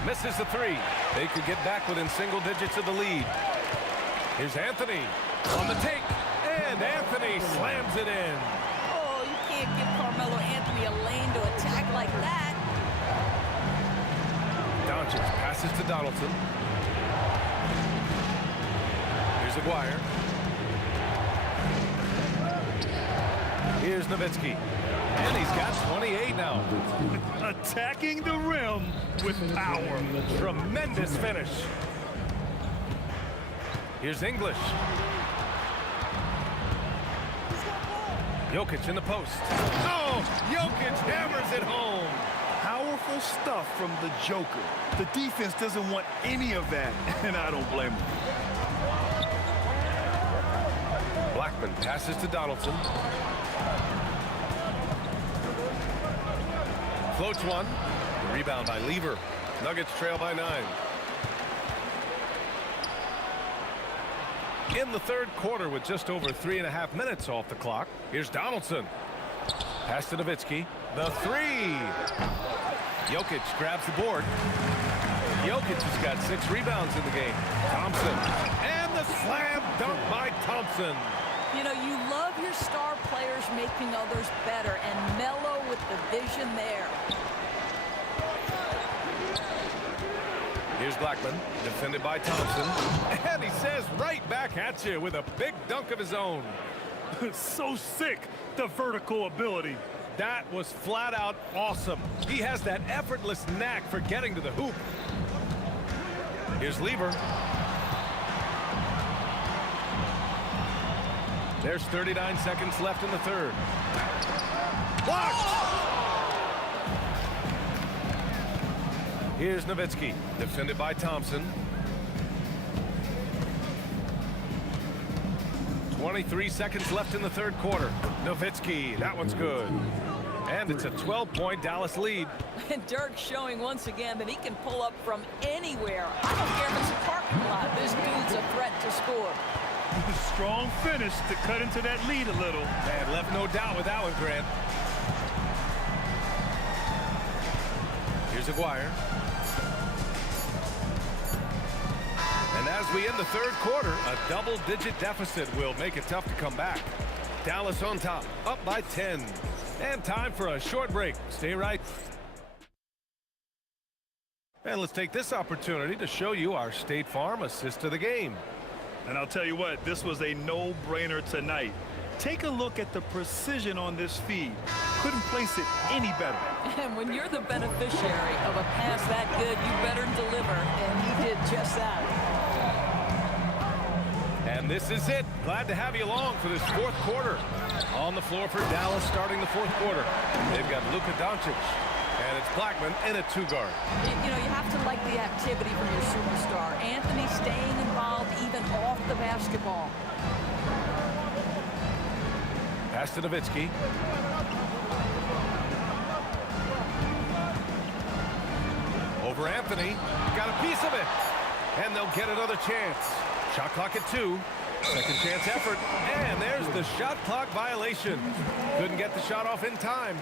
Misses the three. They could get back within single digits of the lead. Here's Anthony on the take, and Anthony slams it in. Oh, you can't give Carmelo Anthony a lane to attack like that. Doncic passes to Donaldson. Here's Aguirre. Here's Nowitzki. And he's got 28 now. Attacking the rim with power. Tremendous finish. Here's English. Jokic in the post. Oh, Jokic hammers it home. Powerful stuff from the Joker. The defense doesn't want any of that, and I don't blame him. Blackman passes to Donaldson. Floats one. Rebound by Lever. Nuggets trail by 9. In the third quarter with just over 3.5 minutes off the clock. Here's Donaldson. Pass to Nowitzki. The three. Jokic grabs the board. Jokic has got 6 rebounds in the game. Thompson. And the slam dunk by Thompson. You know, you love your star players making others better, and Melo with the vision there. Here's Blackman, defended by Thompson. And he says right back at you with a big dunk of his own. So sick, the vertical ability. That was flat out awesome. He has that effortless knack for getting to the hoop. Here's Lever. There's 39 seconds left in the third. Blocked! Here's Nowitzki, defended by Thompson. 23 seconds left in the third quarter. Nowitzki, that one's good. And it's a 12-point Dallas lead. And Dirk showing once again that he can pull up from anywhere. I don't care if it's a parking lot. This dude's a threat to score. Strong finish to cut into that lead a little. Man, left no doubt with that one, Grant. Here's Aguirre. And as we end the third quarter, a double-digit deficit will make it tough to come back. Dallas on top, up by 10. And time for a short break. Stay right. And let's take this opportunity to show you our State Farm assist of the game. And I'll tell you what, this was a no-brainer tonight. Take a look at the precision on this feed. Couldn't place it any better. And when you're the beneficiary of a pass that good, you better deliver, and he did just that. And this is it. Glad to have you along for this fourth quarter. On the floor for Dallas starting the fourth quarter. They've got Luka Doncic. And it's Blackman in a 2-guard. You know, you have to like the activity from your superstar. Anthony staying involved even off the basketball. Pass to Nowitzki. Over Anthony. Got a piece of it. And they'll get another chance. Shot clock at 2. Second chance effort. And there's the shot clock violation. Couldn't get the shot off in time.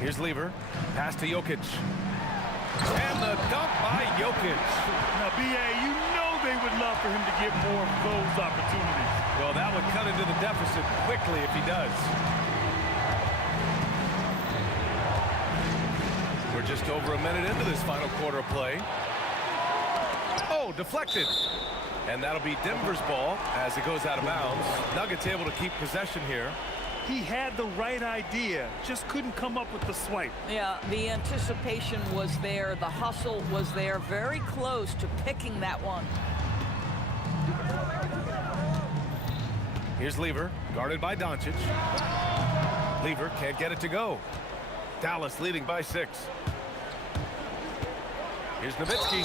Here's Lever. Pass to Jokic. And the dunk by Jokic. Now, B.A., you know they would love for him to get more of those opportunities. Well, that would cut into the deficit quickly if he does. We're just over a minute into this final quarter of play. Oh, deflected. And that'll be Denver's ball as it goes out of bounds. Nuggets able to keep possession here. He had the right idea, just couldn't come up with the swipe. Yeah, the anticipation was there. The hustle was there. Very close to picking that one. Here's Lever, guarded by Doncic. Lever can't get it to go. Dallas leading by 6. Here's Nowitzki.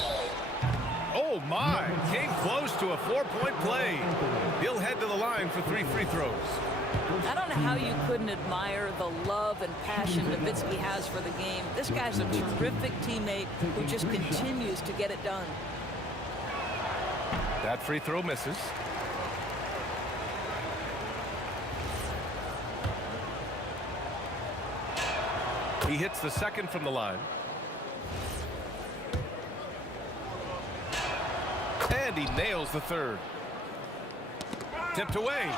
Oh, my. Came close to a 4-point play. He'll head to the line for 3 free throws. I don't know how you couldn't admire the love and passion Nowitzki has for the game. This guy's a terrific teammate who just continues to get it done. That free throw misses. He hits the second from the line. And he nails the third. Tipped away.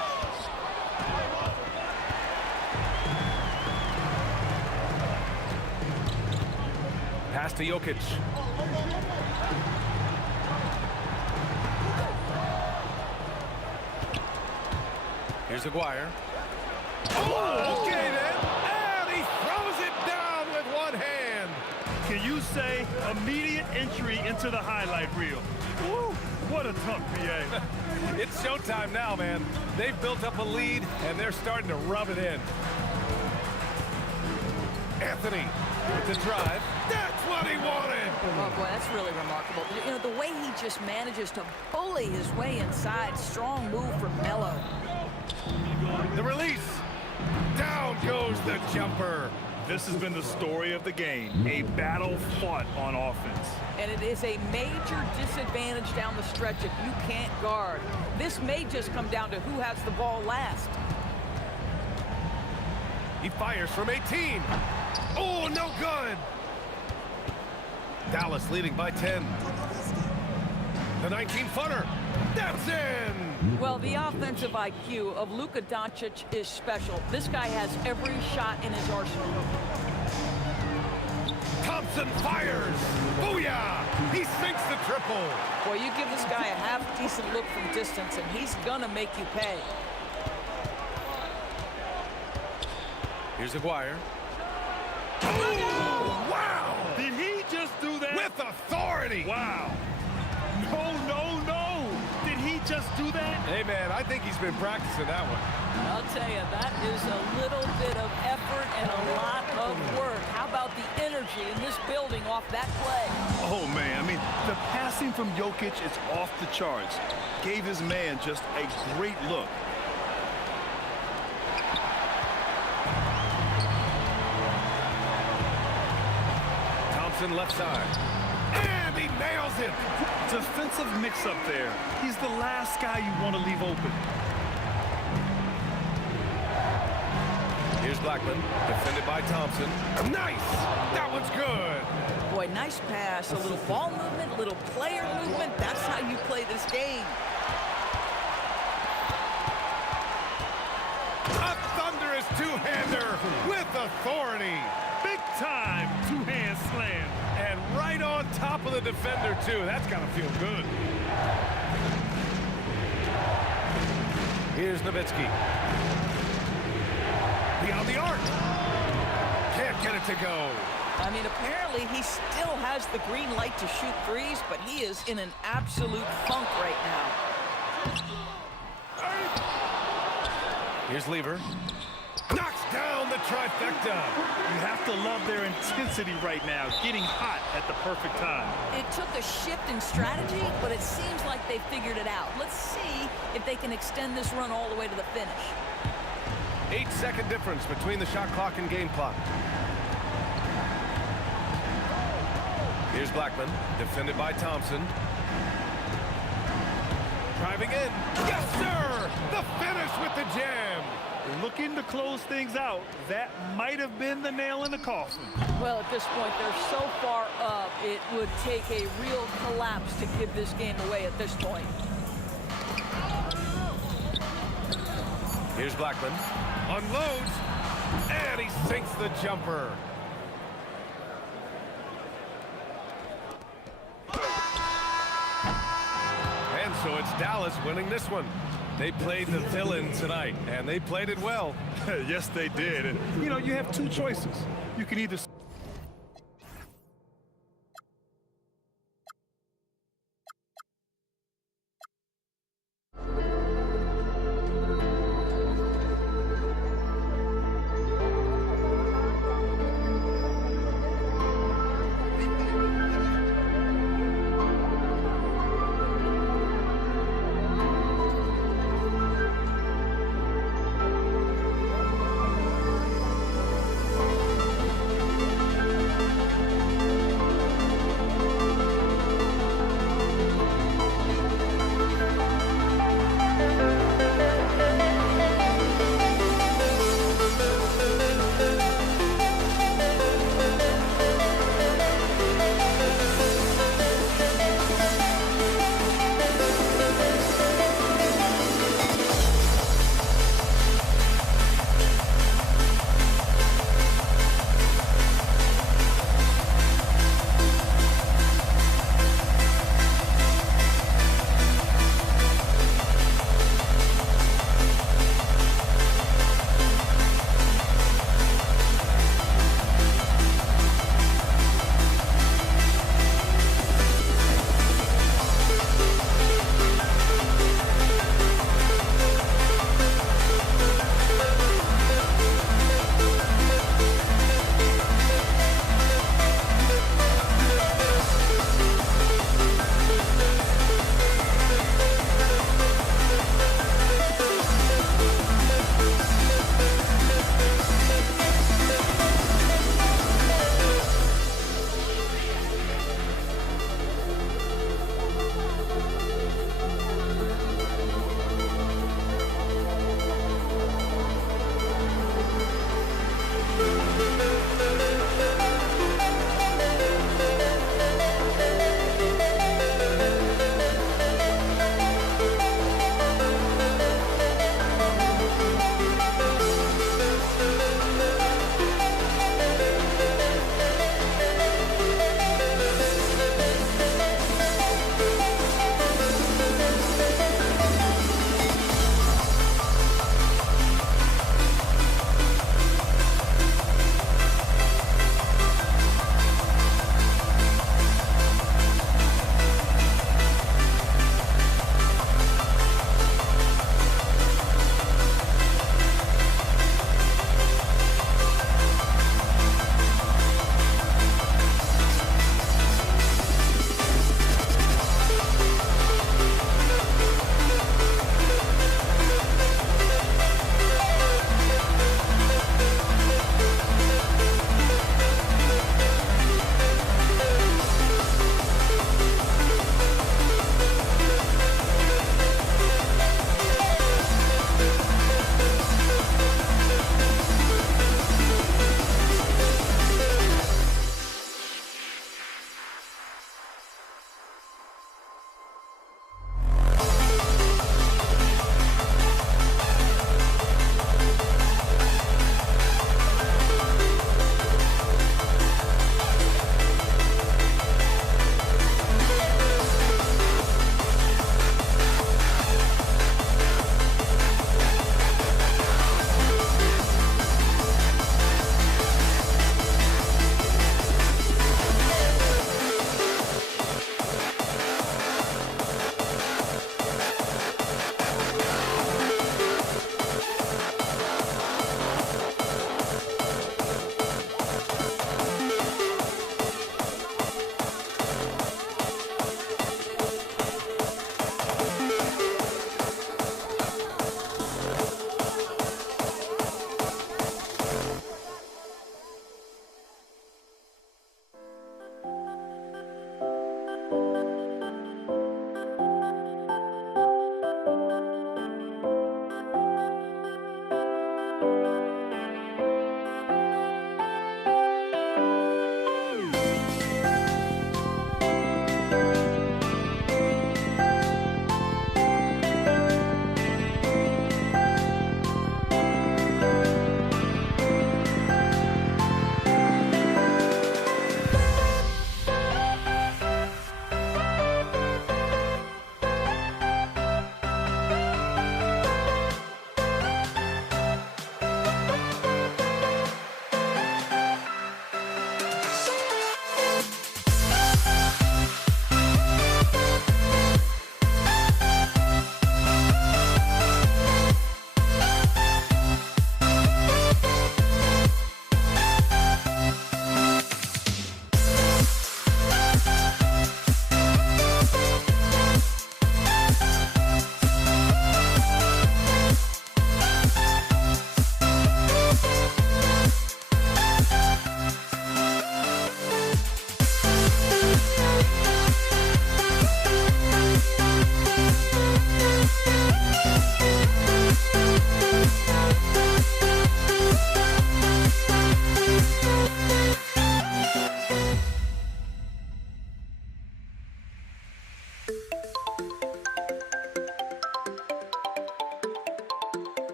Pass to Jokic. Here's Aguirre. Oh, okay then. And he throws it down with one hand. Can you say immediate entry into the highlight reel? Woo, what a tough PA. It's showtime now, man. They've built up a lead, and they're starting to rub it in. Anthony with the drive. That's what he wanted. Oh, boy, that's really remarkable. You know, the way he just manages to bully his way inside. Strong move from Melo. The release. Down goes the jumper. This has been the story of the game, a battle fought on offense. And it is a major disadvantage down the stretch if you can't guard. This may just come down to who has the ball last. He fires from 18. Oh, no good. Dallas leading by 10. The 19-footer. That's in. Well, the offensive IQ of Luka Doncic is special. This guy has every shot in his arsenal. Thompson fires. Booyah! He sinks the triple. Boy, you give this guy a half-decent look from distance, and he's gonna make you pay. Here's Aguirre. Oh, wow! Did he just do that? With authority. Wow. No, no, no. Did he just do that? Hey, man, I think he's been practicing that one. I'll tell you, that is a little bit of effort and a lot of work. How about the energy in this building off that play? Oh, man, I mean, the passing from Jokic is off the charts. Gave his man just a great look. Thompson left side. And he nails it. Defensive mix-up there. He's the last guy you want to leave open. Here's Blackman, defended by Thompson. Nice! That one's good. Boy, nice pass. A little ball movement, a little player movement. That's how you play this game. A thunderous two-hander with authority. Big-time two-hand slam. And right on top of the defender, too. That's got to feel good. Here's Nowitzki. Beyond the arc. Can't get it to go. I mean, apparently he still has the green light to shoot threes, but he is in an absolute funk right now. Here's Lever. Knocks down the trifecta. You have to love their intensity right now, getting hot at the perfect time. It took a shift in strategy, but it seems like they figured it out. Let's see if they can extend this run all the way to the finish. 8-second difference between the shot clock and game clock. Here's Blackman, defended by Thompson. Driving in. Yes, sir! The finish with the jam. Looking to close things out. That might have been the nail in the coffin. Well, at this point, they're so far up, it would take a real collapse to give this game away at this point. Here's Blackman. Unloads. And he sinks the jumper. And so it's Dallas winning this one. They played the villain tonight, and they played it well. Yes, they did. And, you know, you have two choices. You can either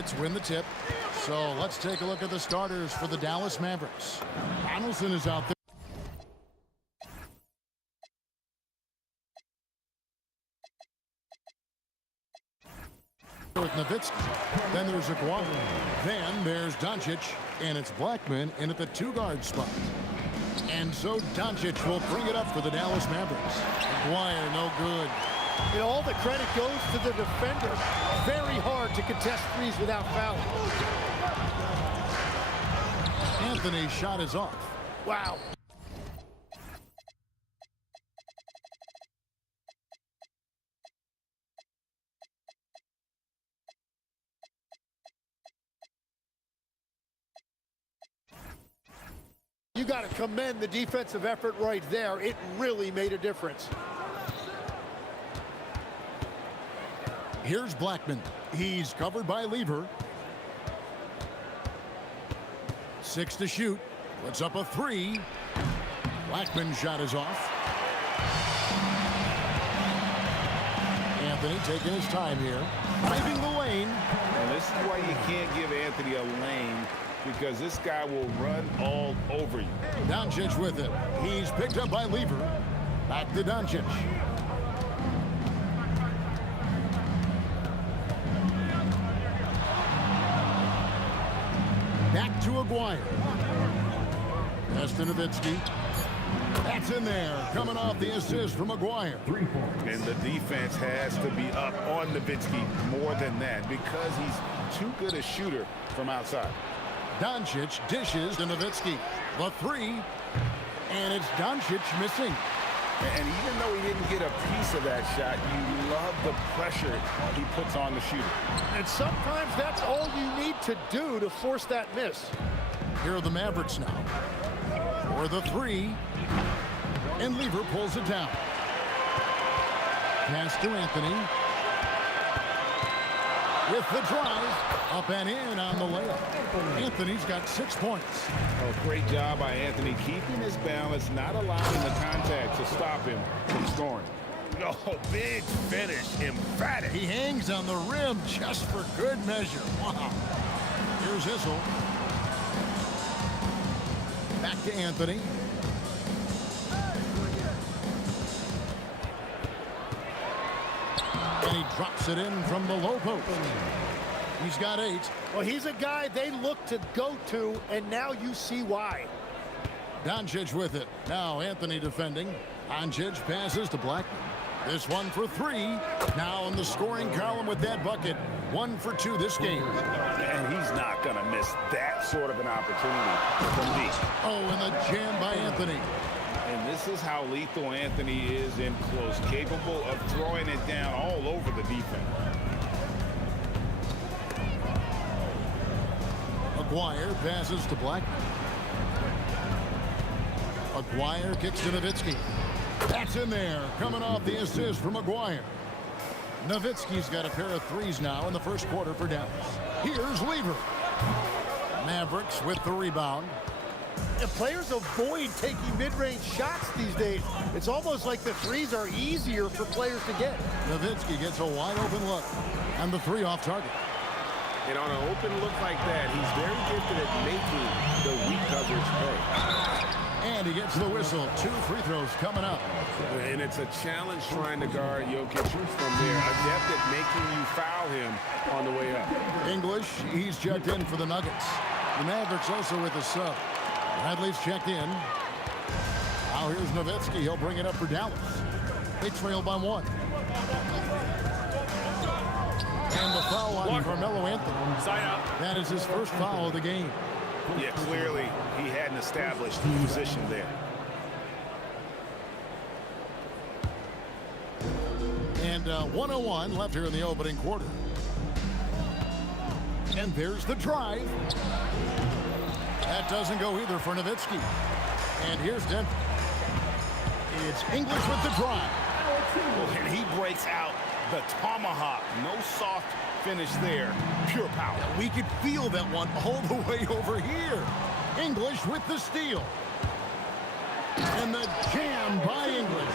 Nuggets win the tip. So let's take a look at the starters for the Dallas Mavericks. Donaldson is out there with Nowitzki. Then there's Aguirre. Then there's Doncic, and it's Blackman in at the two-guard spot. And so Doncic will bring it up for the Dallas Mavericks. Aguirre, no good. And all the credit goes to the defender. Very hard to contest threes without fouling. Anthony's shot is off. Wow. You got to commend the defensive effort right there. It really made a difference. Here's Blackman. He's covered by Lever. 6 to shoot. Puts up a 3. Blackman's shot is off. Anthony taking his time here. Driving the lane. And this is why you can't give Anthony a lane, because this guy will run all over you. Doncic with it. He's picked up by Lever. Back to Doncic. Back to Aguirre. Pass to Nowitzki. That's in there. Coming off the assist from Aguirre. And the defense has to be up on Nowitzki more than that, because he's too good a shooter from outside. Doncic dishes to Nowitzki. The 3. And it's Doncic missing. And even though he didn't get a piece of that shot, you love the pressure he puts on the shooter. And sometimes that's all you need to do to force that miss. Here are the Mavericks now. For the 3. And Lever pulls it down. Pass to Anthony. With the drive. Up and in on the layup. Anthony's got 6 points. Oh, great job by Anthony, keeping his balance, not allowing the contact to stop him from scoring. Oh, big finish, emphatic. He hangs on the rim just for good measure. Wow. Here's Issel. Back to Anthony. And he drops it in from the low post. He's got 8. Well, he's a guy they look to go to, and now you see why. Doncic with it. Now Anthony defending. Doncic passes to Blackman. This one for 3. Now in the scoring column with that bucket. 1 for 2 this game. And he's not going to miss that sort of an opportunity from deep. Oh, and the jam by Anthony. And this is how lethal Anthony is in close, capable of throwing it down all over the defense. Aguirre passes to Blackman. Aguirre kicks to Nowitzki. That's in there, coming off the assist from Aguirre. Nowitzki's got a pair of 3s now in the first quarter for Dallas. Here's Lever. Mavericks with the rebound. And players avoid taking mid-range shots these days. It's almost like the 3s are easier for players to get. Nowitzki gets a wide open look. And the 3 off target. And on an open look like that, he's very gifted at making the weak coverage pay. And he gets the whistle. 2 free throws coming up. And it's a challenge trying to guard Jokic from there. Adept at making you foul him on the way up. English, he's checked in for the Nuggets. The Mavericks also with a sub. Bradley's checked in. Now here's Nowitzki. He'll bring it up for Dallas. They trail by 1. And the foul on Carmelo Anthony. Side out. That is his first foul of the game. Yeah, clearly he hadn't established the position there. And 1:01 left here in the opening quarter. And there's the drive. That doesn't go either for Nowitzki. And here's Denver. It's English with the drive. And he breaks out the tomahawk. No soft finish there. Pure power. We could feel that one all the way over here. English with the steal. And the jam by English.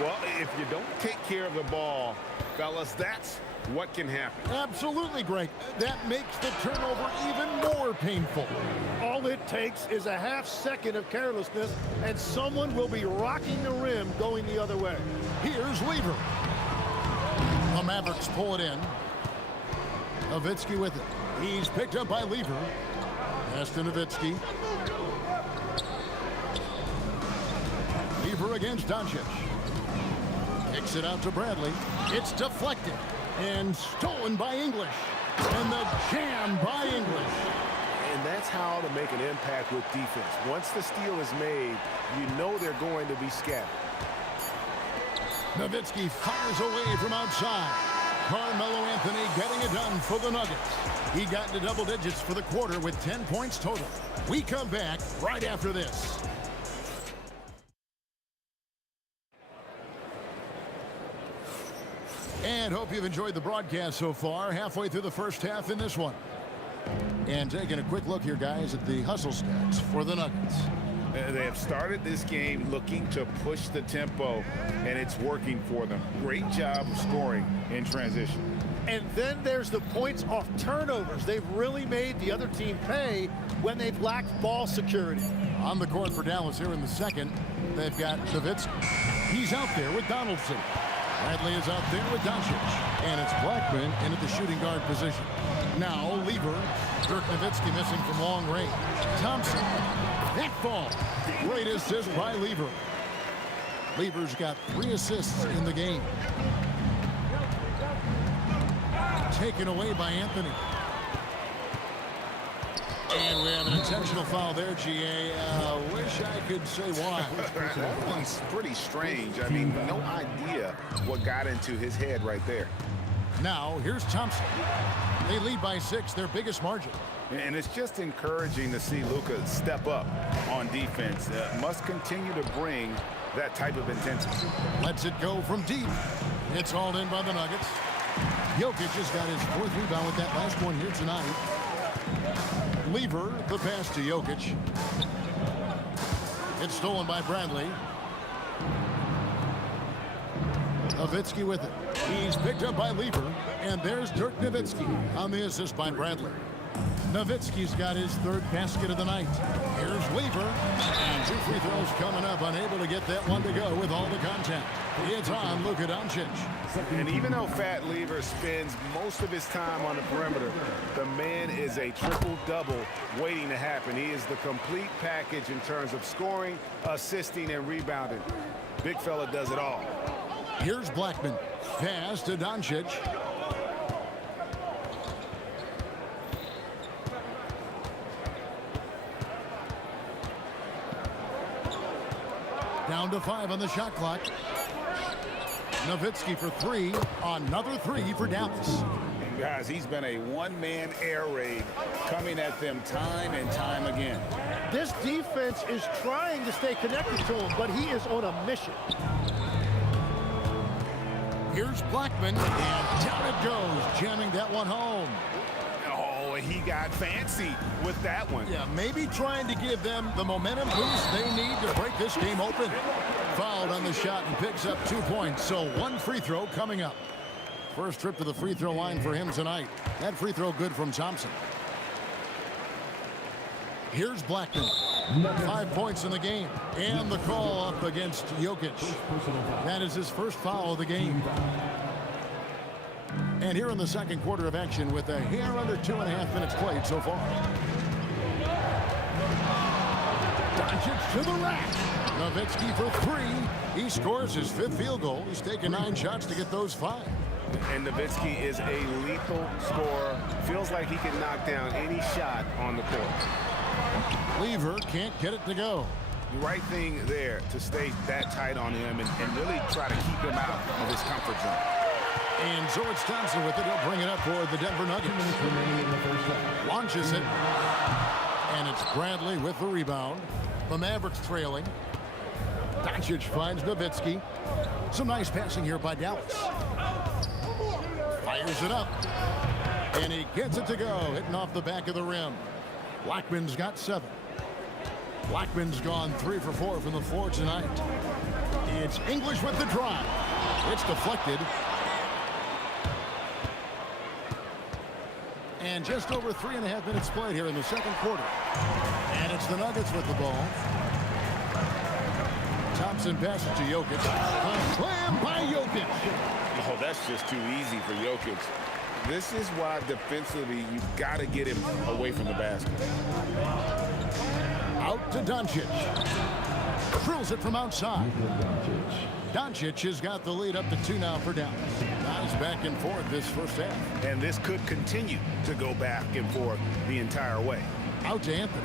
Well, if you don't take care of the ball, fellas, that's what can happen. Absolutely, Greg. That makes the turnover even more painful. All it takes is a half-second of carelessness, and someone will be rocking the rim going the other way. Here's Lever. The Mavericks pull it in. Nowitzki with it. He's picked up by Lever. Pass to Nowitzki. Lever against Doncic. Kicks it out to Bradley. It's deflected and stolen by English. And the jam by English. And that's how to make an impact with defense. Once the steal is made, you know they're going to be scattered. Nowitzki fires away from outside. Carmelo Anthony getting it done for the Nuggets. He got into double digits for the quarter with 10 points total. We come back right after this. And hope you've enjoyed the broadcast so far. Halfway through the first half in this one. And taking a quick look here, guys, at the hustle stats for the Nuggets. They have started this game looking to push the tempo, and it's working for them. Great job of scoring in transition. And then there's the points off turnovers. They've really made the other team pay when they've lacked ball security. On the court for Dallas here in the second, they've got Nowitzki. He's out there with Donaldson. Bradley is out there with Doncic. And it's Blackman in at the shooting guard position. Now, Lever. Dirk Nowitzki missing from long range. Thompson. That ball. Great assist by Lever. Lever's got 3 assists in the game. Taken away by Anthony. And we have an intentional foul there, GA. Wish I could say why. That one's pretty strange. I mean, no idea what got into his head right there. Now, here's Thompson. They lead by 6, their biggest margin. And it's just encouraging to see Luka step up on defense. Must continue to bring that type of intensity. Lets it go from deep. It's hauled in by the Nuggets. Jokic has got his 4th rebound with that last one here tonight. Lever, the pass to Jokic. It's stolen by Bradley. Nowitzki with it. He's picked up by Lever, and there's Dirk Nowitzki on the assist by Bradley. Nowitzki's got his 3rd basket of the night. Here's Lever, and 2 free throws coming up, unable to get that one to go with all the contact. It's on Luka Doncic. And even though Fat Lever spends most of his time on the perimeter, the man is a triple-double waiting to happen. He is the complete package in terms of scoring, assisting, and rebounding. Big fella does it all. Here's Blackman. Pass to Doncic. Down to 5 on the shot clock. Nowitzki for 3. Another 3 for Dallas. And guys, he's been a one-man air raid coming at them time and time again. This defense is trying to stay connected to him, but he is on a mission. Here's Blackman, and down it goes, jamming that one home. Oh, he got fancy with that one. Yeah, maybe trying to give them the momentum boost they need to break this game open. Fouled on the shot and picks up 2 points, so 1 free throw coming up. First trip to the free throw line for him tonight. That free throw good from Thompson. Here's Blackman. 5 points in the game. And the call up against Jokic. That is his first foul of the game. And here in the second quarter of action with a hair under 2.5 minutes played so far. Doncic to the rack. Nowitzki for 3. He scores his 5th field goal. He's taken 9 shots to get those 5. And Nowitzki is a lethal scorer. Feels like he can knock down any shot on the court. Lever can't get it to go. The right thing there to stay that tight on him and really try to keep him out of his comfort zone. And George Thompson with it. He'll bring it up for the Denver Nuggets. Launches it. And it's Bradley with the rebound. The Mavericks trailing. Doncic finds Nowitzki. Some nice passing here by Dallas. Fires it up. And he gets it to go. Hitting off the back of the rim. Blackman's got 7. Blackman's gone 3 for 4 from the floor tonight. It's English with the drive. It's deflected. And just over 3.5 minutes played here in the second quarter. And it's the Nuggets with the ball. Thompson passes to Jokic. Slam by Jokic. Oh, that's just too easy for Jokic. This is why defensively you've got to get him away from the basket. Out to Doncic. Drills it from outside. Doncic has got the lead up to 2 now for Dallas. Nice back and forth this first half. And this could continue to go back and forth the entire way. Out to Anthony.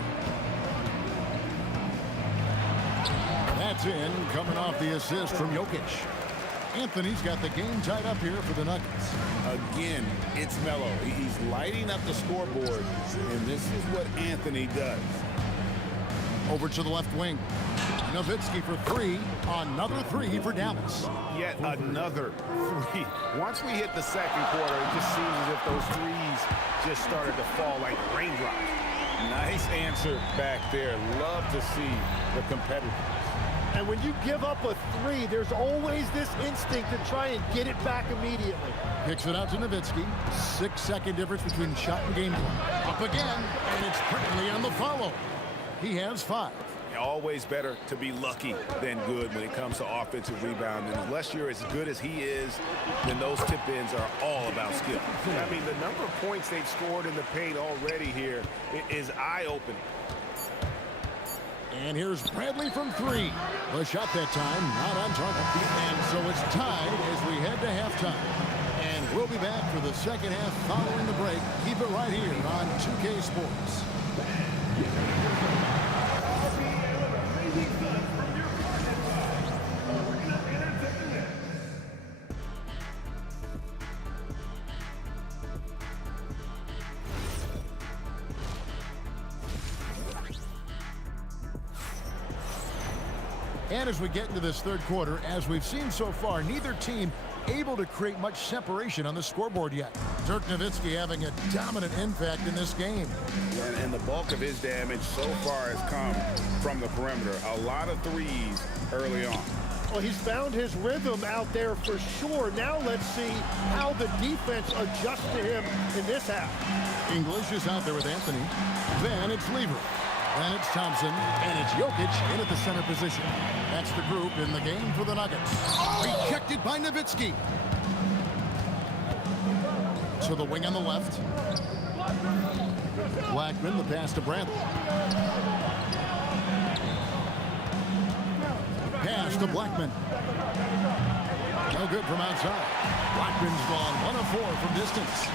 That's in, coming off the assist from Jokic. Anthony's got the game tied up here for the Nuggets. Again, it's Melo. He's lighting up the scoreboard, and this is what Anthony does. Over to the left wing. Nowitzki for 3. Another 3 for Dallas. Yet another 3. Once we hit the second quarter, it just seems as if those threes just started to fall like raindrops. Nice answer back there. Love to see the competitors. And when you give up a 3, there's always this instinct to try and get it back immediately. Kicks it out to Nowitzki. 6-second difference between shot and game clock. Up again, and it's Bradley on the follow. He has 5. Always better to be lucky than good when it comes to offensive rebounding. Unless you're as good as he is, then those tip-ins are all about skill. I mean, the number of points they've scored in the paint already here is eye-opening. And here's Bradley from 3. The shot that time, not on target. And so it's tied as we head to halftime. And we'll be back for the second half following the break. Keep it right here on 2K Sports. And as we get into this third quarter, as we've seen so far, neither team able to create much separation on the scoreboard yet. Dirk Nowitzki having a dominant impact in this game. And the bulk of his damage so far has come from the perimeter. A lot of threes early on. Well, he's found his rhythm out there for sure. Now let's see how the defense adjusts to him in this half. English is out there with Anthony. Then it's Lever. Then it's Thompson, and it's Jokic in at the center position. That's the group in the game for the Nuggets. Rejected by Nowitzki. To the wing on the left. Blackman, the pass to Bradley. Pass to Blackman. No good from outside. Blackman's gone 1 of 4 from distance.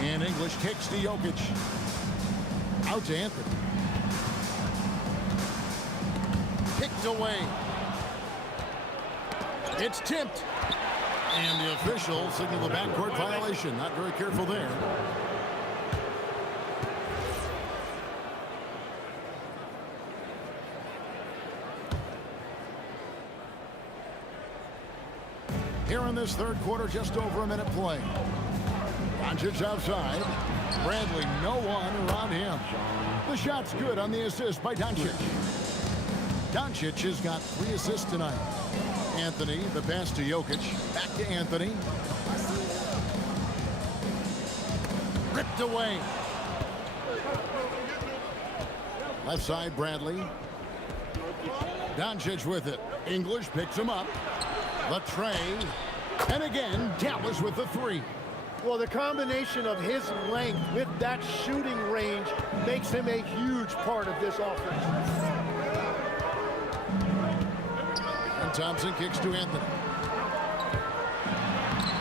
And English kicks to Jokic. Out to Anthony. Picked away. It's tipped. And the official signaled the backcourt violation. Not very careful there. Here in this third quarter, just over a minute play. Doncic outside. Bradley, no one around him. The shot's good on the assist by Doncic. Doncic has got 3 assists tonight. Anthony, the pass to Jokic. Back to Anthony. Ripped away. Left side, Bradley. Doncic with it. English picks him up. The tray. And again, Dallas with the 3. Well, the combination of his length with that shooting range makes him a huge part of this offense. And Thompson kicks to Anthony.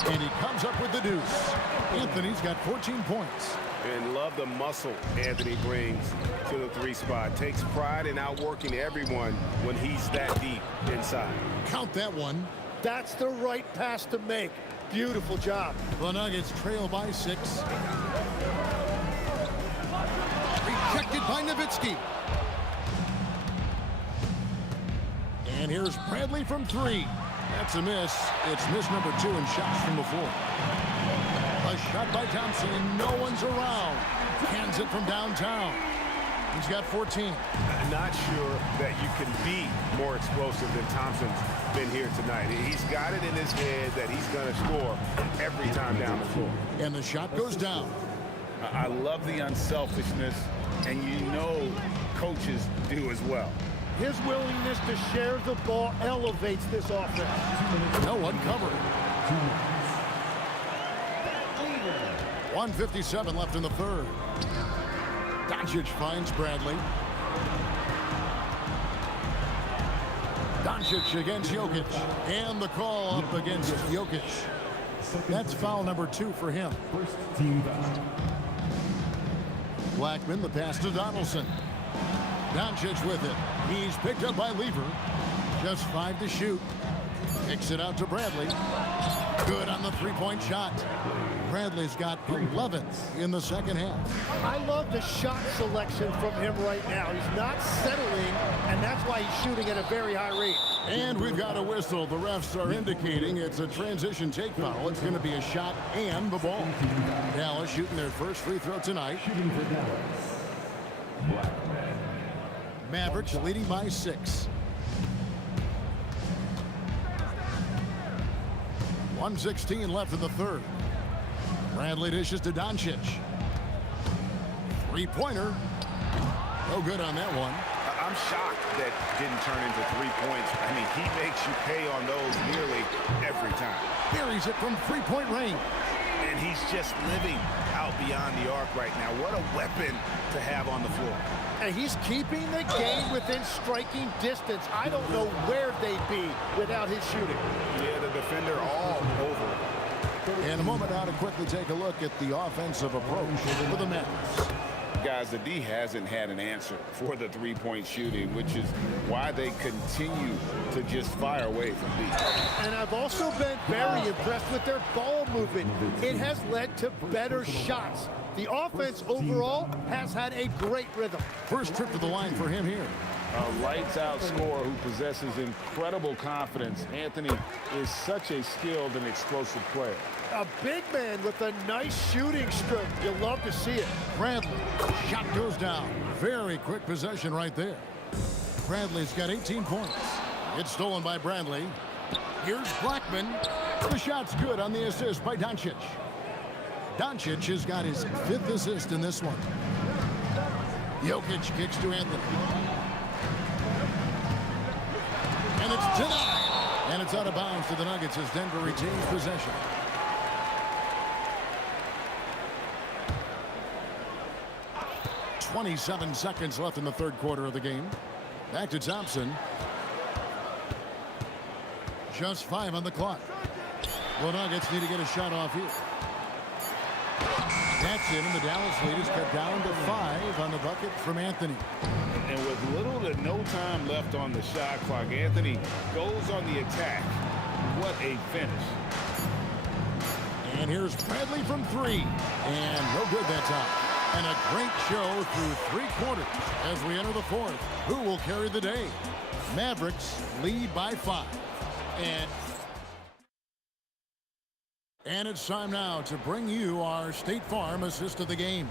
And he comes up with the deuce. Anthony's got 14 points. And love the muscle Anthony brings to the 3 spot. Takes pride in outworking everyone when he's that deep inside. Count that one. That's the right pass to make. Beautiful job. The Nuggets trail by 6. Rejected by Nowitzki. And here's Bradley from 3. That's a miss. It's miss number 2 in shots from the floor. A shot by Thompson, and no one's around. Cans it from downtown. He's got 14. Not sure that you can be more explosive than Thompson's been here tonight. He's got it in his head that he's going to score every time down the floor. And the shot goes down. I love the unselfishness, and you know coaches do as well. His willingness to share the ball elevates this offense. No one covering. 1:57 left in the third. Doncic finds Bradley. Doncic against Jokic. And the call up against Jokic. That's foul number 2 for him. Blackman, the pass to Donaldson. Doncic with it. He's picked up by Lever. Just 5 to shoot. Kicks it out to Bradley. Good on the three-point shot. Bradley's got 11th in the second half. I love the shot selection from him right now. He's not settling, and that's why he's shooting at a very high rate. And we've got a whistle. The refs are indicating it's a transition take foul. It's going to be a shot and the ball. Dallas shooting their first free throw tonight. Mavericks leading by 6. 1:16 left in the third. Bradley dishes to Doncic. Three-pointer. No good on that one. I'm shocked that didn't turn into 3 points. I mean, he makes you pay on those nearly every time. Buries it from three-point range. And he's just living out beyond the arc right now. What a weapon to have on the floor. And he's keeping the game within striking distance. I don't know where they'd be without his shooting. Yeah, the defender all over it. In a moment now to quickly take a look at the offensive approach for the Mavericks. Guys, the D hasn't had an answer for the three-point shooting, which is why they continue to just fire away from deep. And I've also been very impressed with their ball movement. It has led to better shots. The offense overall has had a great rhythm. First trip to the line for him here. A lights-out scorer who possesses incredible confidence. Anthony is such a skilled and explosive player. A big man with a nice shooting stroke. You love to see it. Bradley, shot goes down. Very quick possession right there. Bradley's got 18 points. It's stolen by Bradley. Here's Blackman. The shot's good on the assist by Doncic. Doncic has got his 5th assist in this one. Jokic kicks to Anthony. And it's denied. And it's out of bounds to the Nuggets as Denver retains possession. .27 seconds left in the third quarter of the game. Back to Thompson. Just 5 on the clock. The Nuggets need to get a shot off here. That's it, and the Dallas lead is cut down to 5 on the bucket from Anthony. And with little to no time left on the shot clock, Anthony goes on the attack. What a finish. And here's Bradley from 3. And no good that time. And a great show through 3 quarters as we enter the fourth. Who will carry the day? Mavericks lead by 5. And it's time now to bring you our State Farm assist of the game.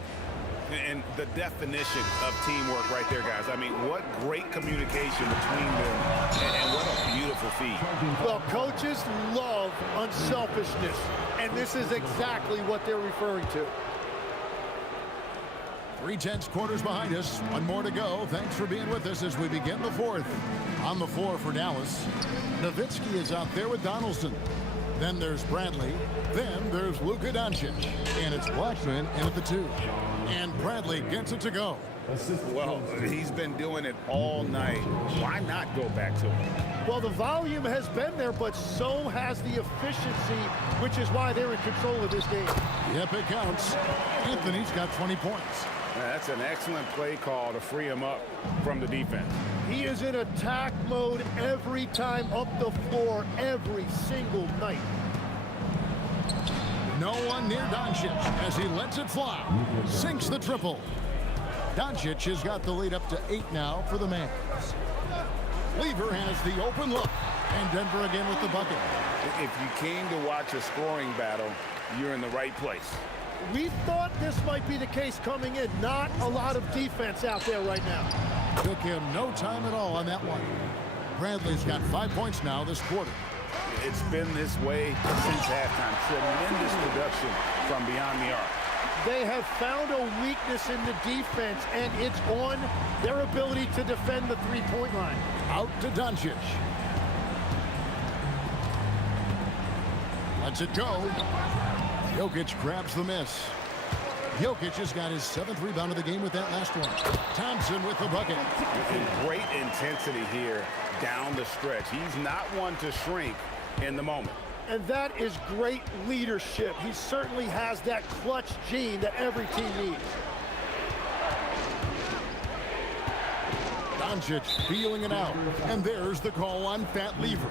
And the definition of teamwork right there, guys. I mean, what great communication between them, and what a beautiful feed. Well, coaches love unselfishness, and this is exactly what they're referring to. 3/10 quarters behind us. One more to go. Thanks for being with us as we begin the fourth. On the floor for Dallas, Nowitzki is out there with Donaldson. Then there's Bradley. Then there's Luka Doncic. And it's Blackman in at the 2. And Bradley gets it to go. Well, he's been doing it all night. Why not go back to it? Well, the volume has been there, but so has the efficiency, which is why they're in control of this game. Yep, it counts. Anthony's got 20 points. That's an excellent play call to free him up from the defense. He is in attack mode every time up the floor, every single night. No one near Doncic as he lets it fly. Sinks the triple. Doncic has got the lead up to 8 now for the Mavs. Lever has the open look. And Denver again with the bucket. If you came to watch a scoring battle, you're in the right place. We thought this might be the case coming in. Not a lot of defense out there right now. Took him no time at all on that one. Bradley's got 5 points now this quarter. It's been this way since halftime. Tremendous production from beyond the arc. They have found a weakness in the defense, and it's on their ability to defend the three-point line. Out to Doncic. Lets it go. Jokic grabs the miss. Jokic has got his 7th rebound of the game with that last one. Thompson with the bucket. Great intensity here down the stretch. He's not one to shrink in the moment. And that is great leadership. He certainly has that clutch gene that every team needs. Doncic feeling it out. And there's the call on Fat Lever.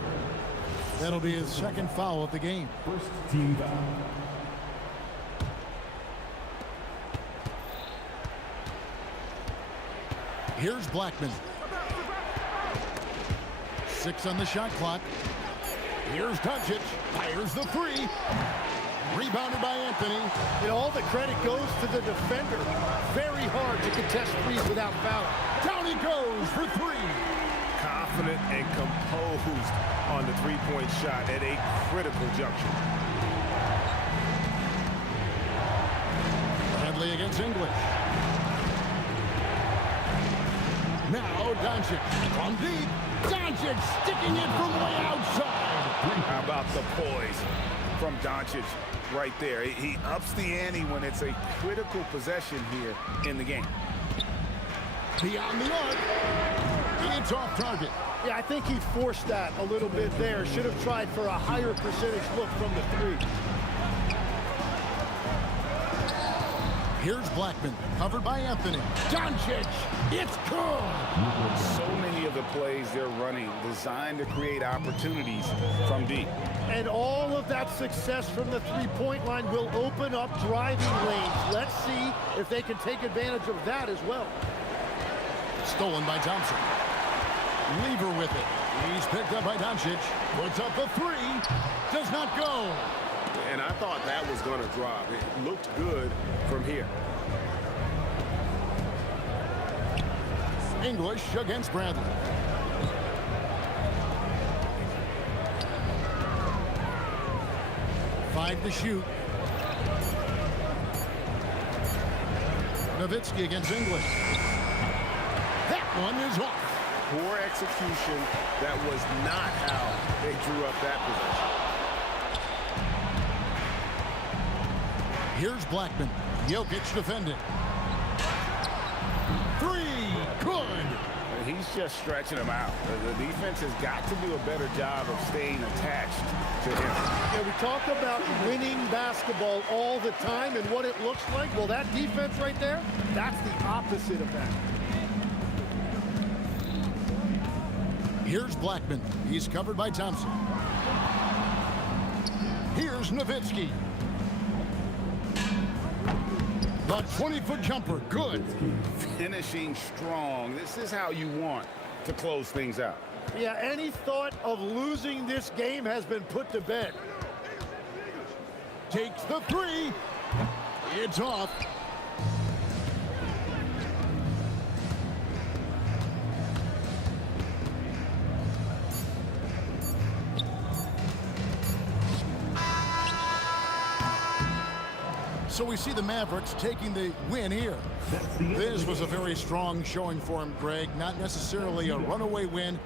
That'll be his 2nd foul of the game. First team foul. Here's Blackman. 6 on the shot clock. Here's Doncic. Fires the 3. Rebounded by Anthony. And all the credit goes to the defender. Very hard to contest threes without foul. Down he goes for 3. Confident and composed on the three-point shot at a critical juncture. Bradley against English. Now Doncic from deep. Doncic sticking it from way outside. How about the poise from Doncic right there? He ups the ante when it's a critical possession here in the game. Beyond the arc. It's off target. Yeah, I think he forced that a little bit there. Should have tried for a higher percentage look from the 3. Here's Blackman, covered by Anthony. Doncic, it's good. So many of the plays they're running designed to create opportunities from deep. And all of that success from the three-point line will open up driving lanes. Let's see if they can take advantage of that as well. Stolen by Thompson. Lever with it. He's picked up by Doncic. Puts up the 3. Does not go. And I thought that was going to drop. It looked good from here. English against Bradley. Five to shoot. Nowitzki against English. That one is off. Poor execution. That was not how they drew up that possession. Here's Blackman. Jokic defending. 3. Good. He's just stretching him out. The defense has got to do a better job of staying attached to him. Yeah, we talk about winning basketball all the time and what it looks like. Well, that defense right there, that's the opposite of that. Here's Blackman. He's covered by Thompson. Here's Nowitzki. The 20-foot jumper, good. Finishing strong. This is how you want to close things out. Yeah, any thought of losing this game has been put to bed. Takes the 3. It's off. So we see the Mavericks taking the win here. This was a very strong showing for him, Greg. Not necessarily a runaway win,